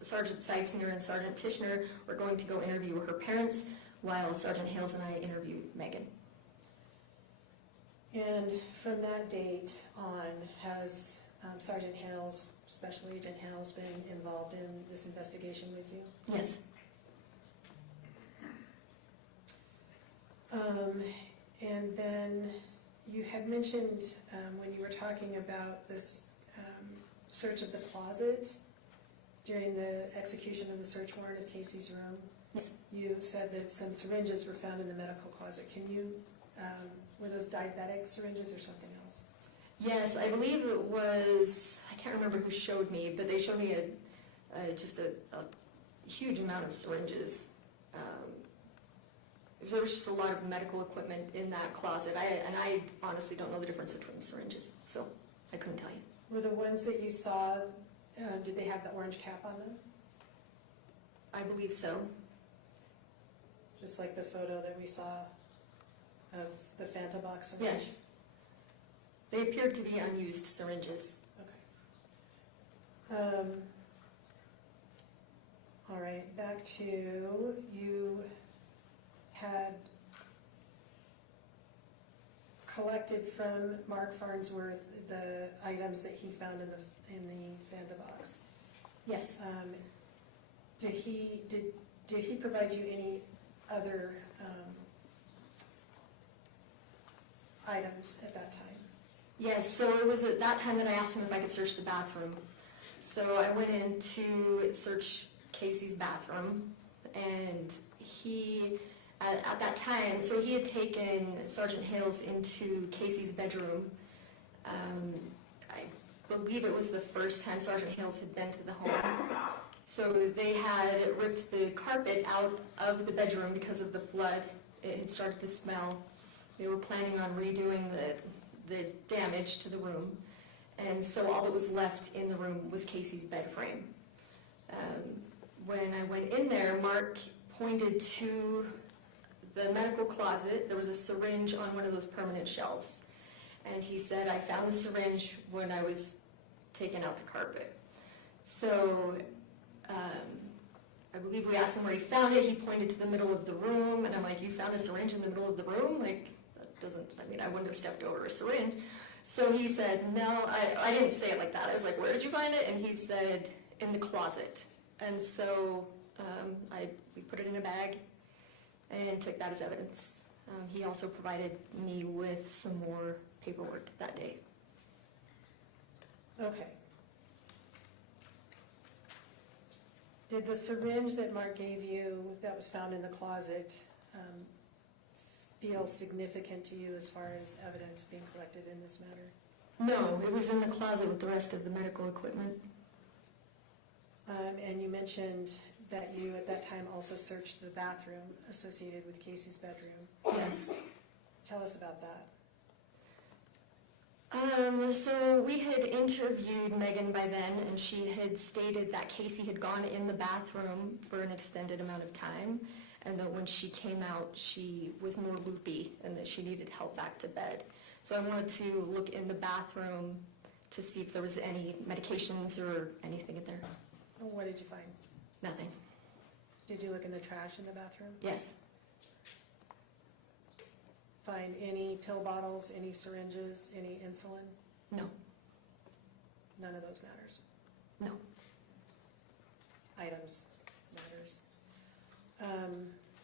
Sergeant Seitzinger and Sergeant Tishner were going to go interview her parents, while Sergeant Hales and I interviewed Meggan. And from that date on, has Sergeant Hales, Special Agent Hales, been involved in this investigation with you? Yes. And then you had mentioned when you were talking about this search of the closet during the execution of the search warrant of Kacee's room. Yes. You said that some syringes were found in the medical closet. Can you, were those diabetic syringes or something else? Yes, I believe it was, I can't remember who showed me, but they showed me just a huge amount of syringes. There was just a lot of medical equipment in that closet. I honestly don't know the difference between syringes, so I couldn't tell you. Were the ones that you saw, did they have the orange cap on them? I believe so. Just like the photo that we saw of the Fanta box syringe? Yes. They appeared to be unused syringes. Okay. All right, back to, you had collected from Mark Farnsworth the items that he found in the Fanta box. Yes. Did he provide you any other items at that time? Yes, so it was at that time that I asked him if I could search the bathroom. So I went in to search Kacee's bathroom, and he, at that time, so he had taken Sergeant Hales into Kacee's bedroom. I believe it was the first time Sergeant Hales had been to the home. So they had ripped the carpet out of the bedroom because of the flood. It had started to smell. They were planning on redoing the damage to the room. And so all that was left in the room was Kacee's bed frame. When I went in there, Mark pointed to the medical closet. There was a syringe on one of those permanent shelves. And he said, I found the syringe when I was taking out the carpet. So I believe we asked him where he found it. He pointed to the middle of the room. And I'm like, you found a syringe in the middle of the room? Like, that doesn't, I mean, I wouldn't have stepped over a syringe. So he said, no, I didn't say it like that. I was like, where did you find it? And he said, in the closet. And so we put it in a bag and took that as evidence. He also provided me with some more paperwork that day. Okay. Did the syringe that Mark gave you that was found in the closet feel significant to you as far as evidence being collected in this matter? No, it was in the closet with the rest of the medical equipment. And you mentioned that you at that time also searched the bathroom associated with Kacee's bedroom. Yes. Tell us about that. So we had interviewed Meggan by then, and she had stated that Kacee had gone in the bathroom for an extended amount of time, and that when she came out, she was more loopy and that she needed help back to bed. So I wanted to look in the bathroom to see if there was any medications or anything in there. What did you find? Nothing. Did you look in the trash in the bathroom? Yes. Find any pill bottles, any syringes, any insulin? No. None of those matters. No. Items matters.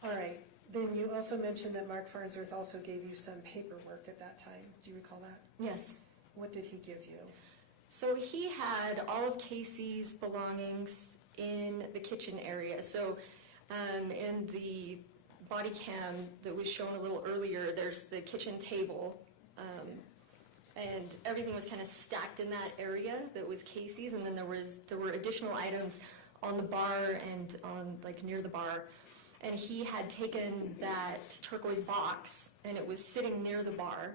All right. Then you also mentioned that Mark Farnsworth also gave you some paperwork at that time. Do you recall that? Yes. What did he give you? So he had all of Kacee's belongings in the kitchen area. So in the body cam that was shown a little earlier, there's the kitchen table, and everything was kind of stacked in that area that was Kacee's, and then there were additional items on the bar and on like near the bar. And he had taken that turquoise box, and it was sitting near the bar.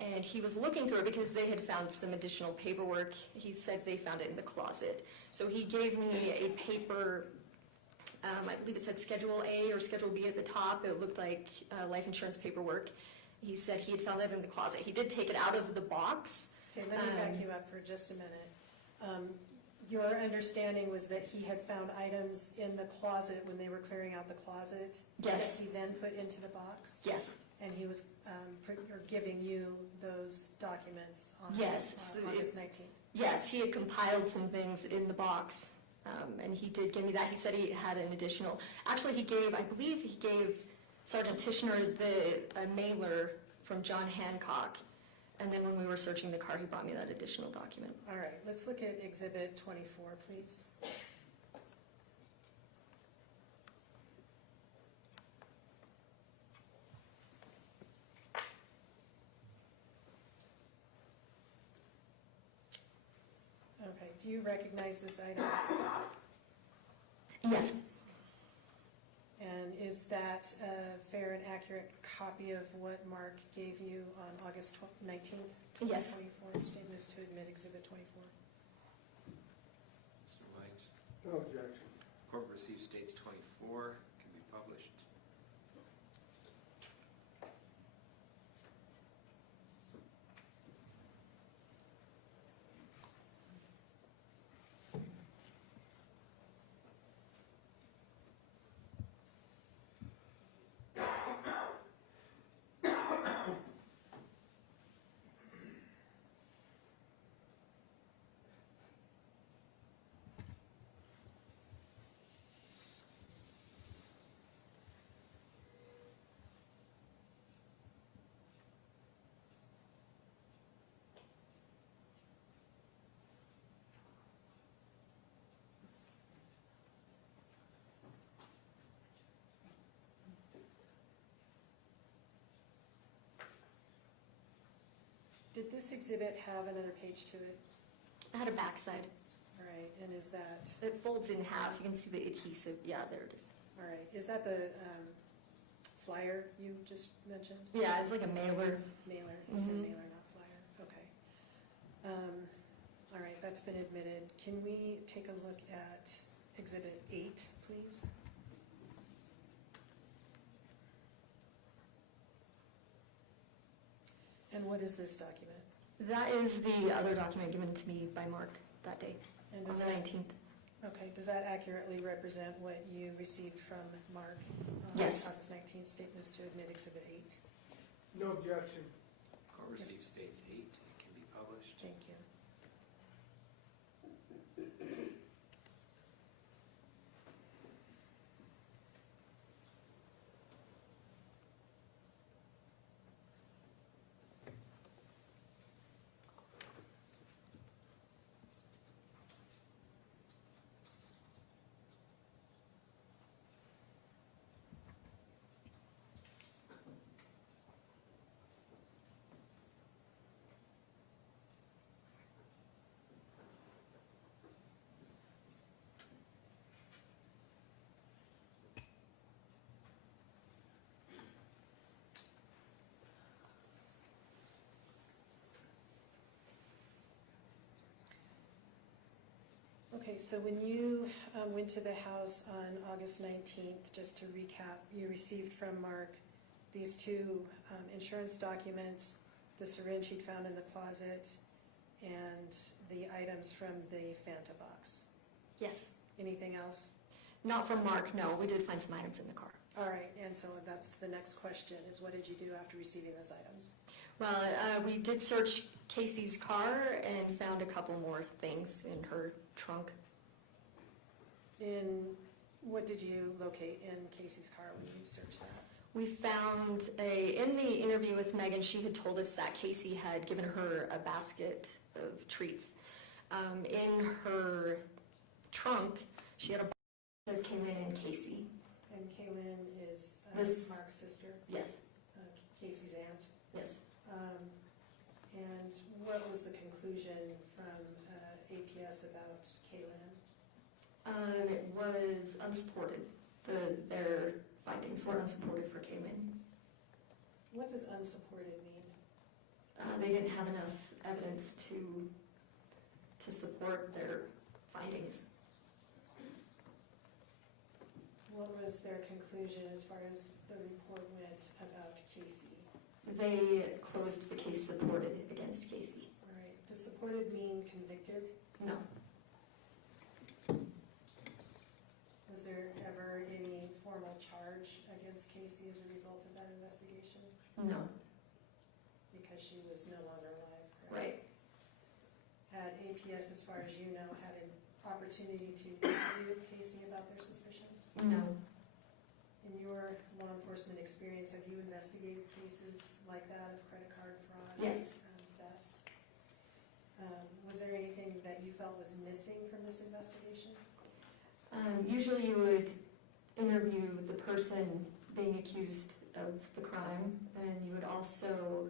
And he was looking through it because they had found some additional paperwork. He said they found it in the closet. So he gave me a paper, I believe it said Schedule A or Schedule B at the top. It looked like life insurance paperwork. He said he had found that in the closet. He did take it out of the box. Okay, let me back you up for just a minute. Your understanding was that he had found items in the closet when they were clearing out the closet? Yes. That he then put into the box? Yes. And he was giving you those documents on Yes. August 19th? Yes, he had compiled some things in the box, and he did give me that. He said he had an additional, actually I believe he gave Sergeant Tishner a mailer from John Hancock, and then when we were searching the car, he brought me that additional document. All right, let's look at Exhibit 24, please. Okay, do you recognize this item? Yes. And is that a fair and accurate copy of what Mark gave you on August 19th? Yes. 24, state moves to admit Exhibit 24. Mr. Williams, No objection. court receives states 24, can be published. Did this exhibit have another page to it? I had a backside. All right, and is that, It folds in half. You can see the adhesive. Yeah, there it is. all right, is that the flyer you just mentioned? Yeah, it's like a mailer. Mailer, you said Mhm. mailer, not flyer, okay. All right, that's been admitted. Can we take a look at Exhibit 8, please? And what is this document? That is the other document given to me by Mark that day, And on does the that, 19th. okay, does that accurately represent what you received from Mark? on Yes. August 19th, statements to admit Exhibit 8? No objection. Court received states 8, it can be published. Thank you. Okay, so when you went to the house on August 19th, just to recap, you received from Mark these two insurance documents, the syringe he'd found in the closet, and the items from the Fanta box. Yes. Anything else? Not from Mark, no. We did find some items in the car. All right, and so that's the next question, is what did you do after receiving those items? Well, we did search Kacee's car and found a couple more things in her trunk. What did you locate in Kacee's car when you searched that? We found in the interview with Meggan, she had told us that Kacee had given her a basket of treats. In her trunk, she had a box that says Kacee Lyn and Kacee. And Kaylin is This- Mark's sister, Yes, Casey's aunt. yes. And what was the conclusion from APS about Kaylin? It was unsupported. Their findings were unsupported for Kacee Lyn. What does unsupported mean? They didn't have enough evidence to support their findings. What was their conclusion as far as the report went about Kacee? They closed the case supported against Kacee. All right, does supported mean convicted? No, Was there ever any formal charge against Kacee as a result of that investigation? no, Because she was no longer alive, correct? right. Had APS, as far as you know, had an opportunity to interview Kacee about their suspicions? No, In your law enforcement experience, have you investigated cases like that of credit card fraud? Yes. Thefts? Was there anything that you felt was missing from this investigation? usually you would interview the person being accused of the crime, and you would also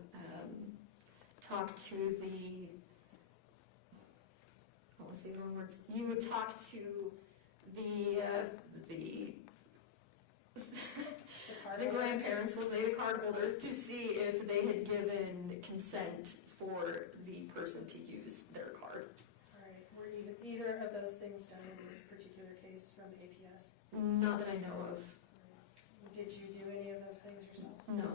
talk to the, I want to say the wrong words, you would talk to the the grandparents, we'll say the cardholder, to see if they had given consent for the person to use their card. All right, were either of those things done in this particular case from APS? Not that I know of, Did you do any of those things yourself? no.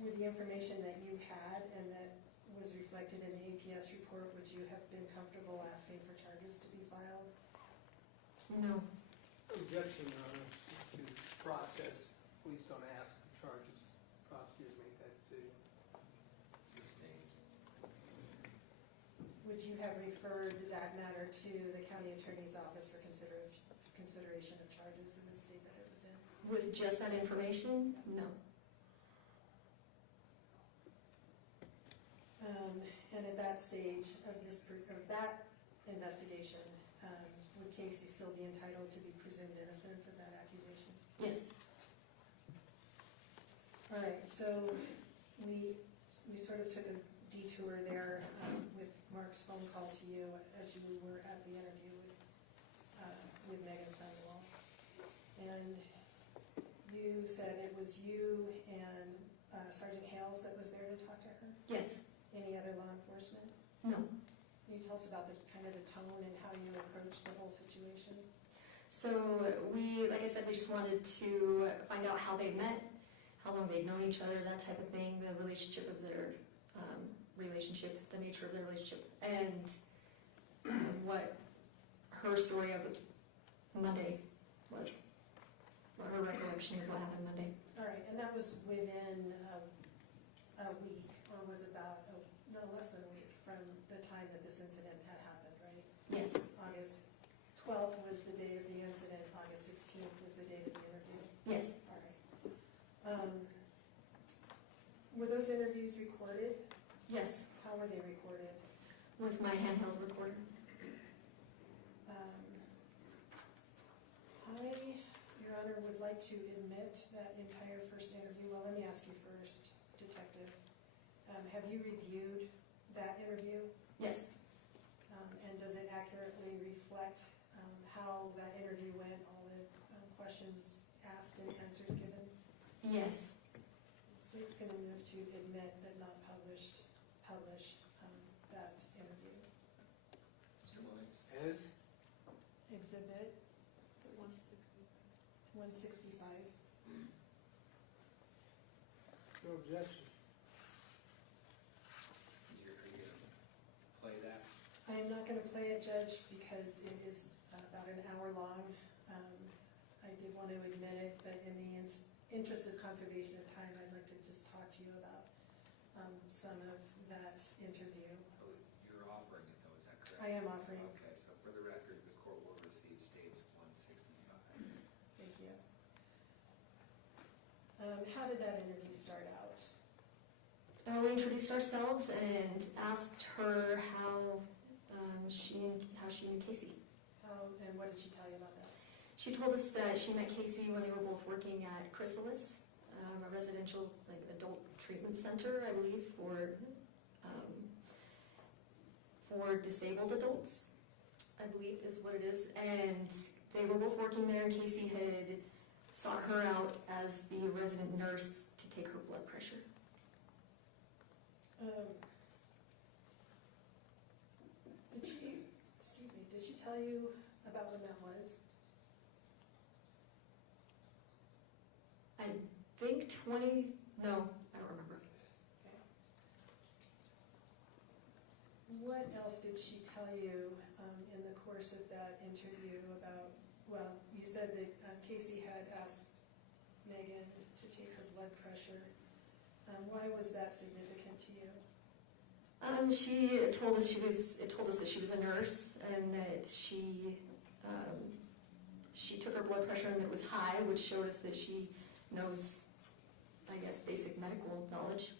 With the information that you had and that was reflected in the APS report, would you have been comfortable asking for charges to be filed? No. Objection, Your Honor, to process. Please don't ask for charges. Prosecutors make that decision. Would you have referred that matter to the county attorney's office for consideration of charges in the state that it was in? With just that information, no. And at that stage of that investigation, would Kacee still be entitled to be presumed innocent of that accusation? Yes. All right, so we we sort of took a detour there with Mark's phone call to you as you were at the interview with Meggan Sundwall. And you said it was you and Sergeant Hales that was there to talk to her? Yes. Any other law enforcement? No. Can you tell us about the kind of the tone and how you approached the whole situation? So we, like I said, we just wanted to find out how they met, how long they'd known each other, that type of thing, the relationship of their the nature of their relationship, and what her story of Monday was, or her recollection of what happened Monday. All right, and that was within a week, or was about, no, less than a week from the time that this incident had happened, right? Yes. August 12th was the date of the incident, August 16th was the date of the interview? Yes. All right. Were those interviews recorded? Yes. How were they recorded? With my handheld recorder. I, Your Honor, would like to admit that entire first interview. Well, let me ask you first, Detective. Have you reviewed that interview? Yes. And does it accurately reflect how that interview went, all the questions asked and answers given? Yes. The state's going to move to admit but not publish that interview. Mr. Williams? As? Exhibit 165. No objection. You're free to play that. I am not going to play it, Judge, because it is about an hour long. I did want to admit it, but in the interest of conservation of time, I'd like to just talk to you about some of that interview. Oh, you're offering it though, is that correct? I am offering. Okay, so for the record, the court will receive states 165. Thank you. How did that interview start out? We introduced ourselves and asked her how she knew Kacee. How and what did she tell you about that? She told us that she met Kacee when they were both working at Chrysalis, a residential adult treatment center, I believe, for disabled adults, I believe is what it is. And they were both working there, and Kacee had sought her out as the resident nurse to take her blood pressure. Did she tell you about when that was? I think no, I don't remember. Okay. What else did she tell you in the course of that interview about, well, you said that Kacee had asked Meggan to take her blood pressure. Why was that significant to you? She told us that she was a nurse and that she took her blood pressure and it was high, which showed us that she knows, I guess, basic medical knowledge.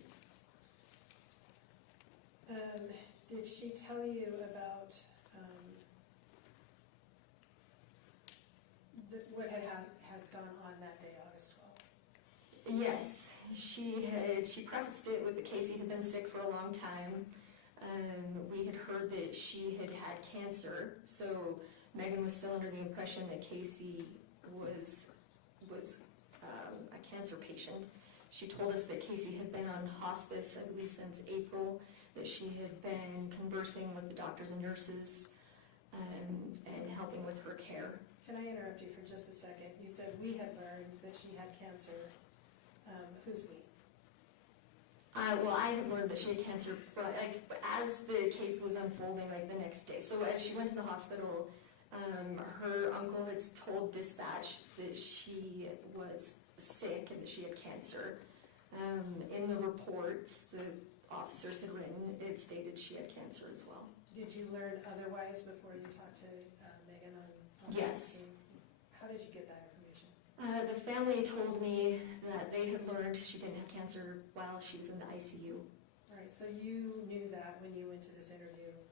Did she tell you about what had gone on that day, August 12th? Yes, she prefaced it with that Kacee had been sick for a long time. We had heard that she had had cancer, so Meggan was still under the impression that Kacee was a cancer patient. She told us that Kacee had been on hospice, I believe, since April, that she had been conversing with the doctors and nurses and helping with her care. Can I interrupt you for just a second? You said we had learned that she had cancer. Who's we? Well, I had learned that she had cancer as the case was unfolding, the next day. So as she went to the hospital, her uncle had told dispatch that she was sick and that she had cancer. In the reports the officers had written, it stated she had cancer as well. Did you learn otherwise before you talked to Meggan on Yes. 16? How did you get that information? The family told me that they had learned she didn't have cancer while she was in the ICU. All right, so you knew that when you went to this interview with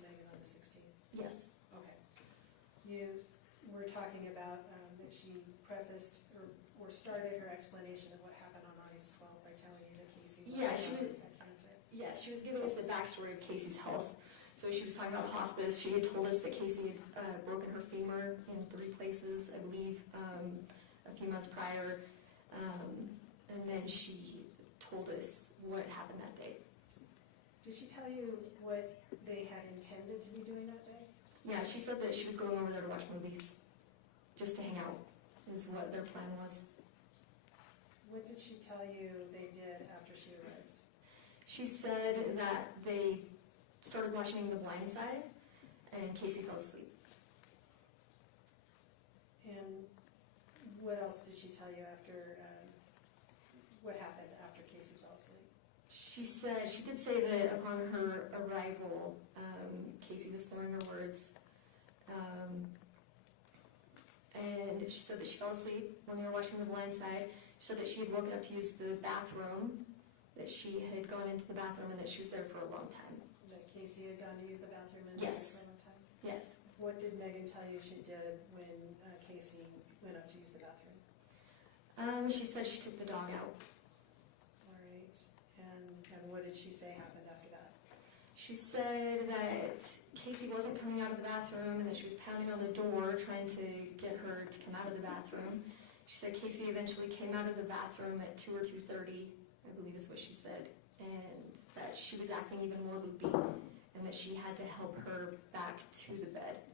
Meggan on the 16th? Yes. Okay. You were talking about that she prefaced or started her explanation of what happened on August 12th by telling you that Kacee Yeah, she was- had cancer. Yeah, she was giving us the backstory of Kacee's health. So she was talking about hospice. She had told us that Kacee had broken her femur in 3 places, I believe, a few months prior. And then she told us what happened that day. Did she tell you what they had intended to be doing that day? Yeah, she said that she was going over there to watch movies, just to hang out, is what their plan was. What did she tell you they did after she arrived? She said that they started watching The Blind Side, and Kacee fell asleep. And what else did she tell you after, what happened after Kacee fell asleep? She did say that upon her arrival, Kacee was slurring her words. And she said that she fell asleep when they were watching The Blind Side. She said that she had woken up to use the bathroom, that she had gone into the bathroom, and that she was there for a long time. That Kacee had gone to use the bathroom and Yes. for a long time? Yes. What did Meggan tell you she did when Kacee went up to use the bathroom? She said she took the dog out. All right, and what did she say happened after that? She said that Kacee wasn't coming out of the bathroom and that she was pounding on the door trying to get her to come out of the bathroom. She said Kacee eventually came out of the bathroom at 2 or 2:30, I believe is what she said, and that she was acting even more loopy and that she had to help her back to the bed.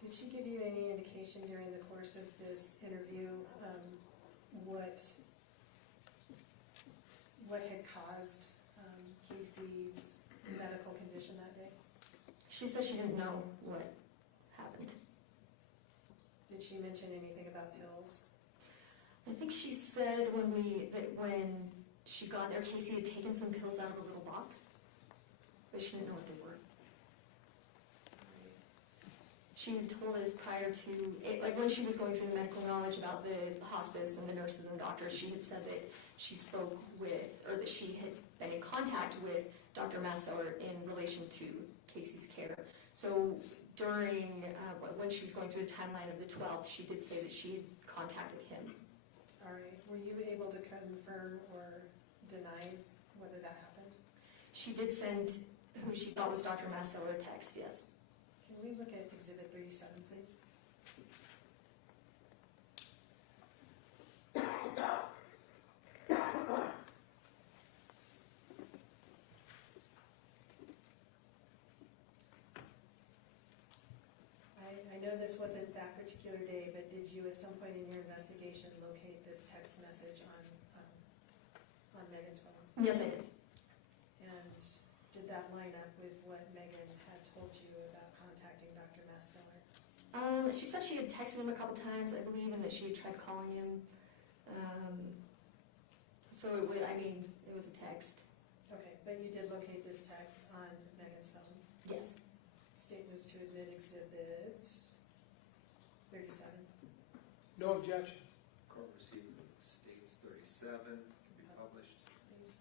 Did she give you any indication during the course of this interview what had caused Kacee's medical condition that day? She said she didn't know what happened. Did she mention anything about pills? I think she said that when she got there, Kacee had taken some pills out of a little box, but she didn't know what they were. She had told us prior to, like when she was going through the medical knowledge about the hospice and the nurses and the doctors, she had said that she spoke with, or that she had been in contact with Dr. Mastower in relation to Kacee's care. So during, when she was going through the timeline of the 12th, she did say that she had contacted him. All right, were you able to confirm or deny whether that happened? She did send who she thought was Dr. Mastower a text, yes. Can we look at Exhibit 37, please? I know this wasn't that particular day, but did you at some point in your investigation locate this text message on Meggan's phone? Yes, I did. And did that line up with what Meggan had told you about contacting Dr. Mastower? She said she had texted him a couple times, I believe, and that she had tried calling him. So it was a text. Okay, but you did locate this text on Meggan's phone? Yes. State moves to admit Exhibit 37. No objection. Court received states 37, can be published. Please.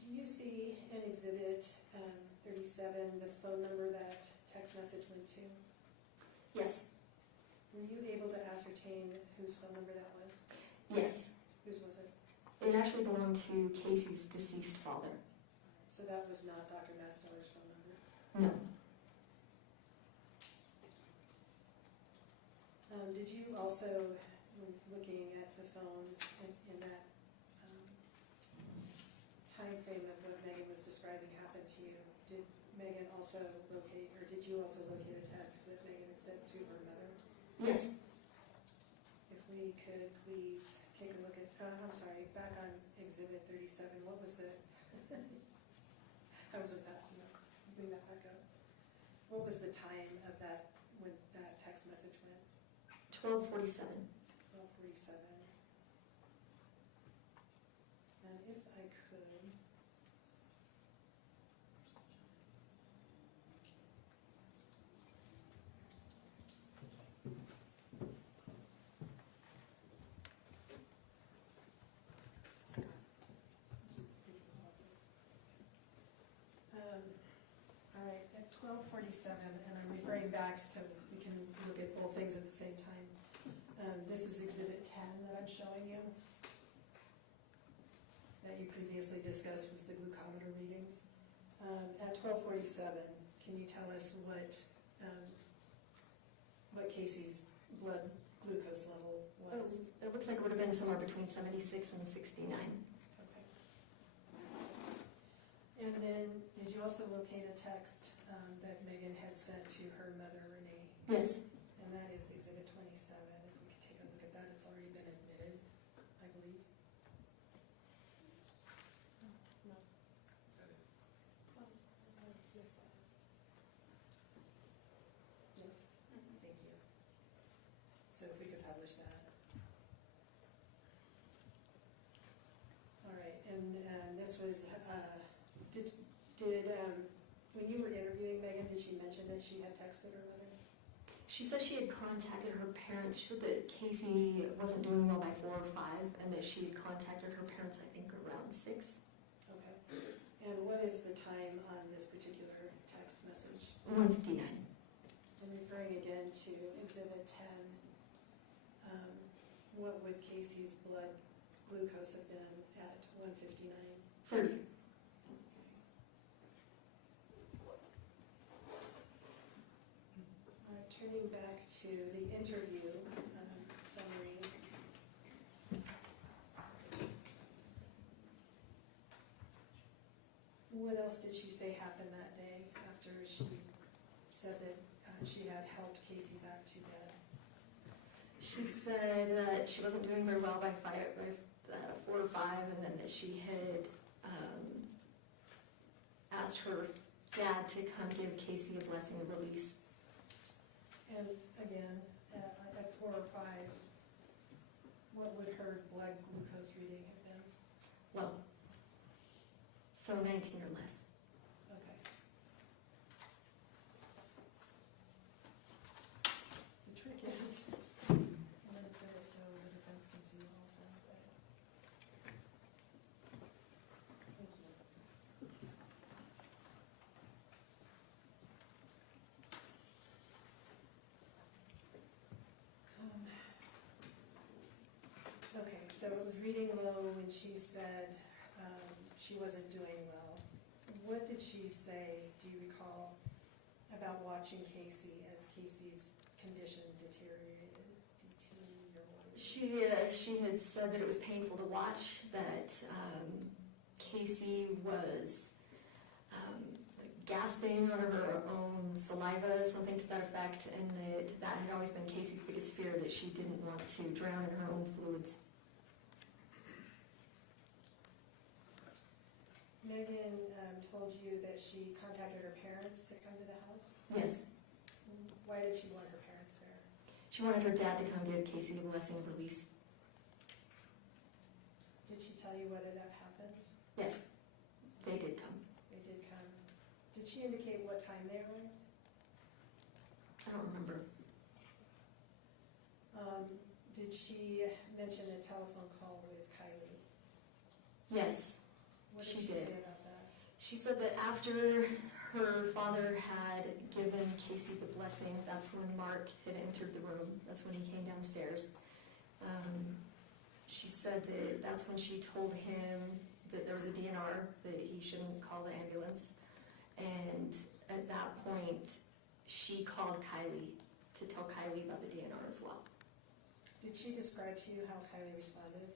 Do you see in Exhibit 37 the phone number that text message went to? Yes. Were you able to ascertain whose phone number that was? Yes. Whose was it? It actually belonged to Kacee's deceased father. So that was not Dr. Mastower's phone number? No. Did you also, looking at the phones in that time frame of what Meggan was describing happened to you, did Meggan also locate, or did you also locate a text that Meggan had sent to her mother? Yes. If we could please take a look at, I'm sorry, back on Exhibit 37, what was the, I wasn't fast enough. Bring that back up. What was the time of that, when that text message went? 12:47. 12:47. And if I could. All right, at 12:47, and I'm referring back so we can look at both things at the same time. This is Exhibit 10 that I'm showing you, that you previously discussed was the glucometer readings. At 12:47, can you tell us what Kacee's blood glucose level was? It looks like it would have been somewhere between 76 and 69. Okay. And then, did you also locate a text that Meggan had sent to her mother, Renee? Yes. And that is Exhibit 27. If we could take a look at that, it's already been admitted, I believe. No. Yes, thank you. So if we could publish that. All right, and this was, when you were interviewing Meggan, did she mention that she had texted her mother? She said she had contacted her parents. She said that Kacee wasn't doing well by 4 or 5, and that she had contacted her parents, I think, around 6. Okay. And what is the time on this particular text message? 1:59. I'm referring again to Exhibit 10. What would Kacee's blood glucose have been at 1:59? 30. All right, turning back to the interview summary. What else did she say happened that day after she said that she had helped Kacee back to bed? She said that she wasn't doing very well by 4 or 5, and then that she had asked her dad to come give Kacee a blessing of release. And again, at 4 or 5, what would her blood glucose reading have been? Low. So 19 or less. Okay. The trick is, I'm going to put it so the defense can see also. Okay, so it was reading low when she said she wasn't doing well. What did she say, do you recall, about watching Kacee as Kacee's condition deteriorated? She had said that it was painful to watch, that Kacee was gasping under her own saliva, something to that effect, and that had always been Kacee's biggest fear, that she didn't want to drown in her own fluids. Meggan told you that she contacted her parents to come to the house? Yes. Why did she want her parents there? She wanted her dad to come give Kacee the blessing of release. Did she tell you whether that happened? Yes, they did come. They did come. Did she indicate what time they arrived? I don't remember. Did she mention a telephone call with Kylie? Yes. What did She she did. say about that? She said that after her father had given Kacee the blessing, that's when Mark had entered the room. That's when he came downstairs. She said that that's when she told him that there was a DNR, that he shouldn't call the ambulance. And at that point, she called Kylie to tell Kylie about the DNR as well. Did she describe to you how Kylie responded?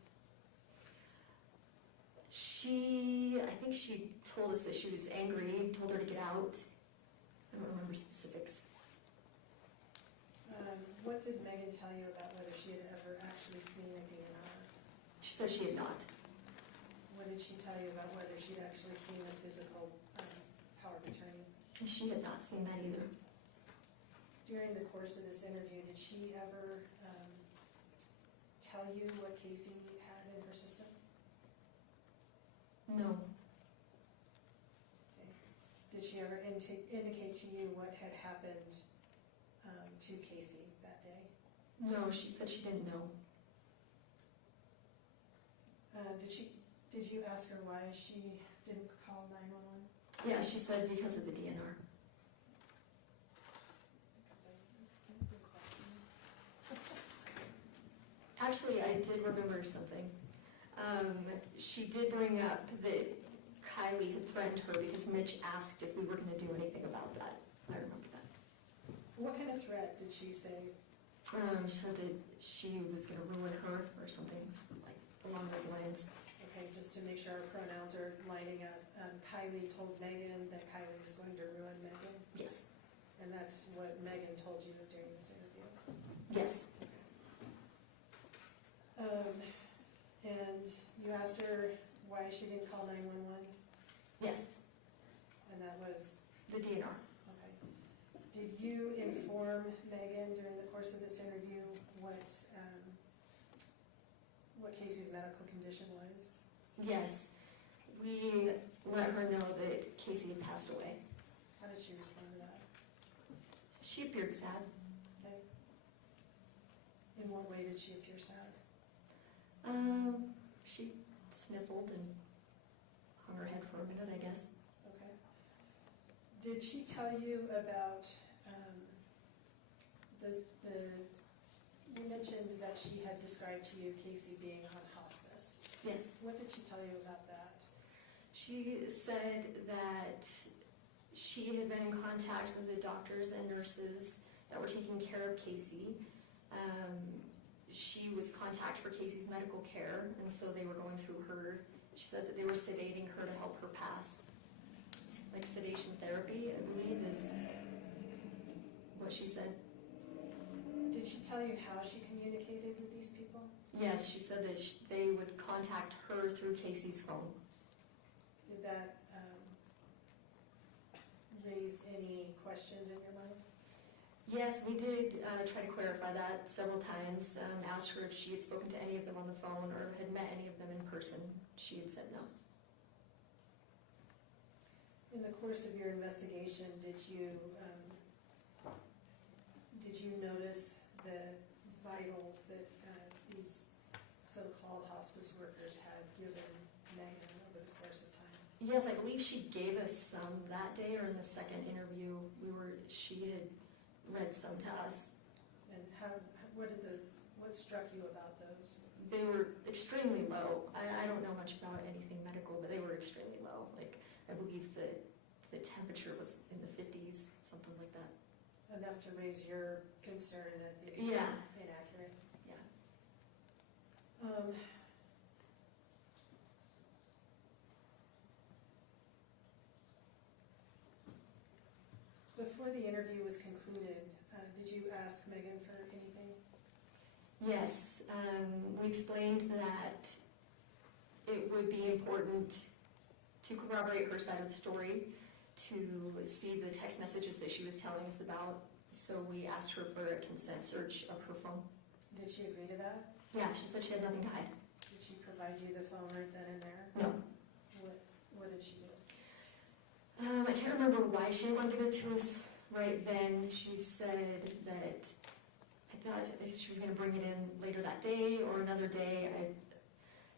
I think she told us that she was angry, told her to get out. I don't remember specifics. What did Meggan tell you about whether she had ever actually seen a DNR? She said she had not. What did she tell you about whether she'd actually seen a physical power of attorney. She had not seen that either. During the course of this interview, did she ever tell you what Kacee had in her system? No. Okay. Did she ever indicate to you what had happened to Kacee that day? No, she said she didn't know. Did you ask her why she didn't call 911? Yeah, she said because of the DNR. Actually, I did remember something. She did bring up that Kylie had threatened her because Mitch asked if we were going to do anything about that. I remember that. What kind of threat did she say? She said that she was going to ruin her or something like along those lines. Okay, just to make sure our pronouns are lining up. Kylie told Meggan that Kylie was going to ruin Meggan, Yes. and that's what Meggan told you during this interview. Yes. And you asked her why she didn't call 911, Yes. and that was, The DNR. okay. Did you inform Meggan during the course of this interview what Kacee's medical condition was? Yes. We let her know that Kacee had passed away. How did she respond to that? She appeared sad. Okay. In what way did she appear sad? She sniffled and hung her head for a minute, I guess. Okay. Did she tell you about you mentioned that she had described to you Kacee being on hospice. Yes. What did she tell you about that? She said that she had been in contact with the doctors and nurses that were taking care of Kacee. She was contact for Kacee's medical care, and so they were going through her. She said that they were sedating her to help her pass. Like sedation therapy, I believe, is what she said. Did she tell you how she communicated with these people? Yes, she said that they would contact her through Kacee's phone. Did that raise any questions in your mind? Yes, we did try to clarify that several times. Asked her if she had spoken to any of them on the phone or had met any of them in person. She had said no. In the course of your investigation, did you notice the vitals that these so-called hospice workers had given Meggan over the course of time? Yes, I believe she gave us some that day or in the second interview. She had read some to us. And what struck you about those? They were extremely low. I don't know much about anything medical, but they were extremely low. Like, I believe that the temperature was in the 50s, something like that. Enough to raise your concern that these Yeah. were inaccurate? Yeah. Before the interview was concluded, did you ask Meggan for anything? Yes, we explained that it would be important to corroborate her side of the story, to see the text messages that she was telling us about, so we asked her for a consent search of her phone. Did she agree to that? Yeah, she said she had nothing to hide. Did she provide you the phone right then and there? No. What did she do? I can't remember why she didn't want to give it to us right then. She said that I thought she was going to bring it in later that day or another day.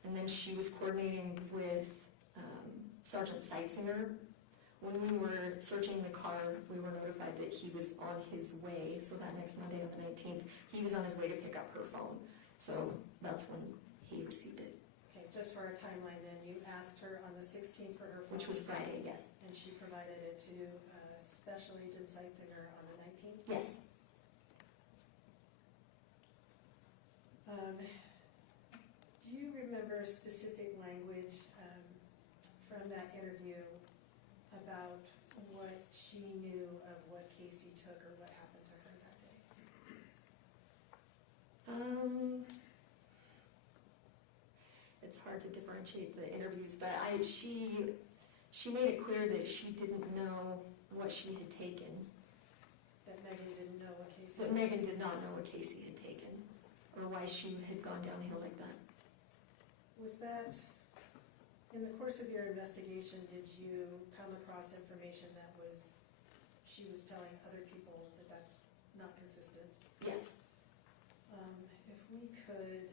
And then she was coordinating with Sergeant Seitzinger. When we were searching the car, we were notified that he was on his way. So that next Monday on the 19th, he was on his way to pick up her phone. So that's when he received it. Okay, just for our timeline then, you asked her on the 16th for her phone. Which was Friday, yes. And she provided it to Special Agent Seitzinger on the 19th? Yes. Do you remember specific language from that interview about what she knew of what Kacee took or what happened to her that day? It's hard to differentiate the interviews, but She made it clear that she didn't know what she had taken, That Meggan didn't know what Kacee. that Meggan did not know what Kacee had taken, or why she had gone downhill like that. Was that, in the course of your investigation, did you come across information that was, she was telling other people that that's not consistent? Yes. If we could,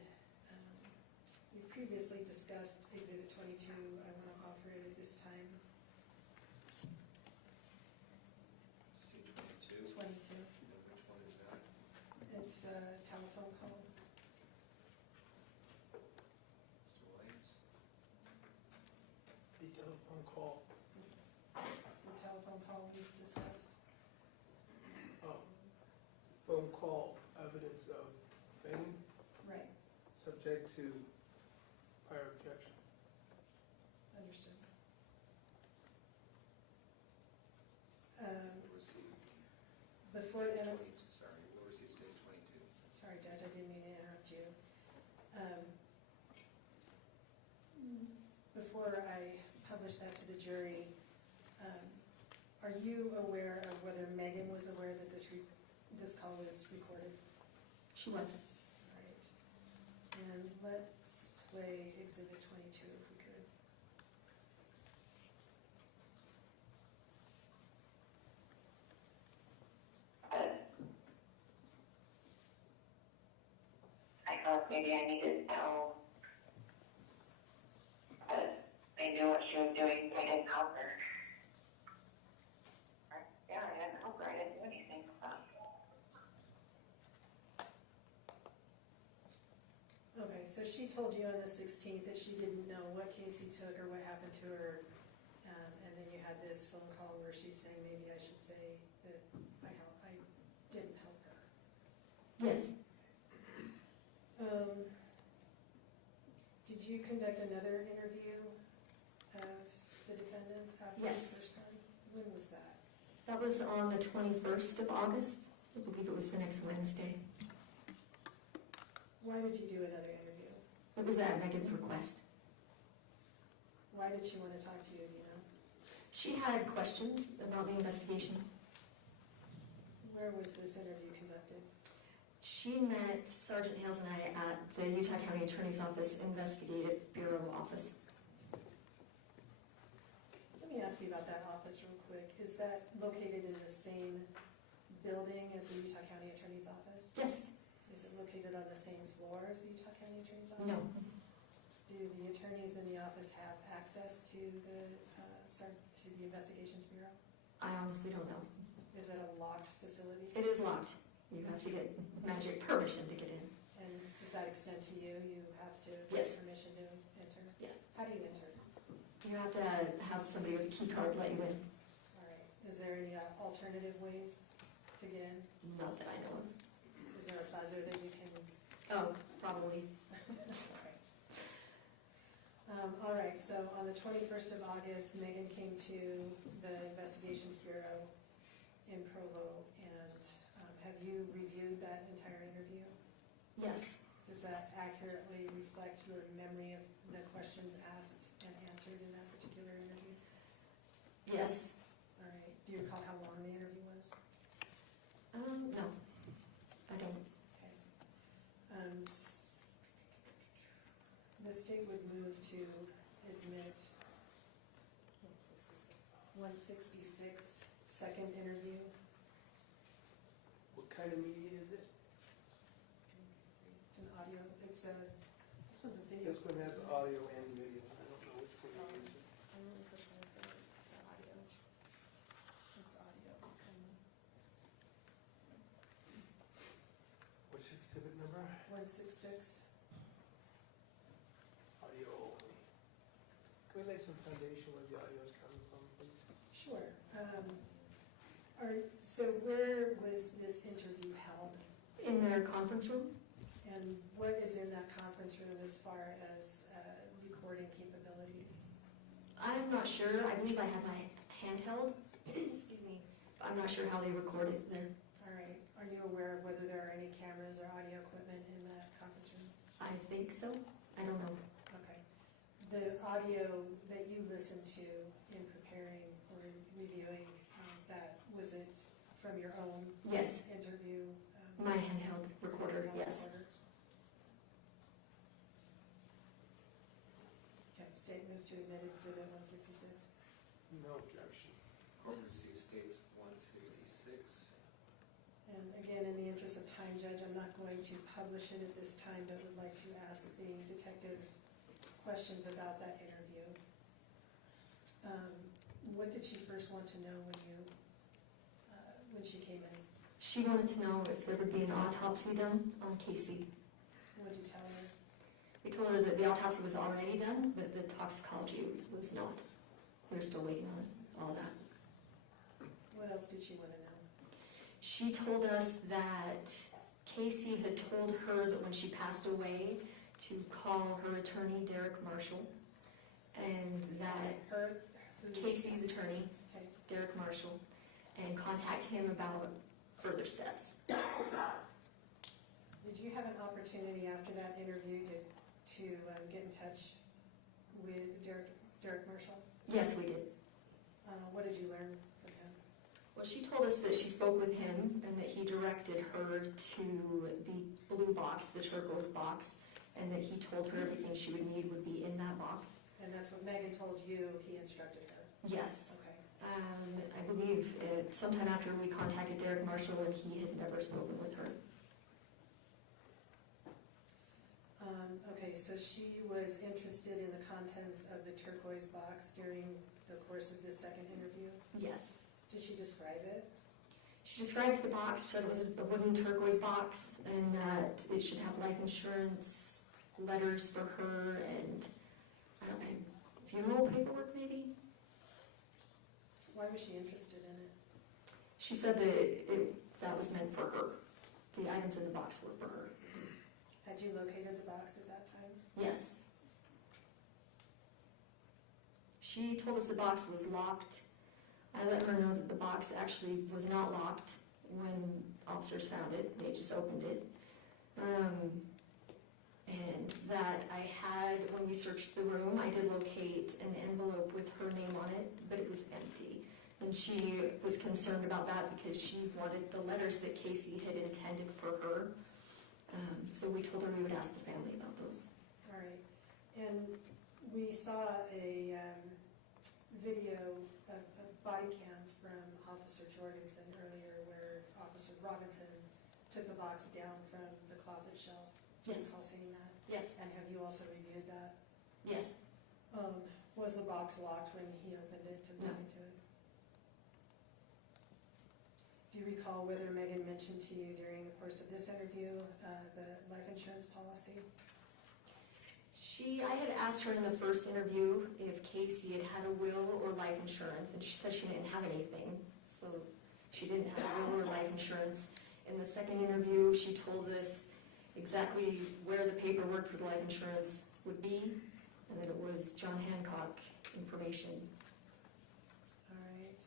we've previously discussed Exhibit 22, I want to offer it at this time. See 22? 22. Which one is that? It's a telephone call. Mr. Williams? The telephone call, The telephone call we've discussed. phone call evidence of thing Right, subject to prior objection. understood. We'll receive. Before, Stage then, 22, sorry, we'll receive stage 22. sorry, Judge, I didn't mean to interrupt you. Before I publish that to the jury, are you aware of whether Meggan was aware that this call was recorded? She wasn't. All right. And let's play Exhibit 22 if we could. I thought maybe I needed to know that I knew what she was doing, but I didn't help her. Yeah, I didn't help her. I didn't do anything. Okay, so she told you on the 16th that she didn't know what Kacee took or what happened to her, and then you had this phone call where she's saying maybe I should say that I didn't help her. Yes. Did you conduct another interview of the defendant after the Yes. first one? When was that? That was on the 21st of August. I believe it was the next Wednesday. Why did you do another interview? It was at Meggan's request. Why did she want to talk to you, do you know? She had questions about the investigation. Where was this interview conducted? She met Sergeant Hales and I at the Utah County Attorney's Office Investigative Bureau office. Let me ask you about that office real quick. Is that located in the same building as the Utah County Attorney's Office? Yes. Is it located on the same floor as the Utah County Attorney's Office? No. Do the attorneys in the office have access to the Investigations Bureau? I honestly don't know. Is it a locked facility? It is locked. You have to get magic permission to get in. And does that extend to you? You have to Yes. get permission to enter? Yes. How do you enter? You have to have somebody with a key card let you in. All right. Is there any alternative ways to get in? Not that I know of. Is there a buzzer that you can? Oh, probably. All right, so on the 21st of August, Meggan came to the Investigations Bureau in Provo, and have you reviewed that entire interview? Yes. Does that accurately reflect your memory of the questions asked and answered in that particular interview? Yes. All right, do you recall how long the interview was? No. I don't. Okay. The state would move to admit 166, second interview. What kind of media is it? It's an audio, this one's a video. This one has audio and video. I don't know which one you're using. I'm gonna put the audio. It's audio. What's your exhibit number? 166. Audio only. Can we lay some foundation where the audio is coming from, please? Sure. So where was this interview held? In their conference room? And what is in that conference room as far as recording capabilities? I'm not sure. I believe I had my handheld. Excuse me. I'm not sure how they recorded there. All right. Are you aware of whether there are any cameras or audio equipment in that conference room? I think so. I don't know. Okay. The audio that you listened to in preparing or in reviewing, that, was it from your own Yes. interview? My handheld recorder, yes. Okay, state moves to admit exhibit 166. No objection. Court receives states 166. And again, in the interest of time, Judge, I'm not going to publish it at this time, but would like to ask the detective questions about that interview. What did she first want to know when she came in? She wanted to know if there would be an autopsy done on Kacee. What did you tell her? We told her that the autopsy was already done, but the toxicology was not. We were still waiting on it, all that. What else did she want to know? She told us that Kacee had told her that when she passed away to call her attorney, Derek Marshall, and that Kacee's attorney, Okay. Derek Marshall, and contact him about further steps. Did you have an opportunity after that interview to get in touch with Derek Marshall? Yes, we did. What did you learn from him? Well, she told us that she spoke with him and that he directed her to the blue box, the turquoise box, and that he told her everything she would need would be in that box. And that's what Meggan told you, he instructed her? Yes. Okay. I believe sometime after we contacted Derek Marshall and he had never spoken with her. Okay, so she was interested in the contents of the turquoise box during the course of this second interview? Yes. Did she describe it? She described the box, said it was a wooden turquoise box and that it should have life insurance, letters for her, and I don't know, funeral paperwork maybe? Why was she interested in it? She said that that was meant for her. The items in the box were for her. Had you located the box at that time? Yes. She told us the box was locked. I let her know that the box actually was not locked when officers found it. They just opened it. And that I had, when we searched the room, I did locate an envelope with her name on it, but it was empty. And she was concerned about that because she wanted the letters that Kacee had intended for her. So we told her we would ask the family about those. All right. And we saw a video, a body cam from Officer Jorgensen earlier where Officer Robinson took the box down from the closet shelf. Do you Yes. recall seeing that? Yes. And have you also reviewed that? Yes. Was the box locked when he opened it to look No. into it? Do you recall whether Meggan mentioned to you during the course of this interview the life insurance policy? I had asked her in the first interview if Kacee had had a will or life insurance, and she said she didn't have anything, so she didn't have a will or life insurance. In the second interview, she told us exactly where the paperwork for the life insurance would be, and that it was John Hancock information. All right.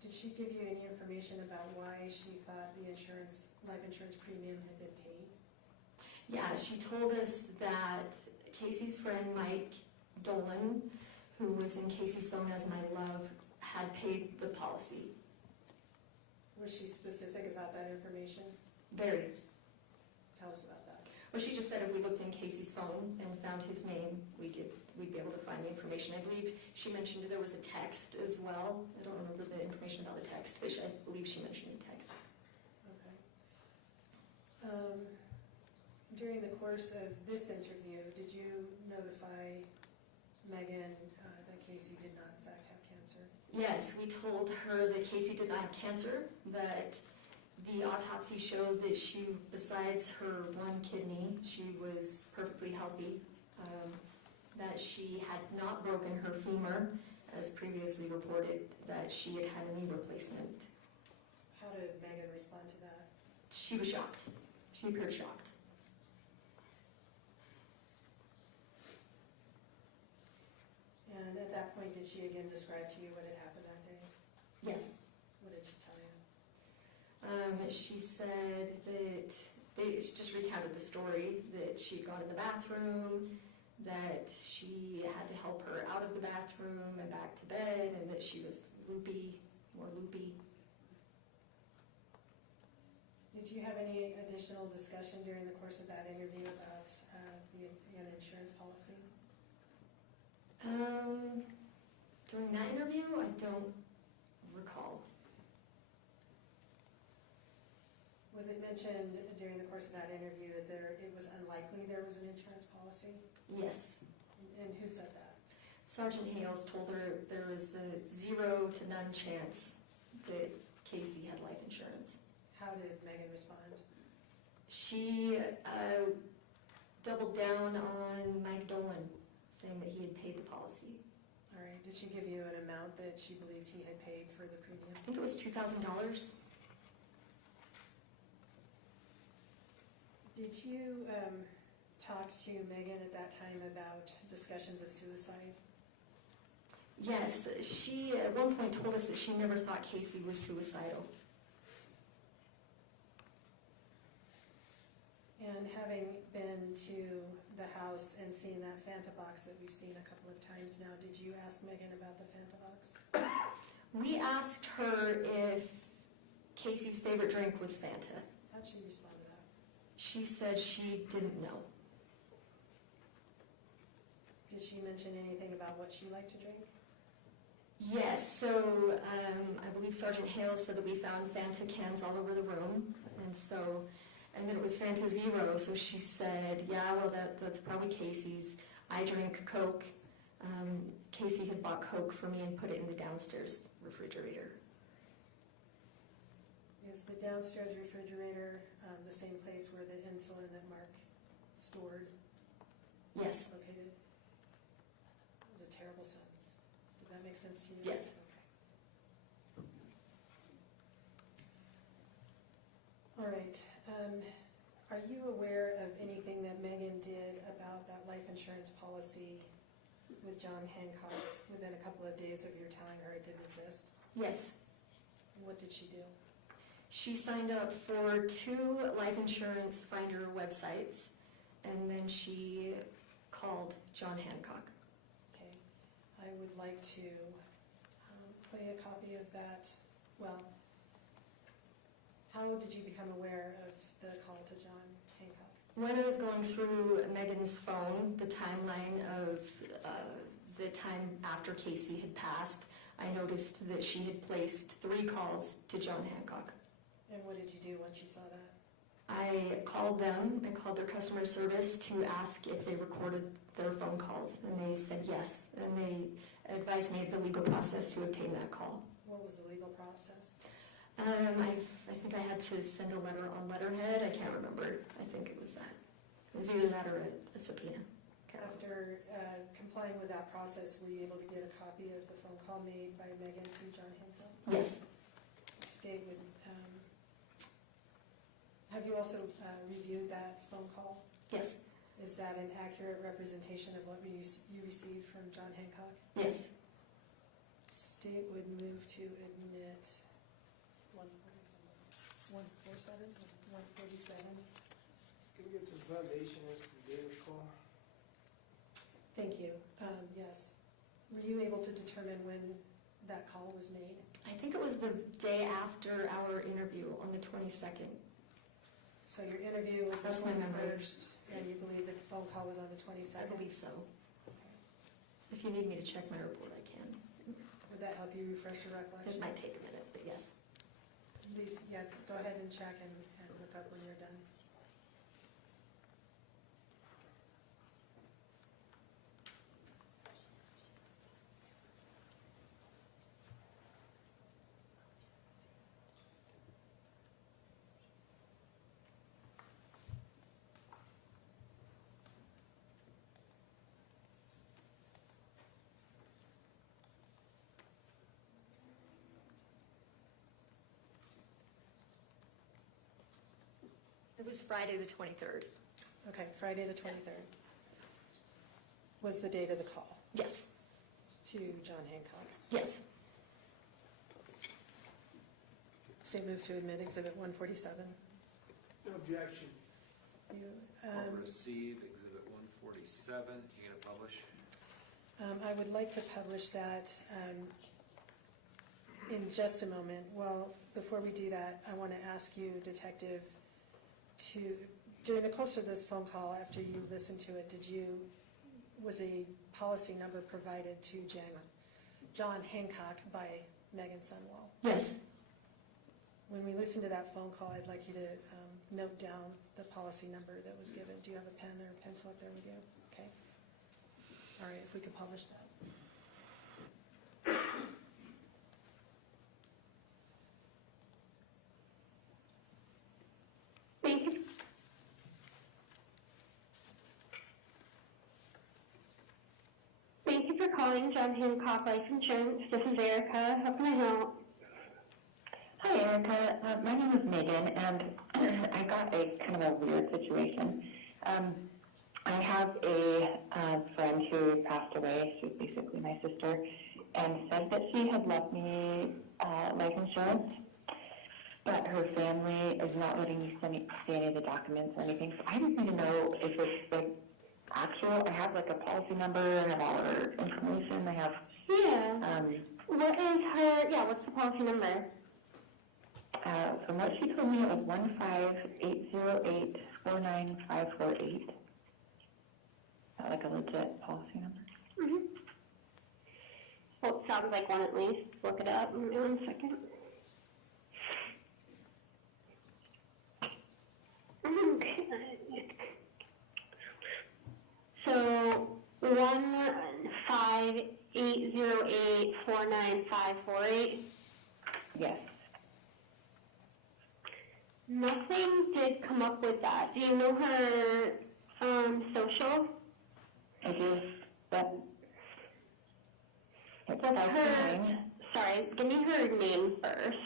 Did she give you any information about why she thought the life insurance premium had been paid? Yeah, she told us that Kacee's friend Mike Dolan, who was in Kacee's phone as my love, had paid the policy. Was she specific about that information? Very. Tell us about that. Well, she just said if we looked in Kacee's phone and found his name, we'd be able to find the information. I believe she mentioned there was a text as well. I don't remember the information about the text, but I believe she mentioned a text. Okay. During the course of this interview, did you notify Meggan that Kacee did not in fact have cancer? Yes, we told her that Kacee did not have cancer, that the autopsy showed that she, besides her one kidney, she was perfectly healthy, that she had not broken her femur, as previously reported, that she had had a knee replacement. How did Meggan respond to that? She was shocked. She appeared shocked. And at that point, did she again describe to you what had happened that day? Yes. What did she tell you? She said that she just recounted the story, that she had gone to the bathroom, that she had to help her out of the bathroom and back to bed, and that she was loopy, more loopy. Did you have any additional discussion during the course of that interview about the insurance policy? During that interview, I don't recall. Was it mentioned during the course of that interview that it was unlikely there was an insurance policy? Yes. And who said that? Sergeant Hales told her there was a 0 to none chance that Kacee had life insurance. How did Meggan respond? She doubled down on Mike Dolan, saying that he had paid the policy. All right, did she give you an amount that she believed he had paid for the premium? I think it was $2,000. Did you talk to Meggan at that time about discussions of suicide? Yes, she at one point told us that she never thought Kacee was suicidal. And having been to the house and seen that Fanta box that we've seen a couple of times now, did you ask Meggan about the Fanta box? We asked her if Kacee's favorite drink was Fanta. How'd she respond to that? She said she didn't know. Did she mention anything about what she liked to drink? Yes, so I believe Sergeant Hales said that we found Fanta cans all over the room, and then it was Fanta Zero, so she said, yeah, well, that's probably Kacee's. I drink Coke. Kacee had bought Coke for me and put it in the downstairs refrigerator. Is the downstairs refrigerator the same place where the insulin that Mark stored Yes. located? That was a terrible sentence. Did that make sense to you? Yes. Okay. All right. Are you aware of anything that Meggan did about that life insurance policy with John Hancock within a couple of days of your telling her it didn't exist? Yes. What did she do? She signed up for 2 life insurance finder websites, and then she called John Hancock. Okay. I would like to play a copy of that. Well, how did you become aware of the call to John Hancock? When I was going through Meggan's phone, the timeline of the time after Kacee had passed, I noticed that she had placed 3 calls to John Hancock. And what did you do once you saw that? I called them and called their customer service to ask if they recorded their phone calls, and they said yes, and they advised me of the legal process to obtain that call. What was the legal process? I think I had to send a letter on letterhead. I can't remember. I think it was that. It was either that or a subpoena. After complying with that process, were you able to get a copy of the phone call made by Meggan to John Hancock? Yes. State would, have you also reviewed that phone call? Yes. Is that an accurate representation of what you received from John Hancock? Yes. State would move to admit 147, 147. Can we get some foundation as to the date of the call? Thank you. Yes. Were you able to determine when that call was made? I think it was the day after our interview on the 22nd. So your interview was the That's my memory. 21st, and you believe that the phone call was on the 22nd? I believe so. Okay. If you need me to check my report, I can. Would that help you refresh your recollection? It might take a minute, but yes. Please, yeah, go ahead and check and look up when you're done. It was Friday the 23rd. Okay, Friday the 23rd was the date of the call Yes. to John Hancock. Yes. State moves to admit Exhibit 147. No objection. You, I'll receive Exhibit 147. 27, you gonna publish? I would like to publish that in just a moment. Well, before we do that, I want to ask you, Detective, during the course of this phone call, after you listened to it, was a policy number provided to John Hancock by Meggan Sundwall? Yes. When we listen to that phone call, I'd like you to note down the policy number that was given. Do you have a pen or a pencil up there with you? Okay. All right, if we could publish that. Thank you. Thank you for calling John Hancock Life Insurance. This is Erica. How can I help? Hi, Erica. My name is Megan, and I got a kind of a weird situation. I have a friend who passed away. She's basically my sister, and said that she had left me life insurance, but her family is not letting me see any of the documents or anything. So I just need to know if it's like actual. I have like a policy number. I have all her information. I have. Yeah. What is her? Yeah. What's the policy number? From what she told me, it was 15808495548. Like a legit policy number. Mm-hmm. Well, it sounds like one at least. Look it up. Give me 1 second. Okay. So 15808495548. Yes. Nothing did come up with that. Do you know her social? I do, but it's Her, sorry, give me her name first.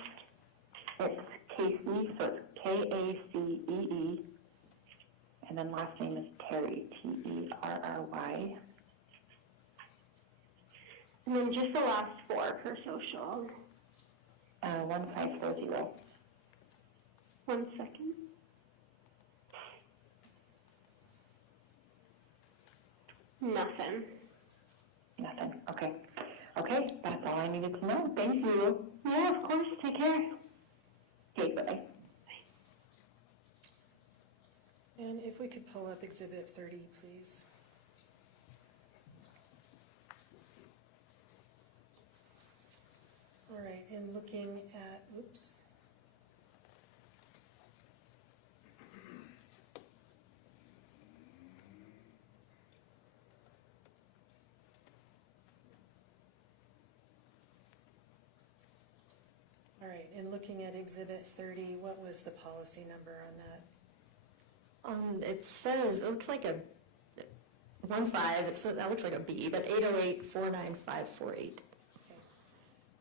It's Kacee, so it's Kacee, and then last name is Terry, Terry. And then just the last four of her social. 1540. 1 second. Nothing. Nothing. Okay. Okay, that's all I needed to know. Thank you. Yeah, of course. Take care. Okay, bye. And if we could pull up Exhibit 30, please. All right, and looking at, oops. All right, and looking at Exhibit 30, what was the policy number on that? It says, it looks like a 15, that looks like a B, but 808-49548. Okay,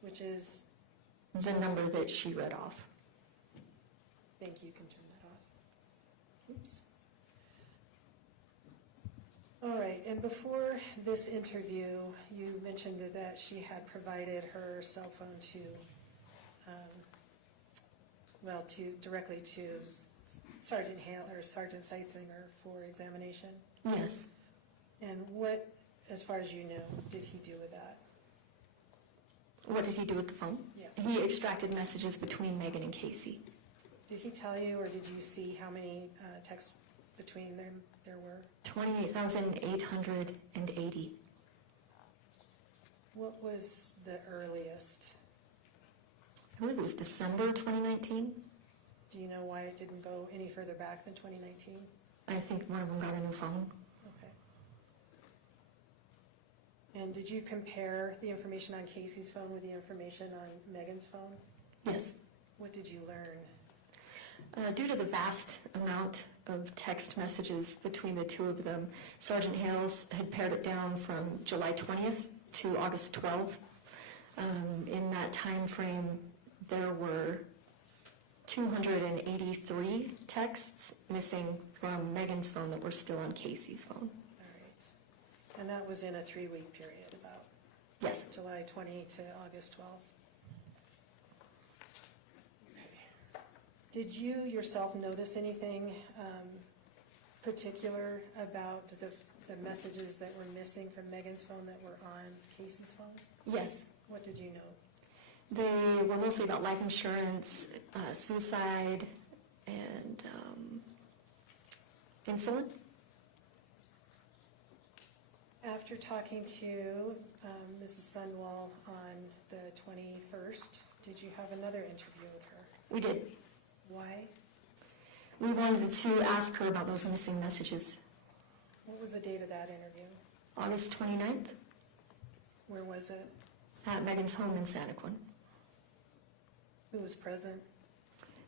which is, The number that she read off. thank you, can turn that off. Oops. All right, and before this interview, you mentioned that she had provided her cell phone to, directly to Sergeant Hale or Sergeant Seitzinger for examination. Yes. And what, as far as you know, did he do with that? What did he do with the phone? Yeah. He extracted messages between Meggan and Kacee. Did he tell you, or did you see how many texts between them there were? 28,880. What was the earliest? I believe it was December 2019. Do you know why it didn't go any further back than 2019? I think one of them got a new phone. Okay. And did you compare the information on Kacee's phone with the information on Meggan's phone? Yes. What did you learn? Due to the vast amount of text messages between the two of them, Sergeant Hales had pared it down from July 20th to August 12th. In that time frame, there were 283 texts missing from Meggan's phone that were still on Kacee's phone. All right. And that was in a 3-week period, about Yes. July 20 to August 12th. Okay. Did you yourself notice anything particular about the messages that were missing from Meggan's phone that were on Kacee's phone? Yes. What did you know? They were mostly about life insurance, suicide, and insulin. After talking to Mrs. Sundwall on the 21st, did you have another interview with her? We did. Why? We wanted to ask her about those missing messages. What was the date of that interview? August 29th Where was it? at Meggan's home in Santaquin. Who was present?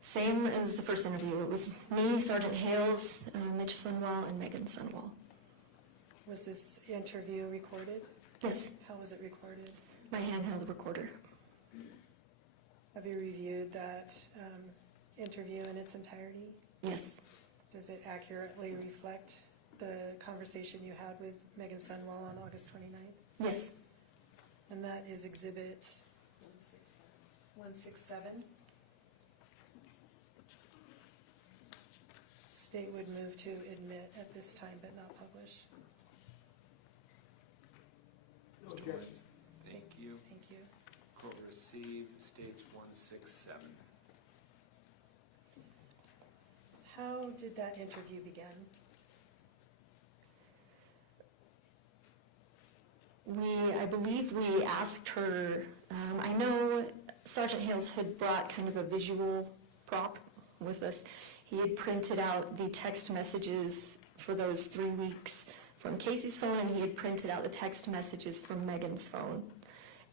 Same as the first interview. It was me, Sergeant Hales, Mitch Sundwall, and Meggan Sundwall. Was this interview recorded? Yes, How was it recorded? my handheld recorder. Have you reviewed that interview in its entirety? Yes, Does it accurately reflect the conversation you had with Meggan Sundwall on August 29th? yes, And that is Exhibit 167. State would move to admit at this time but not publish. No Mr. objection. Woods, thank you. Thank you. Quote receive, states 167. How did that interview begin? I believe we asked her, I know Sergeant Hales had brought kind of a visual prop with us. He had printed out the text messages for those 3 weeks from Kacee's phone, and he had printed out the text messages from Meggan's phone.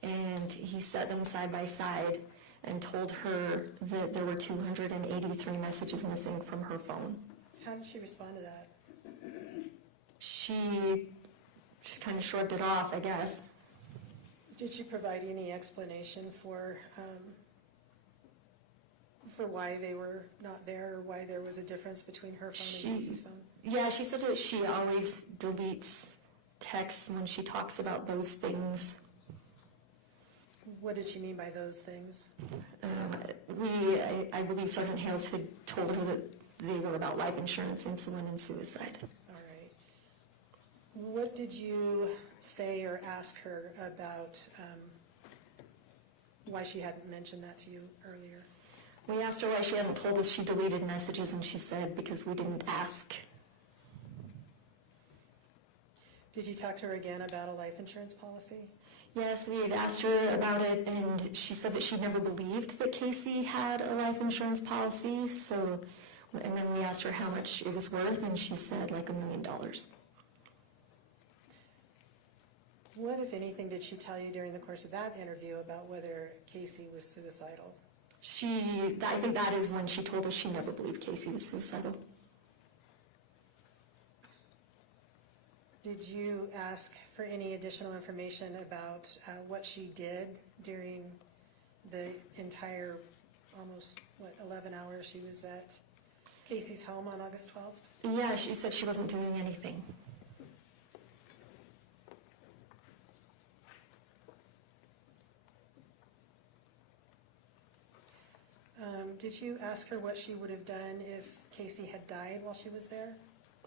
And he set them side by side and told her that there were 283 messages missing from her phone. How did she respond to that? She just kind of shrugged it off, I guess. Did she provide any explanation for why they were not there, or why there was a difference between her phone and Kacee's phone? Yeah, she said that she always deletes texts when she talks about those things. What did she mean by those things? I believe Sergeant Hales had told her that they were about life insurance, insulin, and suicide. All right. What did you say or ask her about why she hadn't mentioned that to you earlier? We asked her why she hadn't told us she deleted messages, and she said because we didn't ask. Did you talk to her again about a life insurance policy? Yes, we had asked her about it, and she said that she never believed that Kacee had a life insurance policy. So, and then we asked her how much it was worth, and she said like $1 million. What, if anything, did she tell you during the course of that interview about whether Kacee was suicidal? I think that is when she told us she never believed Kacee was suicidal. Did you ask for any additional information about what she did during the entire, almost, 11 hours she was at Kacee's home on August 12th? Yeah, she said she wasn't doing anything. Did you ask her what she would have done if Kacee had died while she was there?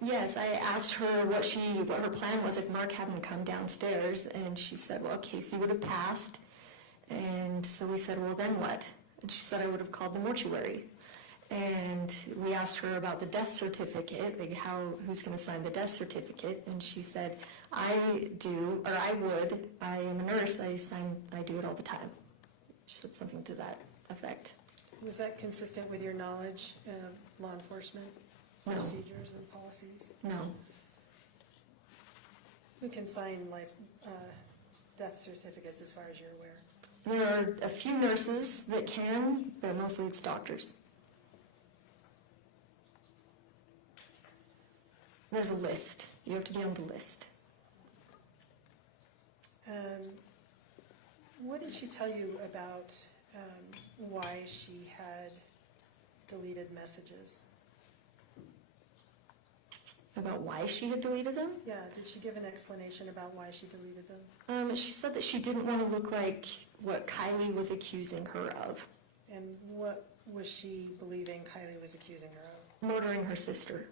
Yes, I asked her what her plan was if Mark hadn't come downstairs, and she said, well, Kacee would have passed. And so we said, well, then what? And she said, I would have called the mortuary. And we asked her about the death certificate, like who's going to sign the death certificate? And she said, I would. I am a nurse. I do it all the time. She said something to that effect. Was that consistent with your knowledge of law enforcement No. procedures and policies? No. Who can sign death certificates as far as you're aware? There are a few nurses that can, but mostly it's doctors. There's a list. You have to be on the list. What did she tell you about why she had deleted messages? About why she had deleted them? Yeah, did she give an explanation about why she deleted them? She said that she didn't want to look like what Kylie was accusing her of. And what was she believing Kylie was accusing her of? Murdering her sister.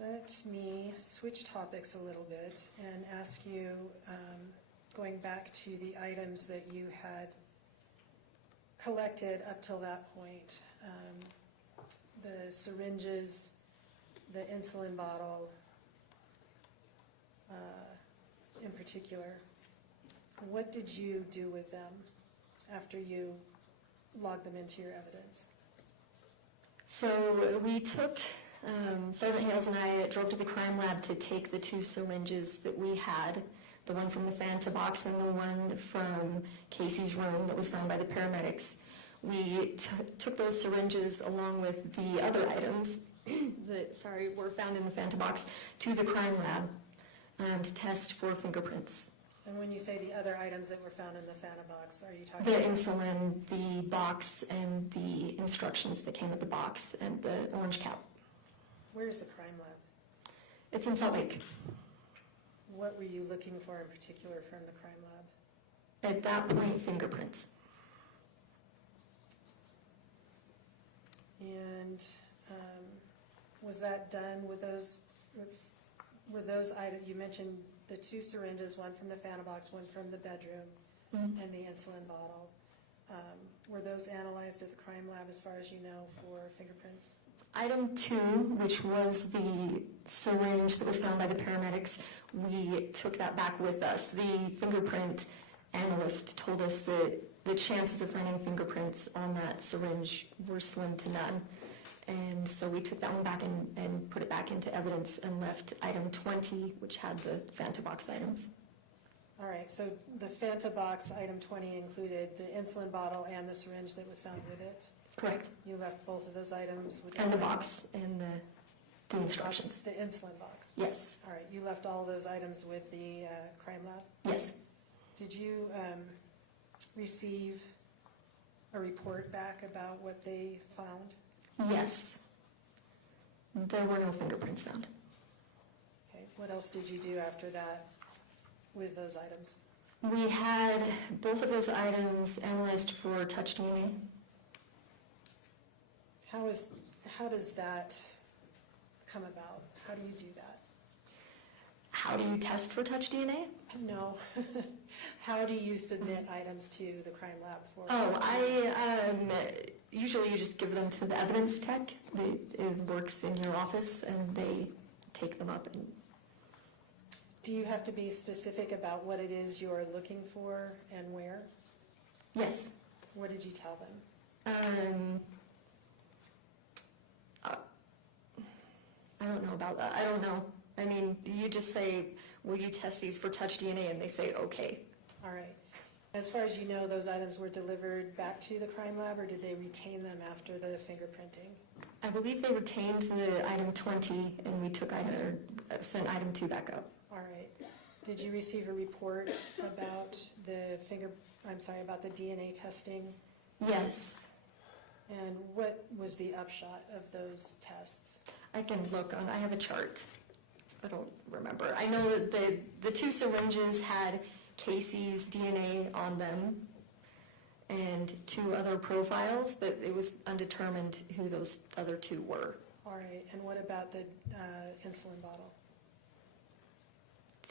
Let me switch topics a little bit and ask you, going back to the items that you had collected up till that point, the syringes, the insulin bottle, in particular. What did you do with them after you logged them into your evidence? So we took, Sergeant Hales and I drove to the crime lab to take the 2 syringes that we had, the one from the Fanta box and the one from Kacee's room that was found by the paramedics. We took those syringes along with the other items that, were found in the Fanta box to the crime lab to test for fingerprints. And when you say the other items that were found in the Fanta box, are you talking The about? insulin, the box, and the instructions that came with the box, and the orange cap. Where's the crime lab? It's in Salt Lake. What were you looking for in particular from the crime lab? At that point, fingerprints. And was that done with those, were those items, you mentioned the 2 syringes, one from the Fanta box, one from the bedroom, and the insulin bottle. Were those analyzed at the crime lab as far as you know for fingerprints? Item 2, which was the syringe that was found by the paramedics, we took that back with us. The fingerprint analyst told us that the chances of finding fingerprints on that syringe were slim to none. And so we took that one back and put it back into evidence and left item 20, which had the Fanta box items. All right, so the Fanta box, item 20, included the insulin bottle and the syringe that was found with it? Correct. You left both of those items with And the box and the instructions. The insulin box? Yes. All right, you left all those items with the crime lab? Yes. Did you receive a report back about what they found? Yes. There were no fingerprints found. Okay, what else did you do after that with those items? We had both of those items analyzed for touch DNA. How does that come about? How do you do that? How do you test for touch DNA? No. How do you submit items to the crime lab for? Usually you just give them to the evidence tech. It works in your office and they take them up. Do you have to be specific about what it is you're looking for and where? Yes. What did you tell them? I don't know about that. I don't know. I mean, you just say, will you test these for touch DNA? And they say, okay. All right. As far as you know, those items were delivered back to the crime lab, or did they retain them after the fingerprinting? I believe they retained the item 20, and we sent item 2 back up. All right. Did you receive a report about about the DNA testing? Yes. And what was the upshot of those tests? I can look on, I have a chart. I don't remember. I know that the 2 syringes had Kacee's DNA on them and 2 other profiles, but it was undetermined who those other 2 were. All right. And what about the insulin bottle?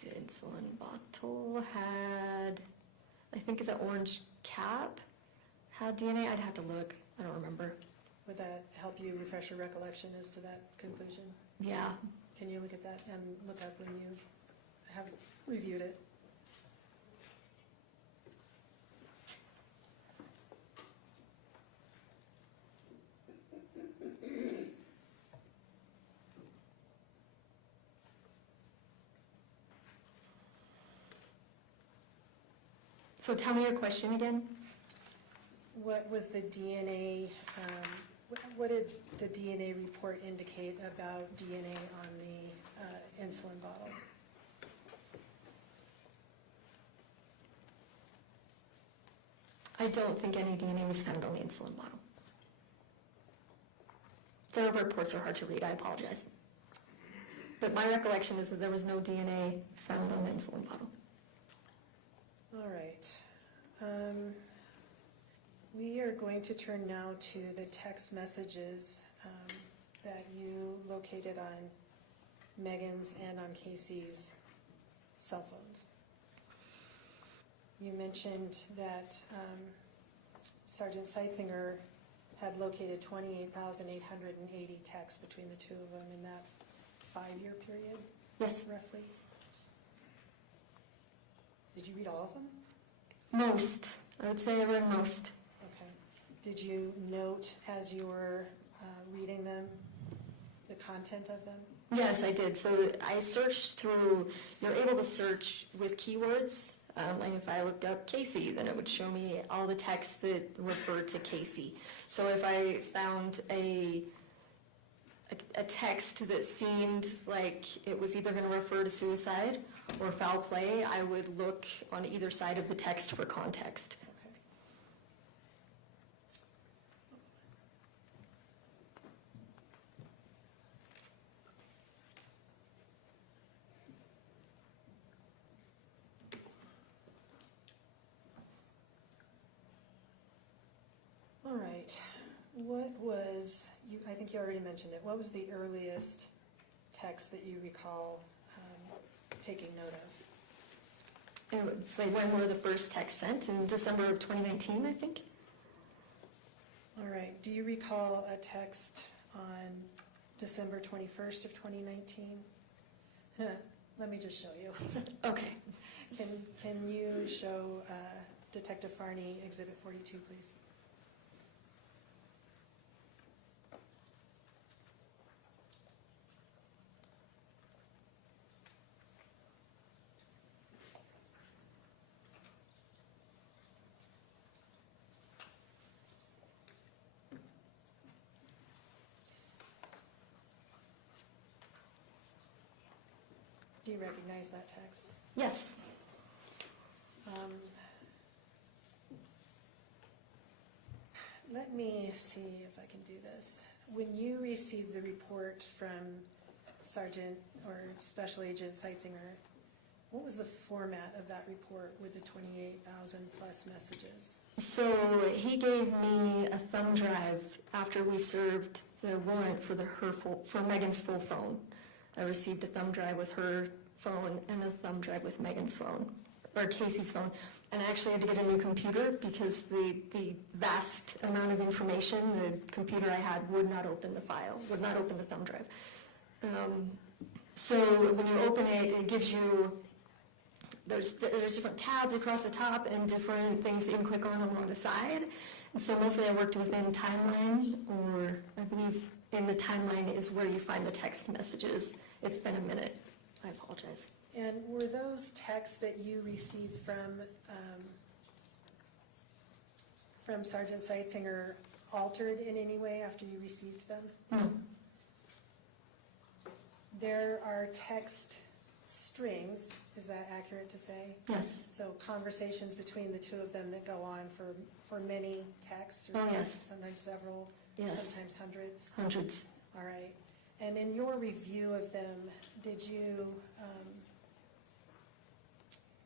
The insulin bottle had, I think the orange cap had DNA. I'd have to look. I don't remember. Would that help you refresh your recollection as to that conclusion? Yeah. Can you look at that and look up when you have reviewed it? So tell me your question again. What was the DNA, what did the DNA report indicate about DNA on the insulin bottle? I don't think any DNA was found on the insulin bottle. The reports are hard to read, I apologize. But my recollection is that there was no DNA found on the insulin bottle. All right. We are going to turn now to the text messages that you located on Meggan's and on Kacee's cell phones. You mentioned that Sergeant Seitzinger had located 28,880 texts between the two of them in that 5-year period? Yes. Roughly? Did you read all of them? Most. I would say I read most. Okay. Did you note as you were reading them, the content of them? Yes, I did. So I searched through, you're able to search with keywords. Like if I looked up Kacee, then it would show me all the texts that referred to Kacee. So if I found a text that seemed like it was either going to refer to suicide or foul play, I would look on either side of the text for context. Okay. All right. What was, I think you already mentioned it, what was the earliest text that you recall taking note of? It's like when were the first texts sent? In December of 2019, I think. All right. Do you recall a text on December 21st of 2019? Let me just show you. Okay. Can you show Detective Farney Exhibit 42, please? Do you recognize that text? Yes. Let me see if I can do this. When you received the report from Sergeant or Special Agent Seitzinger, what was the format of that report with the 28,000 plus messages? So he gave me a thumb drive after we served the warrant for for Meggan's full phone. I received a thumb drive with her phone and a thumb drive with Meggan's phone, or Kacee's phone. And I actually had to get a new computer because the vast amount of information, the computer I had would not open the file, would not open the thumb drive. So when you open it, it gives you, there's different tabs across the top and different things that you can click on along the side. And so mostly I worked within timeline, or I believe in the timeline is where you find the text messages. It's been a minute. I apologize. And were those texts that you received from Sergeant Seitzinger altered in any way after you received them? No. There are text strings, is that accurate to say? Yes. So conversations between the two of them that go on for many texts? Or Oh, yes. Sometimes several, Yes. sometimes hundreds? Hundreds. All right. And in your review of them, did you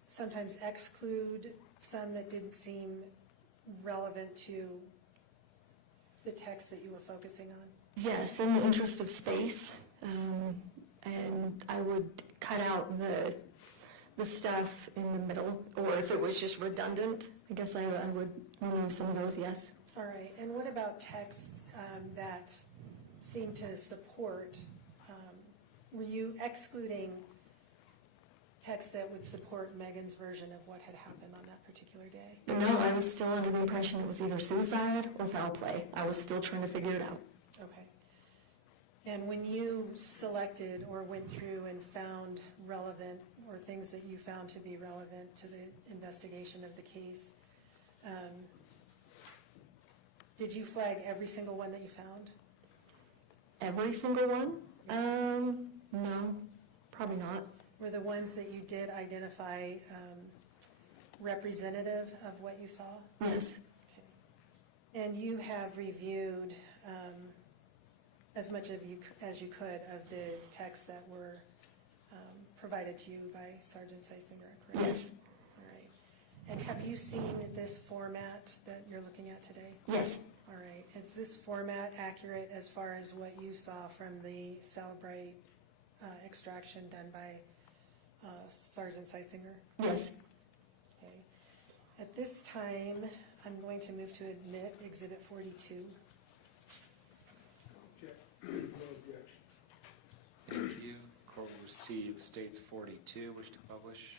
sometimes exclude some that didn't seem relevant to the text that you were focusing on? Yes, in the interest of space. And I would cut out the stuff in the middle, or if it was just redundant, I guess I would remove some of those, yes. All right. And what about texts that seem to support, were you excluding texts that would support Meggan's version of what had happened on that particular day? No, I was still under the impression it was either suicide or foul play. I was still trying to figure it out. Okay. And when you selected or went through and found relevant, or things that you found to be relevant to the investigation of the case, did you flag every single one that you found? Every single one? No, probably not. Were the ones that you did identify representative of what you saw? Yes. Okay. And you have reviewed as much as you could of the texts that were provided to you by Sergeant Seitzinger, correct? Yes. All right. And have you seen this format that you're looking at today? Yes. All right. Is this format accurate as far as what you saw from the Celebrate extraction done by Sergeant Seitzinger? Yes. Okay. At this time, I'm going to move to admit Exhibit 42. No objection. Thank you. Court will receive states 42, wish to publish.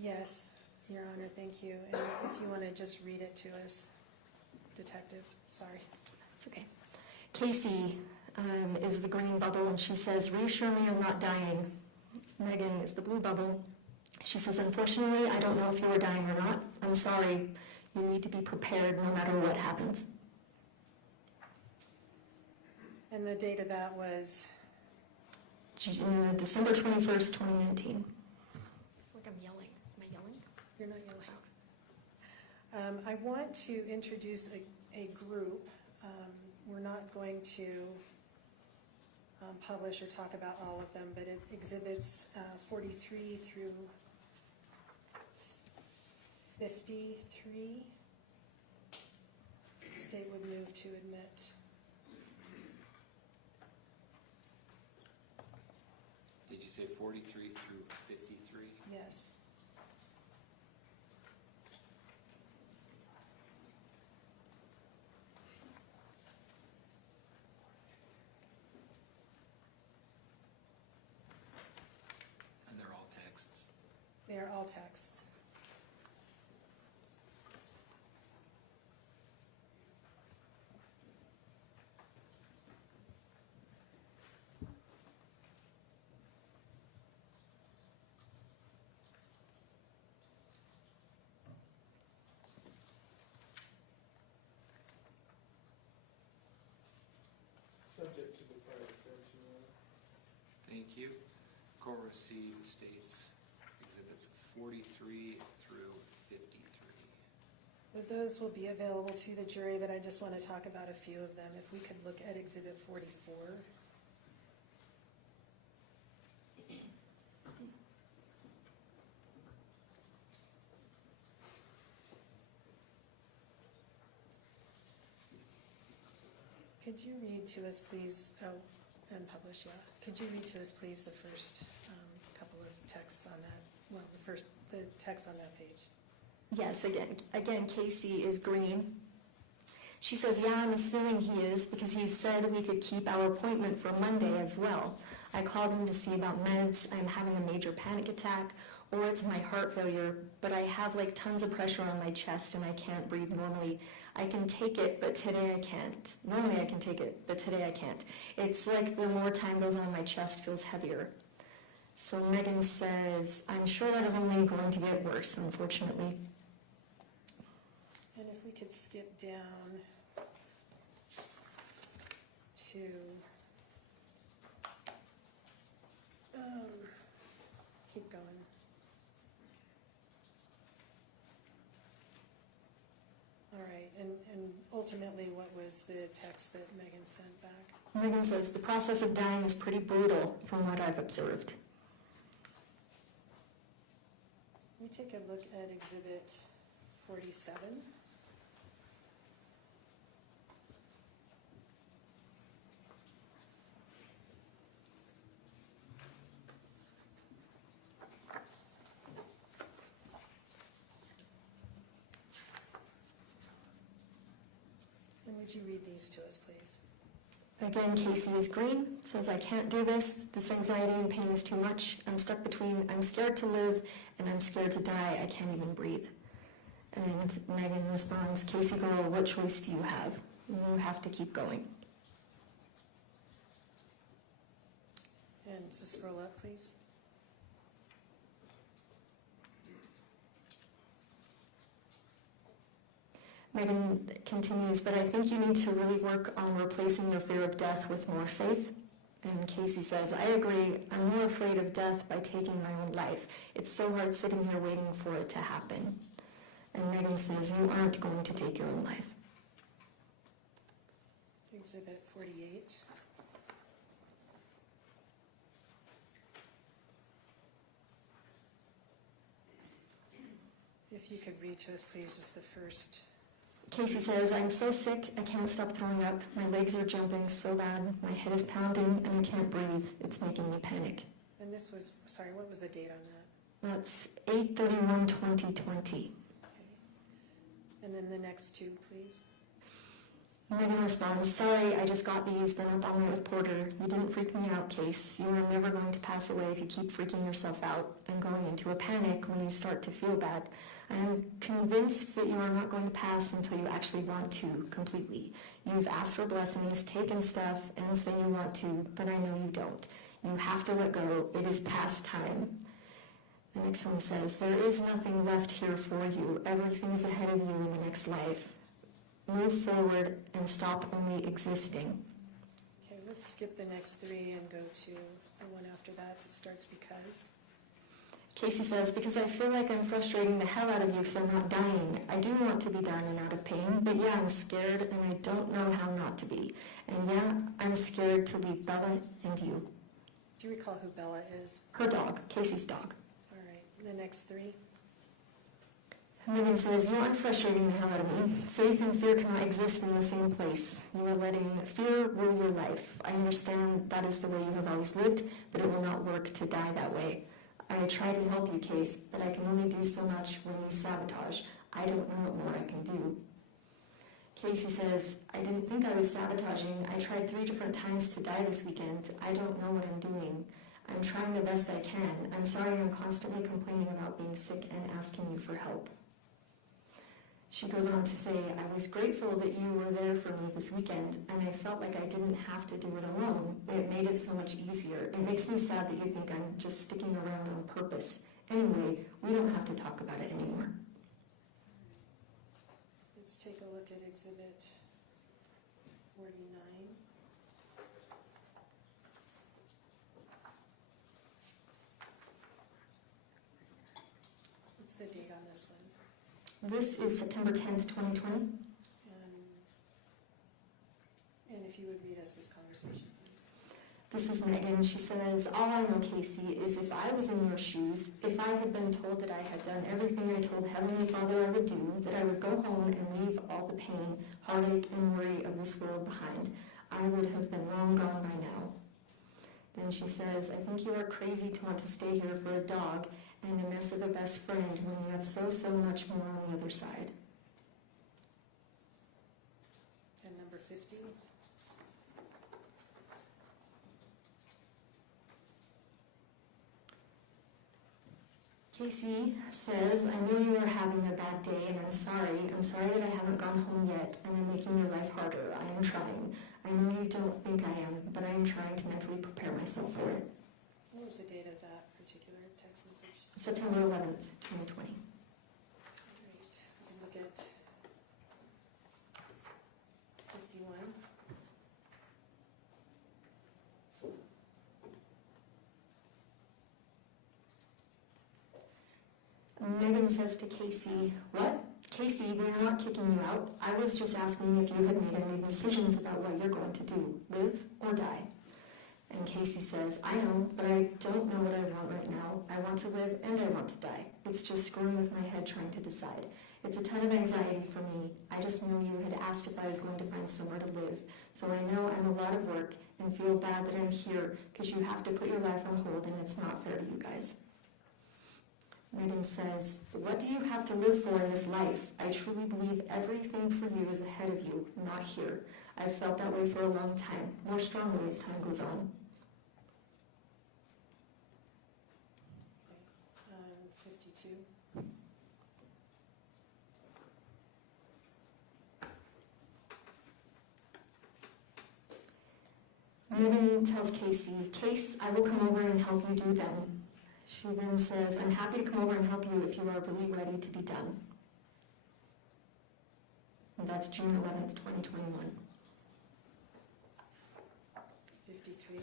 Yes, Your Honor, thank you. And if you want to just read it to us, Detective, sorry. It's okay. Kacee is the green bubble, and she says, reassure me I'm not dying. Meggan is the blue bubble. She says, unfortunately, I don't know if you are dying or not. I'm sorry. You need to be prepared no matter what happens. And the date of that was? December 21st, 2019. Like I'm yelling. Am I yelling? You're not yelling. I want to introduce a group. We're not going to publish or talk about all of them, but it exhibits 43 through 53. State would move to admit. Did you say 43 through 53? Yes. And they're all texts. They are all texts. Subject to the prior offense, Your Honor. Thank you. Court will receive states exhibits 43 through 53. So those will be available to the jury, but I just want to talk about a few of them. If we could look at Exhibit 44. Could you read to us, please, and publish, yeah. Could you read to us, please, the first couple of texts on that, well, the text on that page? Yes, again, Kacee is green. She says, yeah, I'm assuming he is because he said we could keep our appointment for Monday as well. I called him to see about meds. I'm having a major panic attack, or it's my heart failure, but I have like tons of pressure on my chest and I can't breathe normally. I can take it, but today I can't. Normally I can take it, but today I can't. It's like the more time goes on, my chest feels heavier. So Meggan says, I'm sure that is only going to get worse, unfortunately. And if we could skip down to keep going. All right, and ultimately, what was the text that Meggan sent back? Meggan says, the process of dying is pretty brutal from what I've observed. We take a look at Exhibit 47. And would you read these to us, please? Again, Kacee is green, says, I can't do this. This anxiety and pain is too much. I'm stuck between I'm scared to live and I'm scared to die. I can't even breathe. And Meggan responds, Kacee girl, what choice do you have? You have to keep going. And just scroll up, please. Meggan continues, but I think you need to really work on replacing your fear of death with more faith. And Kacee says, I agree. I'm more afraid of death by taking my own life. It's so hard sitting here waiting for it to happen. And Meggan says, you aren't going to take your own life. Exhibit 48. If you could read to us, please, just the first Kacee says, I'm so sick, I can't stop throwing up. My legs are jumping so bad. My head is pounding and I can't breathe. It's making me panic. And this was, sorry, what was the date on that? That's 8/31/2020. And then the next two, please. Meggan responds, sorry, I just got these, been up all night with Porter. You didn't freak me out, Kacee. You are never going to pass away if you keep freaking yourself out and going into a panic when you start to feel bad. I am convinced that you are not going to pass until you actually want to, completely. You've asked for blessings, taken stuff, and say you want to, but I know you don't. You have to let go. It is past time. The next one says, there is nothing left here for you. Everything is ahead of you in the next life. Move forward and stop only existing. Okay, let's skip the next three and go to the one after that that starts because. Kacee says, because I feel like I'm frustrating the hell out of you because I'm not dying. I do want to be done and out of pain, but yeah, I'm scared and I don't know how not to be. And yeah, I'm scared to leave Bella and you. Do you recall who Bella is? Her dog, Kacee's dog. All right, the next three. Meggan says, you aren't frustrating the hell out of me. Faith and fear cannot exist in the same place. You are letting fear rule your life. I understand that is the way you have always lived, but it will not work to die that way. I try to help you, Kacee, but I can only do so much when you sabotage. I don't know what more I can do. Kacee says, I didn't think I was sabotaging. I tried 3 different times to die this weekend. I don't know what I'm doing. I'm trying the best I can. I'm sorry I'm constantly complaining about being sick and asking you for help. She goes on to say, I was grateful that you were there for me this weekend, and I felt like I didn't have to do it alone. It made it so much easier. It makes me sad that you think I'm just sticking around on purpose. Anyway, we don't have to talk about it anymore. Let's take a look at Exhibit 49. What's the date on this one? This is September 10th, 2020. And if you would read us this conversation, please. This is Meggan. She says, all I know, Kacee, is if I was in your shoes, if I had been told that I had done everything I told Heavenly Father I would do, that I would go home and leave all the pain, heartache, and worry of this world behind, I would have been long gone by now. Then she says, I think you are crazy to want to stay here for a dog and a mess of a best friend when you have so much more on the other side. And number 50. Kacee says, I know you are having a bad day and I'm sorry. I'm sorry that I haven't gone home yet and I'm making your life harder. I am trying. I know you don't think I am, but I am trying to mentally prepare myself for it. What was the date of that particular text message? September 11th, 2020. Great. We can look at 51. Meggan says to Kacee, what? Kacee, we're not kicking you out. I was just asking if you had made any decisions about what you're going to do, live or die. And Kacee says, I know, but I don't know what I want right now. I want to live and I want to die. It's just screwing with my head trying to decide. It's a ton of anxiety for me. I just knew you had asked if I was going to find somewhere to live. So I know I'm a lot of work and feel bad that I'm here because you have to put your life on hold and it's not fair to you guys. Meggan says, what do you have to live for in this life? I truly believe everything for you is ahead of you, not here. I've felt that way for a long time, more strongly as time goes on. 52. Meggan tells Kacee, Case, I will come over and help you do them. She then says, I'm happy to come over and help you if you are really ready to be done. And that's June 11th, 2021. 53.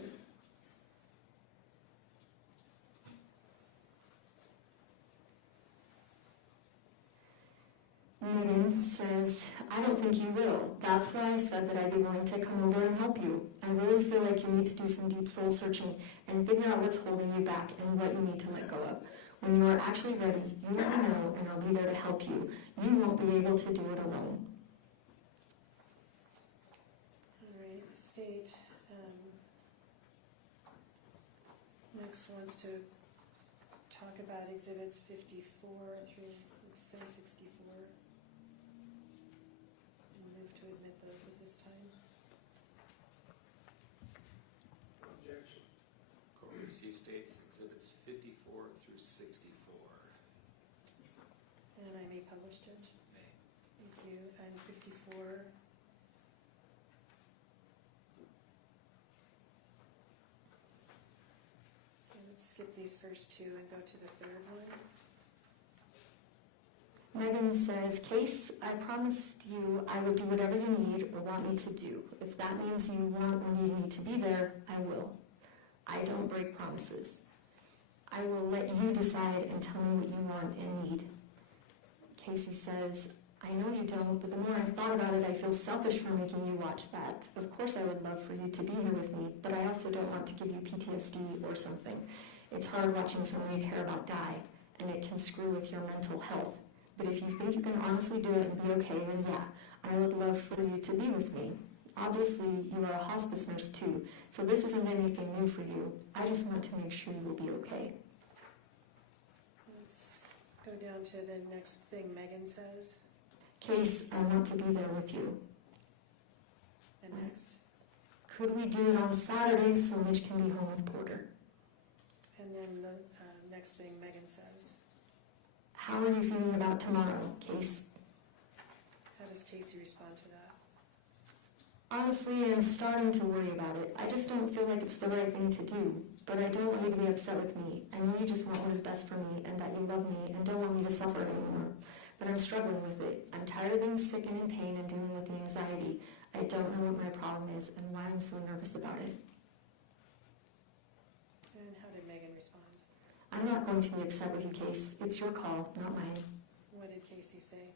Meggan says, I don't think you will. That's why I said that I'd be willing to come over and help you. I really feel like you need to do some deep soul searching and figure out what's holding you back and what you need to let go of. When you are actually ready, you let me know and I'll be there to help you. You won't be able to do it alone. state next wants to talk about exhibits 54 through, let's say 64. And move to admit those at this time. Objection. Court will receive states exhibits 54 through 64. And I may publish, Judge. May. Thank you. And 54. Okay, let's skip these first two and go to the third one. Meggan says, Case, I promised you I would do whatever you need or want me to do. If that means you want or need me to be there, I will. I don't break promises. I will let you decide and tell me what you want and need. Kacee says, I know you don't, but the more I've thought about it, I feel selfish for making you watch that. Of course I would love for you to be here with me, but I also don't want to give you PTSD or something. It's hard watching someone you care about die, and it can screw with your mental health. But if you think you can honestly do it and be okay, then yeah, I would love for you to be with me. Obviously, you are a hospice nurse too, so this isn't anything new for you. I just want to make sure you will be okay. Let's go down to the next thing Meggan says. Case, I want to be there with you. And next. Could we do it on Saturday so Mitch can be home with Porter? And then the next thing Meggan says. How are you feeling about tomorrow, Case? How does Kacee respond to that? Honestly, I'm starting to worry about it. I just don't feel like it's the right thing to do. But I don't want you to be upset with me. I know you just want what is best for me and that you love me and don't want me to suffer anymore. But I'm struggling with it. I'm tired of being sick and in pain and dealing with the anxiety. I don't know what my problem is and why I'm so nervous about it. And how did Meggan respond? I'm not going to be upset with you, Case. It's your call, not mine. What did Kacee say?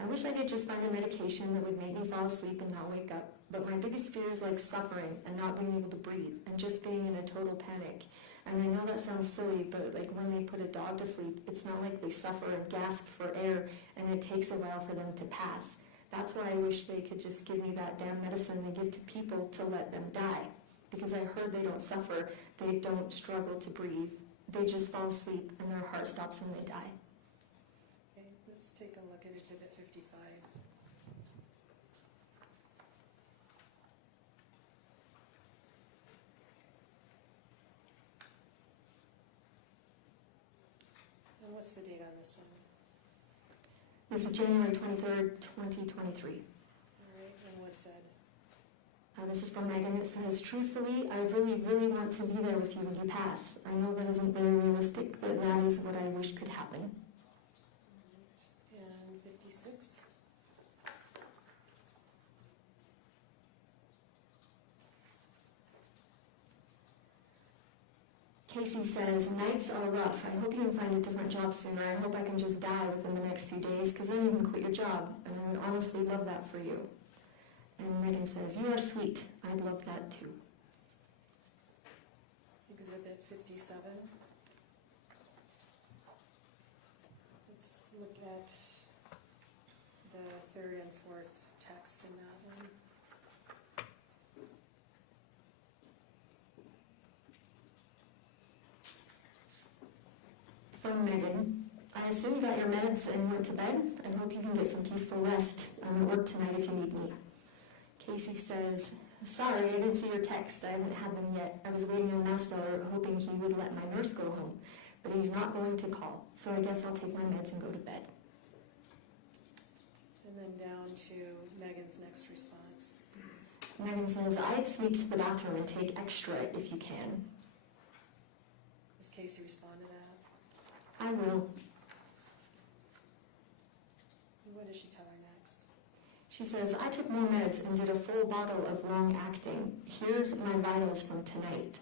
I wish I could just find a medication that would make me fall asleep and not wake up. But my biggest fear is like suffering and not being able to breathe and just being in a total panic. And I know that sounds silly, but like when they put a dog to sleep, it's not like they suffer and gasp for air and it takes a while for them to pass. That's why I wish they could just give me that damn medicine they give to people to let them die. Because I heard they don't suffer, they don't struggle to breathe. They just fall asleep and their heart stops and they die. Okay, let's take a look at Exhibit 55. And what's the date on this one? This is January 23rd, 2023. All right, and what's said? This is from Meggan. It says, truthfully, I really, really want to be there with you when you pass. I know that isn't very realistic, but that is what I wish could happen. All right, and 56. Kacee says, nights are rough. I hope you can find a different job sooner. I hope I can just die within the next few days, because then you can quit your job, and I would honestly love that for you. And Meggan says, you are sweet. I'd love that too. Exhibit 57. Let's look at the third and fourth text in that one. From Meggan, I assume you got your meds and went to bed. I hope you can get some peaceful rest. I'm at work tonight if you need me. Kacee says, sorry, I didn't see your text. I haven't had them yet. I was waiting on Masteller, hoping he would let my nurse go home. But he's not going to call, so I guess I'll take my meds and go to bed. And then down to Meggan's next response. Meggan says, I'd sneak to the bathroom and take extra if you can. Does Kacee respond to that? I will. And what does she tell her next? She says, I took more meds and did a full bottle of long-acting. Here's my vitals from tonight.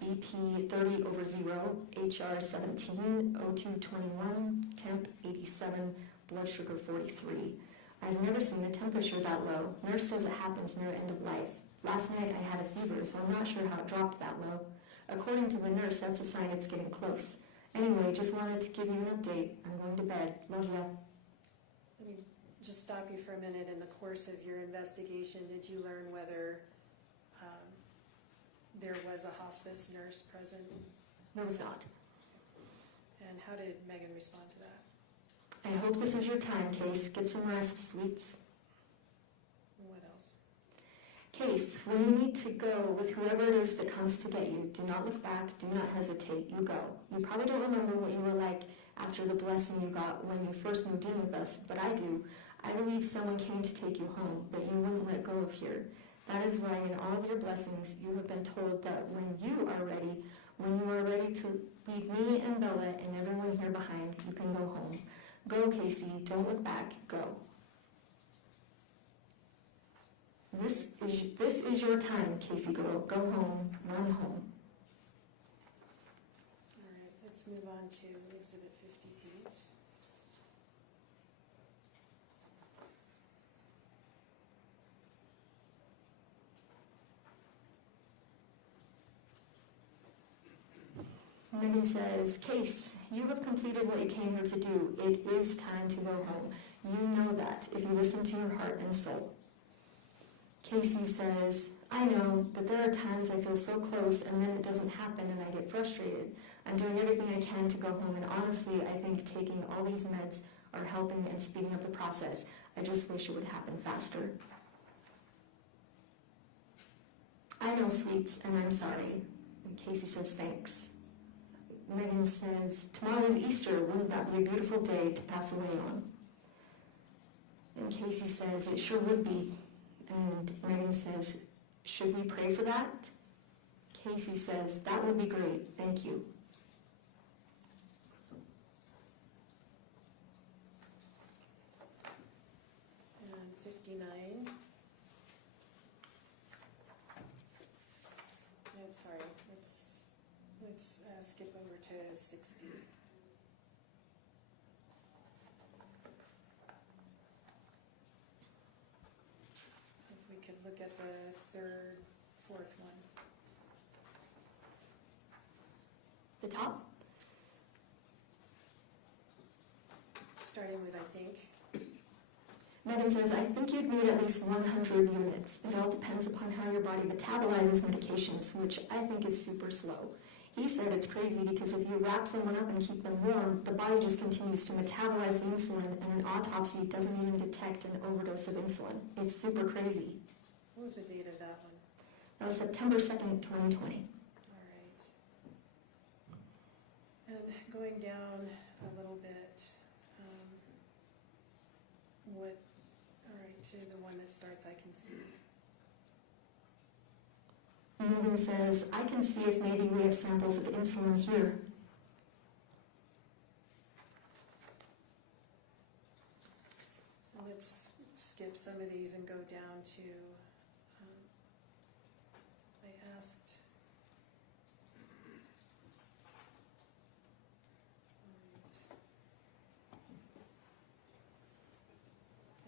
BP 30/0, HR 17, O2 21, temp 87, blood sugar 43. I've never seen a temperature that low. Nurse says it happens near end of life. Last night I had a fever, so I'm not sure how it dropped that low. According to the nurse, that's a sign it's getting close. Anyway, just wanted to give you an update. I'm going to bed. Love ya. Let me just stop you for a minute. In the course of your investigation, did you learn whether was a hospice nurse present? There was not. And how did Meggan respond to that? I hope this is your time, Kacee. Get some rest, sweets. What else? Kacee, when you need to go with whoever it is that comes to get you, do not look back, do not hesitate, you go. You probably don't remember what you were like after the blessing you got when you first moved in with us, but I do. I believe someone came to take you home, but you wouldn't let go of here. That is why in all of your blessings, you have been told that when you are ready to leave me and Bella and everyone here behind, you can go home. Go, Kacee, don't look back, go. This is your time, Kacee girl. Go home, run home. All right, let's move on to Exhibit 58. Meggan says, Kacee, you have completed what you came here to do. It is time to go home. You know that if you listen to your heart and soul. Kacee says, I know, but there are times I feel so close and then it doesn't happen and I get frustrated. I'm doing everything I can to go home, and honestly, I think taking all these meds are helping and speeding up the process. I just wish it would happen faster. I know, sweets, and I'm sorry. And Kacee says, thanks. Meggan says, tomorrow is Easter. Wouldn't that be a beautiful day to pass away on? And Kacee says, it sure would be. And Meggan says, should we pray for that? Kacee says, that would be great. Thank you. And 59. And sorry, let's skip over to 60. If we could look at the fourth one. The top? Starting with, I think. Meggan says, I think you'd need at least 100 units. It all depends upon how your body metabolizes medications, which I think is super slow. He said it's crazy because if you wrap someone up and keep them warm, the body just continues to metabolize the insulin, and an autopsy doesn't even detect an overdose of insulin. It's super crazy. What was the date of that one? That was September 2nd, 2020. All right. And going down a little bit, all right, to the one that starts, I can see. Meggan says, I can see if maybe we have samples of insulin here. Let's skip some of these and go down to, I asked,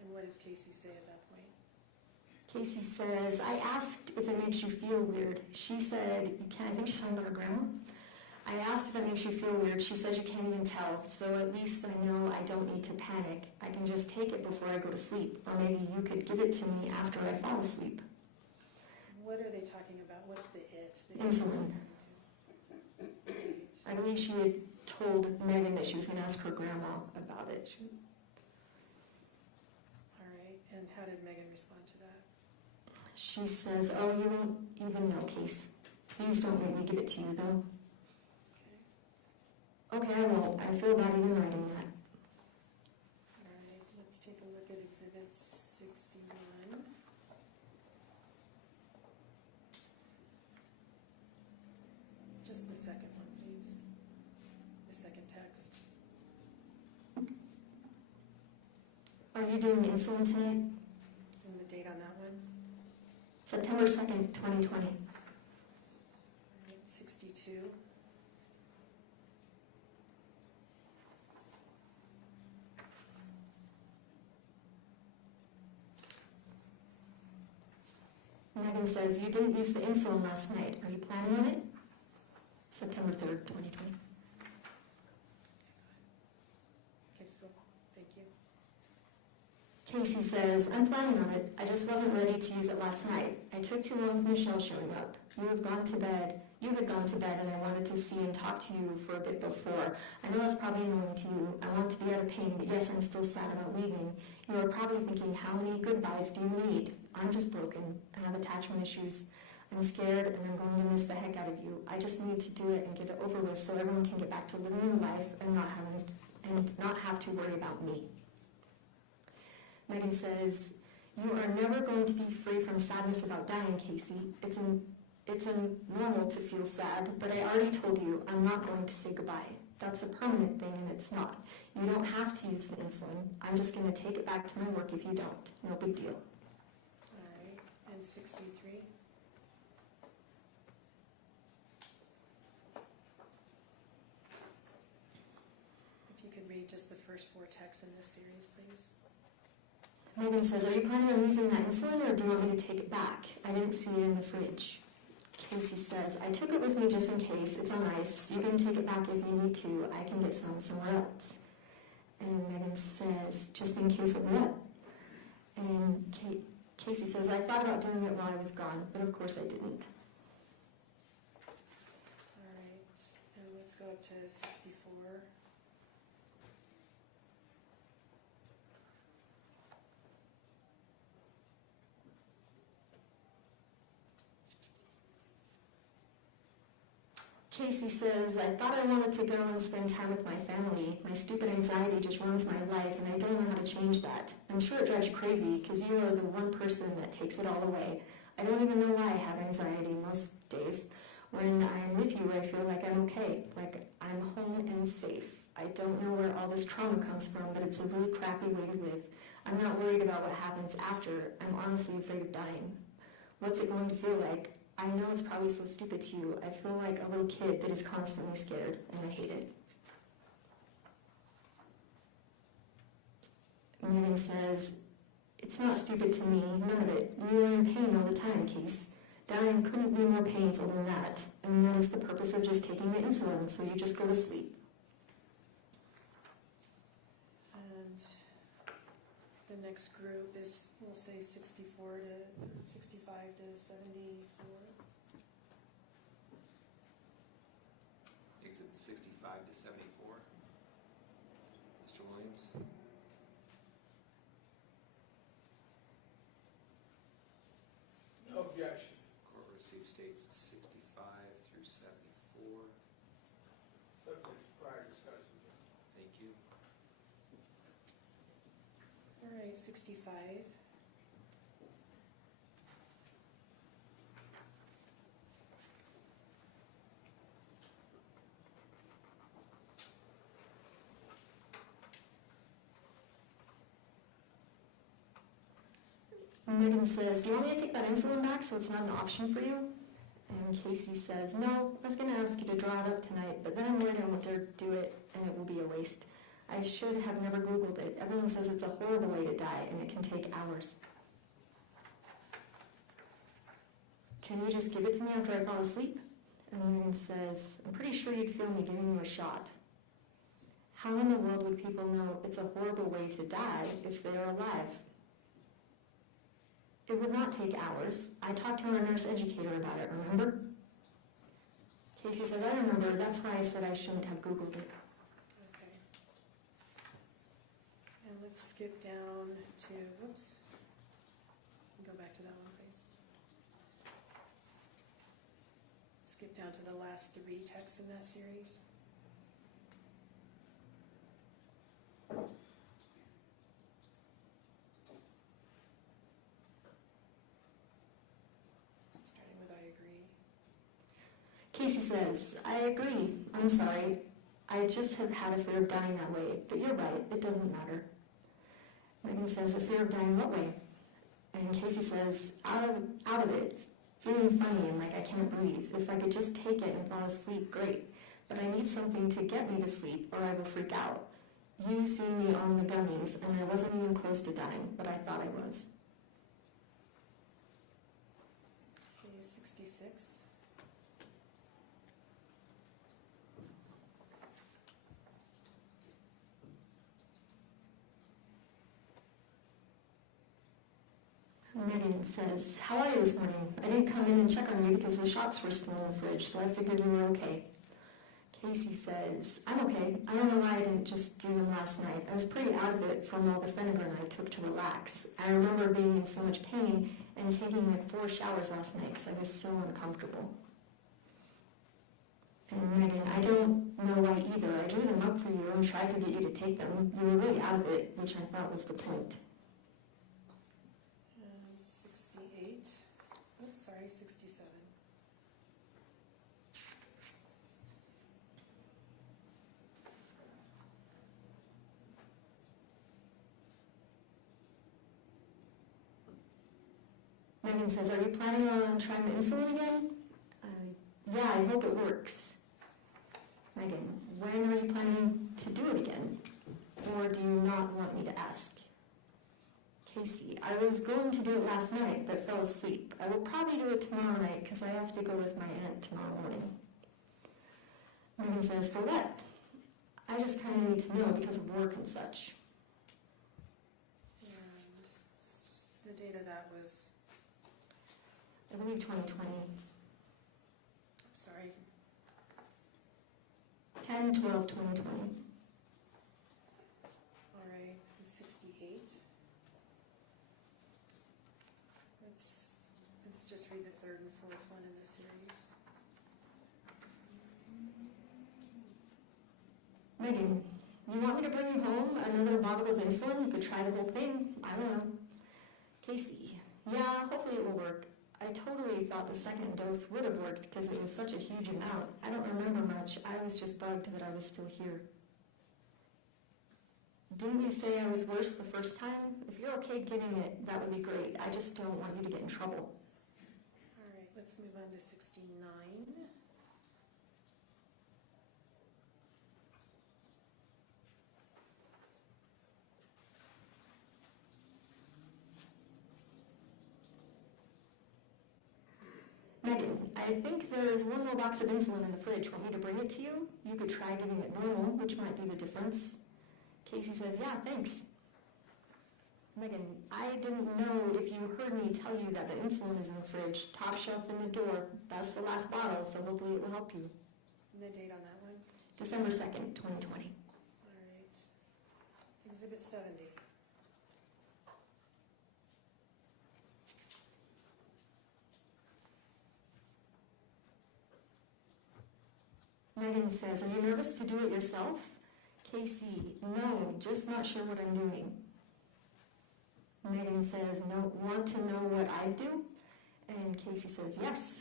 and what does Kacee say at that point? Kacee says, I asked if it makes you feel weird. She said, you can't, I think she's talking about her grandma. I asked if it makes you feel weird. She said you can't even tell, so at least I know I don't need to panic. I can just take it before I go to sleep, or maybe you could give it to me after I fall asleep. What are they talking about? What's the it? Insulin. I believe she had told Meggan that she was going to ask her grandma about it. All right, and how did Meggan respond to that? She says, oh, you won't even know, Kacee. Please don't make me give it to you, though. Okay, I won't. I feel bad even writing that. All right, let's take a look at Exhibit 61. Just the second one, please. The second text. Are you doing insulin tonight? And the date on that one? September 2nd, 2020. All right, 62. Meggan says, you didn't use the insulin last night. Are you planning on it? September 3rd, 2020. Okay, so thank you. Kacee says, I'm planning on it. I just wasn't ready to use it last night. I took too long with Michelle showing up. You had gone to bed, and I wanted to see and talk to you for a bit before. I know that's probably annoying to you. I want to be out of pain, but yes, I'm still sad about leaving. You are probably thinking, how many goodbyes do you need? I'm just broken. I have attachment issues. I'm scared, and I'm going to miss the heck out of you. I just need to do it and get it over with so everyone can get back to living their life and not have to worry about me. Meggan says, you are never going to be free from sadness about dying, Kacee. It's normal to feel sad, but I already told you I'm not going to say goodbye. That's a permanent thing, and it's not. You don't have to use the insulin. I'm just going to take it back to my work if you don't. No big deal. All right, and 63. If you could read just the first 4 texts in this series, please. Meggan says, are you planning on using that insulin, or do you want me to take it back? I didn't see it in the fridge. Kacee says, I took it with me just in case. It's on ice. You can take it back if you need to. I can get some somewhere else. And Meggan says, just in case of what? And Kacee says, I thought about doing it while I was gone, but of course I didn't. All right, and let's go up to 64. Kacee says, I thought I wanted to go and spend time with my family. My stupid anxiety just ruins my life, and I don't know how to change that. I'm sure it drives you crazy, because you are the one person that takes it all away. I don't even know why I have anxiety most days. When I'm with you, I feel like I'm okay, like I'm home and safe. I don't know where all this trauma comes from, but it's a really crappy way to live. I'm not worried about what happens after. I'm honestly afraid of dying. What's it going to feel like? I know it's probably so stupid to you. I feel like a little kid that is constantly scared, and I hate it. Meggan says, it's not stupid to me, none of it. You are in pain all the time, Kacee. Dying couldn't be more painful than that, and that is the purpose of just taking the insulin, so you just go to sleep. And the next group is, we'll say 65 to 74. Exhibit 65 to 74. Mr. Williams? No objection. Court received states 65 through 74. Subject to prior discussion, John. Thank you. All right, 65. Meggan says, do you want me to take that insulin back so it's not an option for you? And Kacee says, no, I was going to ask you to draw it up tonight, but then I'm worried I won't dare do it and it will be a waste. I should have never Googled it. Everyone says it's a horrible way to die and it can take hours. Can you just give it to me after I fall asleep? And Meggan says, I'm pretty sure you'd feel me giving you a shot. How in the world would people know it's a horrible way to die if they are alive? It would not take hours. I talked to our nurse educator about it, remember? Kacee says, I remember. That's why I said I shouldn't have Googled it. Okay. And let's skip down to, whoops. Go back to that one, please. Skip down to the last 3 texts in that series. Starting with I agree. Kacee says, I agree. I'm sorry. I just have had a fear of dying that way. But you're right. It doesn't matter. Meggan says, a fear of dying what way? And Kacee says, out of it. Feeling funny and like I can't breathe. If I could just take it and fall asleep, great. But I need something to get me to sleep or I will freak out. You see me on the gummies and I wasn't even close to dying, but I thought I was. Okay, 66. Megan says, how are you this morning? I didn't come in and check on you because the shots were still in the fridge, so I figured you were okay. Kacee says, I'm okay. I don't know why I didn't just do them last night. I was pretty out of it from all the Phenergan I took to relax. I remember being in so much pain and taking like 4 showers last night because I was so uncomfortable. And Megan, I don't know why either. I drew them up for you and tried to get you to take them. You were really out of it, which I thought was the point. 68. Oops, sorry, 67. Megan says, are you planning on trying the insulin again? Yeah, I hope it works. Megan, when are you planning to do it again? Or do you not want me to ask? Kacee, I was going to do it last night, but fell asleep. I will probably do it tomorrow night because I have to go with my aunt tomorrow morning. Megan says, for what? I just kind of need to know because of work and such. And the date of that was, I believe 2020. sorry, 10/12/2020. all right, 68. Let's just read the 3rd and 4th one in the series. Megan, you want me to bring you home another bottle of insulin? You could try the whole thing. I don't know. Kacee, yeah, hopefully it will work. I totally thought the second dose would have worked because it was such a huge amount. I don't remember much. I was just bugged that I was still here. Didn't you say I was worse the first time? If you're okay getting it, that would be great. I just don't want you to get in trouble. All right, let's move on to 69. Megan, I think there is one more box of insulin in the fridge. Want me to bring it to you? You could try giving it normal, which might be the difference. Kacee says, yeah, thanks. Megan, I didn't know if you heard me tell you that the insulin is in the fridge, top shelf in the door. That's the last bottle, so hopefully it will help you. And the date on that one? December 2nd, 2020. All right. Exhibit 70. Megan says, are you nervous to do it yourself? Kacee, no, just not sure what I'm doing. Megan says, no, want to know what I do? And Kacee says, yes.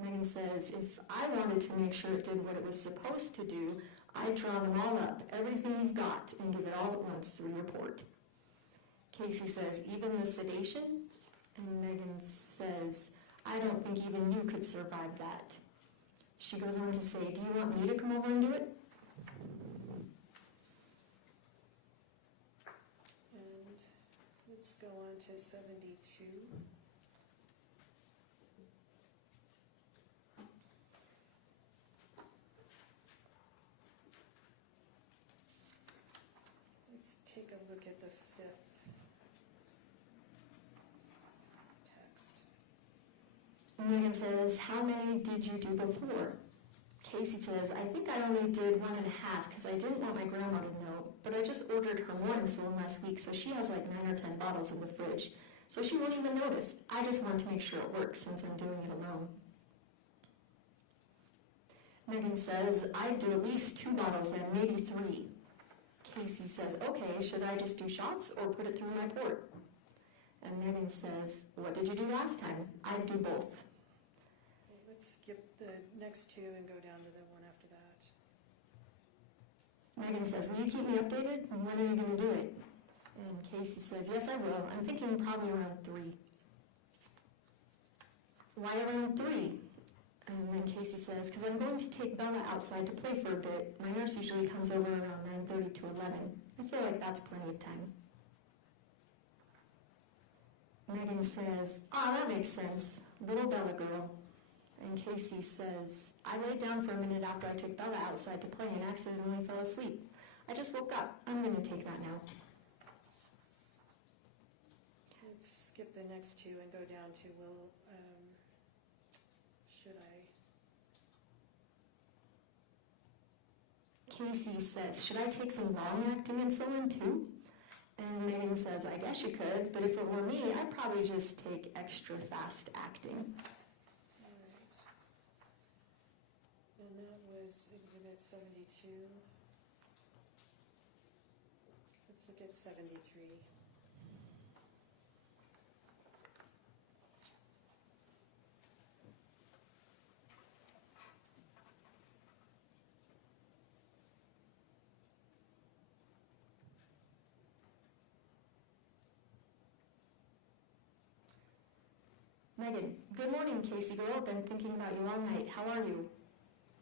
Megan says, if I wanted to make sure it did what it was supposed to do, I'd draw them all up, everything you've got, and give it all at once through your port. Kacee says, even the sedation? And Megan says, I don't think even you could survive that. She goes on to say, do you want me to come over and do it? And let's go on to 72. Let's take a look at the 5th text. Megan says, how many did you do before? Kacee says, I think I only did 1.5 because I didn't want my grandma to know, but I just ordered her more insulin last week, so she has like 9 or 10 bottles in the fridge. So she won't even notice. I just want to make sure it works since I'm doing it alone. Megan says, I'd do at least 2 bottles then, maybe 3. Kacee says, okay, should I just do shots or put it through my port? And Megan says, what did you do last time? I'd do both. Okay, let's skip the next 2 and go down to the one after that. Megan says, will you keep me updated? When are you going to do it? And Kacee says, yes, I will. I'm thinking probably around 3. Why around 3? And then Kacee says, because I'm going to take Bella outside to play for a bit. My nurse usually comes over around 9:30 to 11. I feel like that's plenty of time. Megan says, that makes sense. Little Bella girl. And Kacee says, I laid down for a minute after I took Bella outside to play and accidentally fell asleep. I just woke up. I'm going to take that now. Let's skip the next two and go down to should I? Kacee says, should I take some long-acting insulin too? And Meggan says, I guess you could, but if it were me, I'd probably just take extra fast-acting. All right. And that was Exhibit 72. Let's look at 73. Meggan, good morning, Kacee girl. Been thinking about you all night. How are you?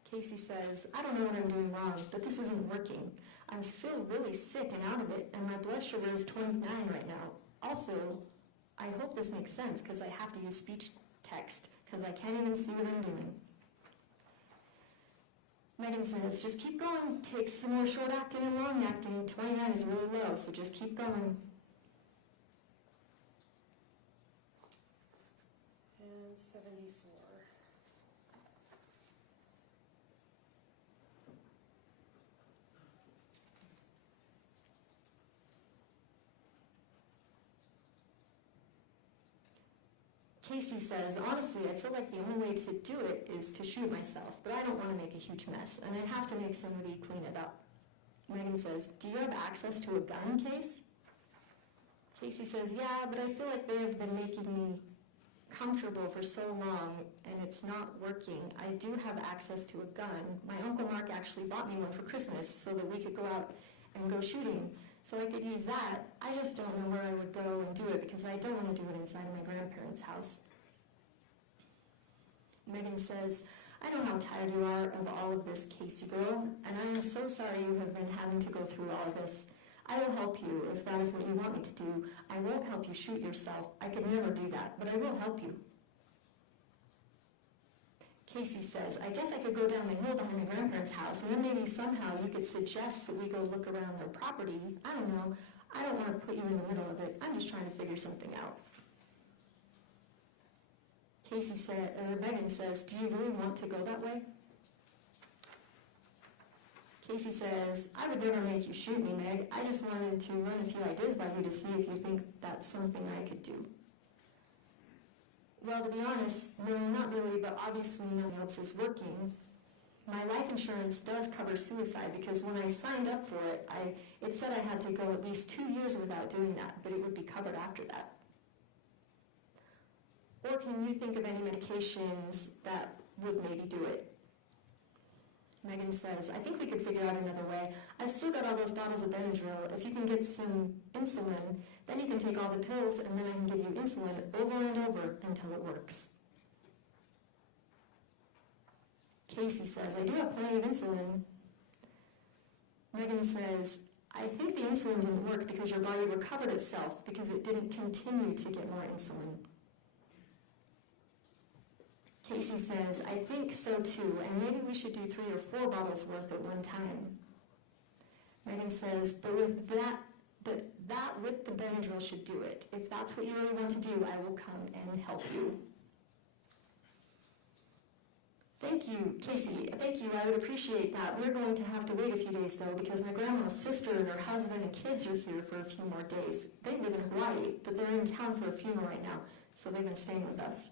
Kacee says, I don't know what I'm doing wrong, but this isn't working. I feel really sick and out of it, and my blood sugar is 29 right now. Also, I hope this makes sense because I have to use speech text because I can't even see what I'm doing. Meggan says, just keep going. Take some more short-acting and long-acting. 29 is really low, so just keep going. And 74. Kacee says, honestly, I feel like the only way to do it is to shoot myself, but I don't want to make a huge mess, and I have to make somebody clean it up. Meggan says, do you have access to a gun, Case? Kacee says, yeah, but I feel like they have been making me comfortable for so long, and it's not working. I do have access to a gun. My Uncle Mark actually bought me one for Christmas so that we could go out and go shooting. So I could use that. I just don't know where I would go and do it because I don't want to do it inside of my grandparents' house. Meggan says, I know how tired you are of all of this, Kacee girl, and I am so sorry you have been having to go through all of this. I will help you if that is what you want me to do. I won't help you shoot yourself. I could never do that, but I will help you. Kacee says, I guess I could go down the hill behind my grandparents' house, and then maybe somehow you could suggest that we go look around their property. I don't know. I don't want to put you in the middle of it. I'm just trying to figure something out. Meggan says, do you really want to go that way? Kacee says, I would never make you shoot me, Meg. I just wanted to run a few ideas by you to see if you think that's something I could do. Well, to be honest, no, not really, but obviously nothing else is working. My life insurance does cover suicide because when I signed up for it, it said I had to go at least 2 years without doing that, but it would be covered after that. Or can you think of any medications that would maybe do it? Meggan says, I think we could figure out another way. I've still got all those bottles of Benadryl. If you can get some insulin, then you can take all the pills and then I can give you insulin over and over until it works. Kacee says, I do have plenty of insulin. Meggan says, I think the insulin didn't work because your body recovered itself because it didn't continue to get more insulin. Kacee says, I think so too, and maybe we should do 3 or 4 bottles worth at one time. Meggan says, but that with the Benadryl should do it. If that's what you really want to do, I will come and help you. Thank you, Kacee. Thank you. I would appreciate that. We're going to have to wait a few days, though, because my grandma's sister and her husband and kids are here for a few more days. They live in Hawaii, but they're in town for a funeral right now, so they've been staying with us.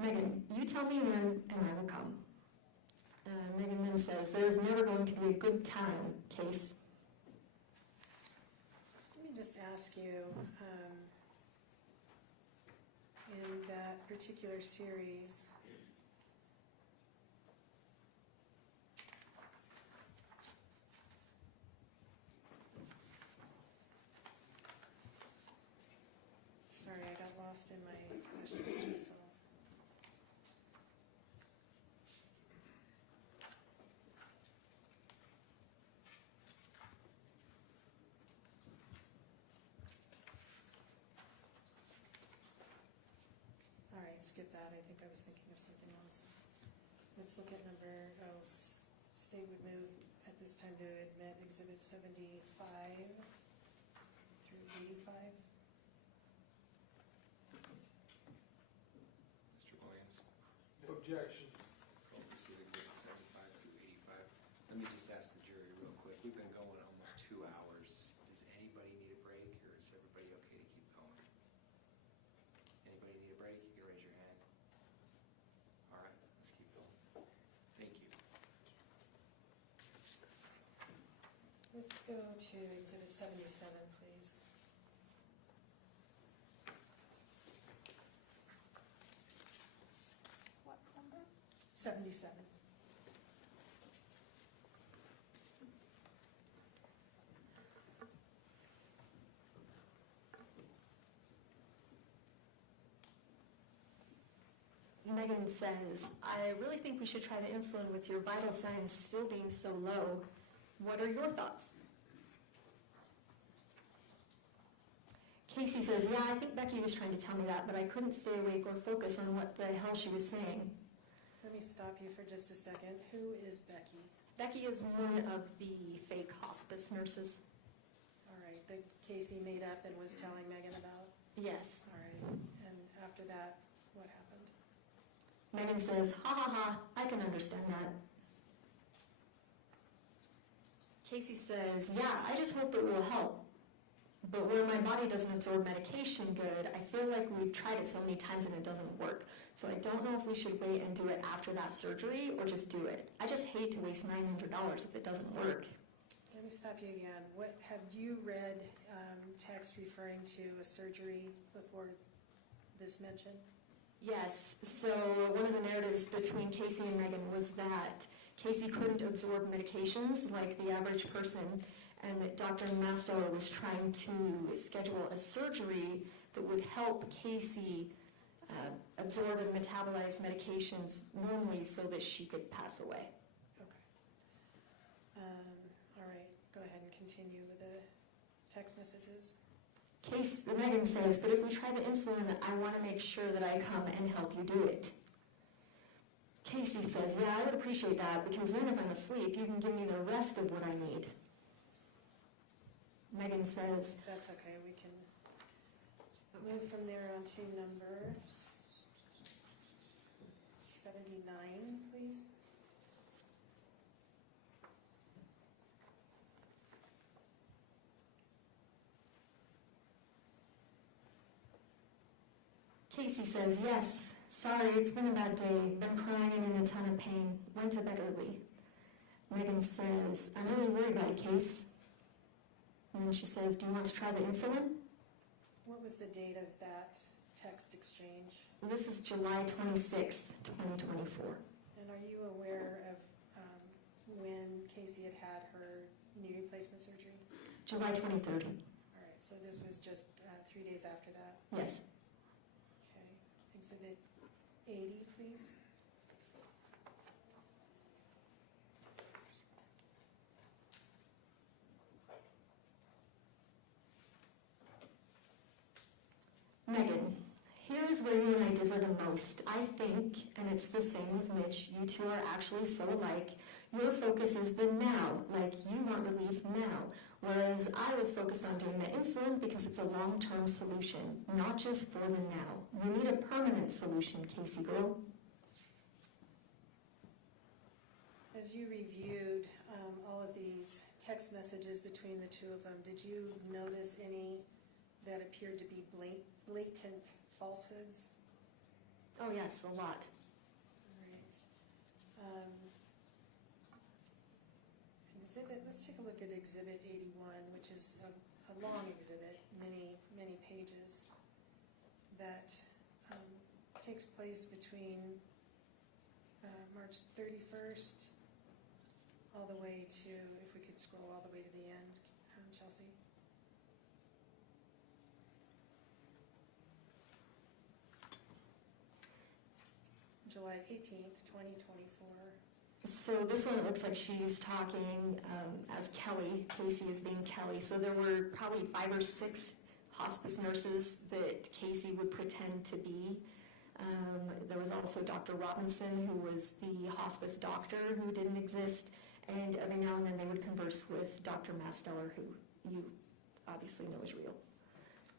Meggan, you tell me when, and I will come. Meggan then says, there's never going to be a good time, Case. Let me just ask you, in that particular series, sorry, I got lost in my questions to myself. All right, skip that. I think I was thinking of something else. Let's look at state would move at this time to admit Exhibit 75 through 85. Objection. Call proceed exhibits 75 through 85. Let me just ask the jury real quick. We've been going almost 2 hours. Does anybody need a break, or is everybody okay to keep going? Anybody need a break? You can raise your hand. All right, let's keep going. Thank you. Let's go to exhibit 77, please. What number? 77. Meggan says, I really think we should try the insulin with your vital signs still being so low. What are your thoughts? Kacee says, yeah, I think Becky was trying to tell me that, but I couldn't stay awake or focus on what the hell she was saying. Let me stop you for just a second. Who is Becky? Becky is one of the fake hospice nurses. All right, that Kacee made up and was telling Meggan about? Yes. All right, and after that, what happened? Meggan says, ha ha ha, I can understand that. Kacee says, yeah, I just hope it will help. But where my body doesn't absorb medication good, I feel like we've tried it so many times and it doesn't work. So I don't know if we should wait and do it after that surgery or just do it. I just hate to waste $900 if it doesn't work. Let me stop you again. What have you read text referring to a surgery before this mention? Yes, so one of the narratives between Kacee and Meggan was that Kacee couldn't absorb medications like the average person, and that Dr. Mastower was trying to schedule a surgery that would help Kacee absorb and metabolize medications normally so that she could pass away. Okay. All right, go ahead and continue with the text messages. Meggan says, but if we try the insulin, I want to make sure that I come and help you do it. Kacee says, yeah, I would appreciate that, because then if I'm asleep, you can give me the rest of what I need. Meggan says, That's okay, we can move from there on to number 79, please. Kacee says, yes, sorry, it's been a bad day, been crying and in a ton of pain, went to bed early. Meggan says, I'm really worried about you, Case. And then she says, do you want to try the insulin? What was the date of that text exchange? This is July 26th, 2024. And are you aware of when Kacee had had her knee replacement surgery? July 23rd. All right, so this was just 3 days after that? Yes. Okay, exhibit 80, please. Meggan, here is where you and I differ the most. I think, and it's the same with Mitch, you two are actually so alike. Your focus is the now, like you want relief now. Whereas I was focused on doing the insulin because it's a long-term solution, not just for the now. You need a permanent solution, Kacee girl. As you reviewed all of these text messages between the two of them, did you notice any that appeared to be blatant falsehoods? Oh yes, a lot. All right. Let's take a look at Exhibit 81, which is a long exhibit, many pages, that takes place between March 31st all the way to, if we could scroll all the way to the end, Chelsea. July 18th, 2024. So this one, it looks like she's talking as Kelly. Kacee is being Kelly. So there were probably 5 or 6 hospice nurses that Kacee would pretend to be. There was also Dr. Robinson, who was the hospice doctor who didn't exist. And every now and then they would converse with Dr. Mastower, who you obviously know is real.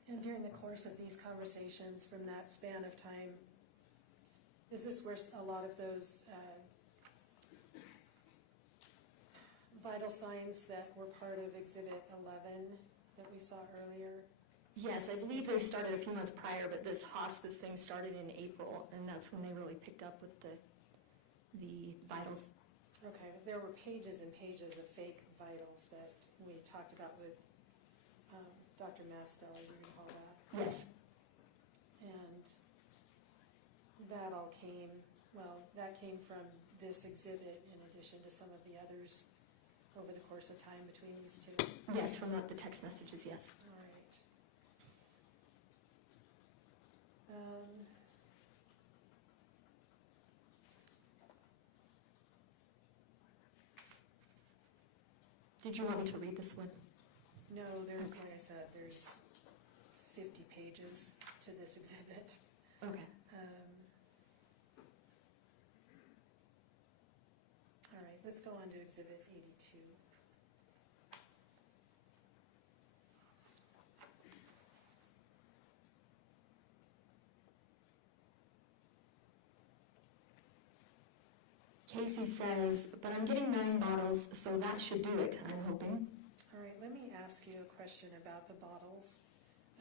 And during the course of these conversations from that span of time, Is this where a lot of those vital signs that were part of Exhibit 11 that we saw earlier? Yes, I believe they started a few months prior, but this hospice thing started in April, and that's when they really picked up with the vitals. Okay, there were pages and pages of fake vitals that we talked about with Dr. Mastella, you recall that? Yes. And that all came, well, that came from this exhibit in addition to some of the others over the course of time between these two? Yes, from the text messages, yes. All right. Did you want me to read this one? No, there's, like I said, there's 50 pages to this exhibit. Okay. All right, let's go on to Exhibit 82. Kacee says, but I'm getting 9 bottles, so that should do it, I'm hoping. All right, let me ask you a question about the bottles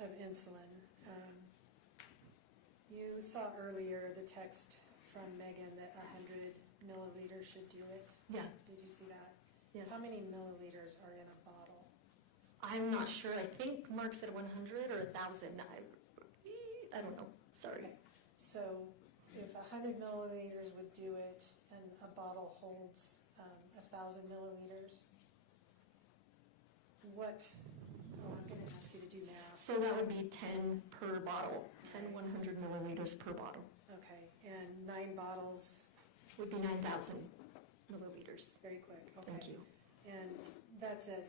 of insulin. You saw earlier the text from Meggan that 100 milliliters should do it. Yeah. Did you see that? Yes. How many milliliters are in a bottle? I'm not sure. I think Mark said 100 or 1,000. I don't know. Sorry. Okay. So if 100 milliliters would do it and a bottle holds 1,000 milliliters, what, I'm going to ask you to do math. So that would be 10 per bottle, 10 100 milliliters per bottle. Okay, and 9 bottles? Would be 9,000 milliliters. Very quick, okay. Thank you. And that's a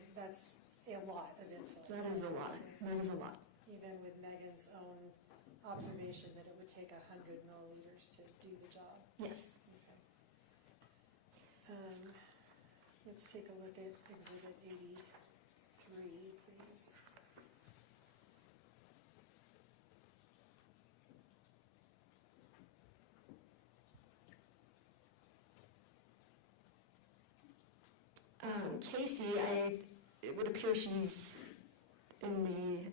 lot of insulin. That is a lot. That is a lot. Even with Megan's own observation that it would take 100 milliliters to do the job. Yes. Okay. Let's take a look at Exhibit 83, please. Kacee, it would appear she's in the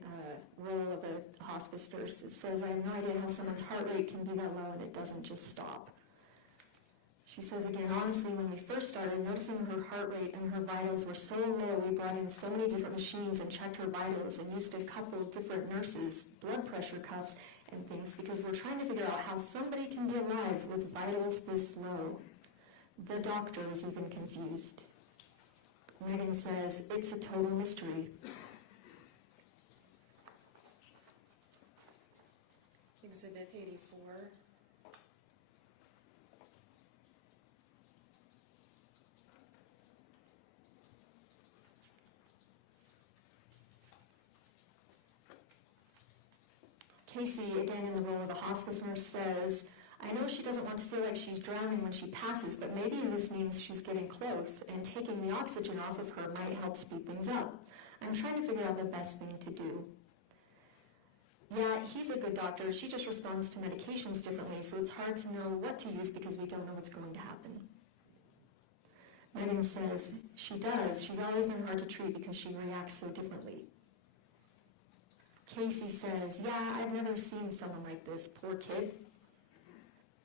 role of a hospice nurse. It says, I have no idea how someone's heart rate can be that low and it doesn't just stop. She says again, honestly, when we first started, noticing her heart rate and her vitals were so low, we brought in so many different machines and checked her vitals and used a couple different nurses' blood pressure cuffs and things because we're trying to figure out how somebody can be alive with vitals this low. The doctor is even confused. Meggan says, it's a total mystery. Exhibit 84. Kacee, again in the role of a hospice nurse, says, I know she doesn't want to feel like she's drowning when she passes, but maybe this means she's getting close, and taking the oxygen off of her might help speed things up. I'm trying to figure out the best thing to do. Yeah, he's a good doctor. She just responds to medications differently, so it's hard to know what to use because we don't know what's going to happen. Meggan says, she does. She's always been hard to treat because she reacts so differently. Kacee says, yeah, I've never seen someone like this. Poor kid.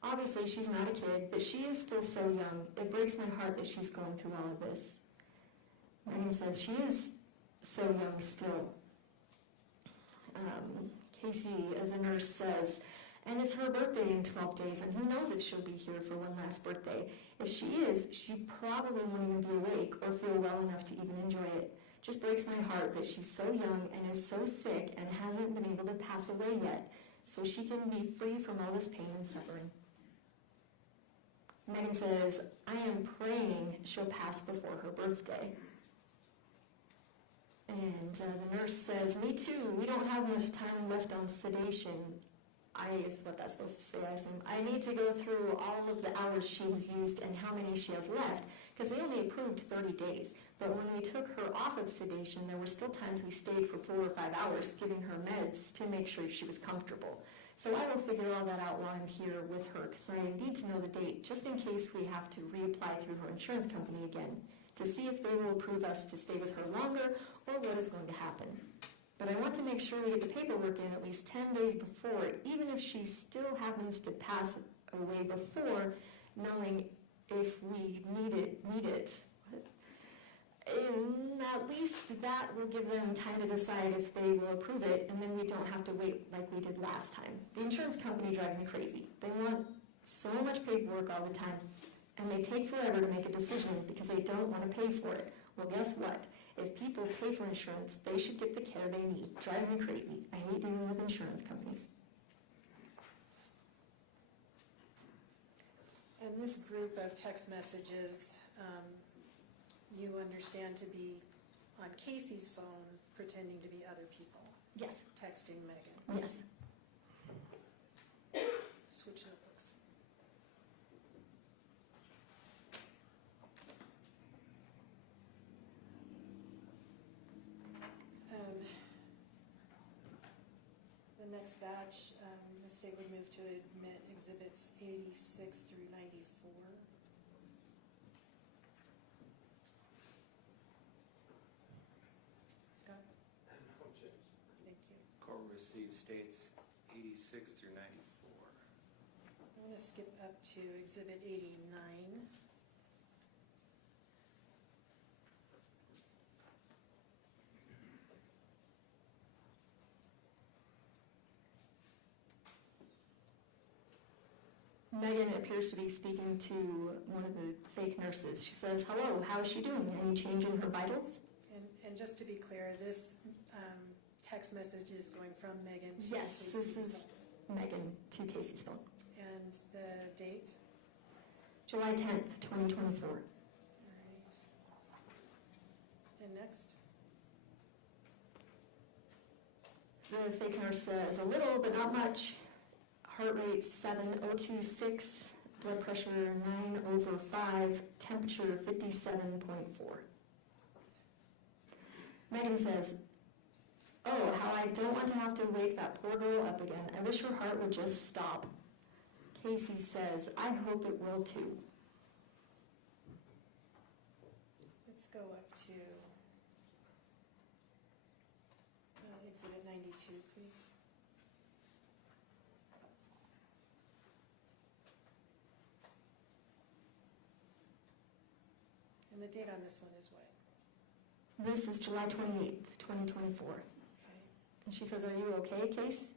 Obviously, she's not a kid, but she is still so young. It breaks my heart that she's going through all of this. Meggan says, she is so young still. Kacee, as a nurse, says, and it's her birthday in 12 days, and who knows if she'll be here for one last birthday. If she is, she probably won't even be awake or feel well enough to even enjoy it. Just breaks my heart that she's so young and is so sick and hasn't been able to pass away yet, so she can be free from all this pain and suffering. Meggan says, I am praying she'll pass before her birthday. And the nurse says, me too, we don't have much time left on sedation. Is what that's supposed to say, I assume. I need to go through all of the hours she has used and how many she has left, because they only approved 30 days. But when we took her off of sedation, there were still times we stayed for 4 or 5 hours giving her meds to make sure she was comfortable. So I will figure all that out while I'm here with her, because I need to know the date, just in case we have to reapply through her insurance company again, to see if they will approve us to stay with her longer, or what is going to happen. But I want to make sure we get the paperwork in at least 10 days before, even if she still happens to pass away before, knowing if we need it. And at least that will give them time to decide if they will approve it, and then we don't have to wait like we did last time. The insurance company drives me crazy. They want so much paperwork all the time, and they take forever to make a decision because they don't want to pay for it. Well, guess what? If people pay for insurance, they should get the care they need. Drives me crazy. I hate dealing with insurance companies. And this group of text messages, you understand to be on Kacee's phone, pretending to be other people, Yes. texting Meggan. Yes. Switch notebooks. The next batch, the state would move to admit exhibits 86 through 94. Scott? No change. Thank you. Court received states 86 through 94. I'm going to skip up to exhibit 89. Meggan appears to be speaking to one of the fake nurses. She says, "Hello, how is she doing? Any change in her vitals?" And just to be clear, this text message is going from Meggan to Yes, Kacee's this is phone. Meggan to Kacee's phone. And the date? July 10th, 2024. All right. And next? The fake nurse says, "A little, but not much. Heart rate 7,026, blood pressure 9/5, temperature 57.4. Meggan says, "Oh, how I don't want to have to wake that poor girl up again. I wish her heart would just stop." Kacee says, "I hope it will too." Let's go up to exhibit 92, please. And the date on this one is what? This is July 28th, 2024. Okay. And she says, "Are you okay, Case?"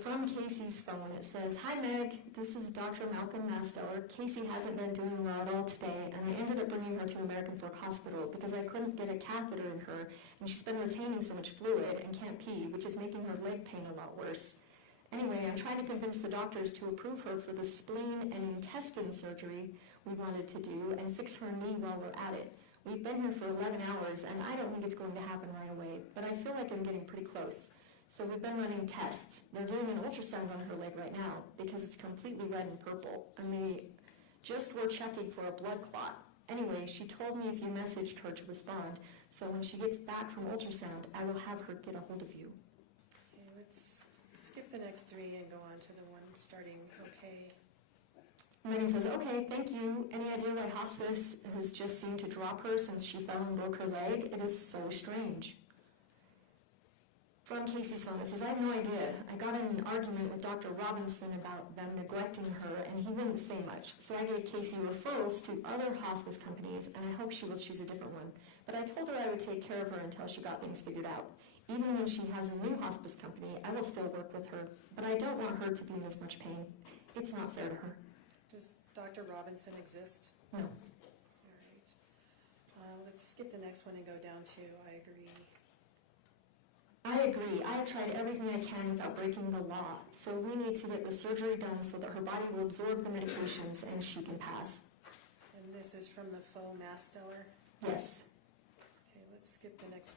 From Kacee's phone, it says, "Hi Meg, this is Dr. Malcolm Masteller. Kacee hasn't been doing well at all today, and I ended up bringing her to American Fork Hospital because I couldn't get a catheter in her, and she's been retaining so much fluid and can't pee, which is making her leg pain a lot worse. Anyway, I'm trying to convince the doctors to approve her for the spleen and intestine surgery we wanted to do and fix her knee while we're at it. We've been here for 11 hours, and I don't think it's going to happen right away, but I feel like I'm getting pretty close. So we've been running tests. They're doing an ultrasound on her leg right now because it's completely red and purple, and they just were checking for a blood clot. Anyway, she told me if you messaged her to respond, so when she gets back from ultrasound, I will have her get a hold of you." Okay, let's skip the next three and go on to the one starting okay. Meggan says, "Okay, thank you. Any idea why hospice has just seemed to drop her since she fell and broke her leg? It is so strange." From Kacee's phone, it says, "I have no idea. I got in an argument with Dr. Robinson about them neglecting her, and he wouldn't say much. So I gave Kacee referrals to other hospice companies, and I hope she will choose a different one. But I told her I would take care of her until she got things figured out. Even when she has a new hospice company, I will still work with her. But I don't want her to be in this much pain. It's not fair to her." Does Dr. Robinson exist? No. All right. Let's skip the next one and go down to I agree. "I agree. I have tried everything I can without breaking the law. So we need to get the surgery done so that her body will absorb the medications and she can pass." And this is from the faux Masteller. Yes. Okay, let's skip the next.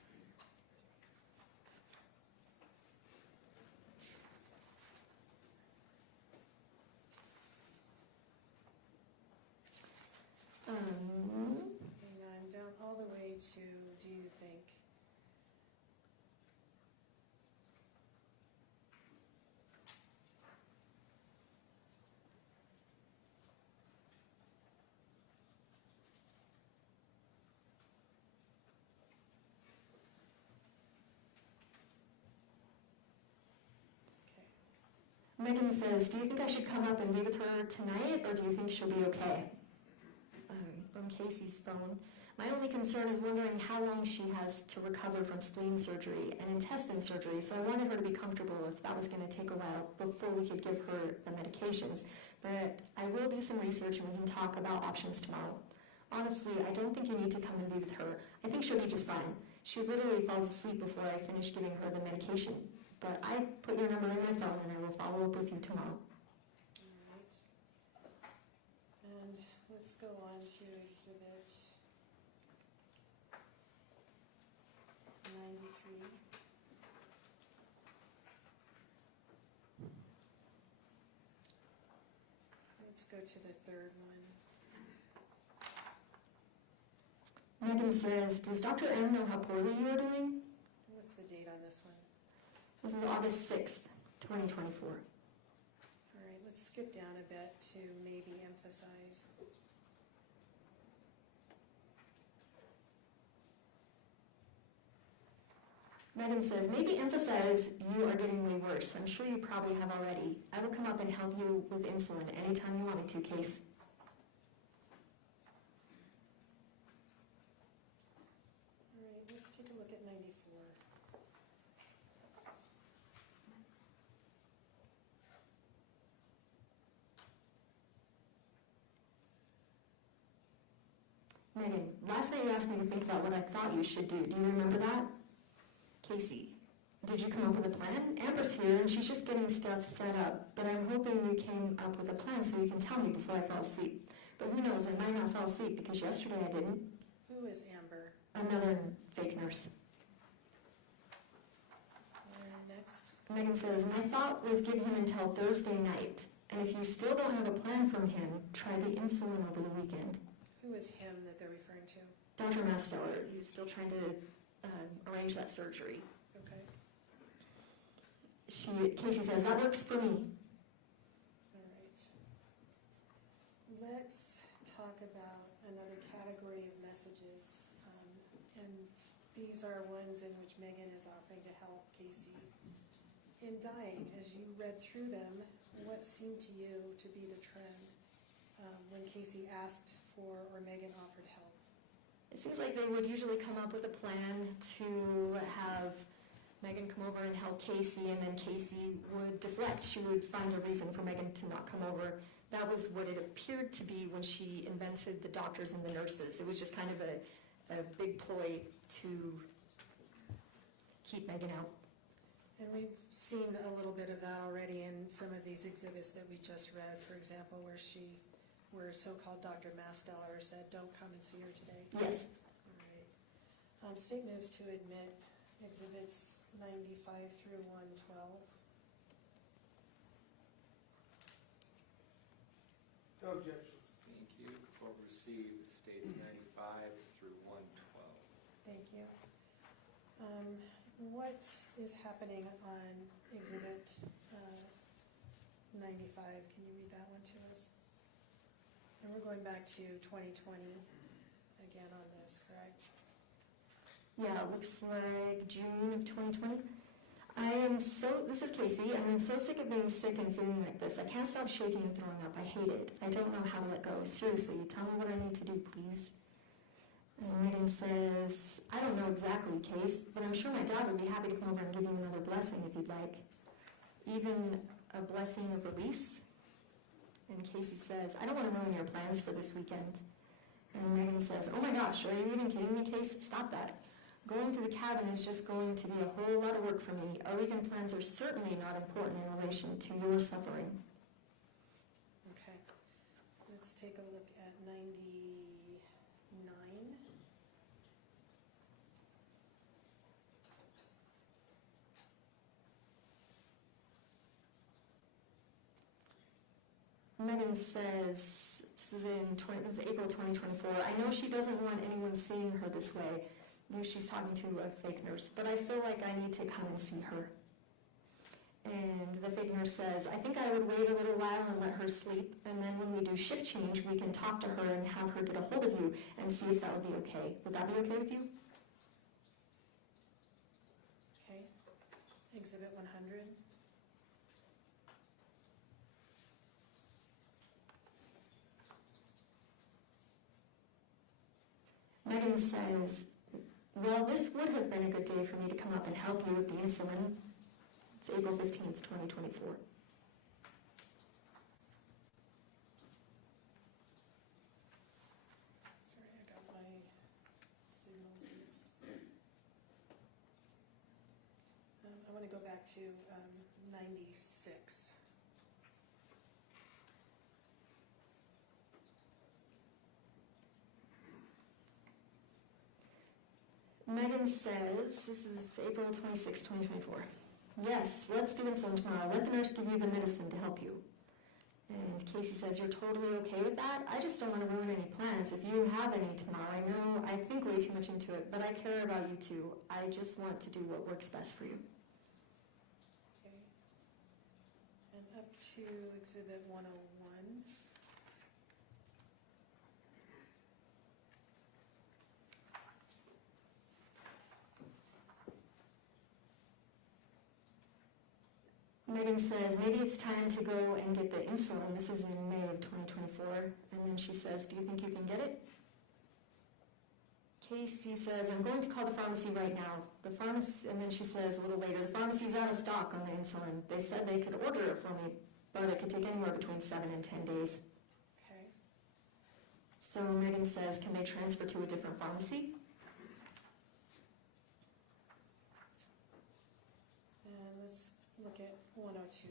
Hang on, down all the way to do you think? Megan says, do you think I should come up and be with her tonight, or do you think she'll be okay? From Kacee's phone. My only concern is wondering how long she has to recover from spleen surgery and intestine surgery, so I wanted her to be comfortable if that was going to take a while before we could give her the medications. But I will do some research and we can talk about options tomorrow. Honestly, I don't think you need to come and be with her. I think she'll be just fine. She literally falls asleep before I finish giving her the medication. But I put your number in my phone and I will follow up with you tomorrow. All right. And let's go on to exhibit 93. Let's go to the third one. Megan says, does Dr. M know how poorly you are doing? What's the date on this one? This is August 6th, 2024. All right, let's skip down a bit to maybe emphasize. Megan says, maybe emphasize you are getting way worse. I'm sure you probably have already. I will come up and help you with insulin anytime you want me to, Case. All right, let's take a look at 94. Megan, last night you asked me to think about what I thought you should do. Do you remember that? Kacee, did you come up with a plan? Amber's here and she's just getting stuff set up, but I'm hoping you came up with a plan so you can tell me before I fall asleep. But who knows, I might not fall asleep because yesterday I didn't. Who is Amber? Another fake nurse. And next. Megan says, my thought was give him until Thursday night, and if you still don't have a plan from him, try the insulin over the weekend. Who is him that they're referring to? Dr. Masteller, he was still trying to arrange that surgery. Okay. Kacee says, that works for me. All right. Let's talk about another category of messages. And these are ones in which Megan is offering to help Kacee. In dying, as you read through them, what seemed to you to be the trend when Kacee asked for or Megan offered help? It seems like they would usually come up with a plan to have Megan come over and help Kacee, and then Kacee would deflect. She would find a reason for Megan to not come over. That was what it appeared to be when she invented the doctors and the nurses. It was just kind of a big ploy to keep Megan out. And we've seen a little bit of that already in some of these exhibits that we just read, for example, where so-called Dr. Masteller said, don't come and see her today. Yes. All right. State moves to admit exhibits 95 through 112. No objection. Thank you. Report received, states 95 through 112. Thank you. What is happening on exhibit 95? Can you read that one to us? And we're going back to 2020 again on this, correct? Yeah, it looks like June of 2020. This is Kacee, and I'm so sick of being sick and feeling like this. I can't stop shaking and throwing up. I hate it. I don't know how to let go. Seriously, tell me what I need to do, please. And Megan says, I don't know exactly, Case, but I'm sure my dad would be happy to come over and give you another blessing if you'd like. Even a blessing of release. And Kacee says, I don't want to ruin your plans for this weekend. And Megan says, oh my gosh, are you even kidding me, Case? Stop that. Going to the cabin is just going to be a whole lot of work for me. Our weekend plans are certainly not important in relation to your suffering. Okay. Let's take a look at 99. Megan says, this is April 2024, I know she doesn't want anyone seeing her this way. She's talking to a fake nurse, but I feel like I need to come and see her. And the fake nurse says, I think I would wait a little while and let her sleep, and then when we do shift change, we can talk to her and have her get a hold of you and see if that would be okay. Would that be okay with you? Okay. Exhibit 100. Meggan says, well, this would have been a good day for me to come up and help you with the insulin. It's April 15th, 2024. Sorry, I got my signals mixed. I want to go back to 96. Meggan says, this is April 26, 2024. Yes, let's do insulin tomorrow. Let the nurse give you the medicine to help you. And Kacee says, you're totally okay with that? I just don't want to ruin any plans. If you have any tomorrow, I know I think way too much into it, but I care about you too. I just want to do what works best for you. Okay. And up to Exhibit 101. Meggan says, maybe it's time to go and get the insulin. This is in May of 2024. And then she says, do you think you can get it? Kacee says, I'm going to call the pharmacy right now. And then she says a little later, the pharmacy's out of stock on the insulin. They said they could order it for me, but it could take anywhere between 7 and 10 days. Okay. So Meggan says, can they transfer to a different pharmacy? And let's look at 102.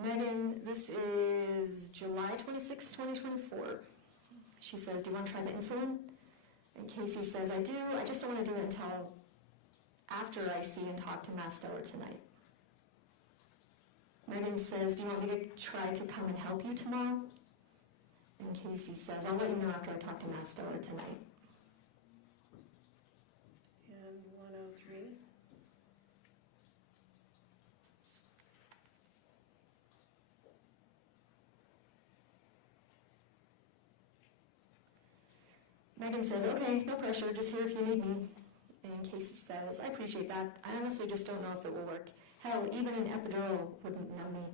Meggan, this is July 26, 2024. She says, do you want to try the insulin? And Kacee says, I do. I just don't want to do it until after I see and talk to Mass Stellar tonight. Meggan says, do you want me to try to come and help you tomorrow? And Kacee says, I'll let you know after I talk to Mass Stellar tonight. And 103. Meggan says, okay, no pressure, just here if you need me. And Kacee says, I appreciate that. I honestly just don't know if it will work. Hell, even an epidural wouldn't numb me.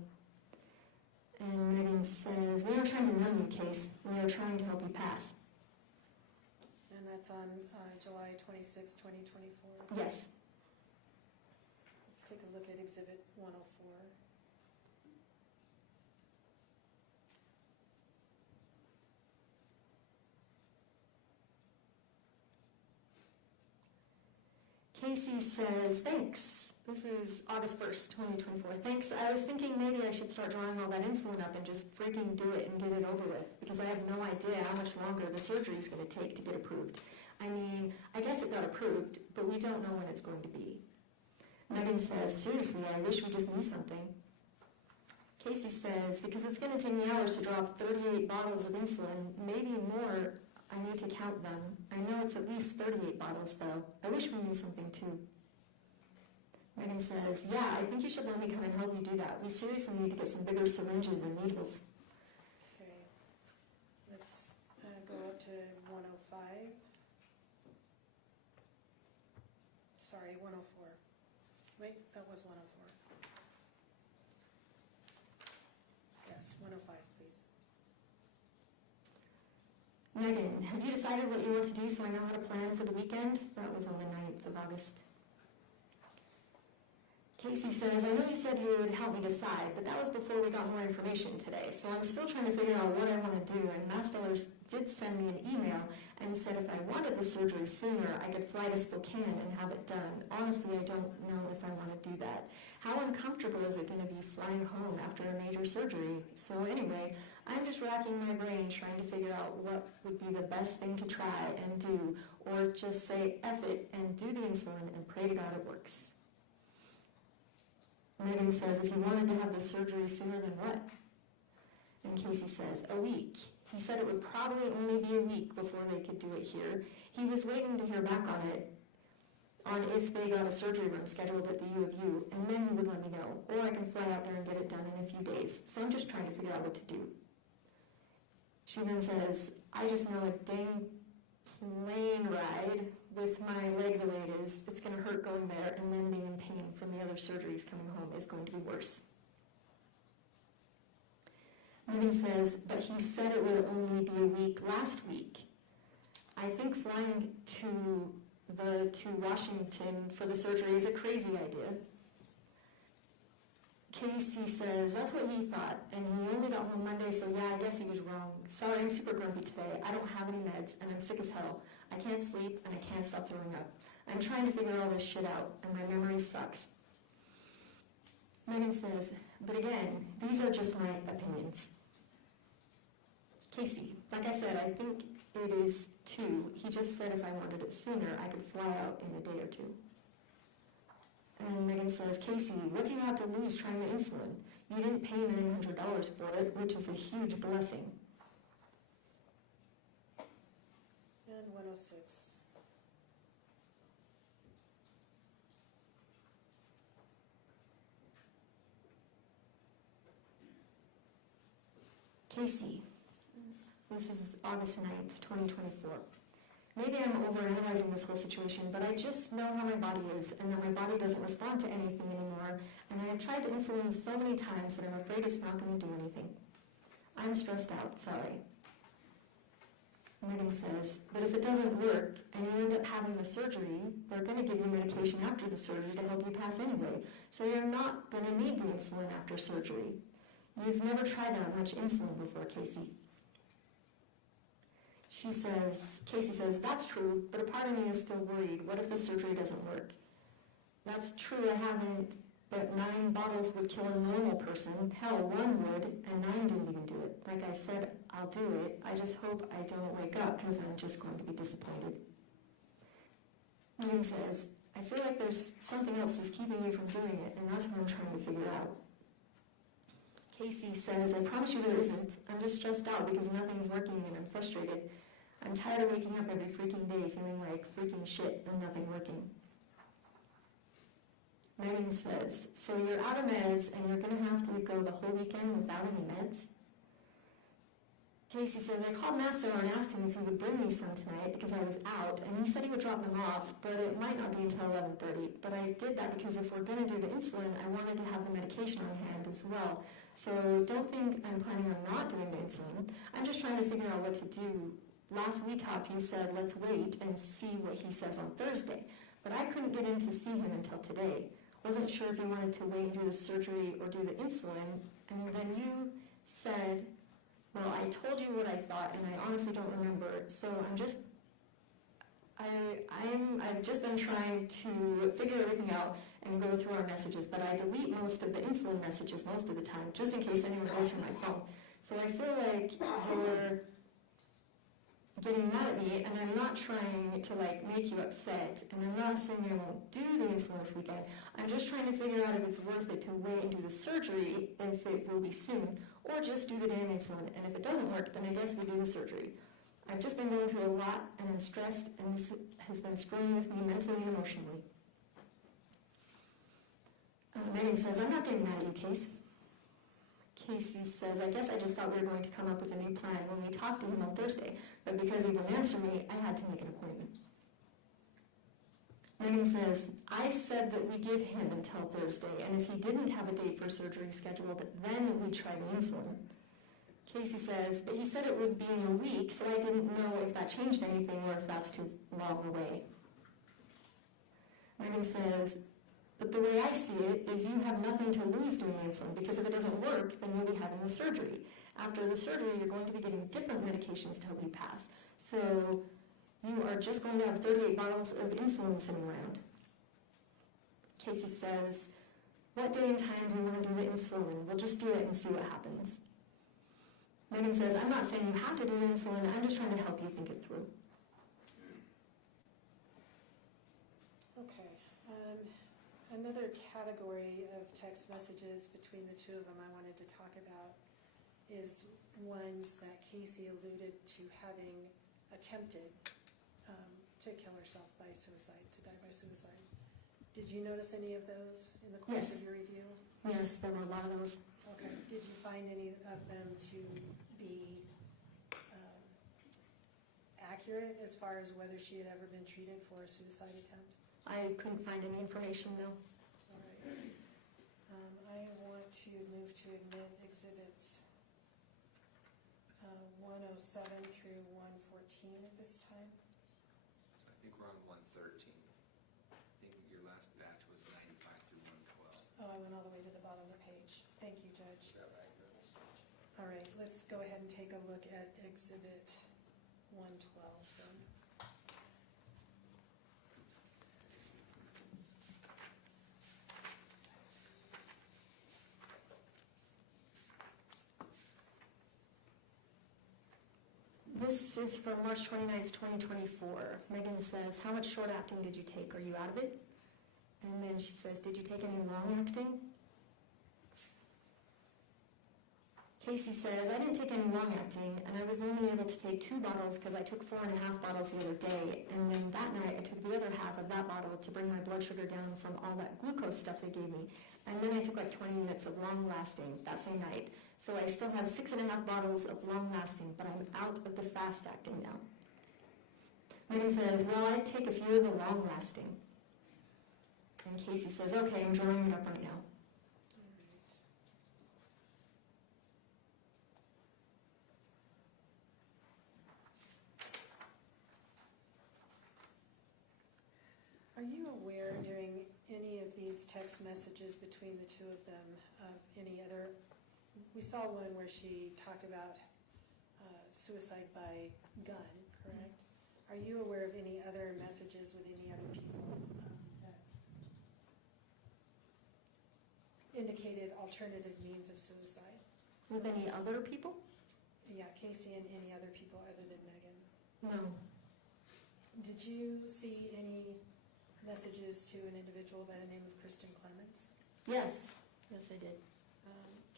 And Meggan says, we are trying to numb you, Case. We are trying to help you pass. And that's on July 26, 2024. Yes. Let's take a look at Exhibit 104. Kacee says, thanks. This is August 1st, 2024. Thanks. I was thinking maybe I should start drawing all that insulin up and just freaking do it and get it over with, because I have no idea how much longer the surgery is going to take to get approved. I mean, I guess it got approved, but we don't know when it's going to be. Meggan says, seriously, I wish we just knew something. Kacee says, because it's going to take me hours to drop 38 bottles of insulin, maybe more. I need to count them. I know it's at least 38 bottles, though. I wish we knew something, too. Meggan says, yeah, I think you should let me come and help you do that. We seriously need to get some bigger syringes and needles. Okay. Let's go up to 105. Sorry, 104. Wait, that was 104. Yes, 105, please. Meggan, have you decided what you want to do so I know how to plan for the weekend? That was on the 9th of August. Kacee says, I know you said you would help me decide, but that was before we got more information today, so I'm still trying to figure out what I want to do, and Mass Stellar did send me an email and said if I wanted the surgery sooner, I could fly to Spokane and have it done. Honestly, I don't know if I want to do that. How uncomfortable is it going to be flying home after a major surgery? So anyway, I'm just racking my brain trying to figure out what would be the best thing to try and do, or just say F it and do the insulin and pray to God it works. Meggan says, if you wanted to have the surgery sooner, then what? And Kacee says, a week. He said it would probably only be a week before they could do it here. He was waiting to hear back on it, on if they got a surgery room scheduled at the U of U, and then he would let me know. Or I can fly out there and get it done in a few days. So I'm just trying to figure out what to do. She then says, I just know a dang plane ride with my leg the way it is, it's going to hurt going there, and then being in pain from the other surgeries coming home is going to be worse. Megan says, but he said it would only be a week last week. I think flying to Washington for the surgery is a crazy idea. Kacee says, that's what he thought, and he only got home Monday, so yeah, I guess he was wrong. Sorry, I'm super grumpy today. I don't have any meds, and I'm sick as hell. I can't sleep, and I can't stop throwing up. I'm trying to figure all this shit out, and my memory sucks. Megan says, but again, these are just my opinions. Kacee, like I said, I think it is 2. He just said if I wanted it sooner, I could fly out in a day or 2. And Megan says, Kacee, what do you have to lose trying the insulin? You didn't pay $900 for it, which is a huge blessing. And 106. Kacee, this is August 9th, 2024. Maybe I'm overanalyzing this whole situation, but I just know how my body is and that my body doesn't respond to anything anymore, and I have tried the insulin so many times that I'm afraid it's not going to do anything. I'm stressed out, sorry. Megan says, but if it doesn't work and you end up having the surgery, they're going to give you medication after the surgery to help you pass anyway, so you're not going to need the insulin after surgery. You've never tried that much insulin before, Kacee. Kacee says, that's true, but a part of me is still worried. What if the surgery doesn't work? That's true, I haven't, but 9 bottles would kill a normal person. Hell, 1 would, and 9 didn't even do it. Like I said, I'll do it. I just hope I don't wake up because I'm just going to be disappointed. Megan says, I feel like there's something else that's keeping me from doing it, and that's what I'm trying to figure out. Kacee says, I promise you there isn't. I'm just stressed out because nothing's working and I'm frustrated. I'm tired of waking up every freaking day feeling like freaking shit and nothing working. Megan says, so you're out of meds and you're going to have to go the whole weekend without any meds? Kacee says, I called Master and asked him if he would bring me some tonight because I was out, and he said he would drop them off, but it might not be until 11:30. But I did that because if we're going to do the insulin, I wanted to have the medication on hand as well. So don't think I'm planning on not doing the insulin. I'm just trying to figure out what to do. Last we talked, you said, let's wait and see what he says on Thursday. But I couldn't get in to see him until today. Wasn't sure if you wanted to wait and do the surgery or do the insulin. And then you said, well, I told you what I thought, and I honestly don't remember. So I've just been trying to figure everything out and go through our messages, but I delete most of the insulin messages most of the time, just in case anyone goes through my phone. So I feel like you're getting mad at me, and I'm not trying to make you upset, and I'm not saying I won't do the insulin this weekend. I'm just trying to figure out if it's worth it to wait and do the surgery, if it will be soon, or just do the damn insulin. And if it doesn't work, then I guess we do the surgery. I've just been going through a lot, and I'm stressed, and this has been screwing with me mentally and emotionally. Megan says, I'm not getting mad at you, Case. Kacee says, I guess I just thought we were going to come up with a new plan when we talked to him on Thursday, but because he wouldn't answer me, I had to make an appointment. Megan says, I said that we give him until Thursday, and if he didn't have a date for surgery scheduled, then we'd try the insulin. Kacee says, but he said it would be in a week, so I didn't know if that changed anything or if that's too long away. Megan says, but the way I see it is you have nothing to lose doing insulin, because if it doesn't work, then you'll be having the surgery. After the surgery, you're going to be getting different medications to help you pass. So you are just going to have 38 bottles of insulin sitting around. Kacee says, what day and time do you want to do the insulin? We'll just do it and see what happens. Megan says, I'm not saying you have to do the insulin, I'm just trying to help you think it through. Okay. Another category of text messages between the two of them I wanted to talk about is ones that Kacee alluded to having attempted to kill herself by suicide, to die by suicide. Did you notice any of those in the course of your review? Yes, there were a lot of those. Okay. Did you find any of them to be accurate as far as whether she had ever been treated for a suicide attempt? I couldn't find any information, no. All right. I want to move to admit exhibits 107 through 114 at this time. So I think we're on 113. I think your last batch was 95 through 112. Oh, I went all the way to the bottom of the page. Thank you, Judge. All right, let's go ahead and take a look at Exhibit 112 then. This is from March 29th, 2024. Megan says, how much short acting did you take? Are you out of it? And then she says, did you take any long acting? Kacee says, I didn't take any long acting, and I was only able to take 2 bottles because I took 4.5 bottles the other day, and then that night I took the other half of that bottle to bring my blood sugar down from all that glucose stuff they gave me. And then I took like 20 minutes of long lasting that same night. So I still have 6.5 bottles of long lasting, but I'm out of the fast acting now. Megan says, well, I'd take a few of the long lasting. And Kacee says, okay, I'm drawing it up right now. Are you aware during any of these text messages between the two of them of any other, we saw one where she talked about suicide by gun, correct? Are you aware of any other messages with any other people that indicated alternative means of suicide? With any other people? Yeah, Kacee and any other people other than Megan. No. Did you see any messages to an individual by the name of Kristen Clements? Yes. Yes, I did.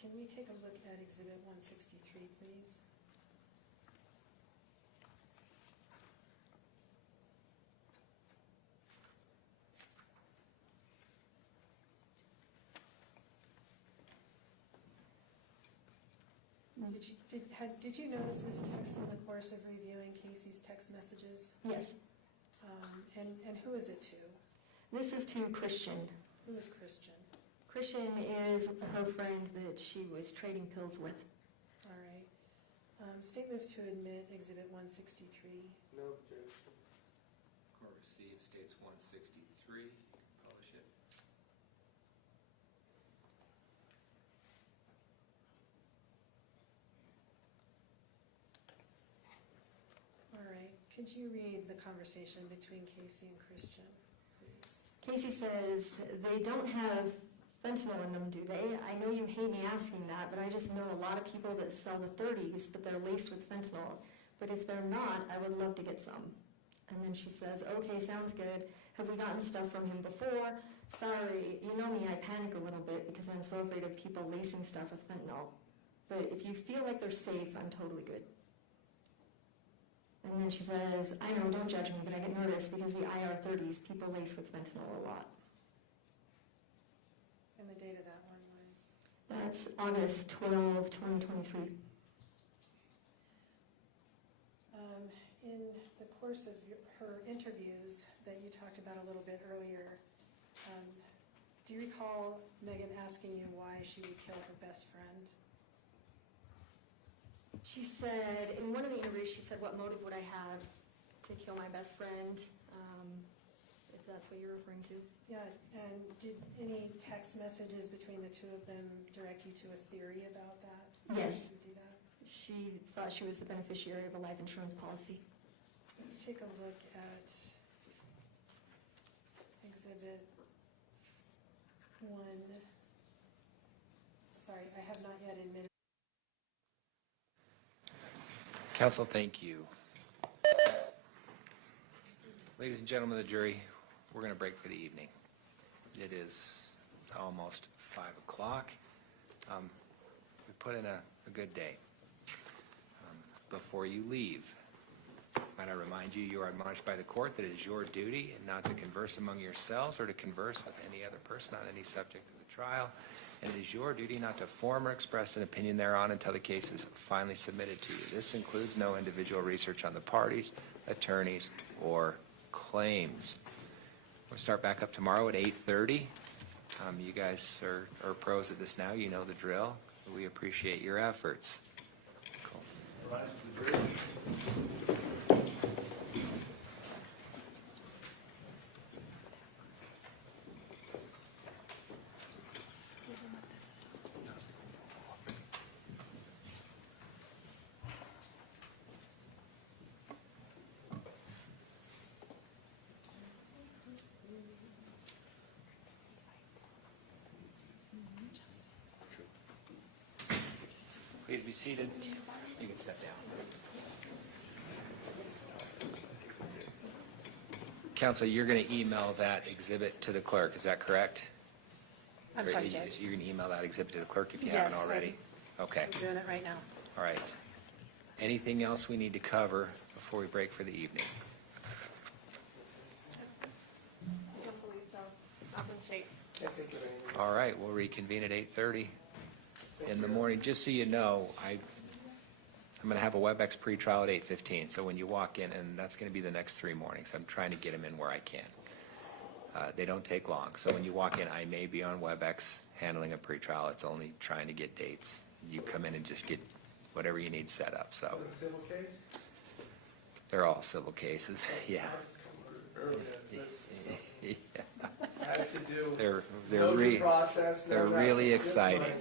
Can we take a look at Exhibit 163, please? Did you notice this text in the course of reviewing Kacee's text messages? Yes. And who is it to? This is to Christian. Who is Christian? Christian is her friend that she was trading pills with. All right. State moves to admit Exhibit 163. No objection. Court received states 163. Publish it. All right. Could you read the conversation between Kacee and Christian, please? Kacee says, they don't have fentanyl in them, do they? I know you hate me asking that, but I just know a lot of people that sell the 30s, but they're laced with fentanyl. But if they're not, I would love to get some. And then she says, okay, sounds good. Have we gotten stuff from him before? Sorry, you know me, I panic a little bit because I'm so afraid of people lacing stuff with fentanyl. But if you feel like they're safe, I'm totally good. And then she says, I know, don't judge me, but I get nervous because the IR30s, people lace with fentanyl a lot. And the date of that one was? That's August 12, 2023. In the course of her interviews that you talked about a little bit earlier, do you recall Megan asking you why she would kill her best friend? She said, in one of the interviews, she said, what motive would I have to kill my best friend, if that's what you're referring to? Yeah, and did any text messages between the two of them direct you to a theory about that? Yes. Why she would do that? She thought she was the beneficiary of a life insurance policy. Let's take a look at Exhibit 1. Sorry, I have not yet admitted. Counsel, thank you. Ladies and gentlemen of the jury, we're going to break for the evening. It is almost 5 o'clock. We put in a good day. Before you leave, might I remind you, you are admonished by the court that it is your duty not to converse among yourselves or to converse with any other person on any subject of the trial, and it is your duty not to form or express an opinion thereon until the case is finally submitted to you. This includes no individual research on the parties, attorneys, or claims. We'll start back up tomorrow at 8:30. You guys are pros at this now. You know the drill. We appreciate your efforts. Cool. rise for the jury. Please be seated. You can sit down. Counsel, you're going to email that exhibit to the clerk, is that correct? I'm sorry, Judge. You're going to email that exhibit to the clerk if you haven't Yes, already? Okay, I'm doing it right now. all right. Anything else we need to cover before we break for the evening? I don't believe so. Not from the state. Can't think of anything. All right, we'll reconvene at 8:30 in the morning. Just so you know, I'm going to have a WebEx pretrial at 8:15, so when you walk in, and that's going to be the next 3 mornings, I'm trying to get them in where I can. They don't take long, so when you walk in, I may be on WebEx handling a pretrial. It's only trying to get dates. You come in and just get whatever you need set up, so. The civil case? They're all civil cases, yeah. Has to do They're no due process. no they're really nothing. exciting.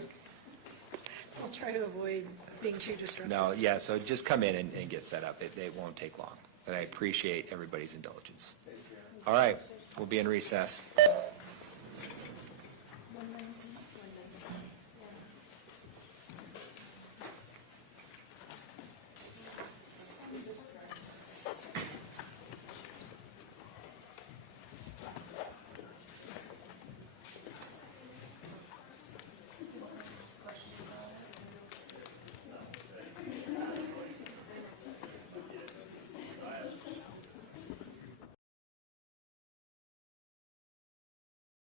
I'll try to avoid being too disruptive. No, yeah, so just come in and get set up. They won't take long, but I appreciate everybody's indulgence. All right, we'll be in recess.